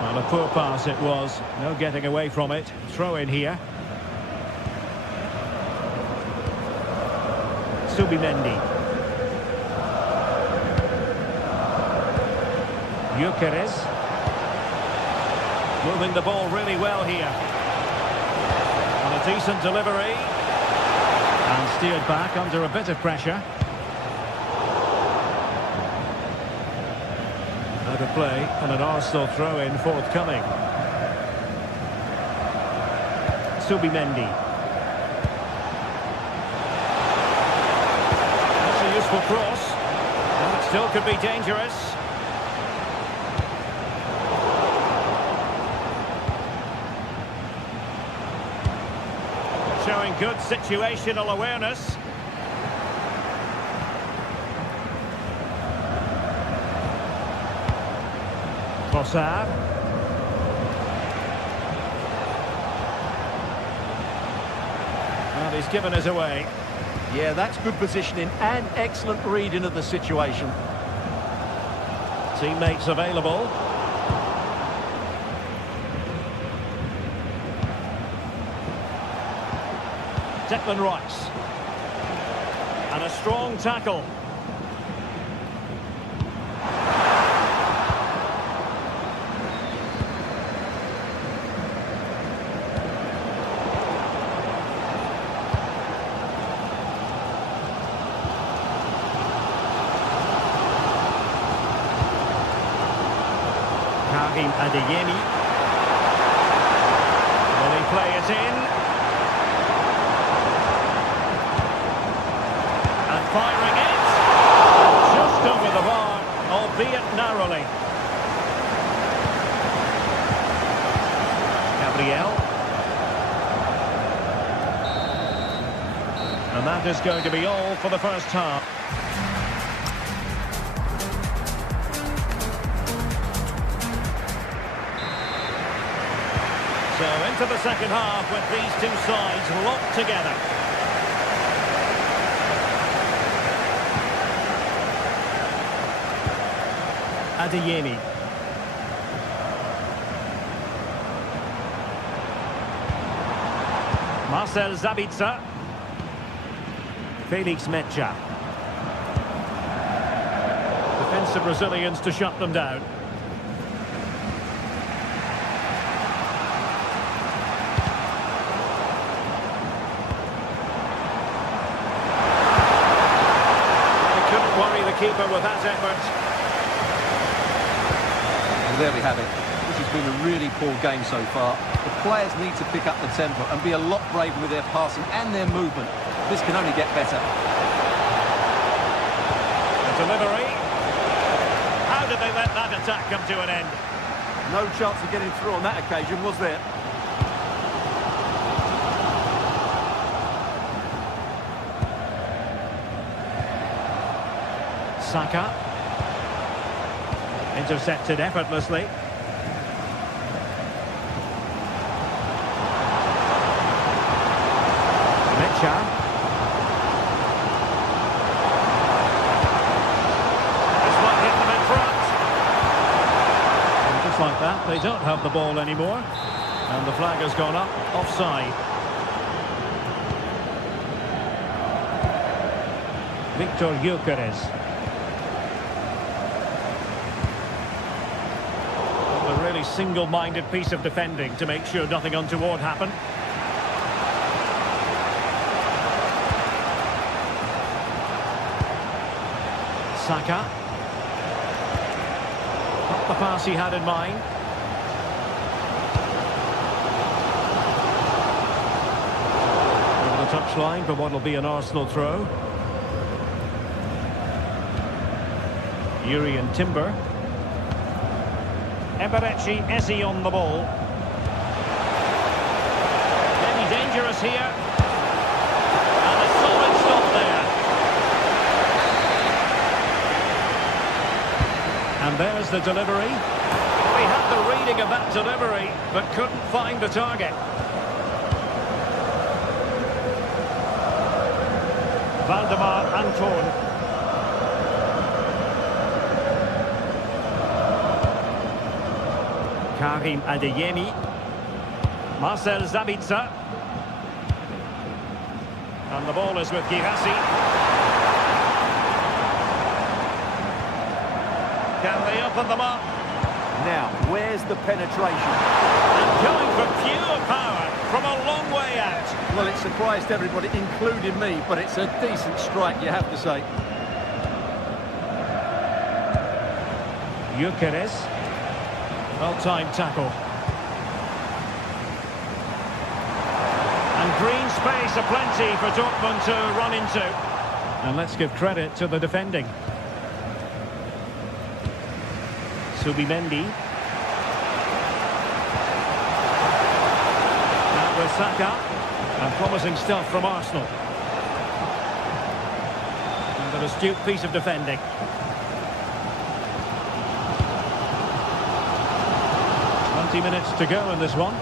Well, a poor pass it was. No getting away from it. Throw in here. Subimendi. Gyökeres. Moving the ball really well here. And a decent delivery. And steered back under a bit of pressure. Out of play and an Arsenal throw-in forthcoming. Subimendi. Useful cross, and it still could be dangerous. Showing good situational awareness. Trossard. And he's given us away. Yeah, that's good positioning and excellent reading of the situation. Teammates available. Declan Rice. And a strong tackle. Karim Adeyemi. Will he play it in? And firing it. Just over the bar, albeit narrowly. Gabriel. And that is going to be all for the first half. So into the second half with these two sides locked together. Adeyemi. Marcel Sabitzer. Felix Mecha. Defensive Brazilians to shut them down. They couldn't worry the keeper with that effort. Well, there we have it. This has been a really poor game so far. The players need to pick up the tempo and be a lot braver with their passing and their movement. This can only get better. The delivery. How did they let that attack come to an end? No chance of getting through on that occasion, was there? Saka. Intercepted effortlessly. Mecha. Like that, they don't have the ball anymore, and the flag has gone up, offside. Victor Gyökeres. A really single-minded piece of defending to make sure nothing untoward happened. Saka. Not the pass he had in mind. Over the touchline for what will be an Arsenal throw. Yuri and Timber. Eberechi Eze on the ball. Very dangerous here. And a solid stop there. And there's the delivery. He had the reading of that delivery, but couldn't find the target. Valdemar Anton. Karim Adeyemi. Marcel Sabitzer. And the ball is with Girassi. Can they open them up? Now, where's the penetration? And going for pure power from a long way out. Well, it surprised everybody, including me, but it's a decent strike, you have to say. Gyökeres. Well-timed tackle. And green space aplenty for Dortmund to run into. And let's give credit to the defending. Subimendi. Now with Saka. And promising stuff from Arsenal. And an astute piece of defending. Minutes to go in this one.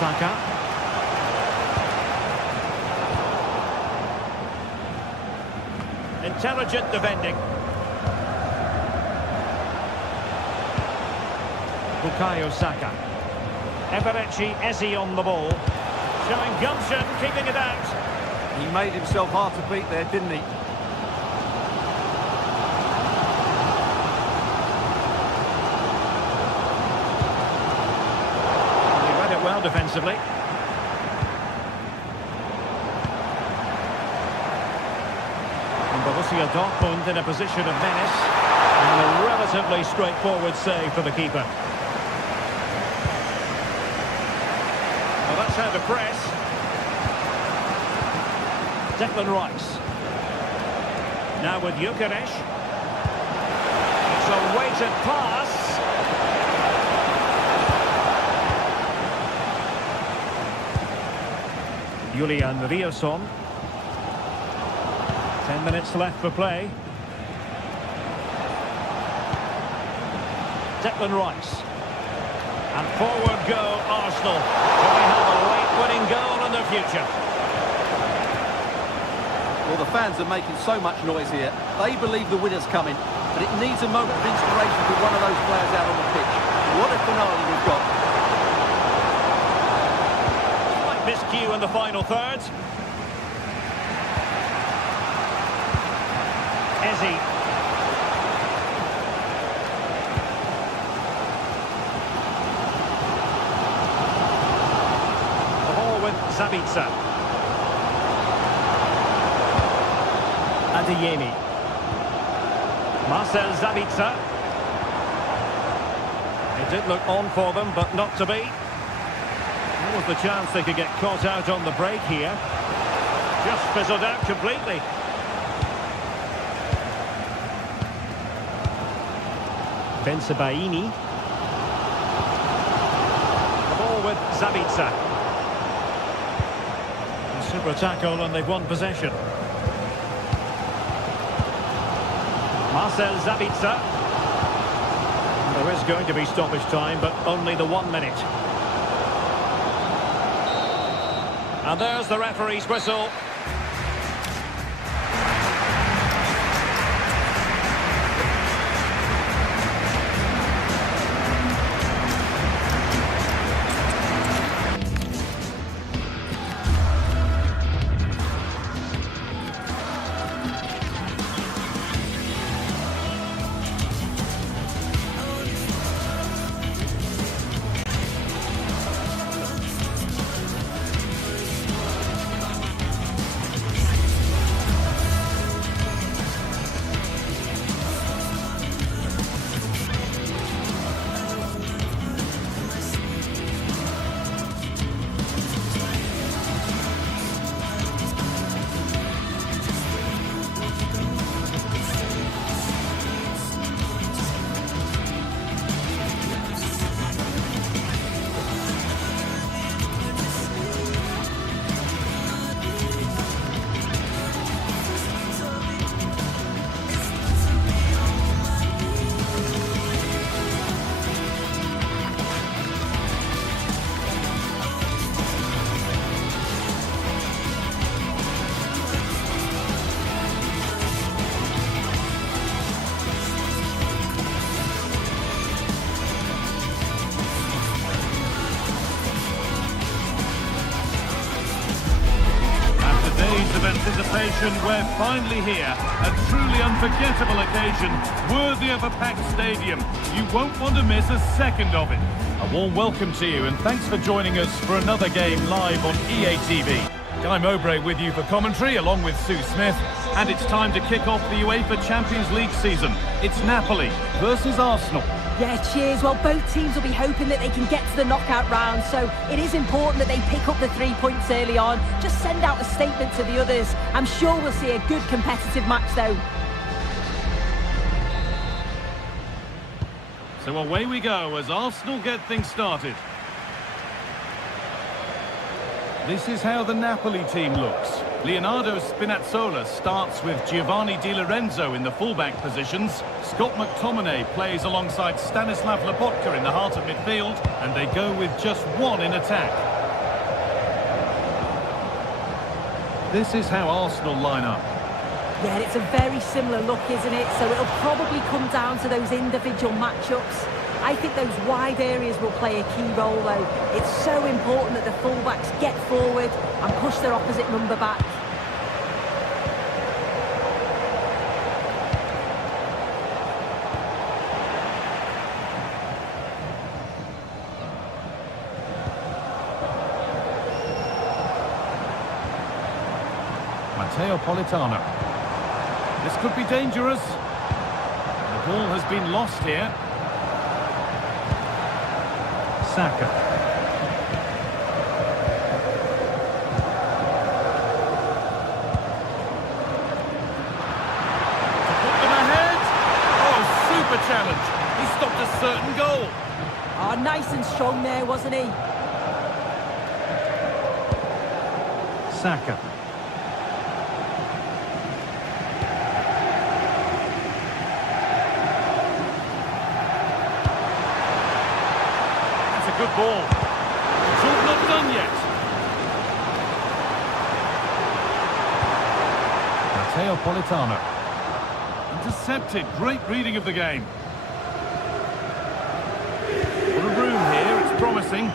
Saka. Intelligent defending. Bukayo Saka. Eberechi Eze on the ball. Showing gumption, keeping it out. He made himself hard to beat there, didn't he? He read it well defensively. Borussia Dortmund in a position of menace. And a relatively straightforward save for the keeper. Well, that's how to press. Declan Rice. Now with Gyökeres. It's a weighted pass. Julian Riosson. 10 minutes left for play. Declan Rice. And forward go Arsenal. They have a late winning goal in their future. Well, the fans are making so much noise here. They believe the winner's coming, but it needs a moment of inspiration for one of those players out on the pitch. What a finale we've got. Slight miscue in the final third. Eze. The ball with Zabitzer. Adeyemi. Marcel Zabitzer. It did look on for them, but not to be. What was the chance they could get caught out on the break here? Just fizzled out completely. Bensebaini. The ball with Zabitzer. A super tackle and they've won possession. Marcel Zabitzer. There is going to be stoppage time, but only the 1 minute. And there's the referee's whistle. Of anticipation, we're finally here. A truly unforgettable occasion, worthy of a packed stadium. You won't want to miss a second of it. A warm welcome to you, and thanks for joining us for another game live on EA TV. Guy Mowbray with you for commentary, along with Sue Smith. And it's time to kick off the UEFA Champions League season. It's Napoli versus Arsenal. Yeah, cheers. Well, both teams will be hoping that they can get to the knockout round, so it is important that they pick up the 3 points early on. Just send out a statement to the others. I'm sure we'll see a good competitive match, though. So away we go as Arsenal get things started. This is how the Napoli team looks. Leonardo Spinazzola starts with Giovanni Di Lorenzo in the fullback positions. Scott McTominay plays alongside Stanislav Lobotka in the heart of midfield, and they go with just one in attack. This is how Arsenal line up. Yeah, it's a very similar look, isn't it? So it'll probably come down to those individual matchups. I think those wide areas will play a key role, though. It's so important that the fullbacks get forward and push their opposite number back. Matteo Politano. This could be dangerous. The ball has been lost here. Saka. To put them ahead. Oh, super challenge. He stopped a certain goal. Oh, nice and strong there, wasn't he? Saka. That's a good ball. Job not done yet. Matteo Politano. Intercepted. Great reading of the game. What a room here. It's promising.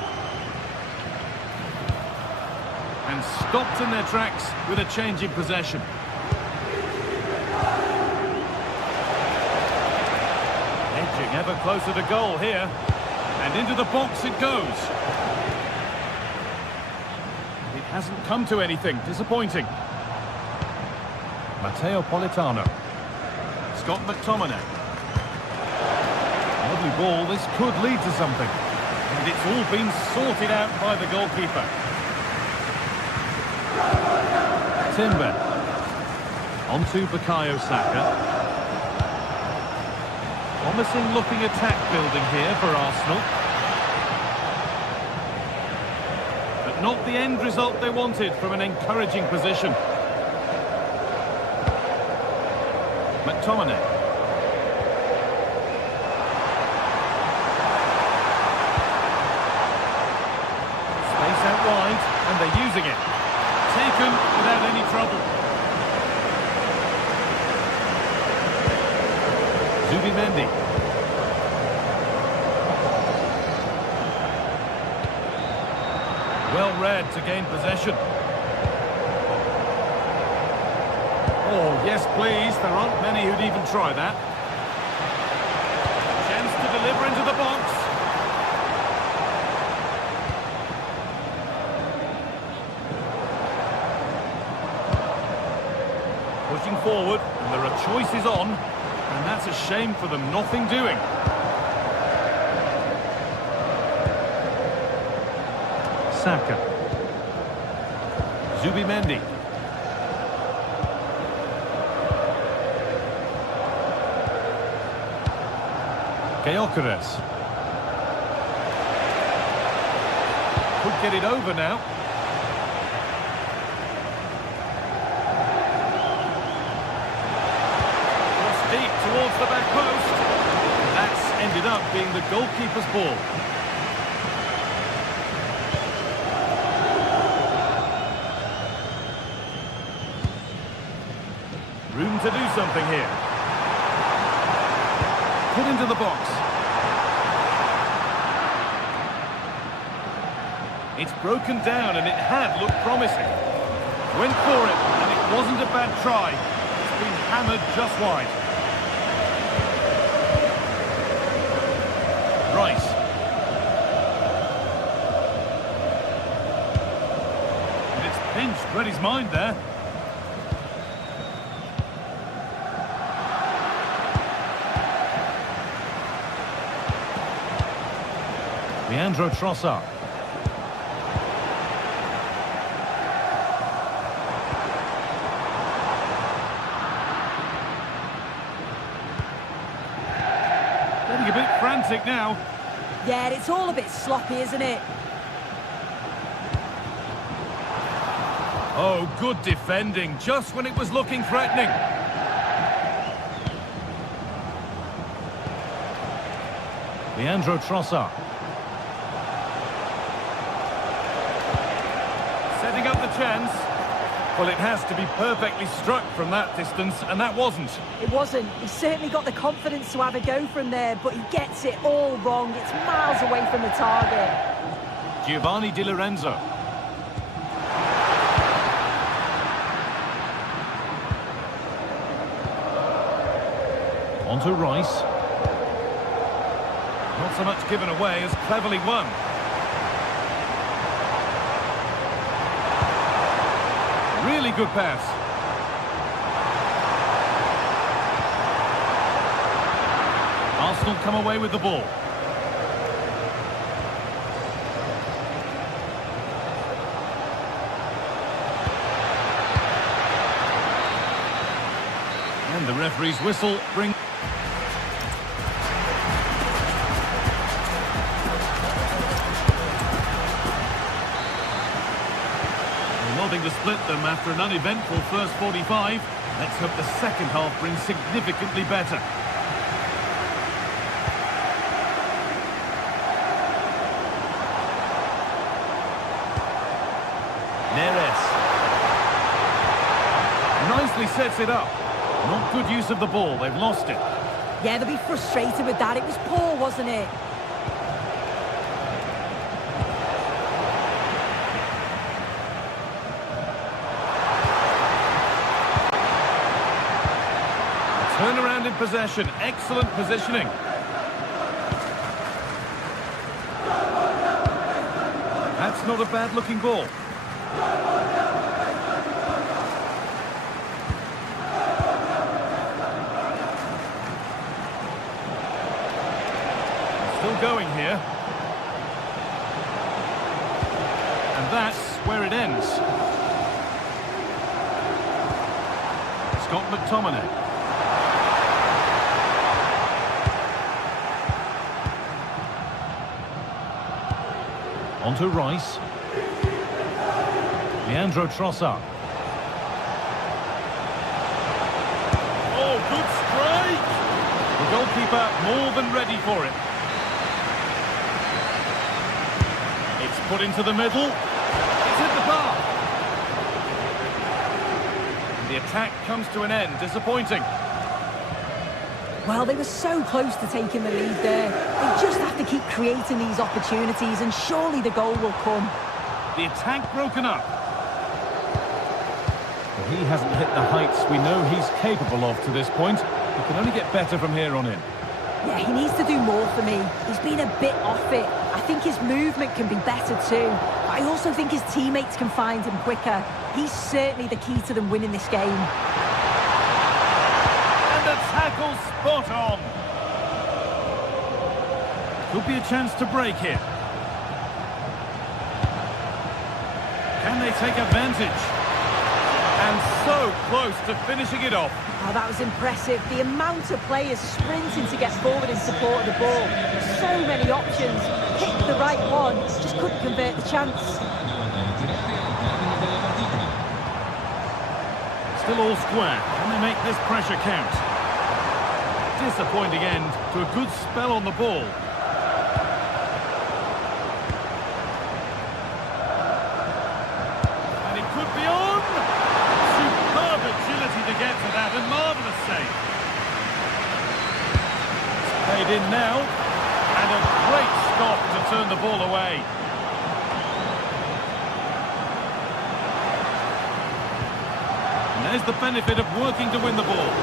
And stopped in their tracks with a change in possession. Edging ever closer to goal here. And into the box it goes. It hasn't come to anything. Disappointing. Matteo Politano. Scott McTominay. Lovely ball. This could lead to something. And it's all been sorted out by the goalkeeper. Timber. Onto Bukayo Saka. Promising looking attack building here for Arsenal. But not the end result they wanted from an encouraging position. McTominay. Space out wide, and they're using it. Taken without any trouble. Zubimendi. Well read to gain possession. Oh, yes please, there aren't many who'd even try that. Chance to deliver into the box. Pushing forward, and there are choices on, and that's a shame for them, nothing doing. Saka. Zubimendi. Gyökeres. Could get it over now. Deep towards the back post. That's ended up being the goalkeeper's ball. Room to do something here. Put into the box. It's broken down and it had looked promising. Went for it and it wasn't a bad try. It's been hammered just wide. Rice. And it's pinched, read his mind there. Leandro Trossard. Getting a bit frantic now. Yeah, it's all a bit sloppy, isn't it? Oh, good defending, just when it was looking threatening. Leandro Trossard. Setting up the chance. Well, it has to be perfectly struck from that distance, and that wasn't. It wasn't. He's certainly got the confidence to have a go from there, but he gets it all wrong. It's miles away from the target. Giovanni Di Lorenzo. Onto Rice. Not so much given away as cleverly won. Really good pass. Arsenal come away with the ball. And the referee's whistle brings... Nothing to split them after an uneventful first 45. Let's hope the second half brings significantly better. Neres. Nicely sets it up. Not good use of the ball, they've lost it. Yeah, they'll be frustrated with that. It was poor, wasn't it? Turnaround in possession, excellent positioning. That's not a bad looking ball. Still going here. And that's where it ends. Scott McTominay. On to Rice. Leandro Trossard. Oh, good strike! The goalkeeper more than ready for it. It's put into the middle. It's hit the bar. And the attack comes to an end. Disappointing. Well, they were so close to taking the lead there. They just have to keep creating these opportunities and surely the goal will come. The attack broken up. Well, he hasn't hit the heights we know he's capable of to this point. He can only get better from here on in. Yeah, he needs to do more for me. He's been a bit off it. I think his movement can be better too. But I also think his teammates can find him quicker. He's certainly the key to them winning this game. Tackle spot on. Could be a chance to break here. Can they take advantage? And so close to finishing it off. Oh, that was impressive. The amount of players sprinting to get forward in support of the ball. So many options. Picked the right one, just couldn't convert the chance. Still all square. Can they make this pressure count? Disappointing end to a good spell on the ball. And it could be on! Superb agility to get to that, and marvellous save. It's played in now, and a great stop to turn the ball away. And there's the benefit of working to win the ball.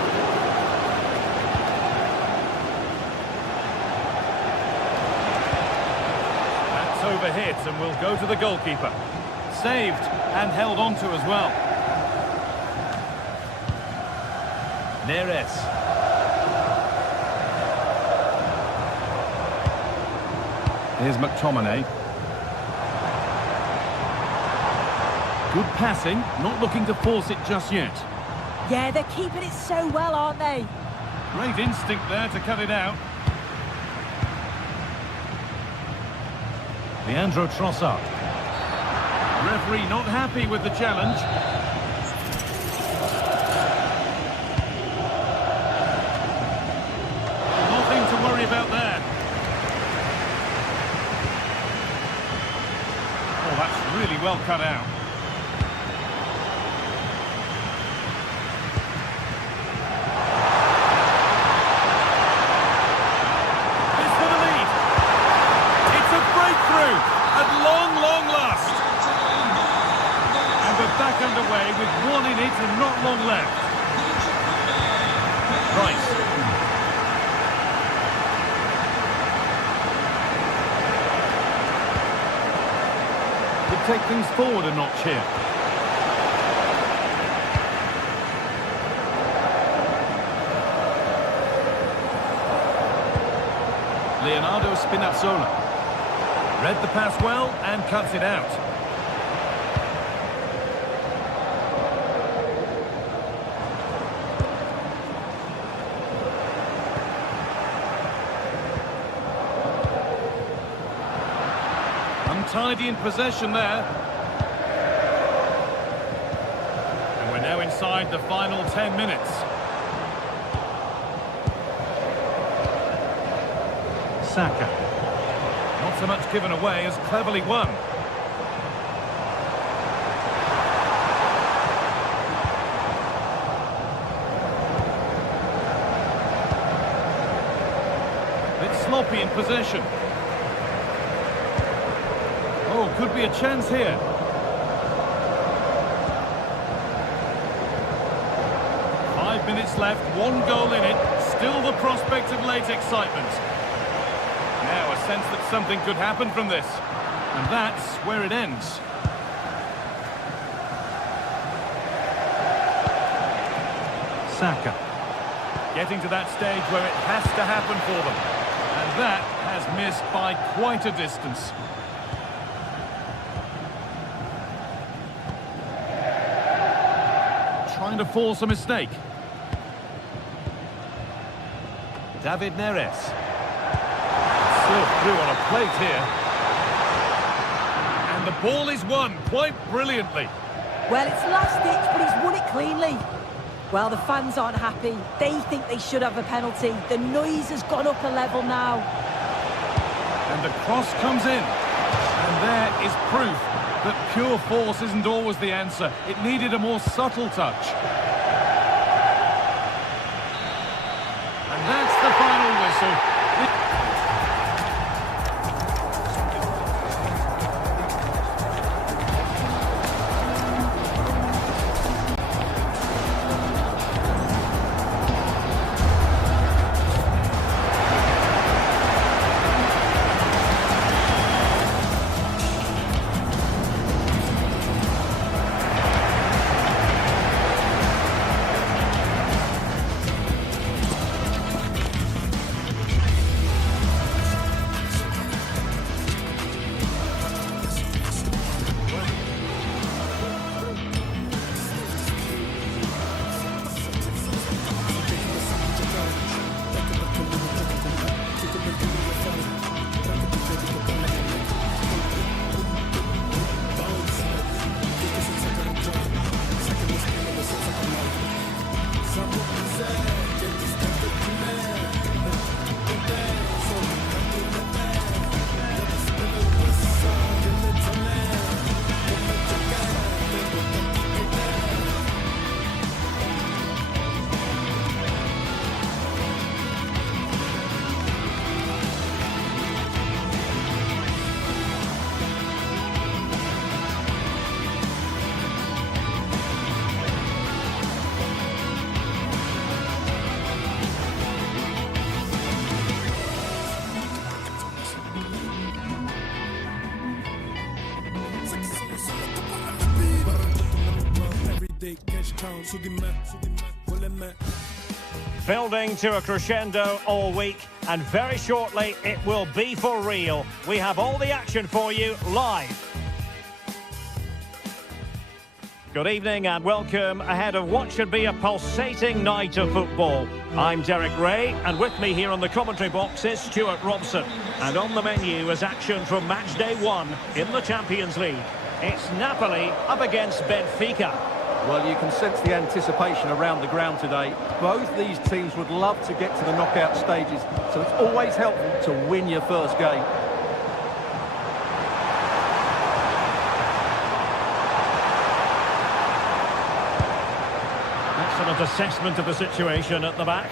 Overhit and will go to the goalkeeper. Saved and held on to as well. Neres. Here's McTominay. Good passing, not looking to force it just yet. Yeah, they're keeping it so well, aren't they? Great instinct there to cut it out. Leandro Trossard. Referee not happy with the challenge. Nothing to worry about there. Oh, that's really well cut out. It's for the lead. It's a breakthrough. At long last. And we're back underway with one in it and not long left. Rice. Could take things forward a notch here. Leonardo Spinazzola. Read the pass well and cuts it out. Untidy in possession there. And we're now inside the final 10 minutes. Saka. Not so much given away as cleverly won. Bit sloppy in possession. Oh, could be a chance here. Five minutes left, one goal in it. Still the prospect of late excitement. Now a sense that something could happen from this. And that's where it ends. Saka. Getting to that stage where it has to happen for them. And that has missed by quite a distance. Trying to force a mistake. David Neres. Served through on a plate here. And the ball is won quite brilliantly. Well, it's last ditch, but he's won it cleanly. Well, the fans aren't happy. They think they should have a penalty. The noise has gone up a level now. And the cross comes in. And there is proof that pure force isn't always the answer. It needed a more subtle touch. And that's the final whistle. Building to a crescendo all week, and very shortly it will be for real. We have all the action for you live. Good evening and welcome ahead of what should be a pulsating night of football. I'm Derek Ray, and with me here on the commentary box is Stuart Robson. And on the menu is action from match day 1 in the Champions League. It's Napoli up against Benfica. Well, you can sense the anticipation around the ground today. Both these teams would love to get to the knockout stages, so it's always helpful to win your first game. Excellent assessment of the situation at the back.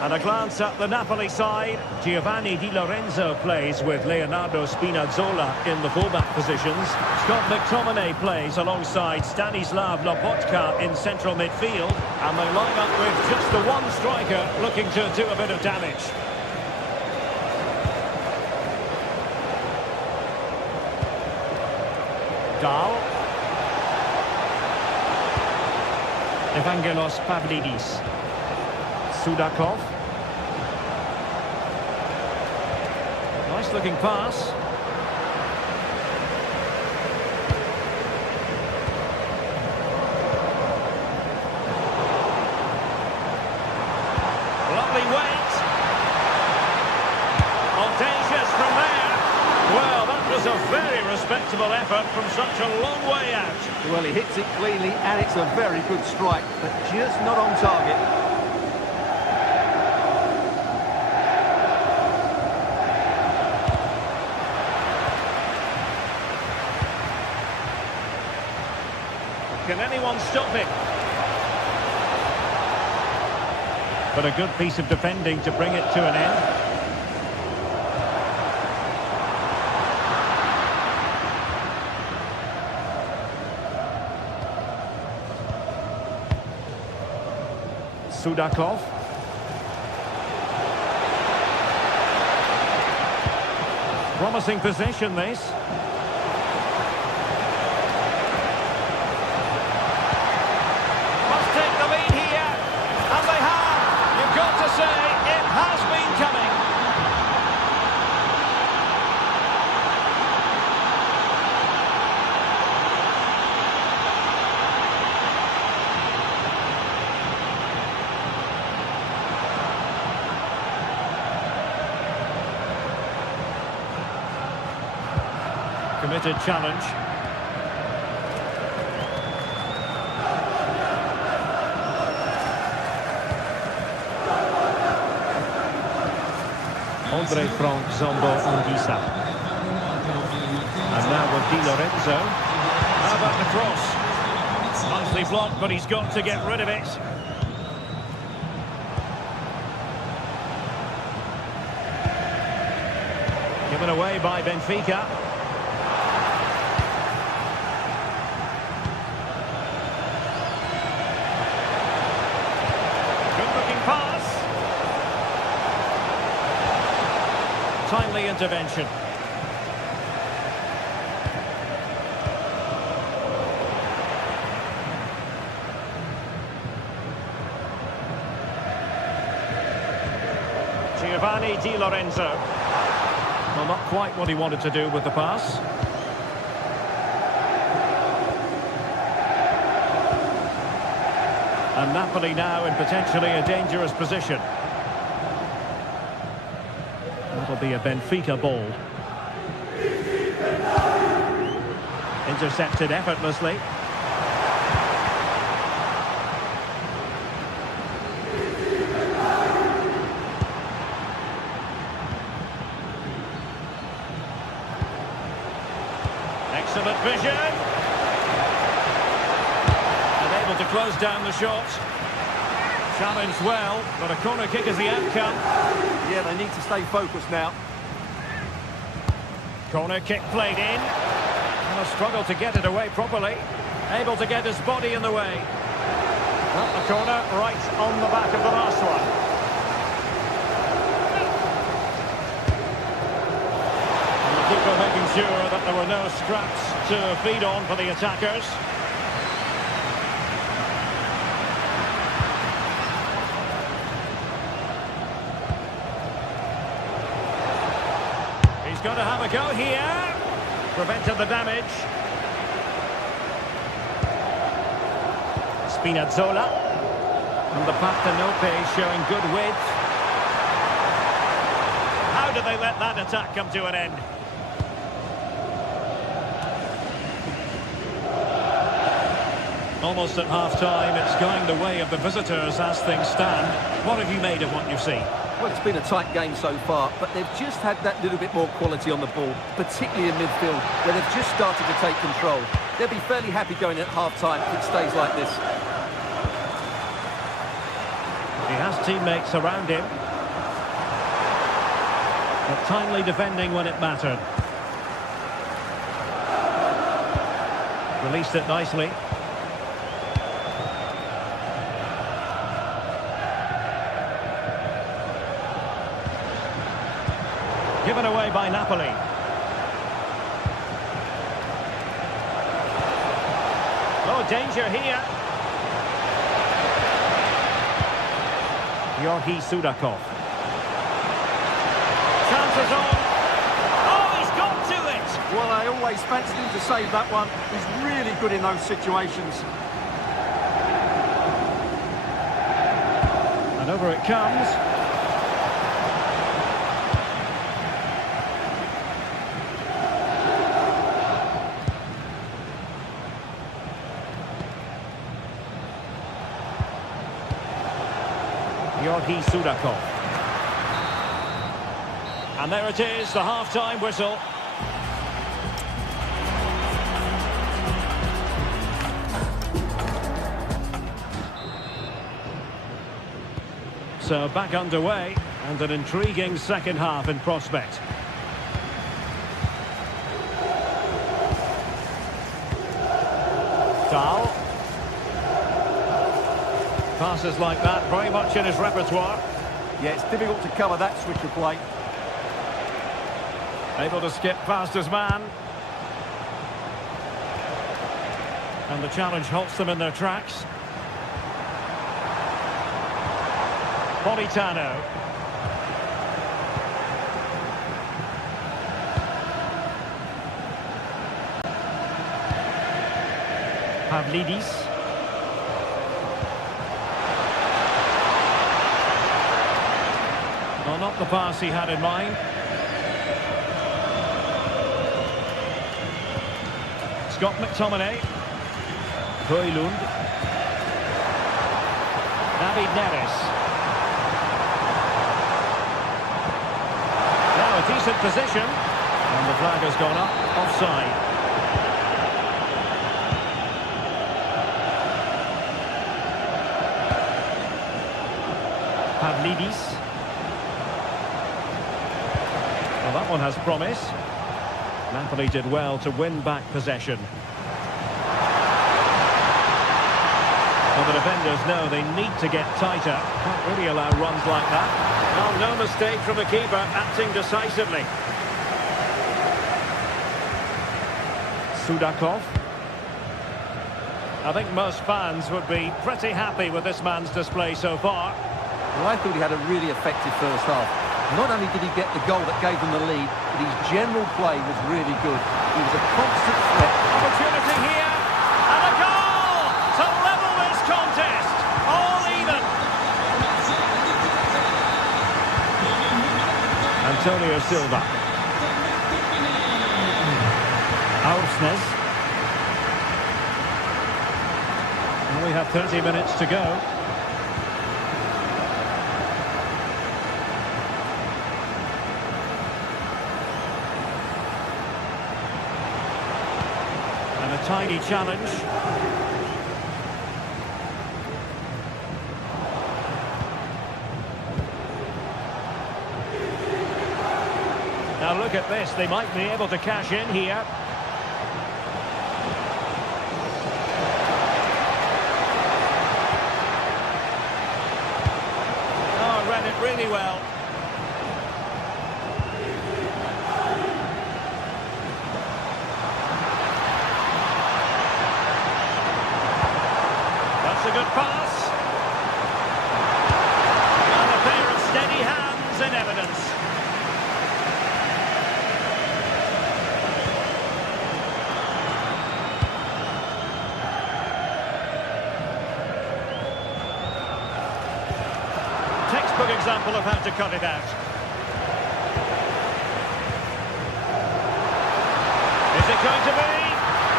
And a glance at the Napoli side. Giovanni Di Lorenzo plays with Leonardo Spinazzola in the fullback positions. Scott McTominay plays alongside Stanislav Lobotka in central midfield. And they line up with just the one striker looking to do a bit of damage. Dahl. Evangelos Pavlidis. Sudakov. Nice looking pass. Lovely weight. Audacious from there. Well, that was a very respectable effort from such a long way out. Well, he hits it cleanly, and it's a very good strike, but just not on target. Can anyone stop him? But a good piece of defending to bring it to an end. Sudakov. Promising position, this. Must take the lead here. And they have. You've got to say, it has been coming. Committed challenge. Andre Frank, Zombo, Anguissa. And now with Di Lorenzo. How about the cross? Nicely blocked, but he's got to get rid of it. Given away by Benfica. Timely intervention. Giovanni Di Lorenzo. Well, not quite what he wanted to do with the pass. And Napoli now in potentially a dangerous position. That'll be a Benfica ball. Intercepted effortlessly. Excellent vision. And able to close down the shot. Challenged well, but a corner kick is the outcome. Yeah, they need to stay focused now. Corner kick played in. And a struggle to get it away properly. Able to get his body in the way. Not the corner, right on the back of the last one. And the keeper making sure that there were no scraps to feed on for the attackers. He's got to have a go here. Prevented the damage. Spinazzola. And the Partenope showing good width. How did they let that attack come to an end? Almost at half-time, it's going the way of the visitors as things stand. What have you made of what you've seen? Well, it's been a tight game so far, but they've just had that little bit more quality on the ball, particularly in midfield, where they've just started to take control. They'll be fairly happy going at half-time if it stays like this. He has teammates around him. But timely defending when it mattered. Released it nicely. Given away by Napoli. Oh, danger here. Georgi Sudakov. Chances on. always fancied him to save that one. He's really good in those situations. And over it comes. Sudakov. And there it is, the half-time whistle. So back underway, and an intriguing second half in prospect. Dahl. Passes like that, very much in his repertoire. Yeah, it's difficult to cover that switch of play. Able to skip past his man. And the challenge halts them in their tracks. Politano. Pavlidis. Well, not the pass he had in mind. Scott McTominay. Højlund. David Neres. Now a decent position. And the flag has gone up. Offside. Pavlidis. Well, that one has promise. Napoli did well to win back possession. Well, the defenders know they need to get tighter. Can't really allow runs like that. Well, no mistake from the keeper, acting decisively. Sudakov. I think most fans would be pretty happy with this man's display so far. Well, I thought he had a really effective first half. Not only did he get the goal that gave them the lead, but his general play was really good. He was a constant threat. Opportunity here, and a goal to level this contest. All even. Antonio Silva. Aursnes. And we have 30 minutes to go. Tiny challenge. Now look at this, they might be able to cash in here. Oh, read it really well. A good pass. And a pair of steady hands in evidence. Textbook example of how to cut it out. Is it going to be?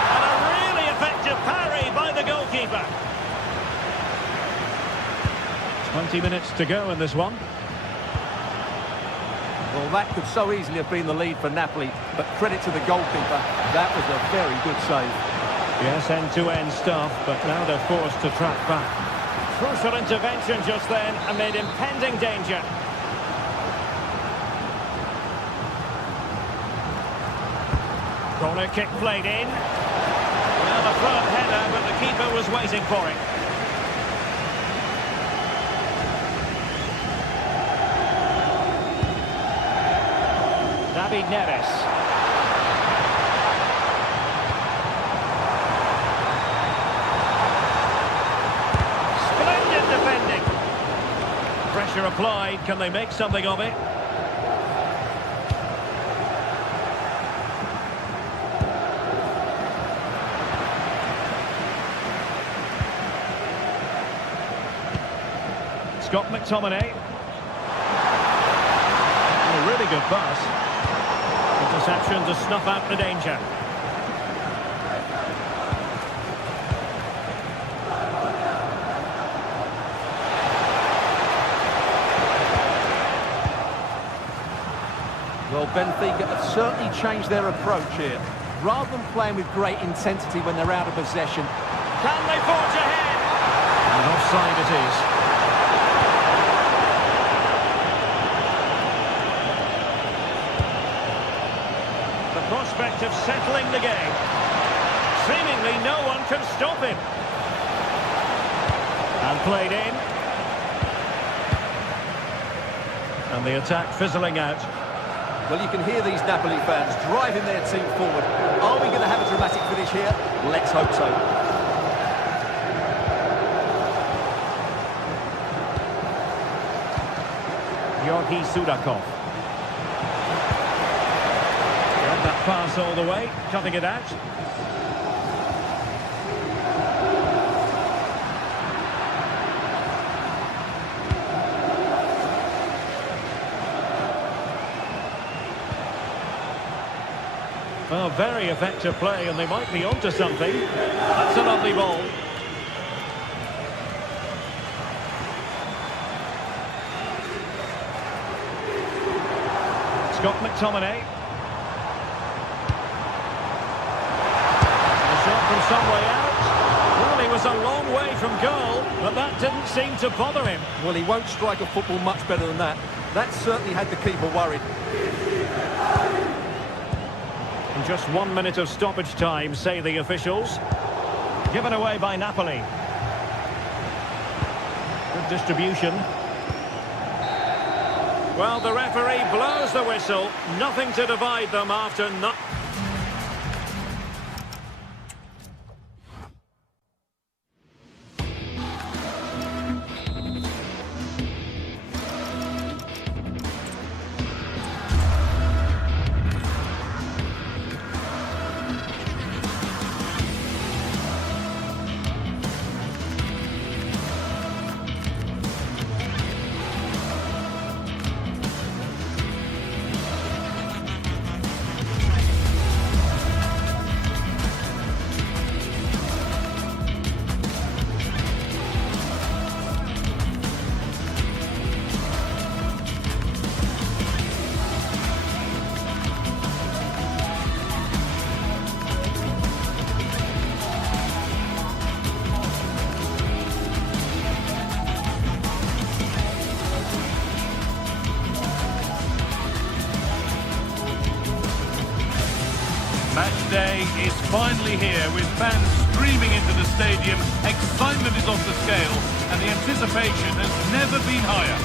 And a really effective parry by the goalkeeper. 20 minutes to go in this one. Well, that could so easily have been the lead for Napoli, but credit to the goalkeeper, that was a very good save. Yes, end-to-end stuff, but now they're forced to track back. Crucial intervention just then amid impending danger. Corner kick played in. Well, a front header, but the keeper was waiting for it. David Neres. Splendid defending. Pressure applied. Can they make something of it? Scott McTominay. A really good pass. Interception to snuff out the danger. Well, Benfica have certainly changed their approach here. Rather than playing with great intensity when they're out of possession. Can they forge ahead? And offside it is. The prospect of settling the game. Seemingly no one can stop him. And played in. And the attack fizzling out. Well, you can hear these Napoli fans driving their team forward. Are we going to have a dramatic finish here? Let's hope so. Georgi Sudakov. Read that pass all the way, cutting it out. Well, very effective play, and they might be onto something. That's a lovely ball. Scott McTominay. A shot from some way out. Well, he was a long way from goal, but that didn't seem to bother him. Well, he won't strike a football much better than that. That certainly had the keeper worried. In just 1 minute of stoppage time, say the officials. Given away by Napoli. Good distribution. Well, the referee blows the whistle. Nothing to divide them after not. Match day is finally here with fans streaming into the stadium. Excitement is off the scale and the anticipation has never been higher.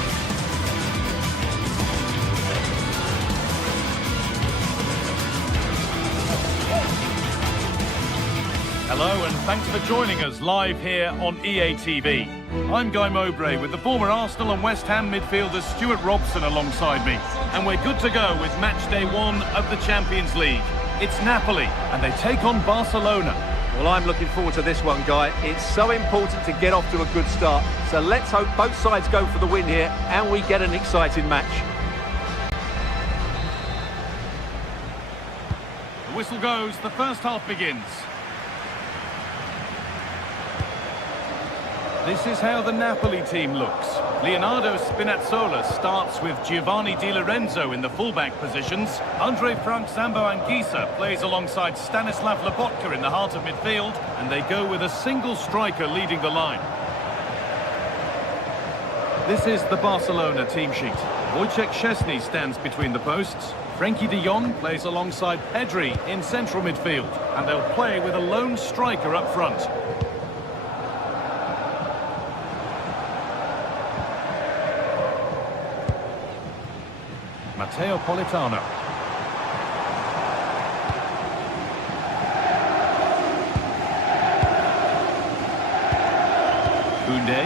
Hello and thanks for joining us live here on EA TV. I'm Guy Mowbray with the former Arsenal and West Ham midfielder Stuart Robson alongside me. And we're good to go with match day 1 of the Champions League. It's Napoli, and they take on Barcelona. Well, I'm looking forward to this one, Guy. It's so important to get off to a good start. So let's hope both sides go for the win here, and we get an exciting match. The whistle goes, the first half begins. This is how the Napoli team looks. Leonardo Spinazzola starts with Giovanni Di Lorenzo in the fullback positions. Andre Frank Zambo Anguissa plays alongside Stanislav Lobotka in the heart of midfield, and they go with a single striker leading the line. This is the Barcelona team sheet. Wojciech Szczesny stands between the posts. Frenkie de Jong plays alongside Pedri in central midfield, and they'll play with a lone striker up front. Matteo Politano. Koundé.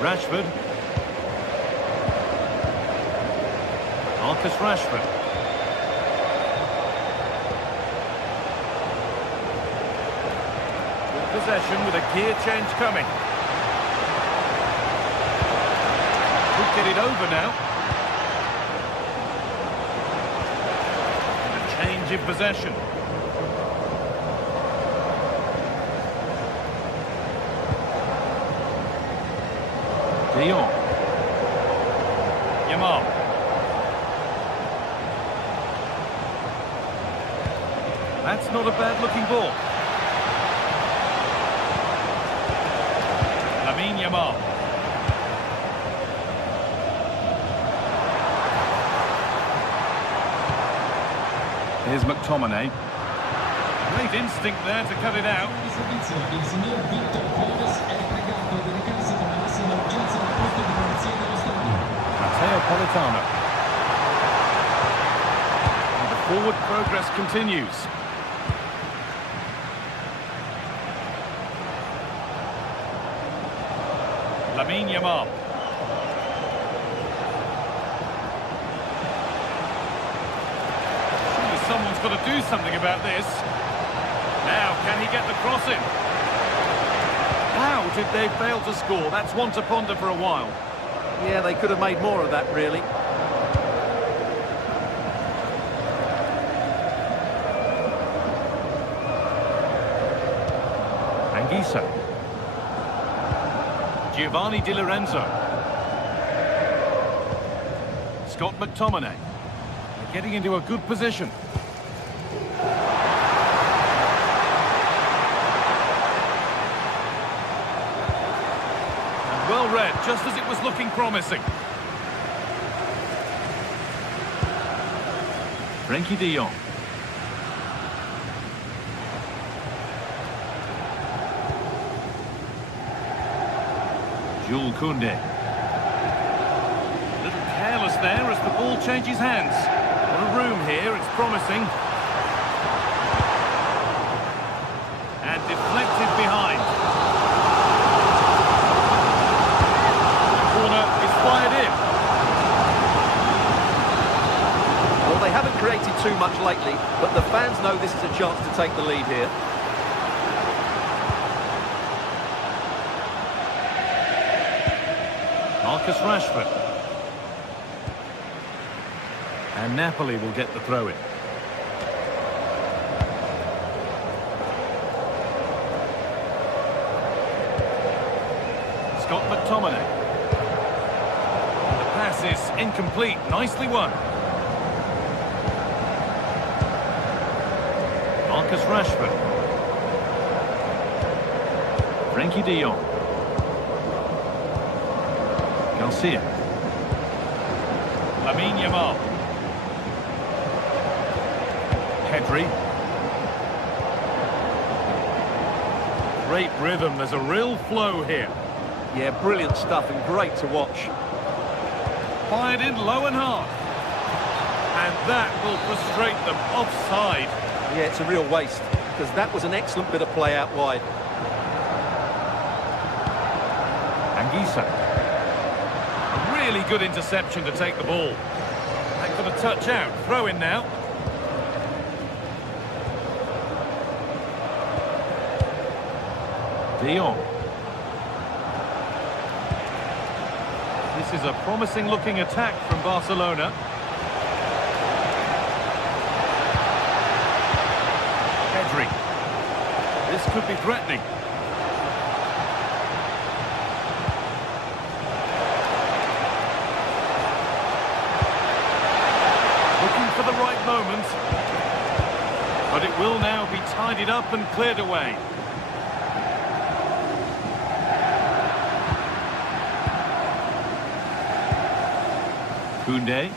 Rashford. Marcus Rashford. Good possession with a gear change coming. Could get it over now. And a change in possession. De Jong. Yamal. That's not a bad-looking ball. Yamal. Here's McTominay. Great instinct there to cut it out. Matteo Politano. And the forward progress continues. Yamal. Surely someone's got to do something about this. Now, can he get the cross in? How did they fail to score? That's one to ponder for a while. Yeah, they could have made more of that, really. Anguissa. Giovanni Di Lorenzo. Scott McTominay. They're getting into a good position. And well read, just as it was looking promising. Frenkie de Jong. Jules Koundé. A little careless there as the ball changes hands. Got a room here, it's promising. And deflected behind. The corner is fired in. Well, they haven't created too much lately, but the fans know this is a chance to take the lead here. Marcus Rashford. And Napoli will get the throw-in. Scott McTominay. The pass is incomplete. Nicely won. Marcus Rashford. Frenkie de Jong. Garcia. Lamine Yamal. Pedri. Great rhythm, there's a real flow here. Yeah, brilliant stuff and great to watch. Fired in low and hard. And that will frustrate them. Offside. Yeah, it's a real waste, because that was an excellent bit of play out wide. Anguissa. Really good interception to take the ball. And got a touch out. Throw in now. De Jong. This is a promising looking attack from Barcelona. Pedri. This could be threatening. For the right moment, but it will now be tidied up and cleared away. Koundé.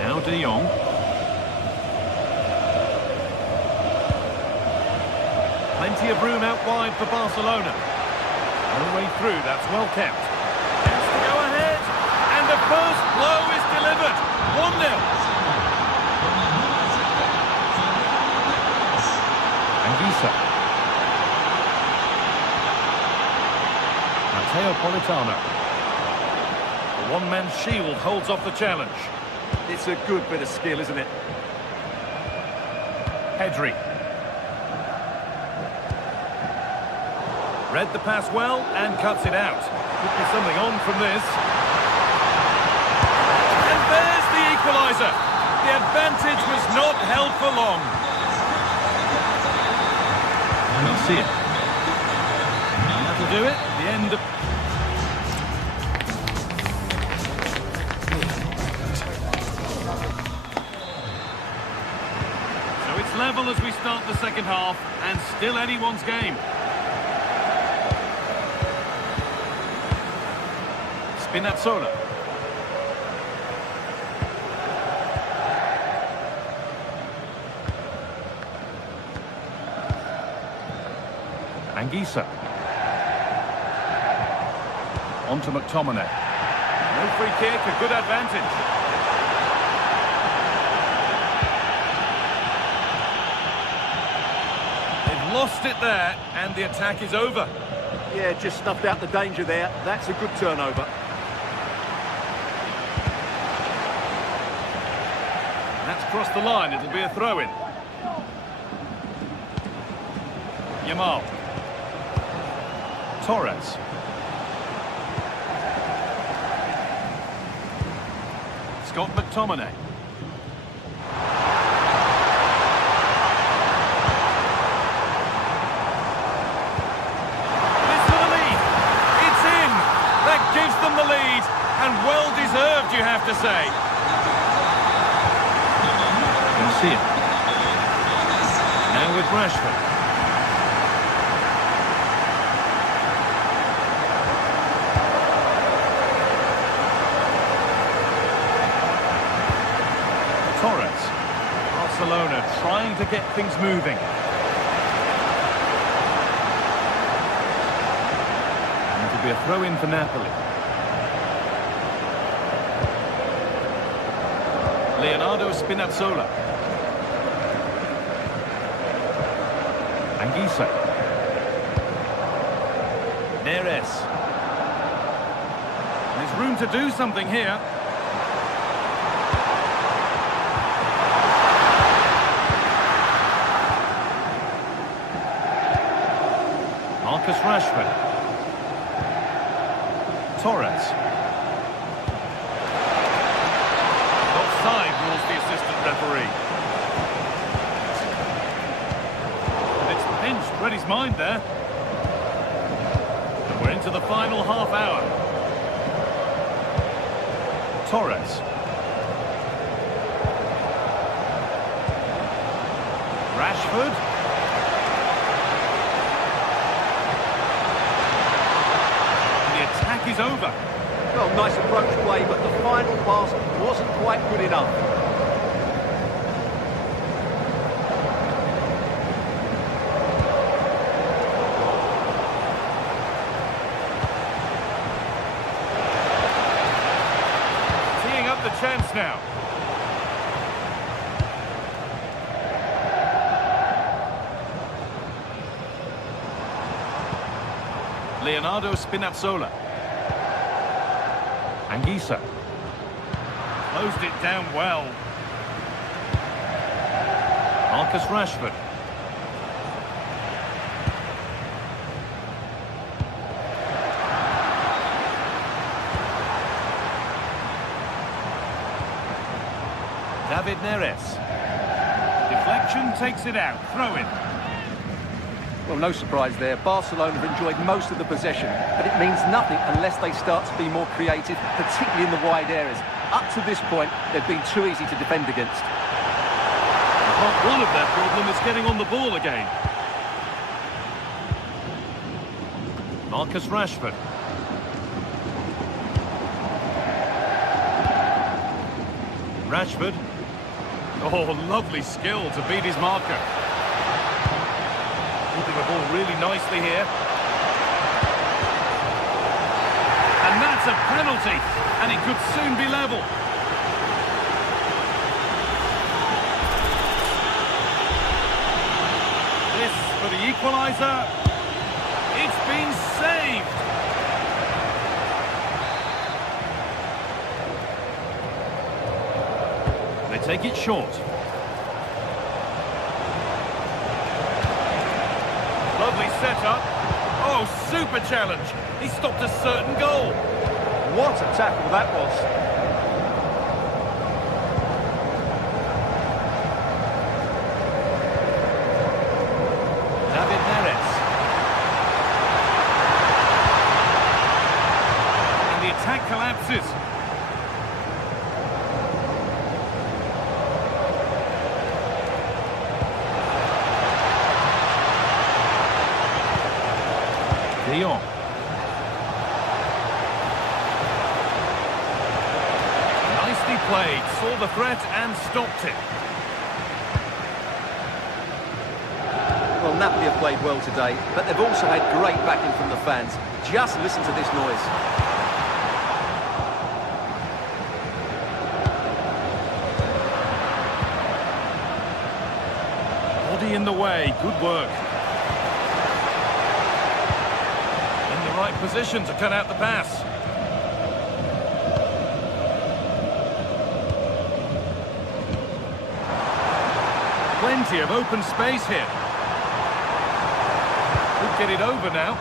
Now De Jong. Plenty of room out wide for Barcelona. All the way through, that's well kept. Chance to go ahead, and the first blow is delivered. 1-0. Anguissa. Matteo Politano. The one-man shield holds off the challenge. It's a good bit of skill, isn't it? Pedri. Read the pass well and cuts it out. Could be something on from this. And there's the equaliser. The advantage was not held for long. We'll see it. And that'll do it. The end of... So it's level as we start the second half, and still anyone's game. Spinazzola. Anguissa. On to McTominay. No free kick, a good advantage. They've lost it there, and the attack is over. Yeah, just snuffed out the danger there. That's a good turnover. That's crossed the line, it'll be a throw-in. Yamal. Torres. Scott McTominay. This for the lead. It's in. That gives them the lead. And well deserved, you have to say. You'll see it. Now with Rashford. Torres. Barcelona trying to get things moving. And it'll be a throw-in for Napoli. Leonardo Spinazzola. Anguissa. Neres. There's room to do something here. Marcus Rashford. Torres. Offside rules the assistant referee. And it's pinched, read his mind there. And we're into the final half hour. Torres. Rashford. Is over. Well, nice approach play, but the final pass wasn't quite good enough. Teeing up the chance now. Leonardo Spinazzola. Anguissa. Closed it down well. Marcus Rashford. David Neres. Deflection takes it out. Throw in. Well, no surprise there. Barcelona have enjoyed most of the possession, but it means nothing unless they start to be more creative, particularly in the wide areas. Up to this point, they've been too easy to defend against. Part one of their problem is getting on the ball again. Marcus Rashford. Rashford. Oh, lovely skill to beat his marker. Keeping the ball really nicely here. And that's a penalty, and it could soon be level. This for the equaliser. It's been saved. They take it short. Lovely setup. Oh, super challenge. He stopped a certain goal. What a tackle that was. David Neres. And the attack collapses. De Jong. Nicely played, saw the threat and stopped it. Well, Napoli have played well today, but they've also had great backing from the fans. Just listen to this noise. Body in the way, good work. Right position to cut out the pass. Plenty of open space here. Could get it over now.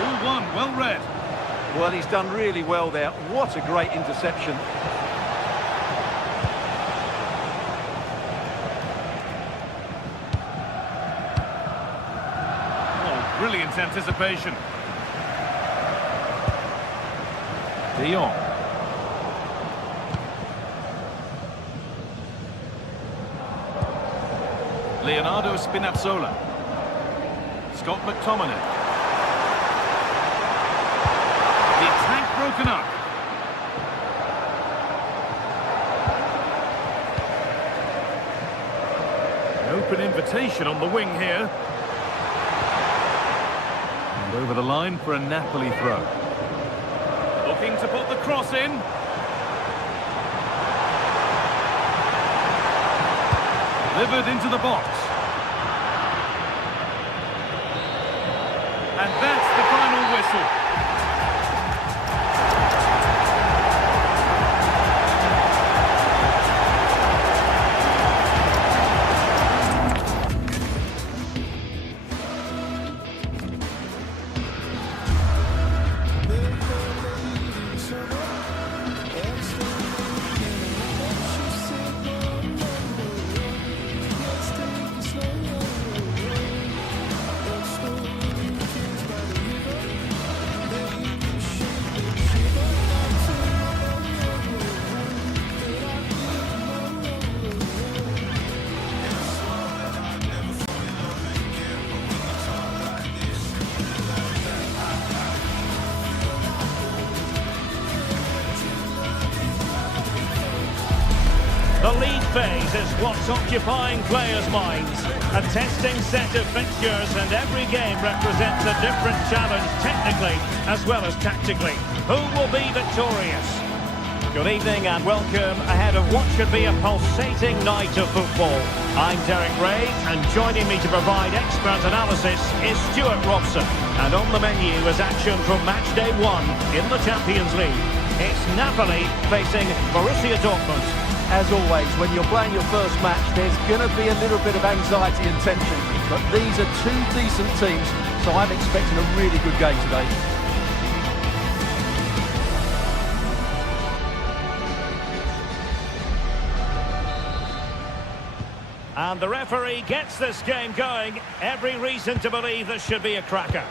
All one, well read. Well, he's done really well there. What a great interception. Oh, brilliant anticipation. De Jong. Leonardo Spinazzola. Scott McTominay. The attack broken up. An open invitation on the wing here. And over the line for a Napoli throw. Looking to put the cross in. Delivered into the box. And that's the final whistle. The league phase is what's occupying players' minds. A testing set of fixtures, and every game represents a different challenge technically as well as tactically. Who will be victorious? Good evening and welcome ahead of what should be a pulsating night of football. I'm Derek Ray, and joining me to provide expert analysis is Stuart Robson. And on the menu is action from match day 1 in the Champions League. It's Napoli facing Borussia Dortmund. As always, when you're playing your first match, there's going to be a little bit of anxiety and tension. But these are two decent teams, so I'm expecting a really good game today. And the referee gets this game going. Every reason to believe this should be a cracker.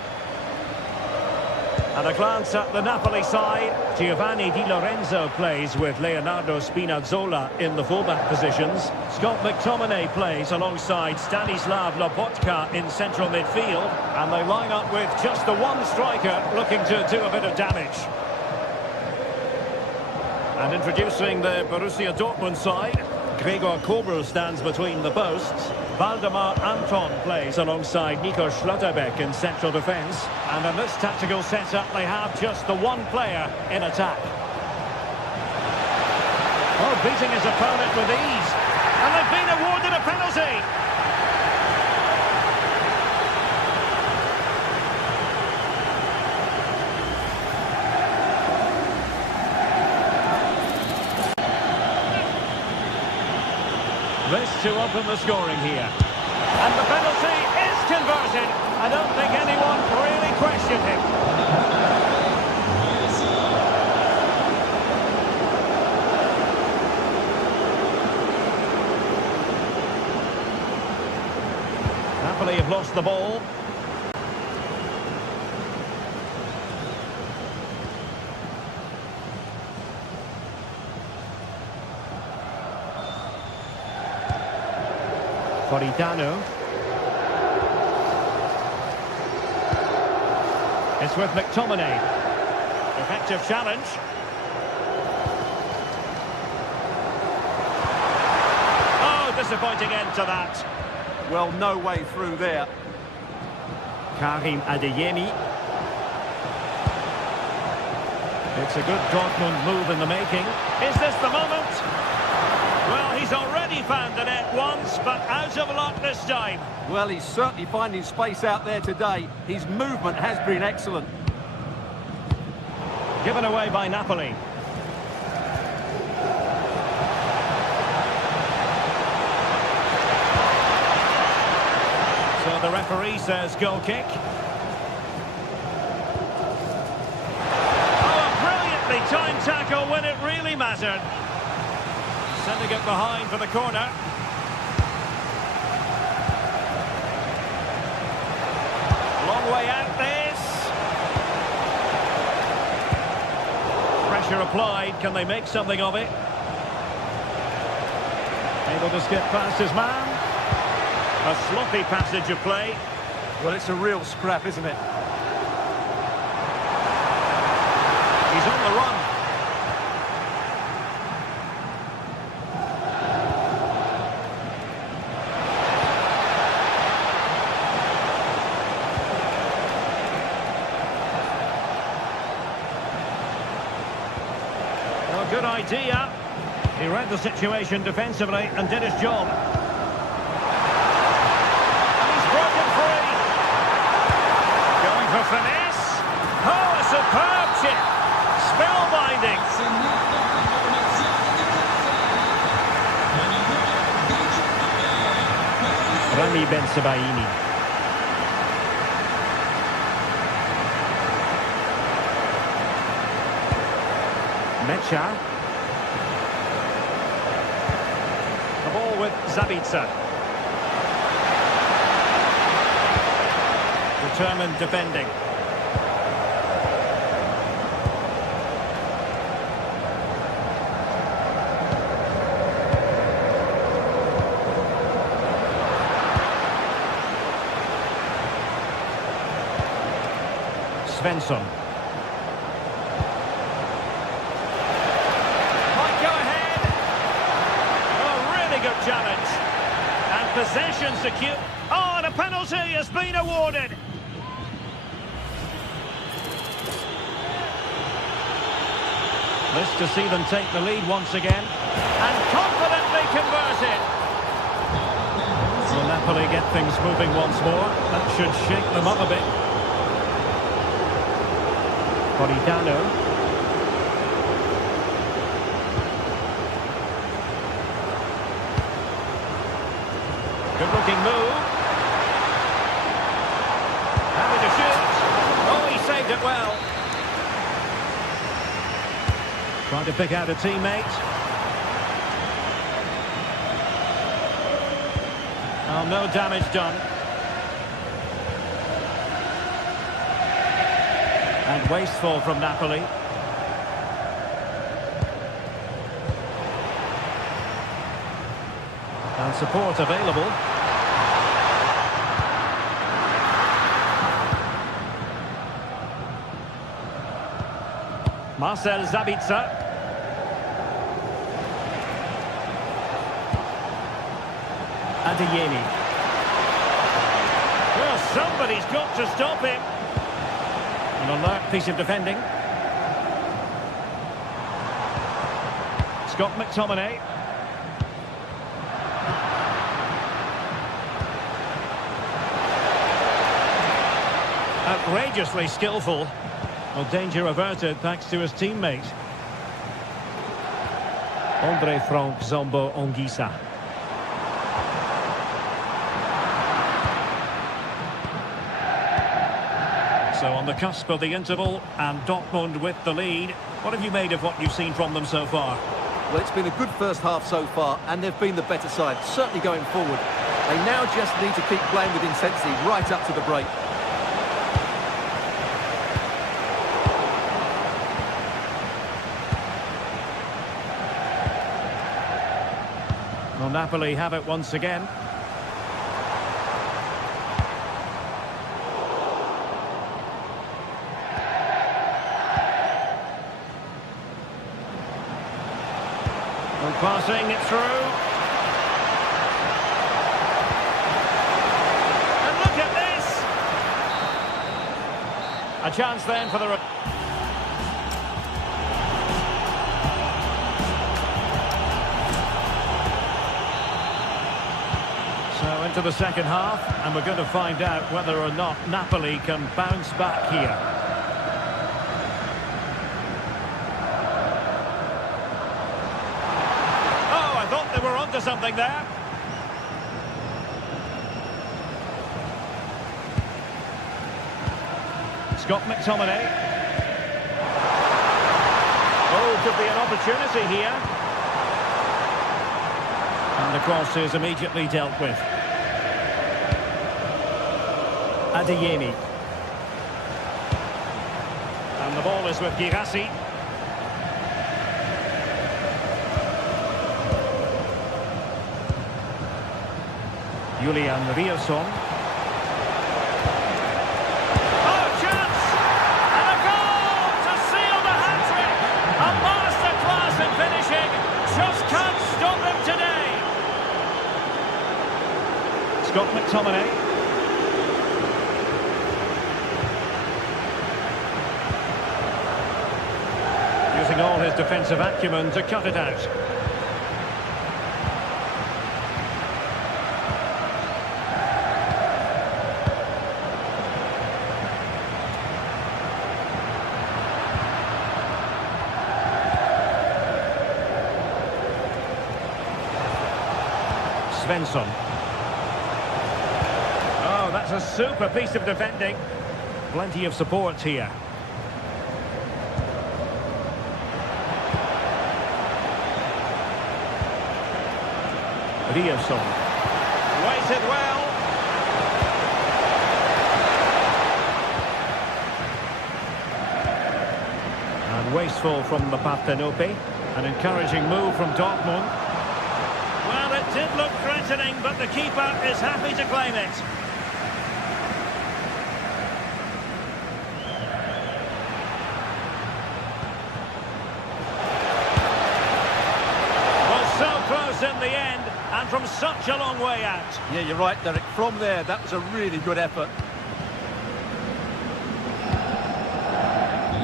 And a glance at the Napoli side. Giovanni Di Lorenzo plays with Leonardo Spinazzola in the fullback positions. Scott McTominay plays alongside Stanislav Lobotka in central midfield. And they line up with just the one striker looking to do a bit of damage. And introducing the Borussia Dortmund side. Gregor Kobel stands between the posts. Valdemar Anton plays alongside Nico Schlotterbeck in central defence. And in this tactical setup, they have just the one player in attack. Oh, beating his opponent with ease. And they've been awarded a penalty. This to open the scoring here. And the penalty is converted. I don't think anyone really questions Napoli have lost the ball. Politano. It's with McTominay. Effective challenge. Oh, disappointing end to that. Well, no way through there. Karim Adeyemi. It's a good Dortmund move in the making. Is this the moment? Well, he's already found the net once, but out of luck this time. Well, he's certainly finding space out there today. His movement has been excellent. Given away by Napoli. So the referee says goal kick. Oh, a brilliantly timed tackle when it really mattered. Sending it behind for the corner. Long way out this. Pressure applied. Can they make something of it? Able to skip past his man. A sloppy passage of play. Well, it's a real scrap, isn't it? He's on the run. Well, good idea. He read the situation defensively and did his job. For finesse. Oh, a superb chip. Spellbinding. Rami Ben Sebaini. Mecha. The ball with Zabitzer. Determined defending. Svensson. Might go ahead. Oh, really good challenge. And possession secure. Oh, and a penalty has been awarded. This to see them take the lead once again. And confidently converted. Will Napoli get things moving once more? That should shake them up a bit. Politano. Good looking move. Having to shoot. Oh, he saved it well. Trying to pick out a teammate. Oh, no damage done. And wasteful from Napoli. And support available. Marcel Zabitzer. Adeyemi. Well, somebody's got to stop him. An alert piece of defending. Scott McTominay. Outrageously skillful. Well, danger averted thanks to his teammate. Andre Frank Zombo Ongisa. So on the cusp of the interval, and Dortmund with the lead. What have you made of what you've seen from them so far? Well, it's been a good first half so far, and they've been the better side, certainly going forward. They now just need to keep playing with intensity right up to the break. Well, Napoli have it once again. And passing it through. And look at this! A chance then for the... So into the second half, and we're going to find out whether or not Napoli can bounce back here. Oh, I thought they were onto something there. Scott McTominay. Oh, could be an opportunity here. And the cross is immediately dealt with. Adeyemi. And the ball is with Girassi. Julian Riosson. Oh, chance! And a goal to seal the hat-trick! A masterclass in finishing. Just can't stop them today. Scott McTominay. Using all his defensive acumen to cut it out. Svensson. Oh, that's a super piece of defending. Plenty of support here. Riosson. Waited well. And wasteful from the Parthenope. An encouraging move from Dortmund. Well, it did look threatening, but the keeper is happy to claim it. Well, so close in the end, and from such a long way out. Yeah, you're right, Derek. From there, that was a really good effort.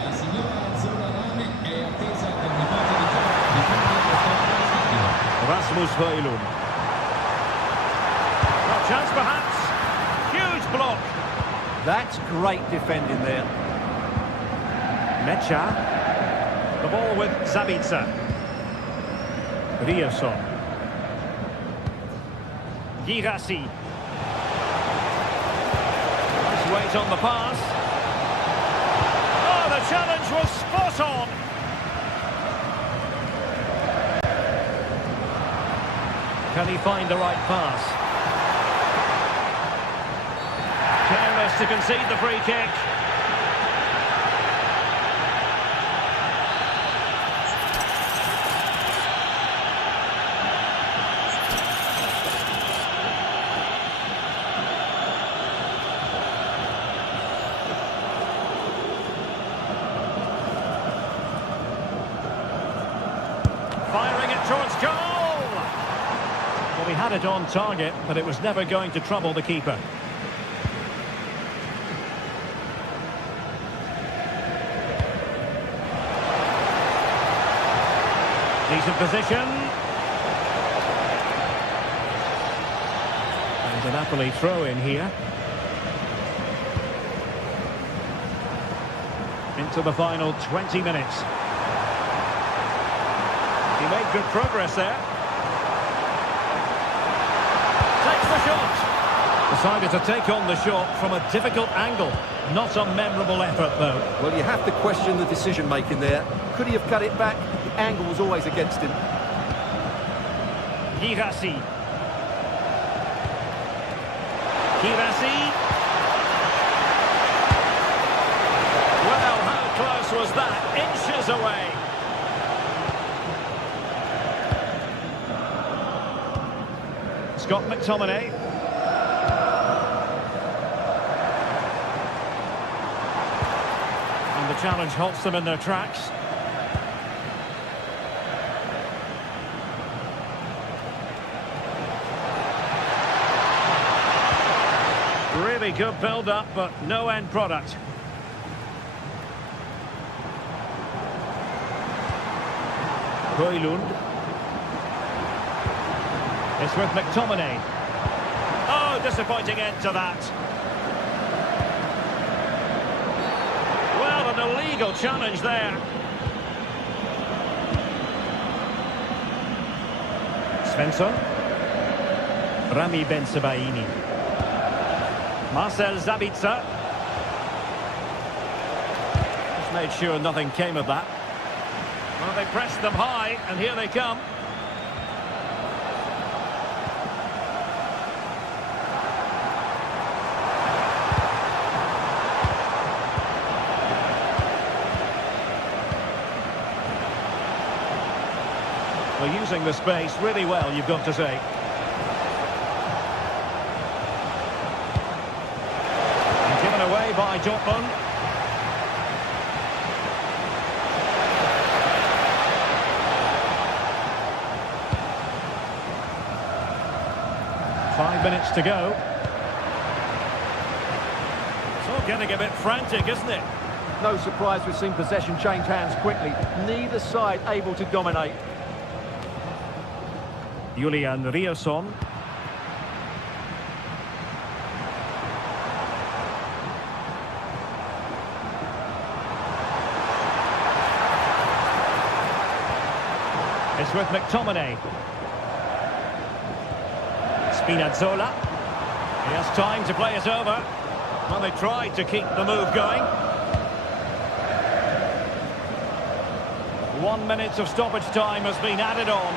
La signora Azzurra Rame è attesa per nipote di gioco. Rasmus Højlund. Well, chance perhaps. Huge block. That's great defending there. Mecha. The ball with Zabitzer. Riosson. Girassi. Nice weight on the pass. Oh, the challenge was spot on. Can he find the right pass? Careless to concede the free kick. Firing it towards goal! Well, he had it on target, but it was never going to trouble the keeper. Decent position. And a Napoli throw in here. Into the final 20 minutes. He made good progress there. Takes the shot. Decided to take on the shot from a difficult angle. Not a memorable effort, though. Well, you have to question the decision-making there. Could he have cut it back? The angle was always against him. Girassi. Girassi. Well, how close was that? Inches away. Scott McTominay. And the challenge halts them in their tracks. Really good build-up, but no end product. Højlund. It's with McTominay. Oh, disappointing end to that. Well, an illegal challenge there. Svensson. Rami Ben-Sebaini. Marcel Sabitzer. Just made sure nothing came of that. Well, they pressed them high, and here they come. Well, using the space really well, you've got to say. And given away by Dortmund. Five minutes to go. It's all getting a bit frantic, isn't it? No surprise we've seen possession change hands quickly. Neither side able to dominate. Julian Riasson. It's with McTominay. Spinazzola. He has time to play it over. Well, they tried to keep the move going. 1 minute of stoppage time has been added on.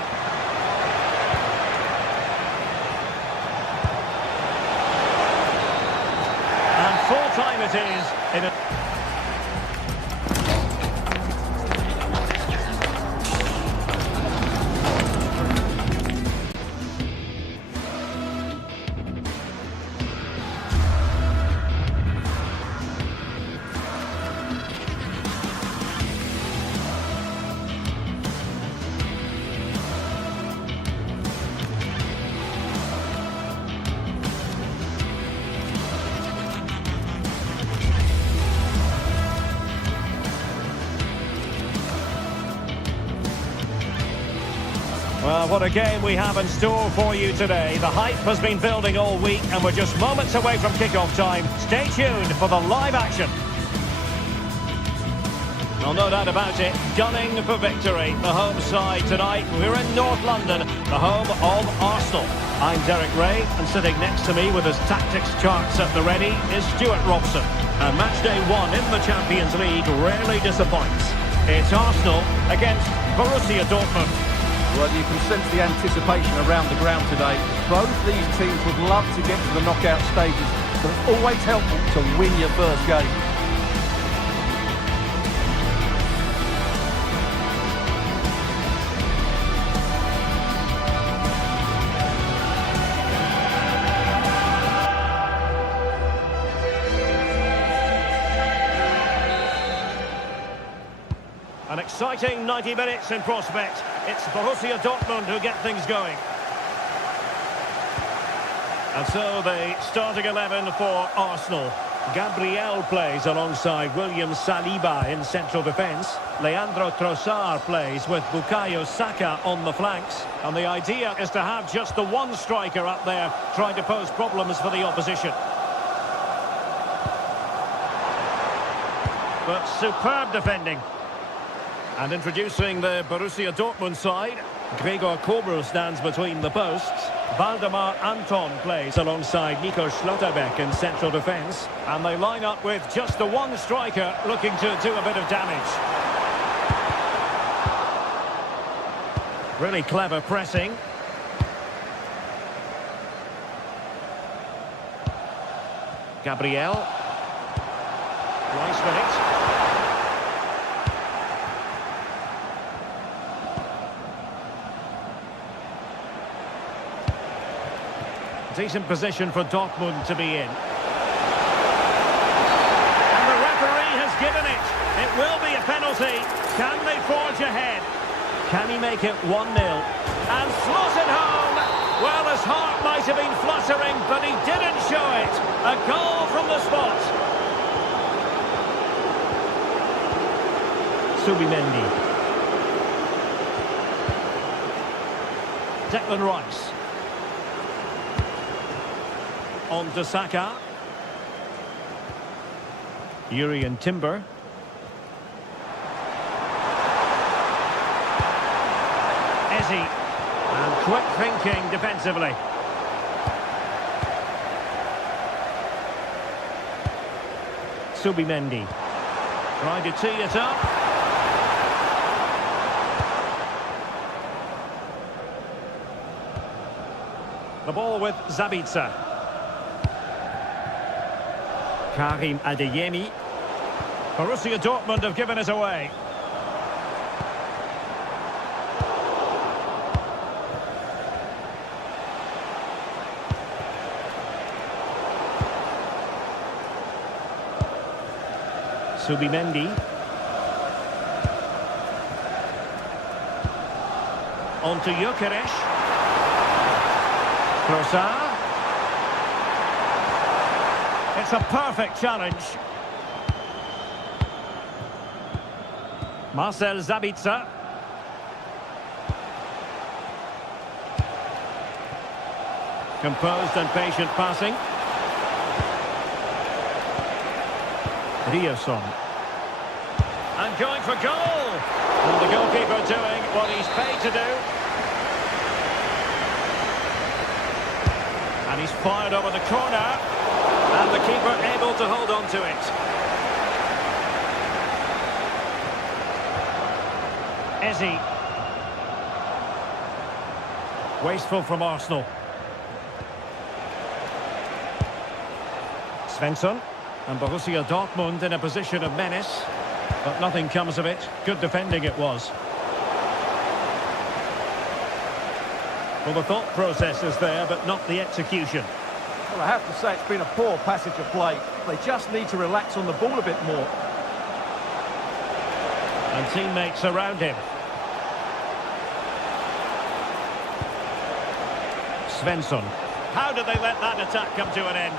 And full time it is in a... Well, what a game we have in store for you today. The hype has been building all week and we're just moments away from kick-off time. Stay tuned for the live action. Well, no doubt about it, gunning for victory. The home side tonight, we're in North London, the home of Arsenal. I'm Derek Ray, and sitting next to me with his tactics charts at the ready is Stuart Robson. And match day one in the Champions League rarely disappoints. It's Arsenal against Borussia Dortmund. Well, you can sense the anticipation around the ground today. Both these teams would love to get to the knockout stages, but it's always helpful to win your first game. An exciting 90 minutes in prospect. It's Borussia Dortmund who get things going. And so the starting 11 for Arsenal. Gabriel plays alongside William Saliba in central defence. Leandro Trossard plays with Bukayo Saka on the flanks. And the idea is to have just the one striker up there trying to pose problems for the opposition. But superb defending. And introducing the Borussia Dortmund side, Gregor Kobel stands between the posts. Valdemar Anton plays alongside Nico Schlotterbeck in central defence. And they line up with just the one striker looking to do a bit of damage. Really clever pressing. Gabriel. Rice with it. Decent position for Dortmund to be in. And the referee has given it. It will be a penalty. Can they forge ahead? Can he make it 1-0? And slots it home. Well, his heart might have been fluttering, but he didn't show it. A goal from the spot. Subimendi. Declan Rice. On to Saka. Urian Timber. Eze. And quick thinking defensively. Subimendi. Trying to tee it up. The ball with Zabitzer. Karim Adeyemi. Borussia Dortmund have given us away. Subimendi. On to Gyökeres. Trossard. It's a perfect challenge. Marcel Zabitzer. Composed and patient passing. Riosson. And going for goal. And the goalkeeper doing what he's paid to do. And he's fired over the corner. And the keeper able to hold on to it. Eze. Wasteful from Arsenal. Svensson. And Borussia Dortmund in a position of menace. But nothing comes of it. Good defending it was. Well, the thought process is there, but not the execution. Well, I have to say it's been a poor passage of play. They just need to relax on the ball a bit more. And teammates around him. Svensson. How did they let that attack come to an end?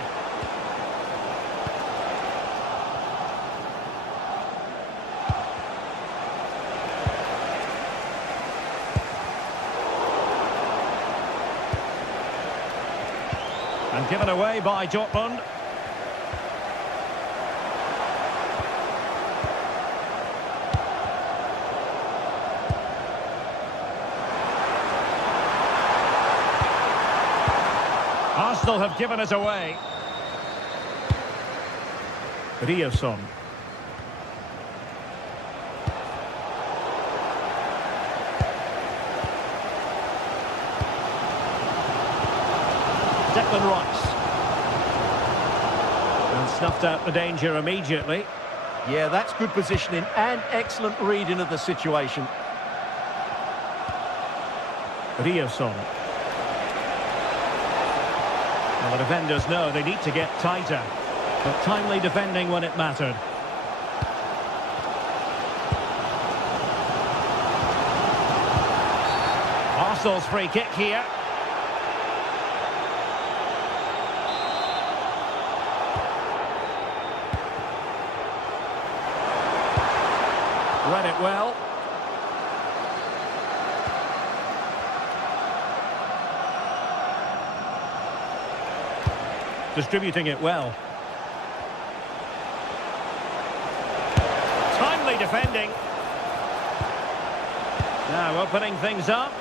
And given away by Dortmund. Arsenal have given us away. Riosson. Declan Rice. And snuffed out the danger immediately. Yeah, that's good positioning and excellent reading of the situation. Riosson. Well, the defenders know they need to get tighter. But timely defending when it mattered. Arsenal's free kick here. Read it well. Distributing it well. Timely defending. Now opening things up.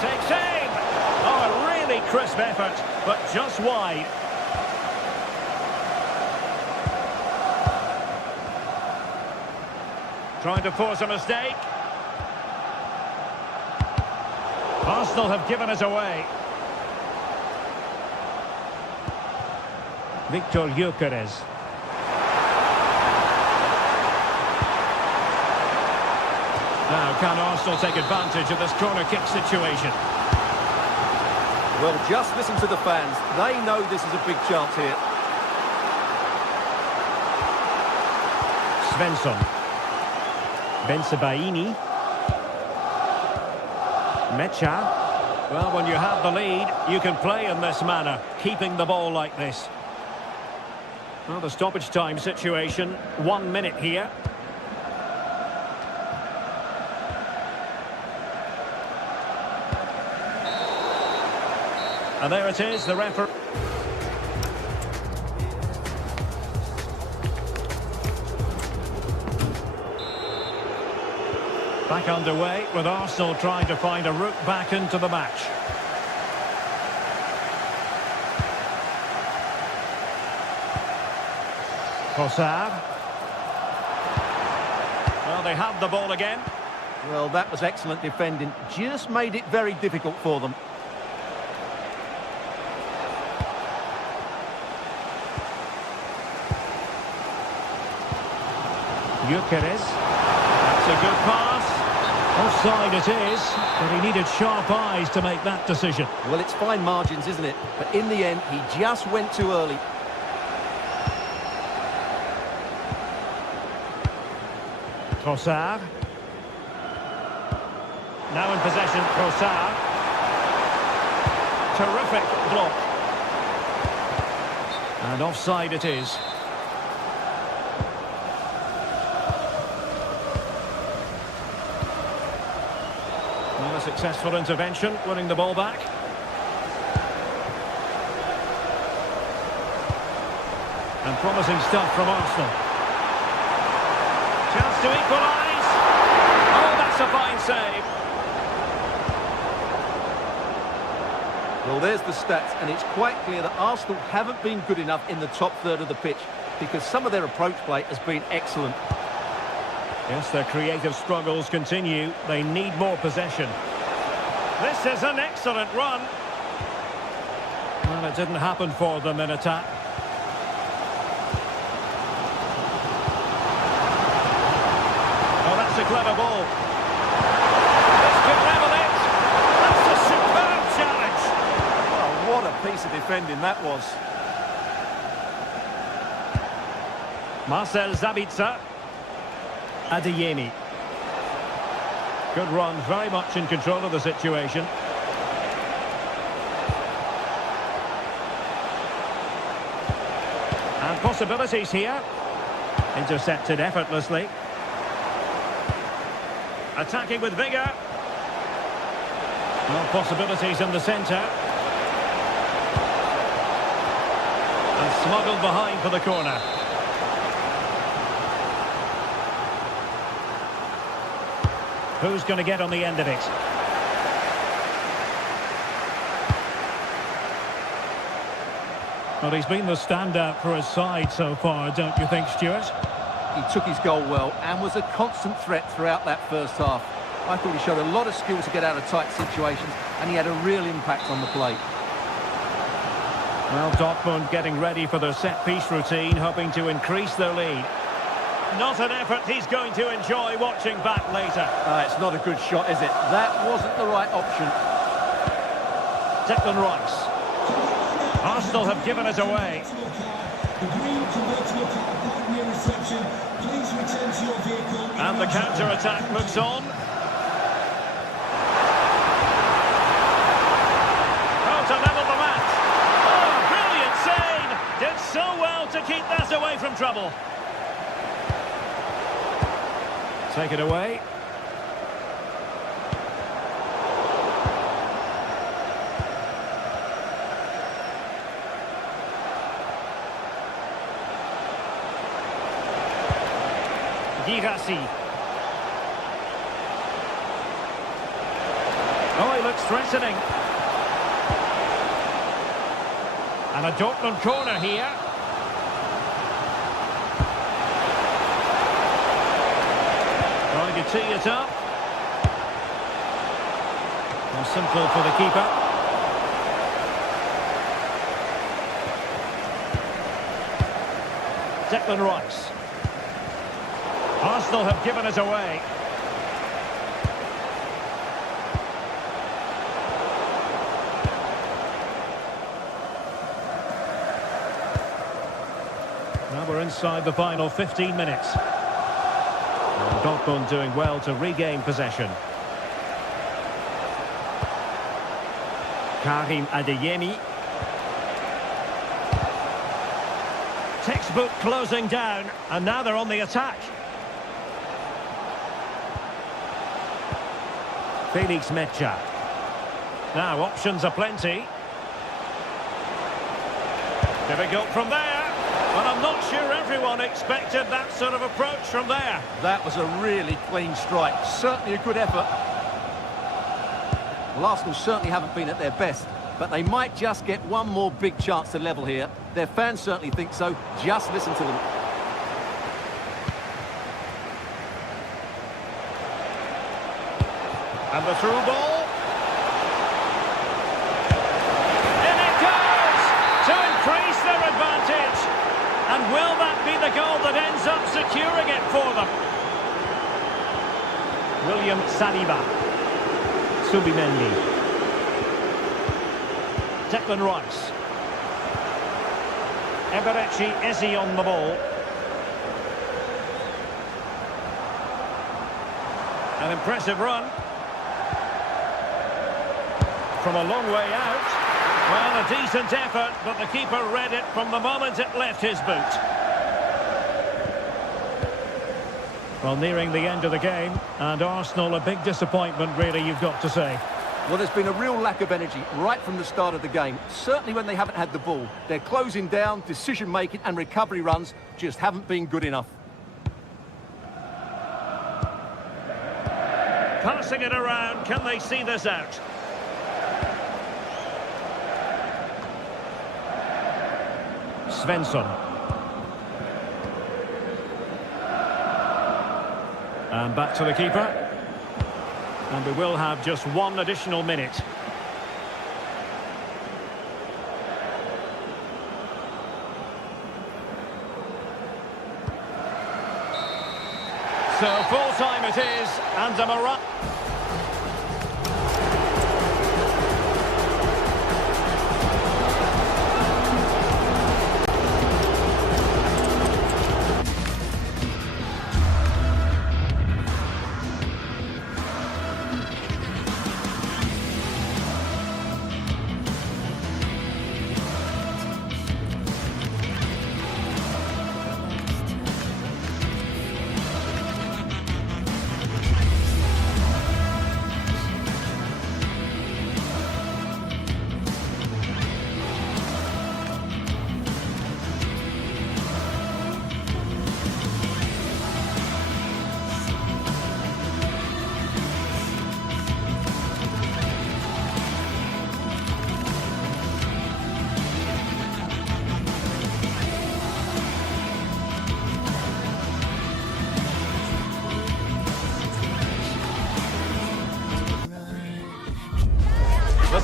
Takes aim. Oh, a really crisp effort, but just wide. Trying to force a mistake. Arsenal have given us away. Victor Gyökeres. Now, can Arsenal take advantage of this corner kick situation? Well, just listen to the fans. They know this is a big chance here. Svensson. Bensebaini. Mecha. Well, when you have the lead, you can play in this manner, keeping the ball like this. Well, the stoppage time situation, 1 minute here. And there it is, the referee. Back underway with Arsenal trying to find a route back into the match. Trossard. Well, they have the ball again. Well, that was excellent defending. Just made it very difficult for them. Gyökeres. That's a good pass. Offside it is, but he needed sharp eyes to make that decision. Well, it's fine margins, isn't it? But in the end, he just went too early. Trossard. Now in possession, Trossard. Terrific block. And offside it is. Well, a successful intervention, winning the ball back. And promising stuff from Arsenal. Chance to equalise. Oh, that's a fine save. Well, there's the stats, and it's quite clear that Arsenal haven't been good enough in the top third of the pitch because some of their approach play has been excellent. Yes, their creative struggles continue. They need more possession. This is an excellent run. Well, it didn't happen for them in attack. Oh, that's a clever ball. This could level it. That's a superb challenge. Oh, what a piece of defending that was. Marcel Sabitzer. Adeyemi. Good run, very much in control of the situation. And possibilities here. Intercepted effortlessly. Attacking with vigour. Well, possibilities in the centre. And smuggled behind for the corner. Who's going to get on the end of it? Well, he's been the standout for his side so far, don't you think, Stuart? He took his goal well and was a constant threat throughout that first half. I thought he showed a lot of skill to get out of tight situations, and he had a real impact on the play. Well, Dortmund getting ready for their set-piece routine, hoping to increase their lead. Not an effort he's going to enjoy watching back later. It's not a good shot, is it? That wasn't the right option. Declan Rice. Arsenal have given it away. And the counter-attack looks on. Oh, to level the match. Oh, brilliant save. Did so well to keep that away from trouble. Take it away. Girassi. Oh, he looks threatening. And a Dortmund corner here. Trying to tee it up. More simple for the keeper. Declan Rice. Arsenal have given it away. Now we're inside the final 15 minutes. And Dortmund doing well to regain possession. Karim Adeyemi. Textbook closing down, and now they're on the attack. Felix Mecha. Now options are plenty. Difficult from there. But I'm not sure everyone expected that sort of approach from there. That was a really clean strike. Certainly a good effort. Well, Arsenal certainly haven't been at their best, but they might just get one more big chance to level here. Their fans certainly think so. Just listen to them. And the through ball. In it goes! To increase their advantage. And will that be the goal that ends up securing it for them? William Saliba. Subimendi. Declan Rice. Eberechi Eze on the ball. An impressive run. From a long way out. Well, a decent effort, but the keeper read it from the moment it left his boot. Well, nearing the end of the game, and Arsenal a big disappointment, really, you've got to say. Well, there's been a real lack of energy right from the start of the game. Certainly when they haven't had the ball. They're closing down, decision-making and recovery runs just haven't been good enough. Passing it around, can they see this out? Svensson. And back to the keeper. And we will have just one additional minute. So full time it is, and a Moran.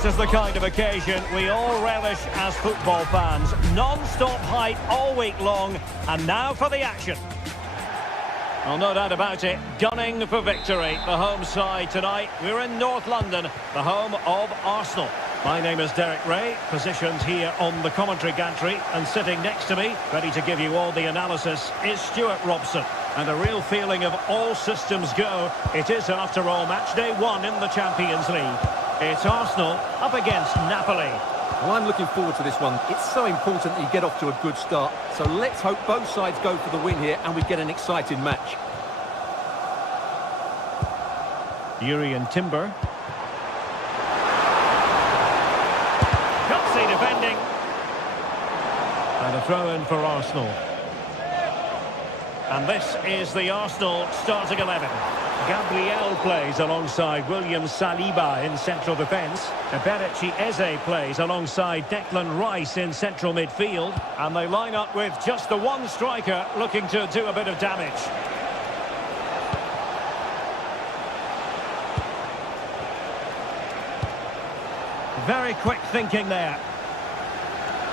This is the kind of occasion we all relish as football fans. Non-stop hype all week long, and now for the action. Well, no doubt about it, gunning for victory. The home side tonight. We're in North London, the home of Arsenal. My name is Derek Ray, positioned here on the commentary gantry, and sitting next to me, ready to give you all the analysis, is Stuart Robson. And a real feeling of all systems go. It is, after all, match day 1 in the Champions League. It's Arsenal up against Napoli. Well, I'm looking forward to this one. It's so important that you get off to a good start. So let's hope both sides go for the win here and we get an exciting match. Jurrien Timber. Gutsy defending. And a throw-in for Arsenal. And this is the Arsenal starting 11. Gabriel plays alongside William Saliba in central defence. Eberechi Eze plays alongside Declan Rice in central midfield. And they line up with just the one striker looking to do a bit of damage. Very quick thinking there.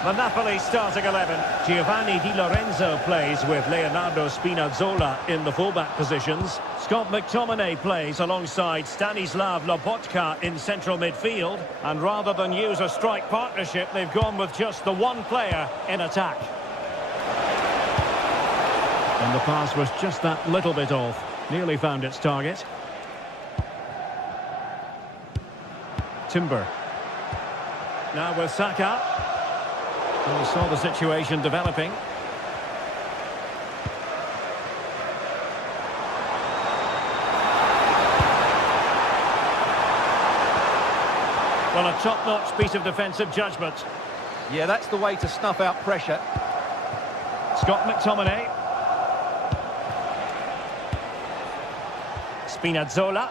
The Napoli starting 11. Giovanni Di Lorenzo plays with Leonardo Spinazzola in the fullback positions. Scott McTominay plays alongside Stanislav Lobotka in central midfield. And rather than use a strike partnership, they've gone with just the one player in attack. And the pass was just that little bit off. Nearly found its target. Timber. Now with Saka. We saw the situation developing. Well, a top-notch piece of defensive judgment. Yeah, that's the way to snuff out pressure. Scott McTominay. Spinazzola.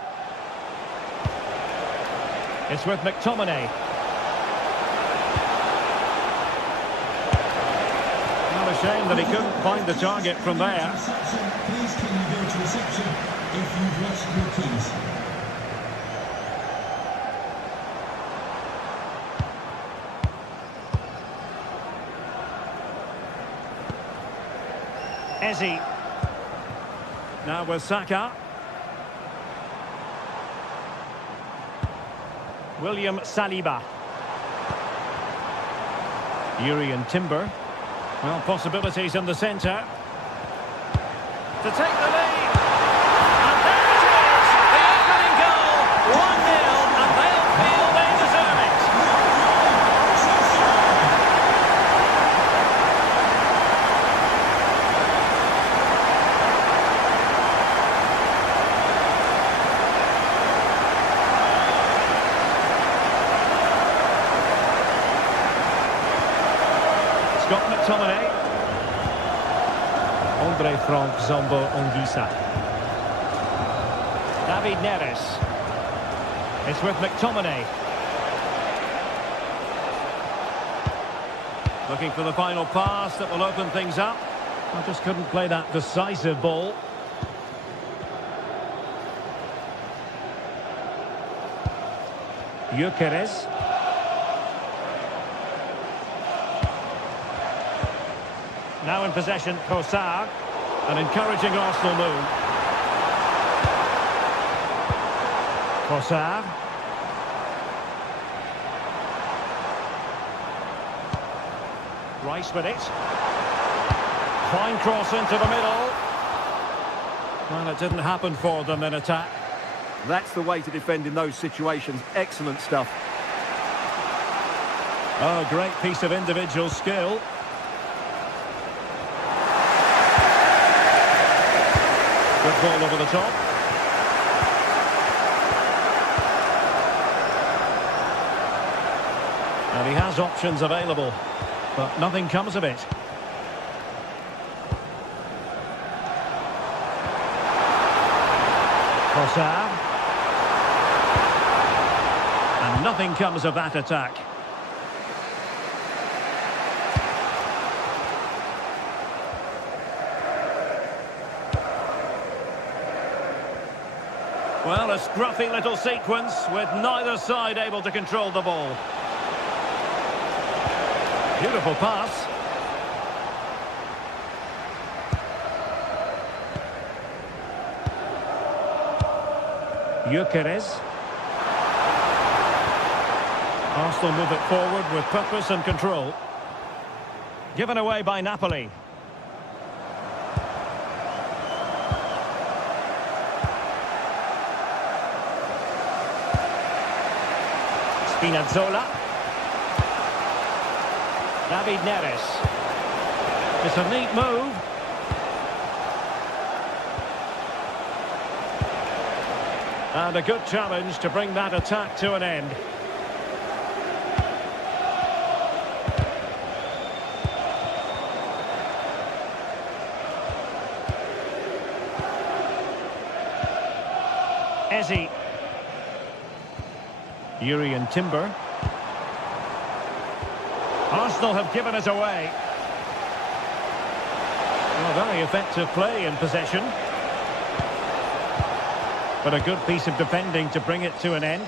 It's with McTominay. Not a shame that he couldn't find the target from there. Please can you go to reception if you've lost your keys. Eze. Now with Saka. William Saliba. Yuri and Timber. Well, possibilities in the centre. To take the lead. And there it is! The opening goal! 1-0, and they'll feel they deserve it. Scott McTominay. Andre Frank Zombo Ongisa. David Neres. It's with McTominay. Looking for the final pass that will open things up. I just couldn't play that decisive ball. Gyökeres. Now in possession, Kossar. An encouraging Arsenal move. Kossar. Rice with it. Fine cross into the middle. Well, it didn't happen for them in attack. That's the way to defend in those situations. Excellent stuff. Oh, great piece of individual skill. Good ball over the top. And he has options available, but nothing comes of it. Kossar. And nothing comes of that attack. Well, a scruffy little sequence with neither side able to control the ball. Beautiful pass. Gyökeres. Arsenal move it forward with purpose and control. Given away by Napoli. Spinazzola. David Neres. It's a neat move. And a good challenge to bring that attack to an end. Eze. Yuri and Timber. Arsenal have given it away. Well, very effective play in possession. But a good piece of defending to bring it to an end.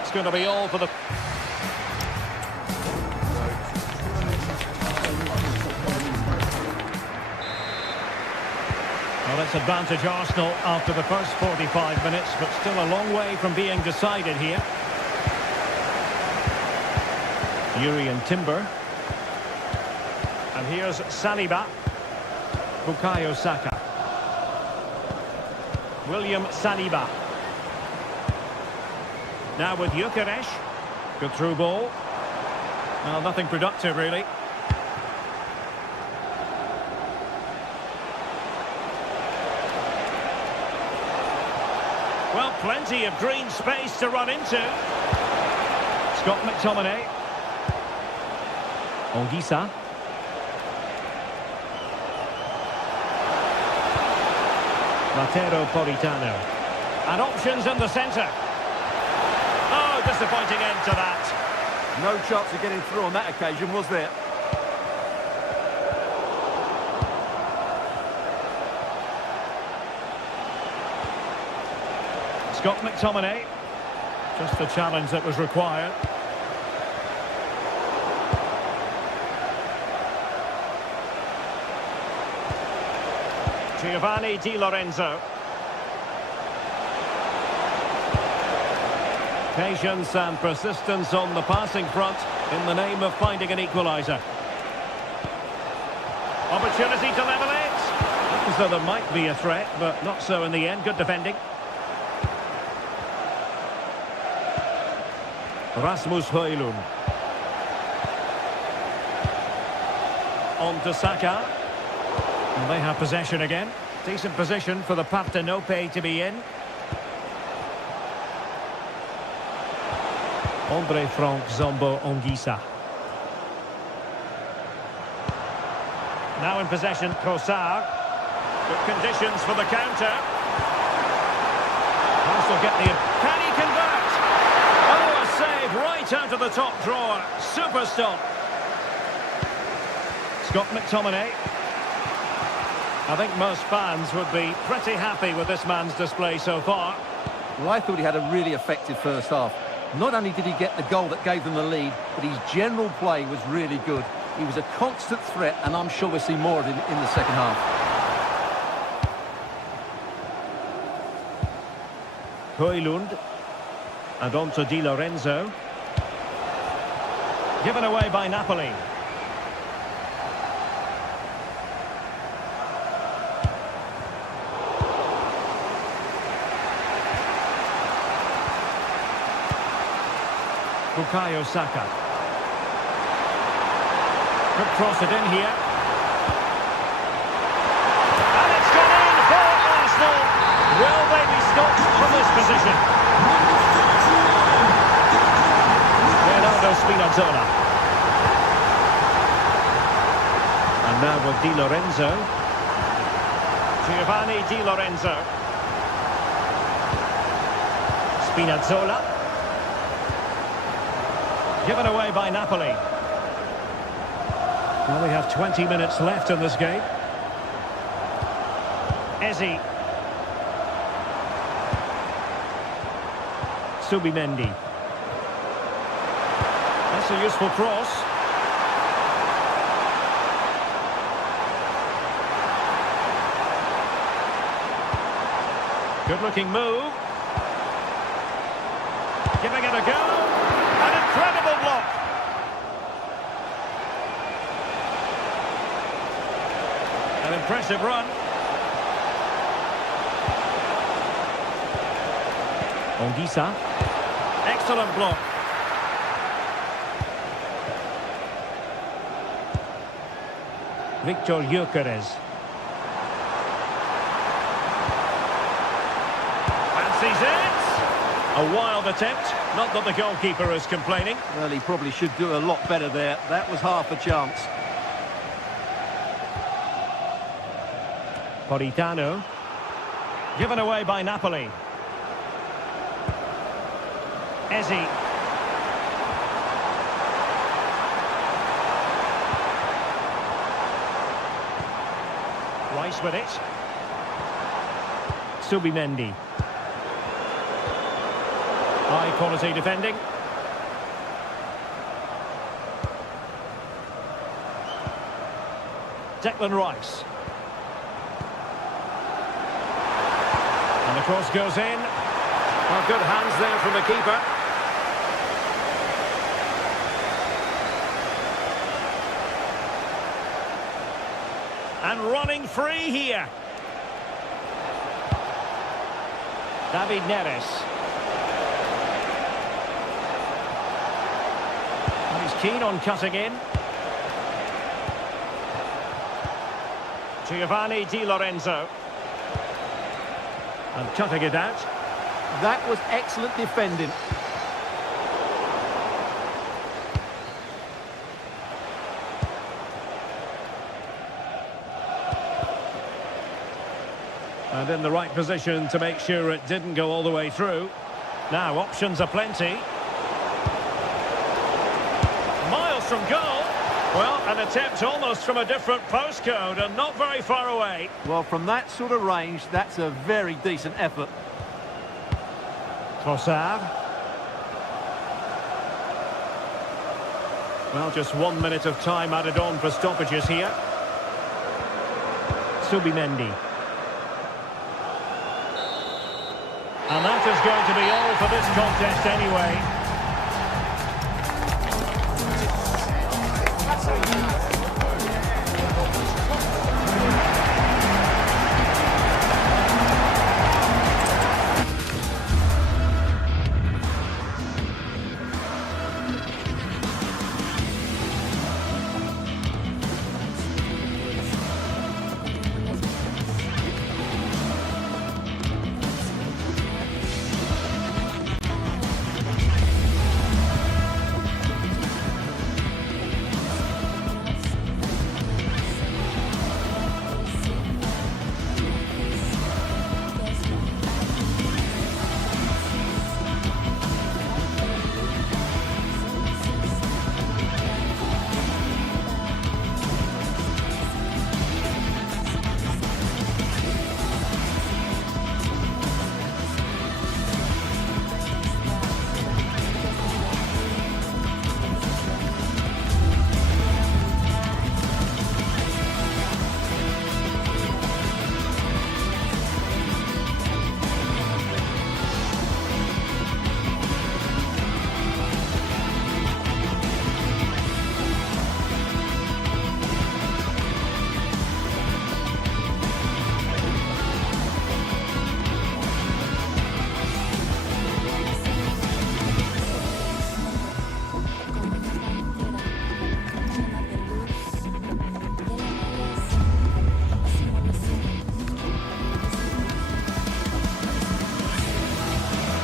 that's going to be all for the... Well, it's advantage Arsenal after the first 45 minutes, but still a long way from being decided here. Yuri and Timber. And here's Saliba. Bukayo Saka. William Saliba. Now with Gyökeres. Good through ball. Well, nothing productive, really. Well, plenty of green space to run into. Scott McTominay. Onguisa. Mateo Politano. And options in the centre. Oh, disappointing end to that. No chance of getting through on that occasion, was there? Scott McTominay. Just the challenge that was required. Giovanni Di Lorenzo. Patience and persistence on the passing front in the name of finding an equaliser. Opportunity to level it. Looked as though there might be a threat, but not so in the end. Good defending. Rasmus Højlund. On to Saka. And they have possession again. Decent position for the Partenope to be in. Andre Frank Zombo Onguisa. Now in possession, Trossard. Good conditions for the counter. Arsenal get the... Can he convert? Oh, a save right out of the top drawer. Super stop. Scott McTominay. I think most fans would be pretty happy with this man's display so far. Well, I thought he had a really effective first half. Not only did he get the goal that gave them the lead, but his general play was really good. He was a constant threat, and I'm sure we'll see more of him in the second half. Højlund. And on to Di Lorenzo. Given away by Napoli. Bukayo Saka. Could cross it in here. And it's gone in for Arsenal. Will they be stopped from this position? Leonardo Spinazzola. And now with Di Lorenzo. Giovanni Di Lorenzo. Spinazzola. Given away by Napoli. Well, we have 20 minutes left in this game. Eze. Subimendi. That's a useful cross. Good-looking move. Giving it a go. An incredible block. An impressive run. Onguisa. Excellent block. Victor Gyökeres. Fancies it. A wild attempt. Not that the goalkeeper is complaining. Well, he probably should do a lot better there. That was half a chance. Politano. Given away by Napoli. Eze. Rice with it. High quality defending. Declan Rice. And the cross goes in. Well, good hands there from the keeper. And running free here. David Neres. And he's keen on cutting in. Giovanni Di Lorenzo. And cutting it out. That was excellent defending. And in the right position to make sure it didn't go all the way through. Now, options are plenty. Miles from goal. Well, an attempt almost from a different postcode and not very far away. Well, from that sort of range, that's a very decent effort. Trossard. Well, just 1 minute of time added on for stoppages here. Subimendi. And that is going to be all for this contest anyway.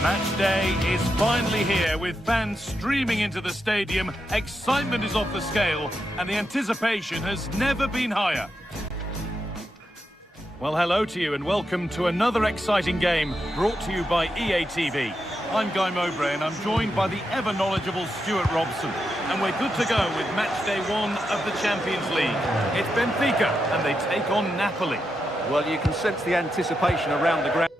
Match day is finally here with fans streaming into the stadium. Excitement is off the scale and the anticipation has never been higher. Well, hello to you and welcome to another exciting game brought to you by EA TV. I'm Guy Mowbray and I'm joined by the ever-knowledgeable Stuart Robson. And we're good to go with match day 1 of the Champions League. It's Benfica and they take on Napoli. Well, you can sense the anticipation around the ground.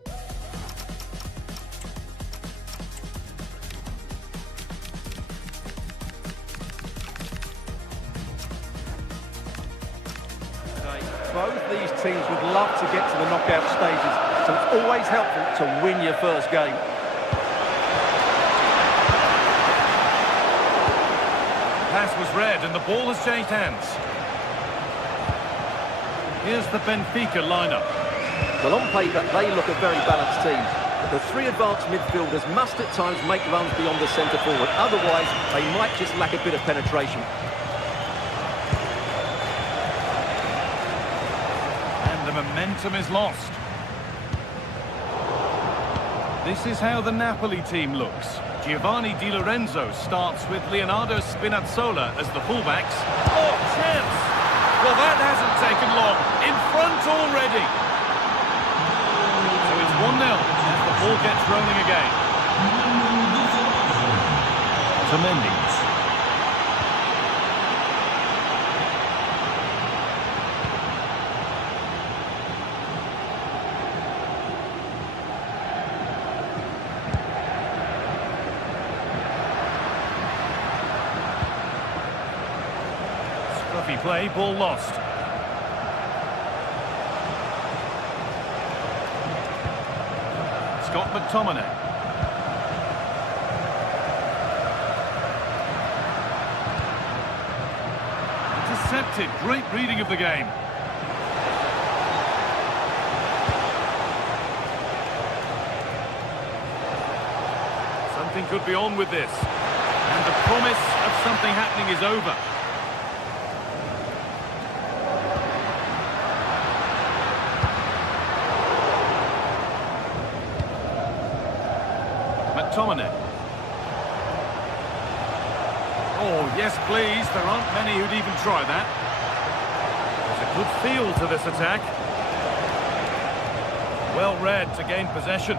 Both these teams would love to get to the knockout stages, so it's always helpful to win your first game. The pass was read and the ball has changed hands. Here's the Benfica lineup. Well, on paper, they look a very balanced team, but the three advanced midfielders must at times make runs beyond the centre forward. Otherwise, they might just lack a bit of penetration. Momentum is lost. This is how the Napoli team looks. Giovanni Di Lorenzo starts with Leonardo Spinazzola as the fullbacks. Oh, chance! Well, that hasn't taken long. In front already. So it's 1-0 as the ball gets rolling again. Otamendi. play, ball lost. Scott McTominay. Intercepted, great reading of the game. Something could be on with this. And the promise of something happening is over. McTominay. Oh, yes, please. There aren't many who'd even try that. There's a good feel to this attack. Well read to gain possession.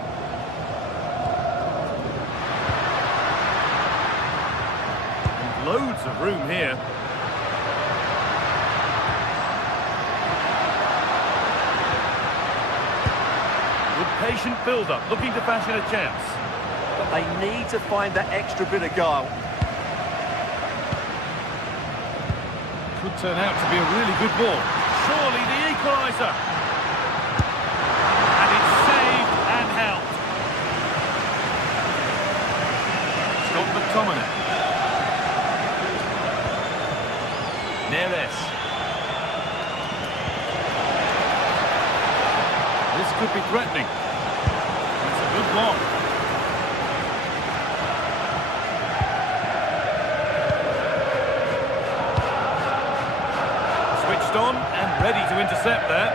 And loads of room here. Good patient build-up, looking to fashion a chance. But they need to find that extra bit of guile. Could turn out to be a really good ball. Surely the equaliser. And it's saved and helped. Scott McTominay. Neres. This could be threatening. It's a good block. On and ready to intercept there.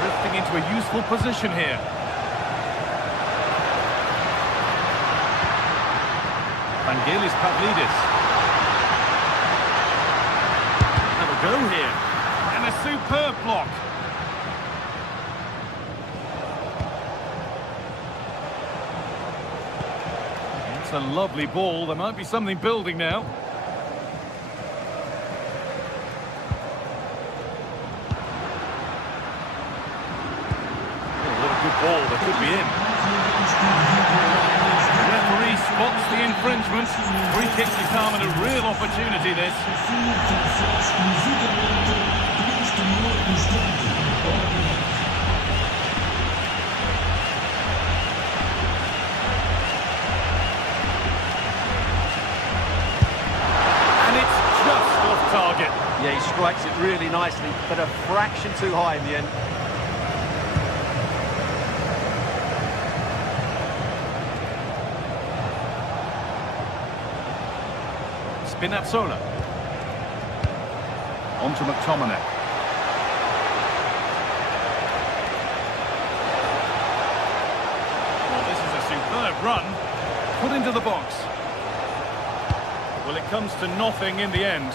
Drifting into a useful position here. Vangelis Pavlidis. Have a go here. And a superb block. It's a lovely ball. There might be something building now. Ball that could be in. The referee spots the infringement. Free kick to come and a real opportunity this. And it's just off target. Yeah, he strikes it really nicely, but a fraction too high in the end. Spinazzola. On to McTominay. Well, this is a superb run. Put into the box. Well, it comes to nothing in the end.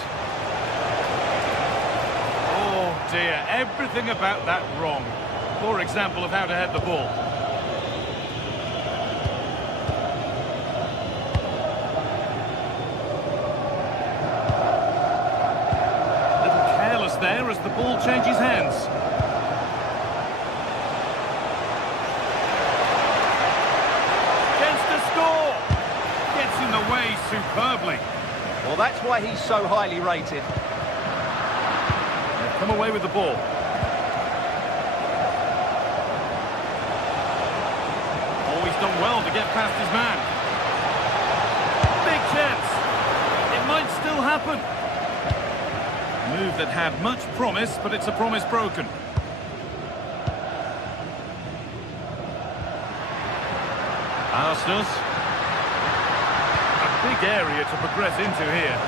Oh, dear. Everything about that wrong. Poor example of how to head the ball. There as the ball changes hands. Chance to score! Gets in the way superbly. Well, that's why he's so highly rated. They've come away with the ball. Always done well to get past his man. Big chance. It might still happen. Move that had much promise, but it's a promise broken. Arsenal. A big area to progress into here.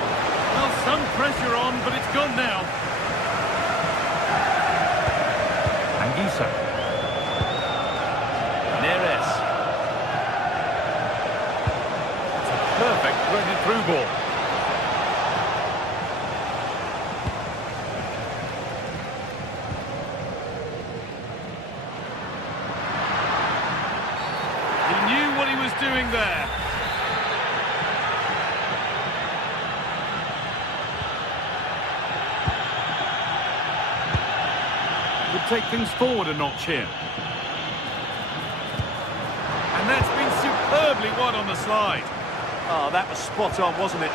Well, some pressure on, but it's gone now. Anguissa. Neres. It's a perfect threaded through ball. Doing there. Would take things forward a notch here. And that's been superbly won on the slide. Oh, that was spot on, wasn't it?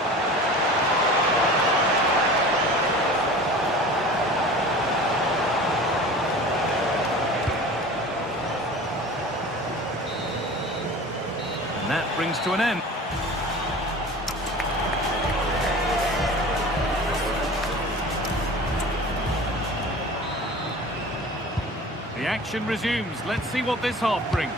And that brings to an end. The action resumes. Let's see what this half brings.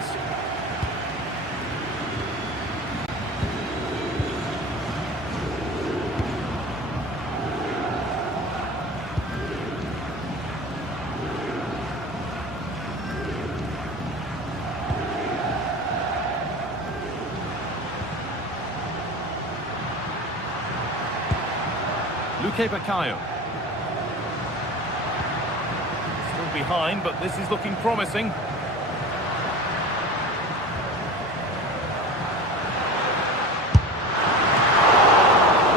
Bakayo. Still behind, but this is looking promising.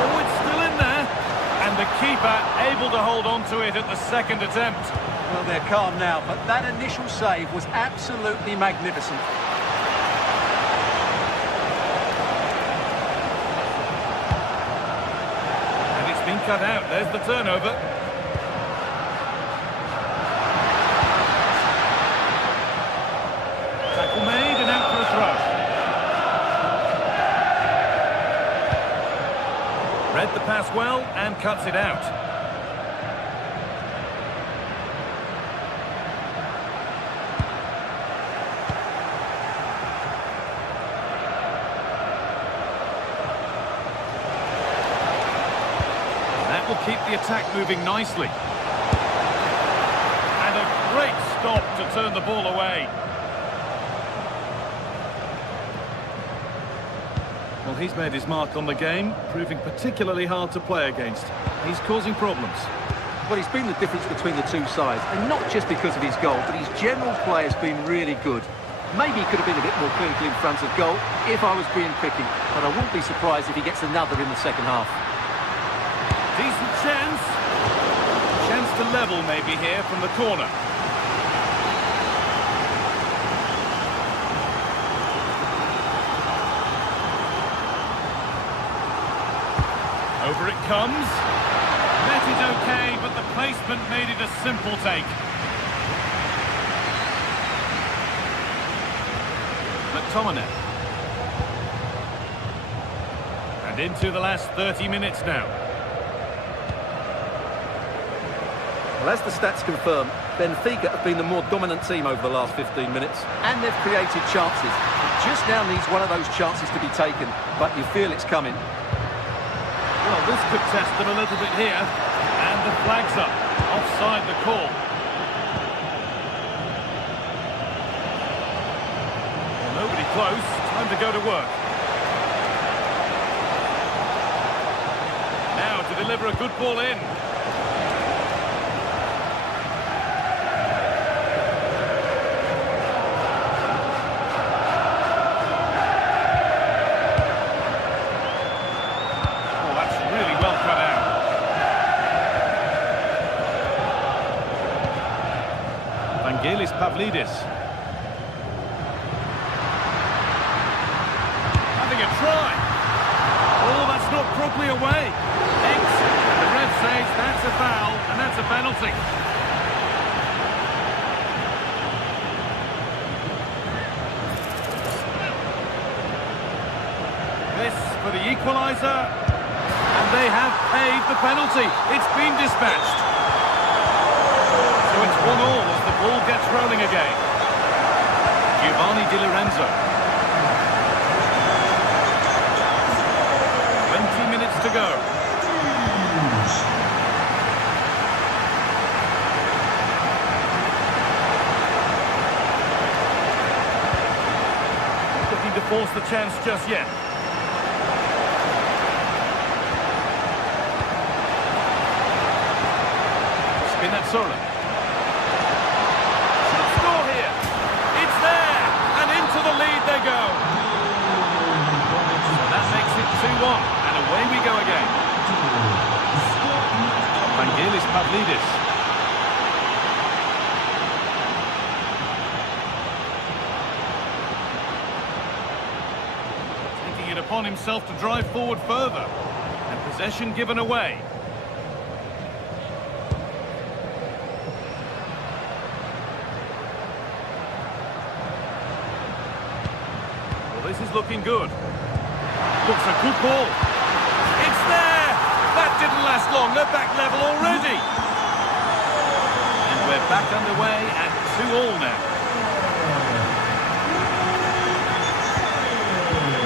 Oh, it's still in there. And the keeper able to hold on to it at the second attempt. Well, they're calm now, but that initial save was absolutely magnificent. Been cut out. There's the turnover. Tackle made and out for a throw. Read the pass well and cuts it out. Will keep the attack moving nicely. And a great stop to turn the ball away. Well, he's made his mark on the game, proving particularly hard to play against. He's causing problems. Well, he's been the difference between the two sides, and not just because of his goal, but his general play has been really good. Maybe he could have been a bit more clinical in front of goal if I was being picky, but I wouldn't be surprised if he gets another in the second half. Decent chance. Chance to level maybe here from the corner. Over it comes. Net is okay, but the placement made it a simple take. McTominay. And into the last 30 minutes now. Well, as the stats confirm, Benfica have been the more dominant team over the last 15 minutes, and they've created chances. It just now needs one of those chances to be taken, but you feel it's coming. Well, this could test them a little bit here, and the flag's up. Offside the call. Well, nobody close. Time to go to work. Now to deliver a good ball in. Pavlidis. Having a try. Oh, that's not properly away. The ref says that's a foul, and that's a penalty. This for the equaliser. And they have paid the penalty. It's been dispatched. So it's 1-1 as the ball gets rolling again. Giovanni Di Lorenzo. 20 minutes to go. Looking to force the chance just yet. Spinazzola. Should score here. It's there, and into the lead they go. So that makes it 2-1, and away we go again. Vangelis Pavlidis. Taking it upon himself to drive forward further, and possession given away. this is looking good. Looks a good ball. It's there! That didn't last long. They're back level already. And we're back underway at 2-2 now.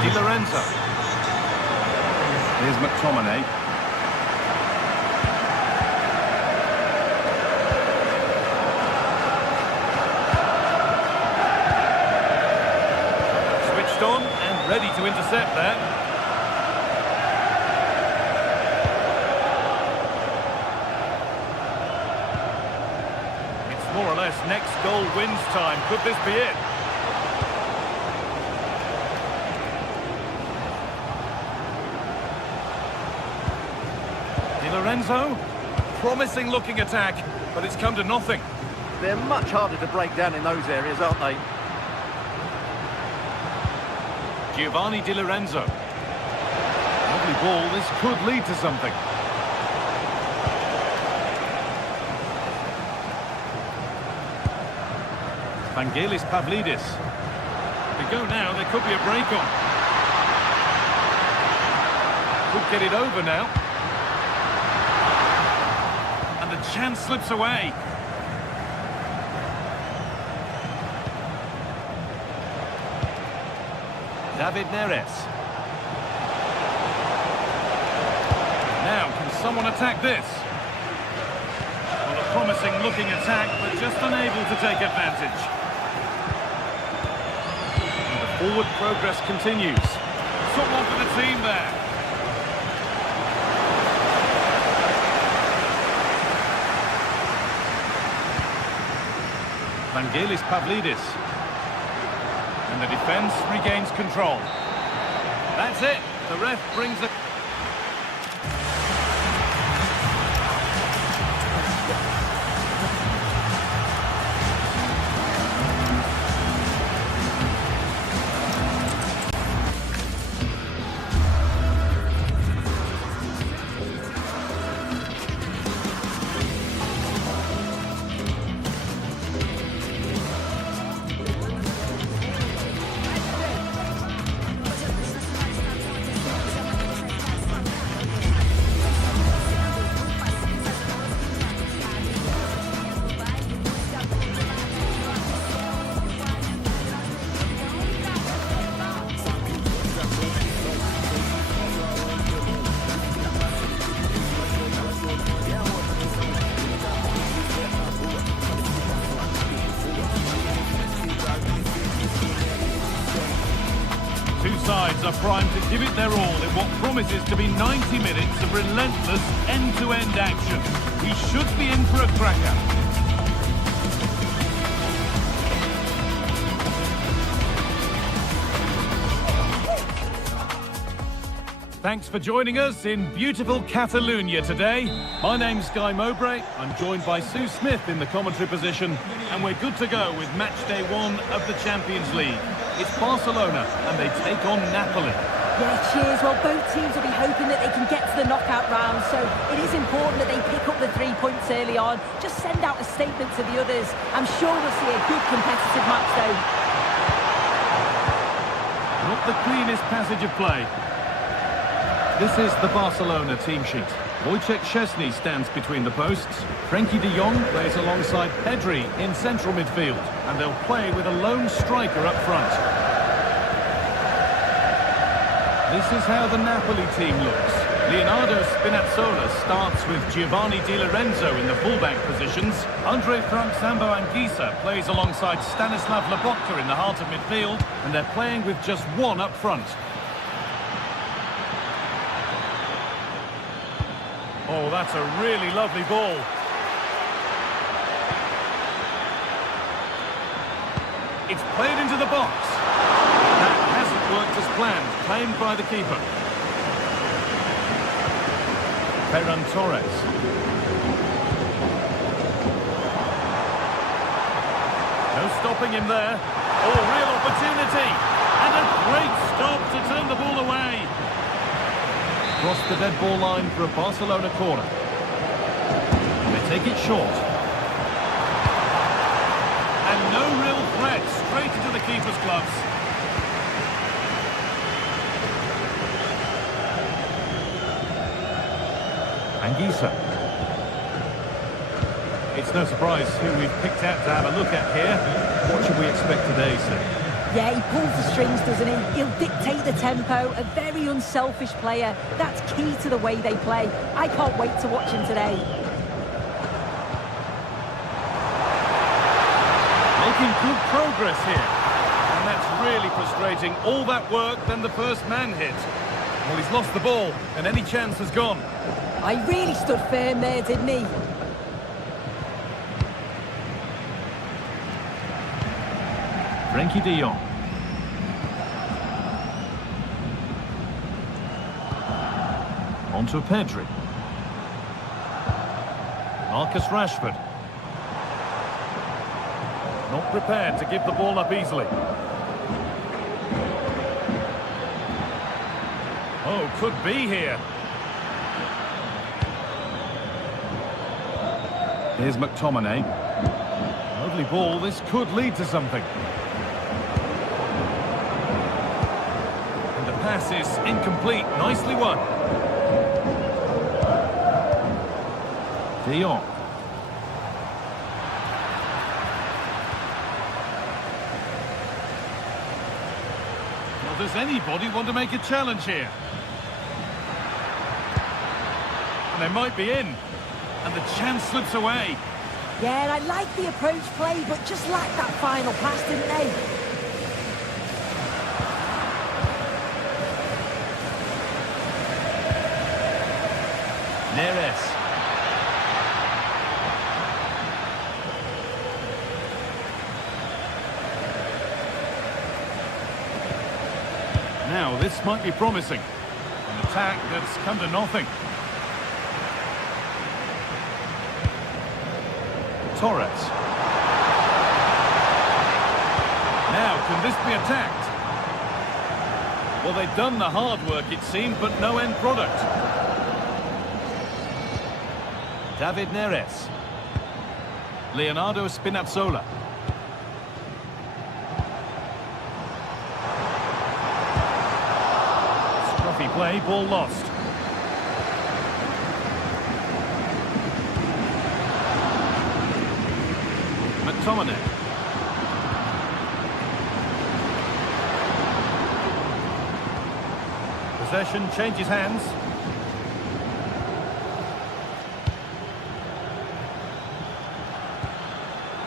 Di Lorenzo. Here's McTominay. Switched on and ready to intercept there. It's more or less next goal wins time. Could this be it? Lorenzo, promising looking attack, but it's come to nothing. They're much harder to break down in those areas, aren't they? Giovanni Di Lorenzo. Lovely ball, this could lead to something. Vangelis Pavlidis. They go now, there could be a break on. Could get it over now. The chance slips away. David Neres. Now, can someone attack this? Well, a promising looking attack, but just unable to take advantage. And the forward progress continues. Someone for the team there. Vangelis Pavlidis. And the defence regains control. That's it. The ref brings it. Sides are primed to give it their all in what promises to be 90 minutes of relentless end-to-end action. We should be in for a cracker. Thanks for joining us in beautiful Catalonia today. My name's Guy Mowbray. I'm joined by Sue Smith in the commentary position, and we're good to go with match day 1 of the Champions League. It's Barcelona, and they take on Napoli. Yeah, cheers. Well, both teams will be hoping that they can get to the knockout round, so it is important that they pick up the 3 points early on. Just send out a statement to the others. I'm sure we'll see a good competitive match, though. Not the cleanest passage of play. This is the Barcelona team sheet. Wojciech Szczesny stands between the posts. Frenkie de Jong plays alongside Pedri in central midfield, and they'll play with a lone striker up front. This is how the Napoli team looks. Leonardo Spinazzola starts with Giovanni Di Lorenzo in the fullback positions. Andre Frank Sambo Anguissa plays alongside Stanislav Lobotka in the heart of midfield, and they're playing with just one up front. Oh, that's a really lovely ball. It's played into the box. That hasn't worked as planned, claimed by the keeper. Ferran Torres. No stopping him there. Oh, real opportunity. And a great stop to turn the ball away. Cross the dead ball line for a Barcelona corner. They take it short. And no real threat, straight into the keeper's gloves. Anguissa. It's no surprise who we've picked out to have a look at here. What should we expect today, sir? Yeah, he pulls the strings, doesn't he? He'll dictate the tempo, a very unselfish player. That's key to the way they play. I can't wait to watch him today. Making good progress here. And that's really frustrating. All that work, then the first man hit. Well, he's lost the ball, and any chance has gone. I really stood firm there, didn't he? Frenkie de Jong. On to Pedri. Marcus Rashford. Not prepared to give the ball up easily. Oh, could be here. Here's McTominay. Lovely ball, this could lead to something. And the pass is incomplete, nicely won. De Jong. Well, does anybody want to make a challenge here? And they might be in. And the chance slips away. Yeah, I like the approach play, but just lacked that final pass, didn't they? Neres. Now, this might be promising. An attack that's come to nothing. Torres. Now, can this be attacked? Well, they've done the hard work, it seemed, but no end product. David Neres. Leonardo Spinazzola. Scruffy play, ball lost. McTominay. Possession changes hands.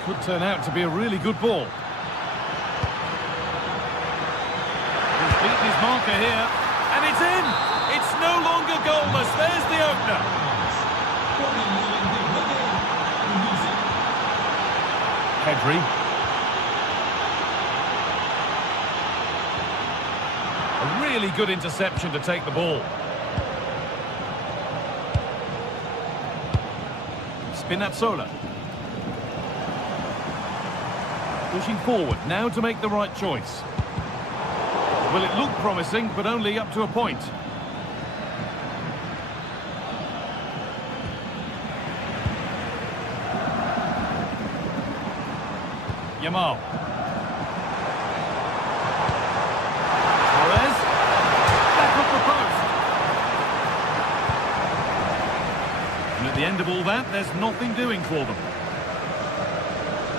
Could turn out to be a really good ball. He's beaten his marker here, and it's in! It's no longer goalless. There's the opener. Pedri. A really good interception to take the ball. Spinazzola. Pushing forward, now to make the right choice. Well, it looked promising, but only up to a point. Yamal. Torres. Back off the post. And at the end of all that, there's nothing doing for them.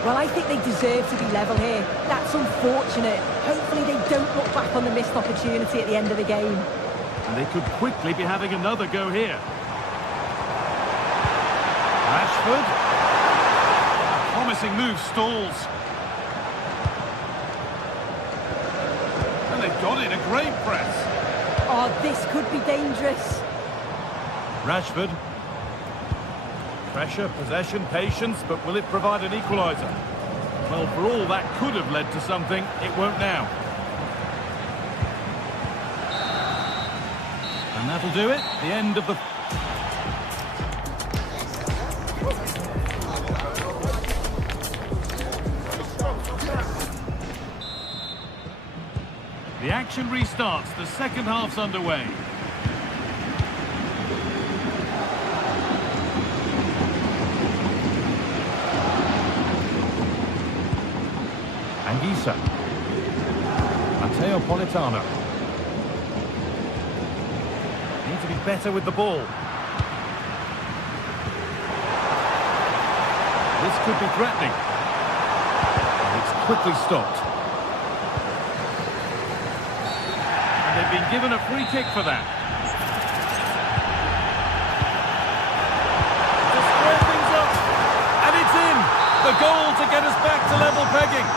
Well, I think they deserve to be level here. That's unfortunate. Hopefully they don't look back on the missed opportunity at the end of the game. And they could quickly be having another go here. Rashford. A promising move stalls. And they've got it, a great press. Oh, this could be dangerous. Rashford. Pressure, possession, patience, but will it provide an equaliser? Well, for all that could have led to something, it won't now. And that'll do it. The end of the... The action restarts. The second half's underway. Anguissa. Matteo Politano. Need to be better with the ball. This could be threatening. It's quickly stopped. And they've been given a free kick for that. To square things up. And it's in! The goal to get us back to level pegging.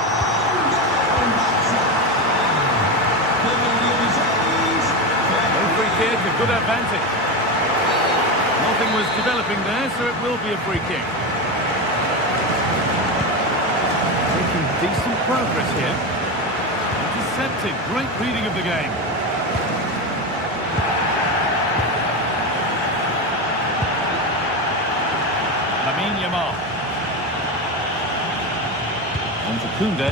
No free kick, a good advantage. Nothing was developing there, so it will be a free kick. Making decent progress here. Intercepted, great reading of the game. Lamine Yamal. On to Koundé.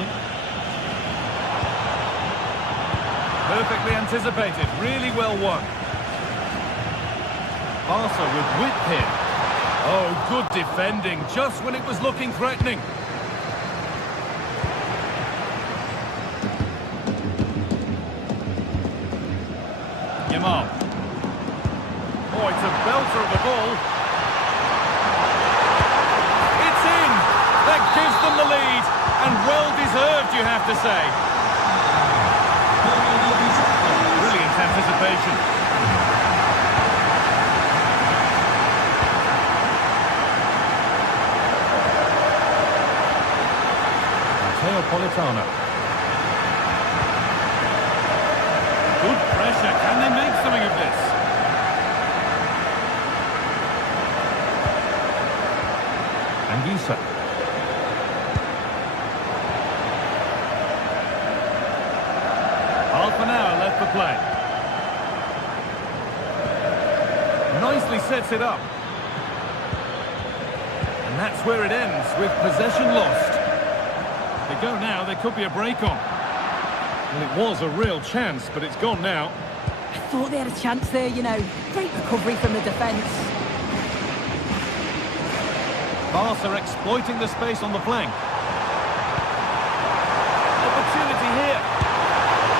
Perfectly anticipated, really well won. Barca with width here. Oh, good defending, just when it was looking threatening. Yamal. Oh, it's a belter of a ball. It's in! That gives them the lead, and well-deserved, you have to say. Brilliant anticipation. Napolitano. Good pressure. Can they make something of this? Anguissa. Half an hour left for play. Nicely sets it up. And that's where it ends, with possession lost. They go now, there could be a break on. Well, it was a real chance, but it's gone now. I thought they had a chance there, you know. Great recovery from the defence. Barca exploiting the space on the flank. Opportunity here.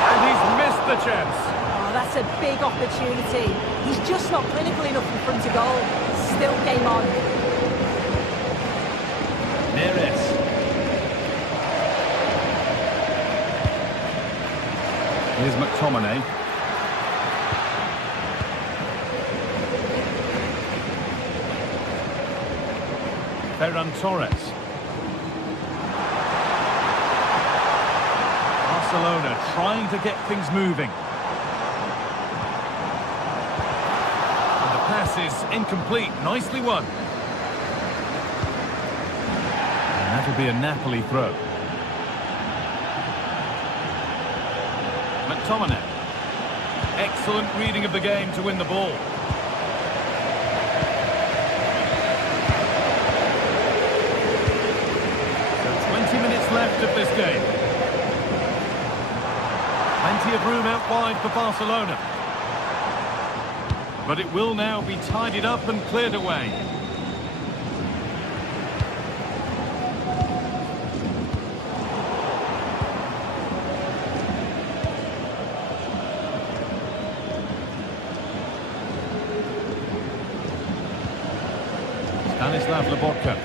And he's missed the chance. Oh, that's a big opportunity. He's just not clinical enough in front of goal. Still game on. Neres. Here's McTominay. Ferran Torres. Barcelona trying to get things moving. And the pass is incomplete. Nicely won. And that'll be a Napoli throw. McTominay. Excellent reading of the game to win the ball. So 20 minutes left of this game. Plenty of room out wide for Barcelona. But it will now be tidied up and cleared away. Lobotka.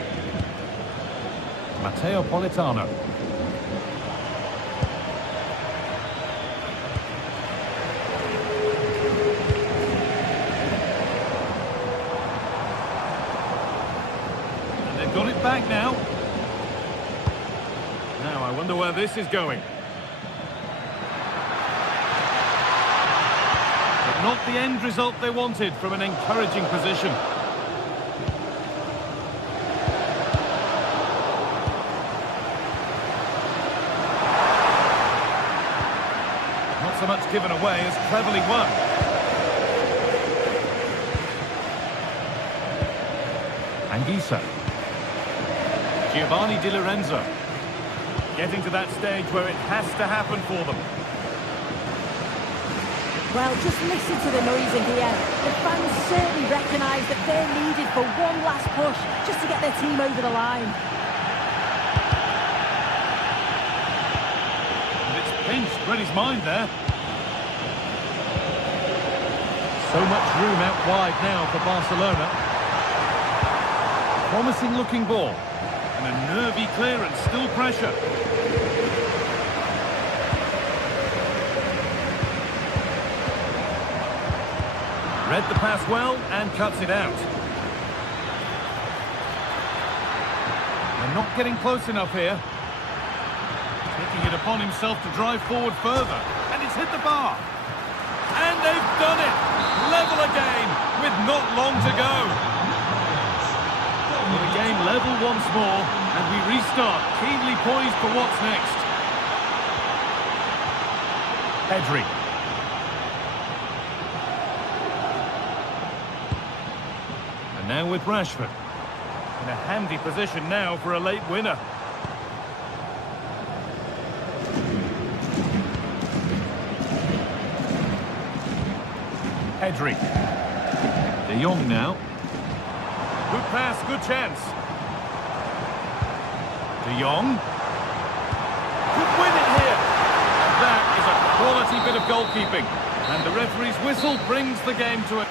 Matteo Politano. And they've got it back now. Now I wonder where this is going. But not the end result they wanted from an encouraging position. So much given away as cleverly won. Anguissa. Giovanni Di Lorenzo. Getting to that stage where it has to happen for them. Well, just listen to the noise in here. The fans certainly recognise that they're needed for one last push just to get their team over the line. And it's pinched, read his mind there. So much room out wide now for Barcelona. Promising looking ball. And a nervy clearance, still pressure. Read the pass well and cuts it out. They're not getting close enough here. Taking it upon himself to drive forward further. And it's hit the bar. And they've done it! Level again with not long to go. Well, the game level once more, and we restart, keenly poised for what's next. Pedri. And now with Rashford. In a handy position now for a late winner. Pedri. De Jong now. Good pass, good chance. De Jong. Could win it here. And that is a quality bit of goalkeeping. And the referee's whistle brings the game to a...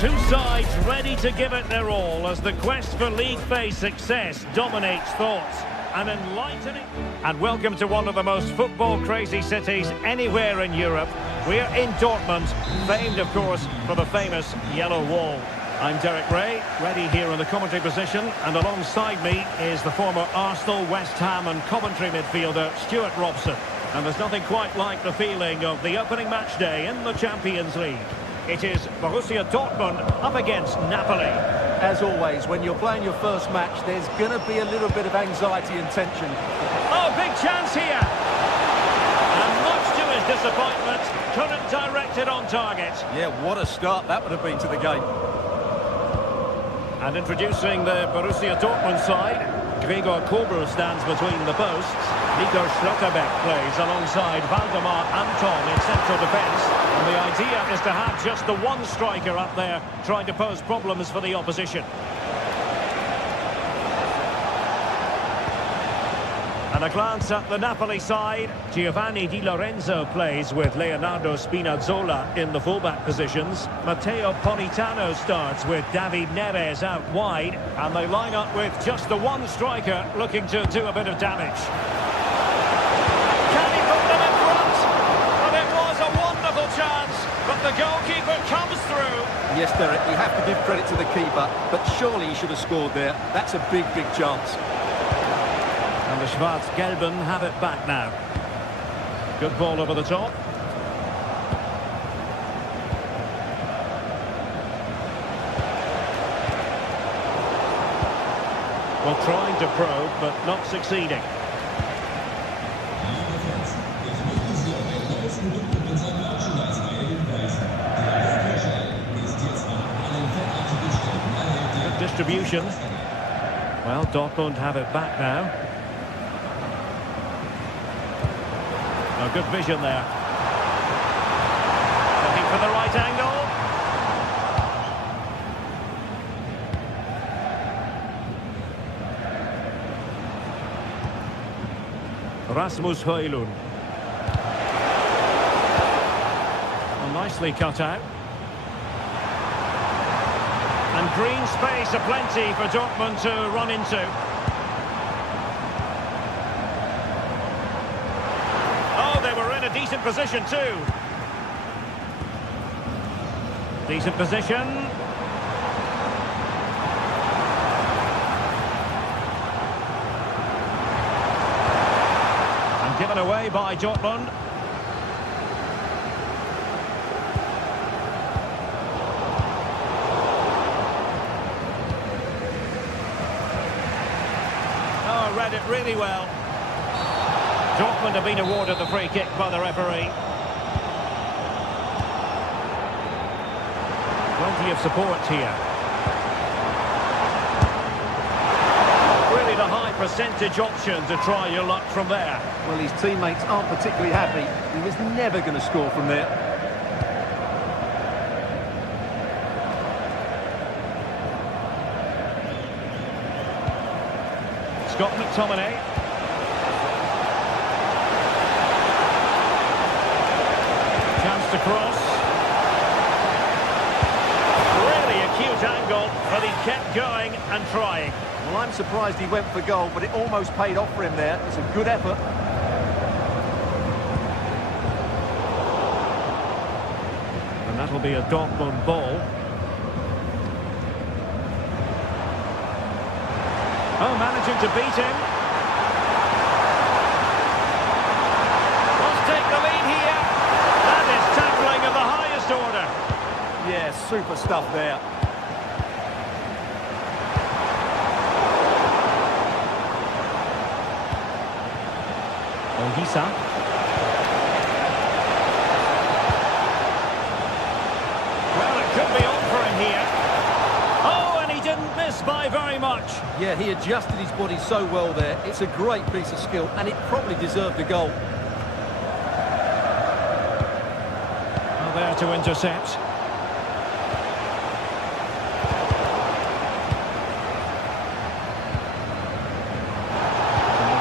Two sides ready to give it their all as the quest for league phase success dominates thoughts. An enlightening... And welcome to one of the most football-crazy cities anywhere in Europe. We're in Dortmund, famed, of course, for the famous Yellow Wall. I'm Derek Ray, ready here in the commentary position, and alongside me is the former Arsenal, West Ham and Coventry midfielder, Stuart Robson. And there's nothing quite like the feeling of the opening match day in the Champions League. It is Borussia Dortmund up against Napoli. As always, when you're playing your first match, there's going to be a little bit of anxiety and tension. Oh, big chance here! And much to his disappointment, couldn't direct it on target. Yeah, what a start that would have been to the game. And introducing the Borussia Dortmund side, Gregor Kobel stands between the posts. Nico Schlotterbeck plays alongside Valdemar Anton in central defence. And the idea is to have just the one striker up there trying to pose problems for the opposition. And a glance at the Napoli side. Giovanni Di Lorenzo plays with Leonardo Spinazzola in the fullback positions. Matteo Politano starts with David Neres out wide. And they line up with just the one striker looking to do a bit of damage. Can he put them in front? Well, it was a wonderful chance, but the goalkeeper comes through. Yes, Derek, you have to give credit to the keeper, but surely he should have scored there. That's a big, big chance. And the Schwarz-Gelben have it back now. Good ball over the top. Well, trying to probe, but not succeeding. Good distribution. Well, Dortmund have it back now. good vision there. Looking for the right angle. Rasmus Højlund. Well, nicely cut out. And green space aplenty for Dortmund to run into. Oh, they were in a decent position too. Decent position. And given away by Dortmund. Oh, read it really well. Dortmund have been awarded the free kick by the referee. Plenty of support here. Really the high percentage option to try your luck from there. Well, his teammates aren't particularly happy. He was never going to score from there. Scott McTominay. Chance to cross. Really acute angle, but he kept going and trying. Well, I'm surprised he went for goal, but it almost paid off for him there. It's a good effort. And that'll be a Dortmund ball. Oh, managing to beat him. Must take the lead here. That is tackling of the highest order. Yeah, super stuff there. Ogisa. Well, it could be on for him here. Oh, and he didn't miss by very much. Yeah, he adjusted his body so well there. It's a great piece of skill, and it probably deserved a goal. Well, there to intercept.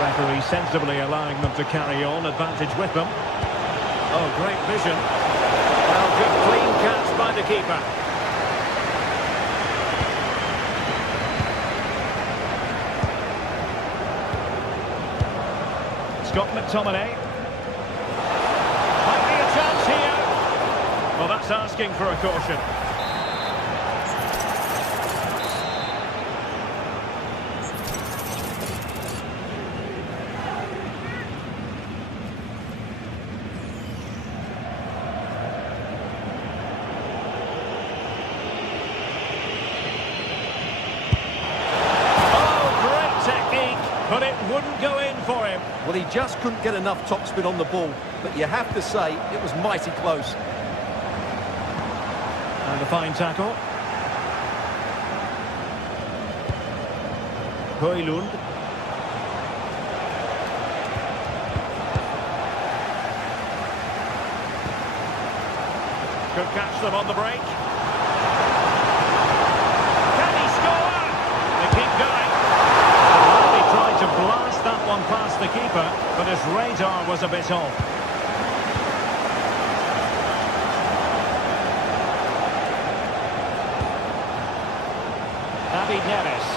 Referee sensibly allowing them to carry on, advantage with them. Oh, great vision. Well, good clean catch by the keeper. Scott McTominay. Might be a chance here. Well, that's asking for a caution. But it wouldn't go in for him. Well, he just couldn't get enough topspin on the ball, but you have to say it was mighty close. And a fine tackle. Højlund. Could catch them on the break. Can he score? They keep going. He tried to blast that one past the keeper, but his radar was a bit off. David Neves.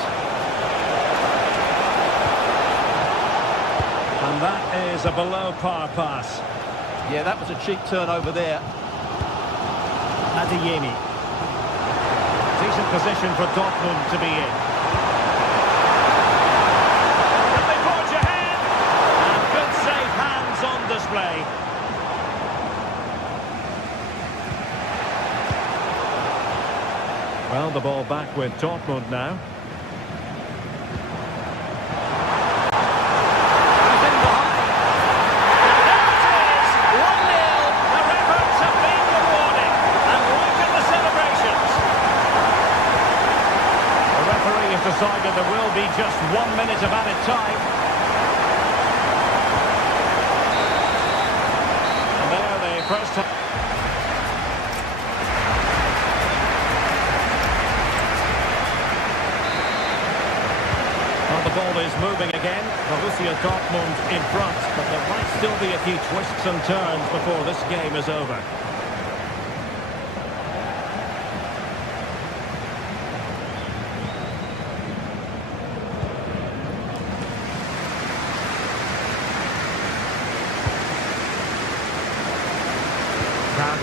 And that is a below-par pass. Yeah, that was a cheap turnover there. Adeyemi. Decent position for Dortmund to be in. And they forge ahead. And good safe hands on display. Well, the ball back with Dortmund now. Decided there will be just 1 minute of added time. moving again. Borussia Dortmund in front, but there might still be a few twists and turns before this game is over.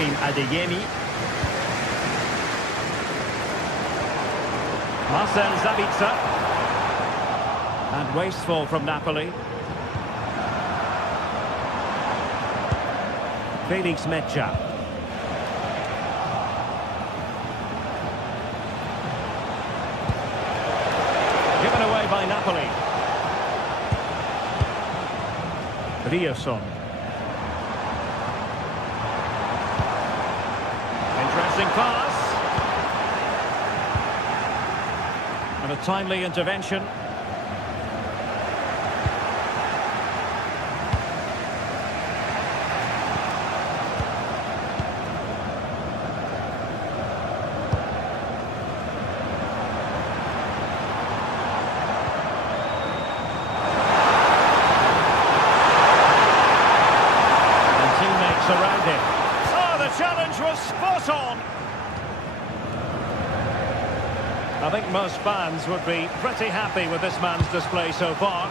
Adeyemi. Marcel Sabitzer. And wasteful from Napoli. Felix Mecha. Given away by Napoli. Rierson. Interesting pass. And a timely intervention. And teammates around him. Oh, the challenge was spot on. I think most fans would be pretty happy with this man's display so far.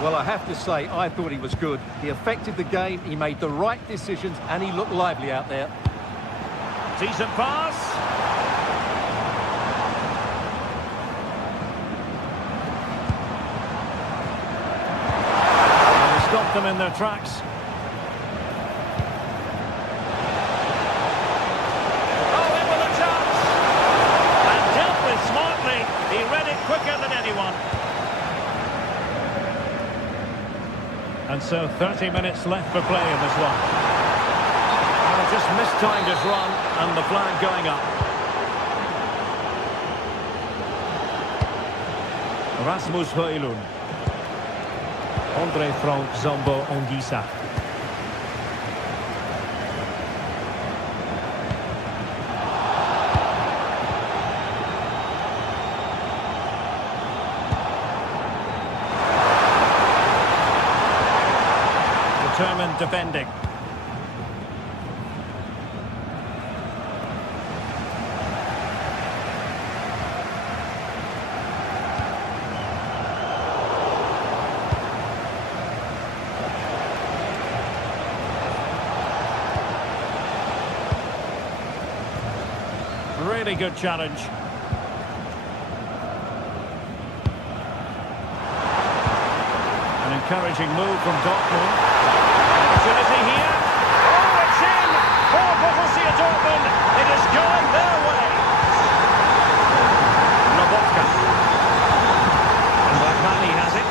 Well, I have to say, I thought he was good. He affected the game, he made the right decisions, and he looked lively out there. Decent pass. And he stopped them in their tracks. He read it quicker than anyone. And so 30 minutes left for play in this one. Oh, just mistimed his run and the flag going up. Rasmus Højlund. André Frank Zambo Anguissa. Determined defending. Really good challenge. An encouraging move from Dortmund. Opportunity here. Oh, it's in for Borussia Dortmund. It is going their way. Lobotka. And Bakali has it.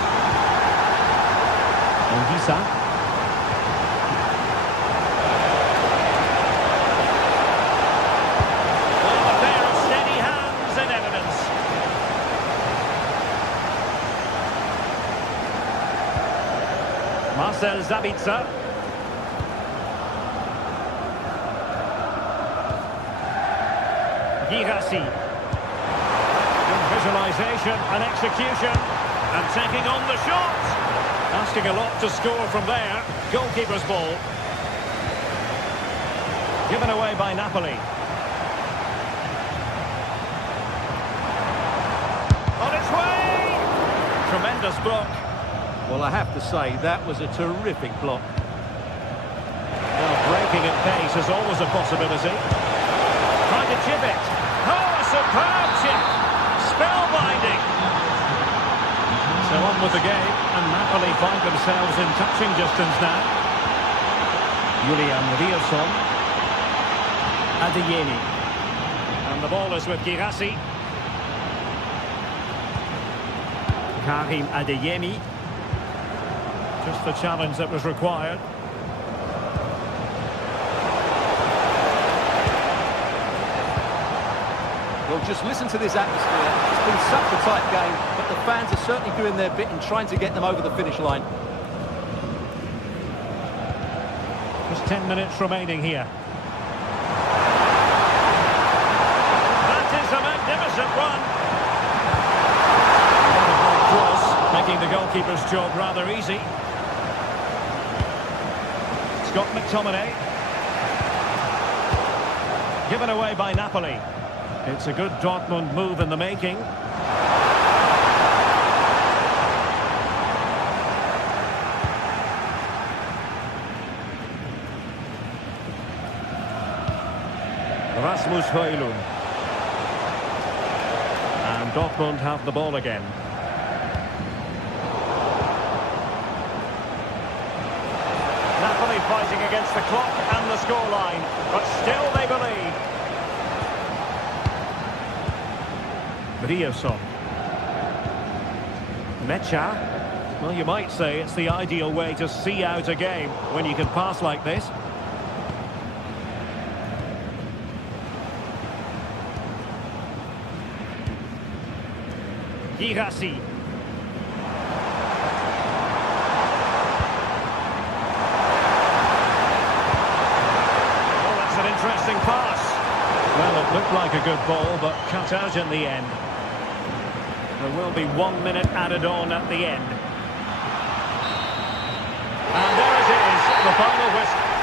Anguissa. Oh, a pair of steady hands in evidence. Marcel Sabitzer. Girassi. Good visualisation and execution. And taking on the shot. Asking a lot to score from there. Goalkeeper's ball. Given away by Napoli. On its way! Tremendous block. Well, I have to say, that was a terrific block. Well, breaking at pace is always a possibility. Trying to chip it. Oh, a superb chip. Spellbinding. So on with the game, and Napoli find themselves in touching distance now. Julian Rierson. Adeyemi. And the ball is with Girassi. Karim Adeyemi. Just the challenge that was required. Well, just listen to this atmosphere. It's been such a tight game, but the fans are certainly doing their bit in trying to get them over the finish line. Just 10 minutes remaining here. That is a magnificent run. Cross, making the goalkeeper's job rather easy. Scott McTominay. Given away by Napoli. It's a good Dortmund move in the making. Rasmus Højlund. And Dortmund have the ball again. Napoli fighting against the clock and the scoreline, but still they believe. Riosson. Mecha. Well, you might say it's the ideal way to see out a game when you can pass like this. Girassi. Oh, that's an interesting pass. Well, it looked like a good ball, but cut out in the end. There will be 1 minute added on at the end. And there it is, the final whistle.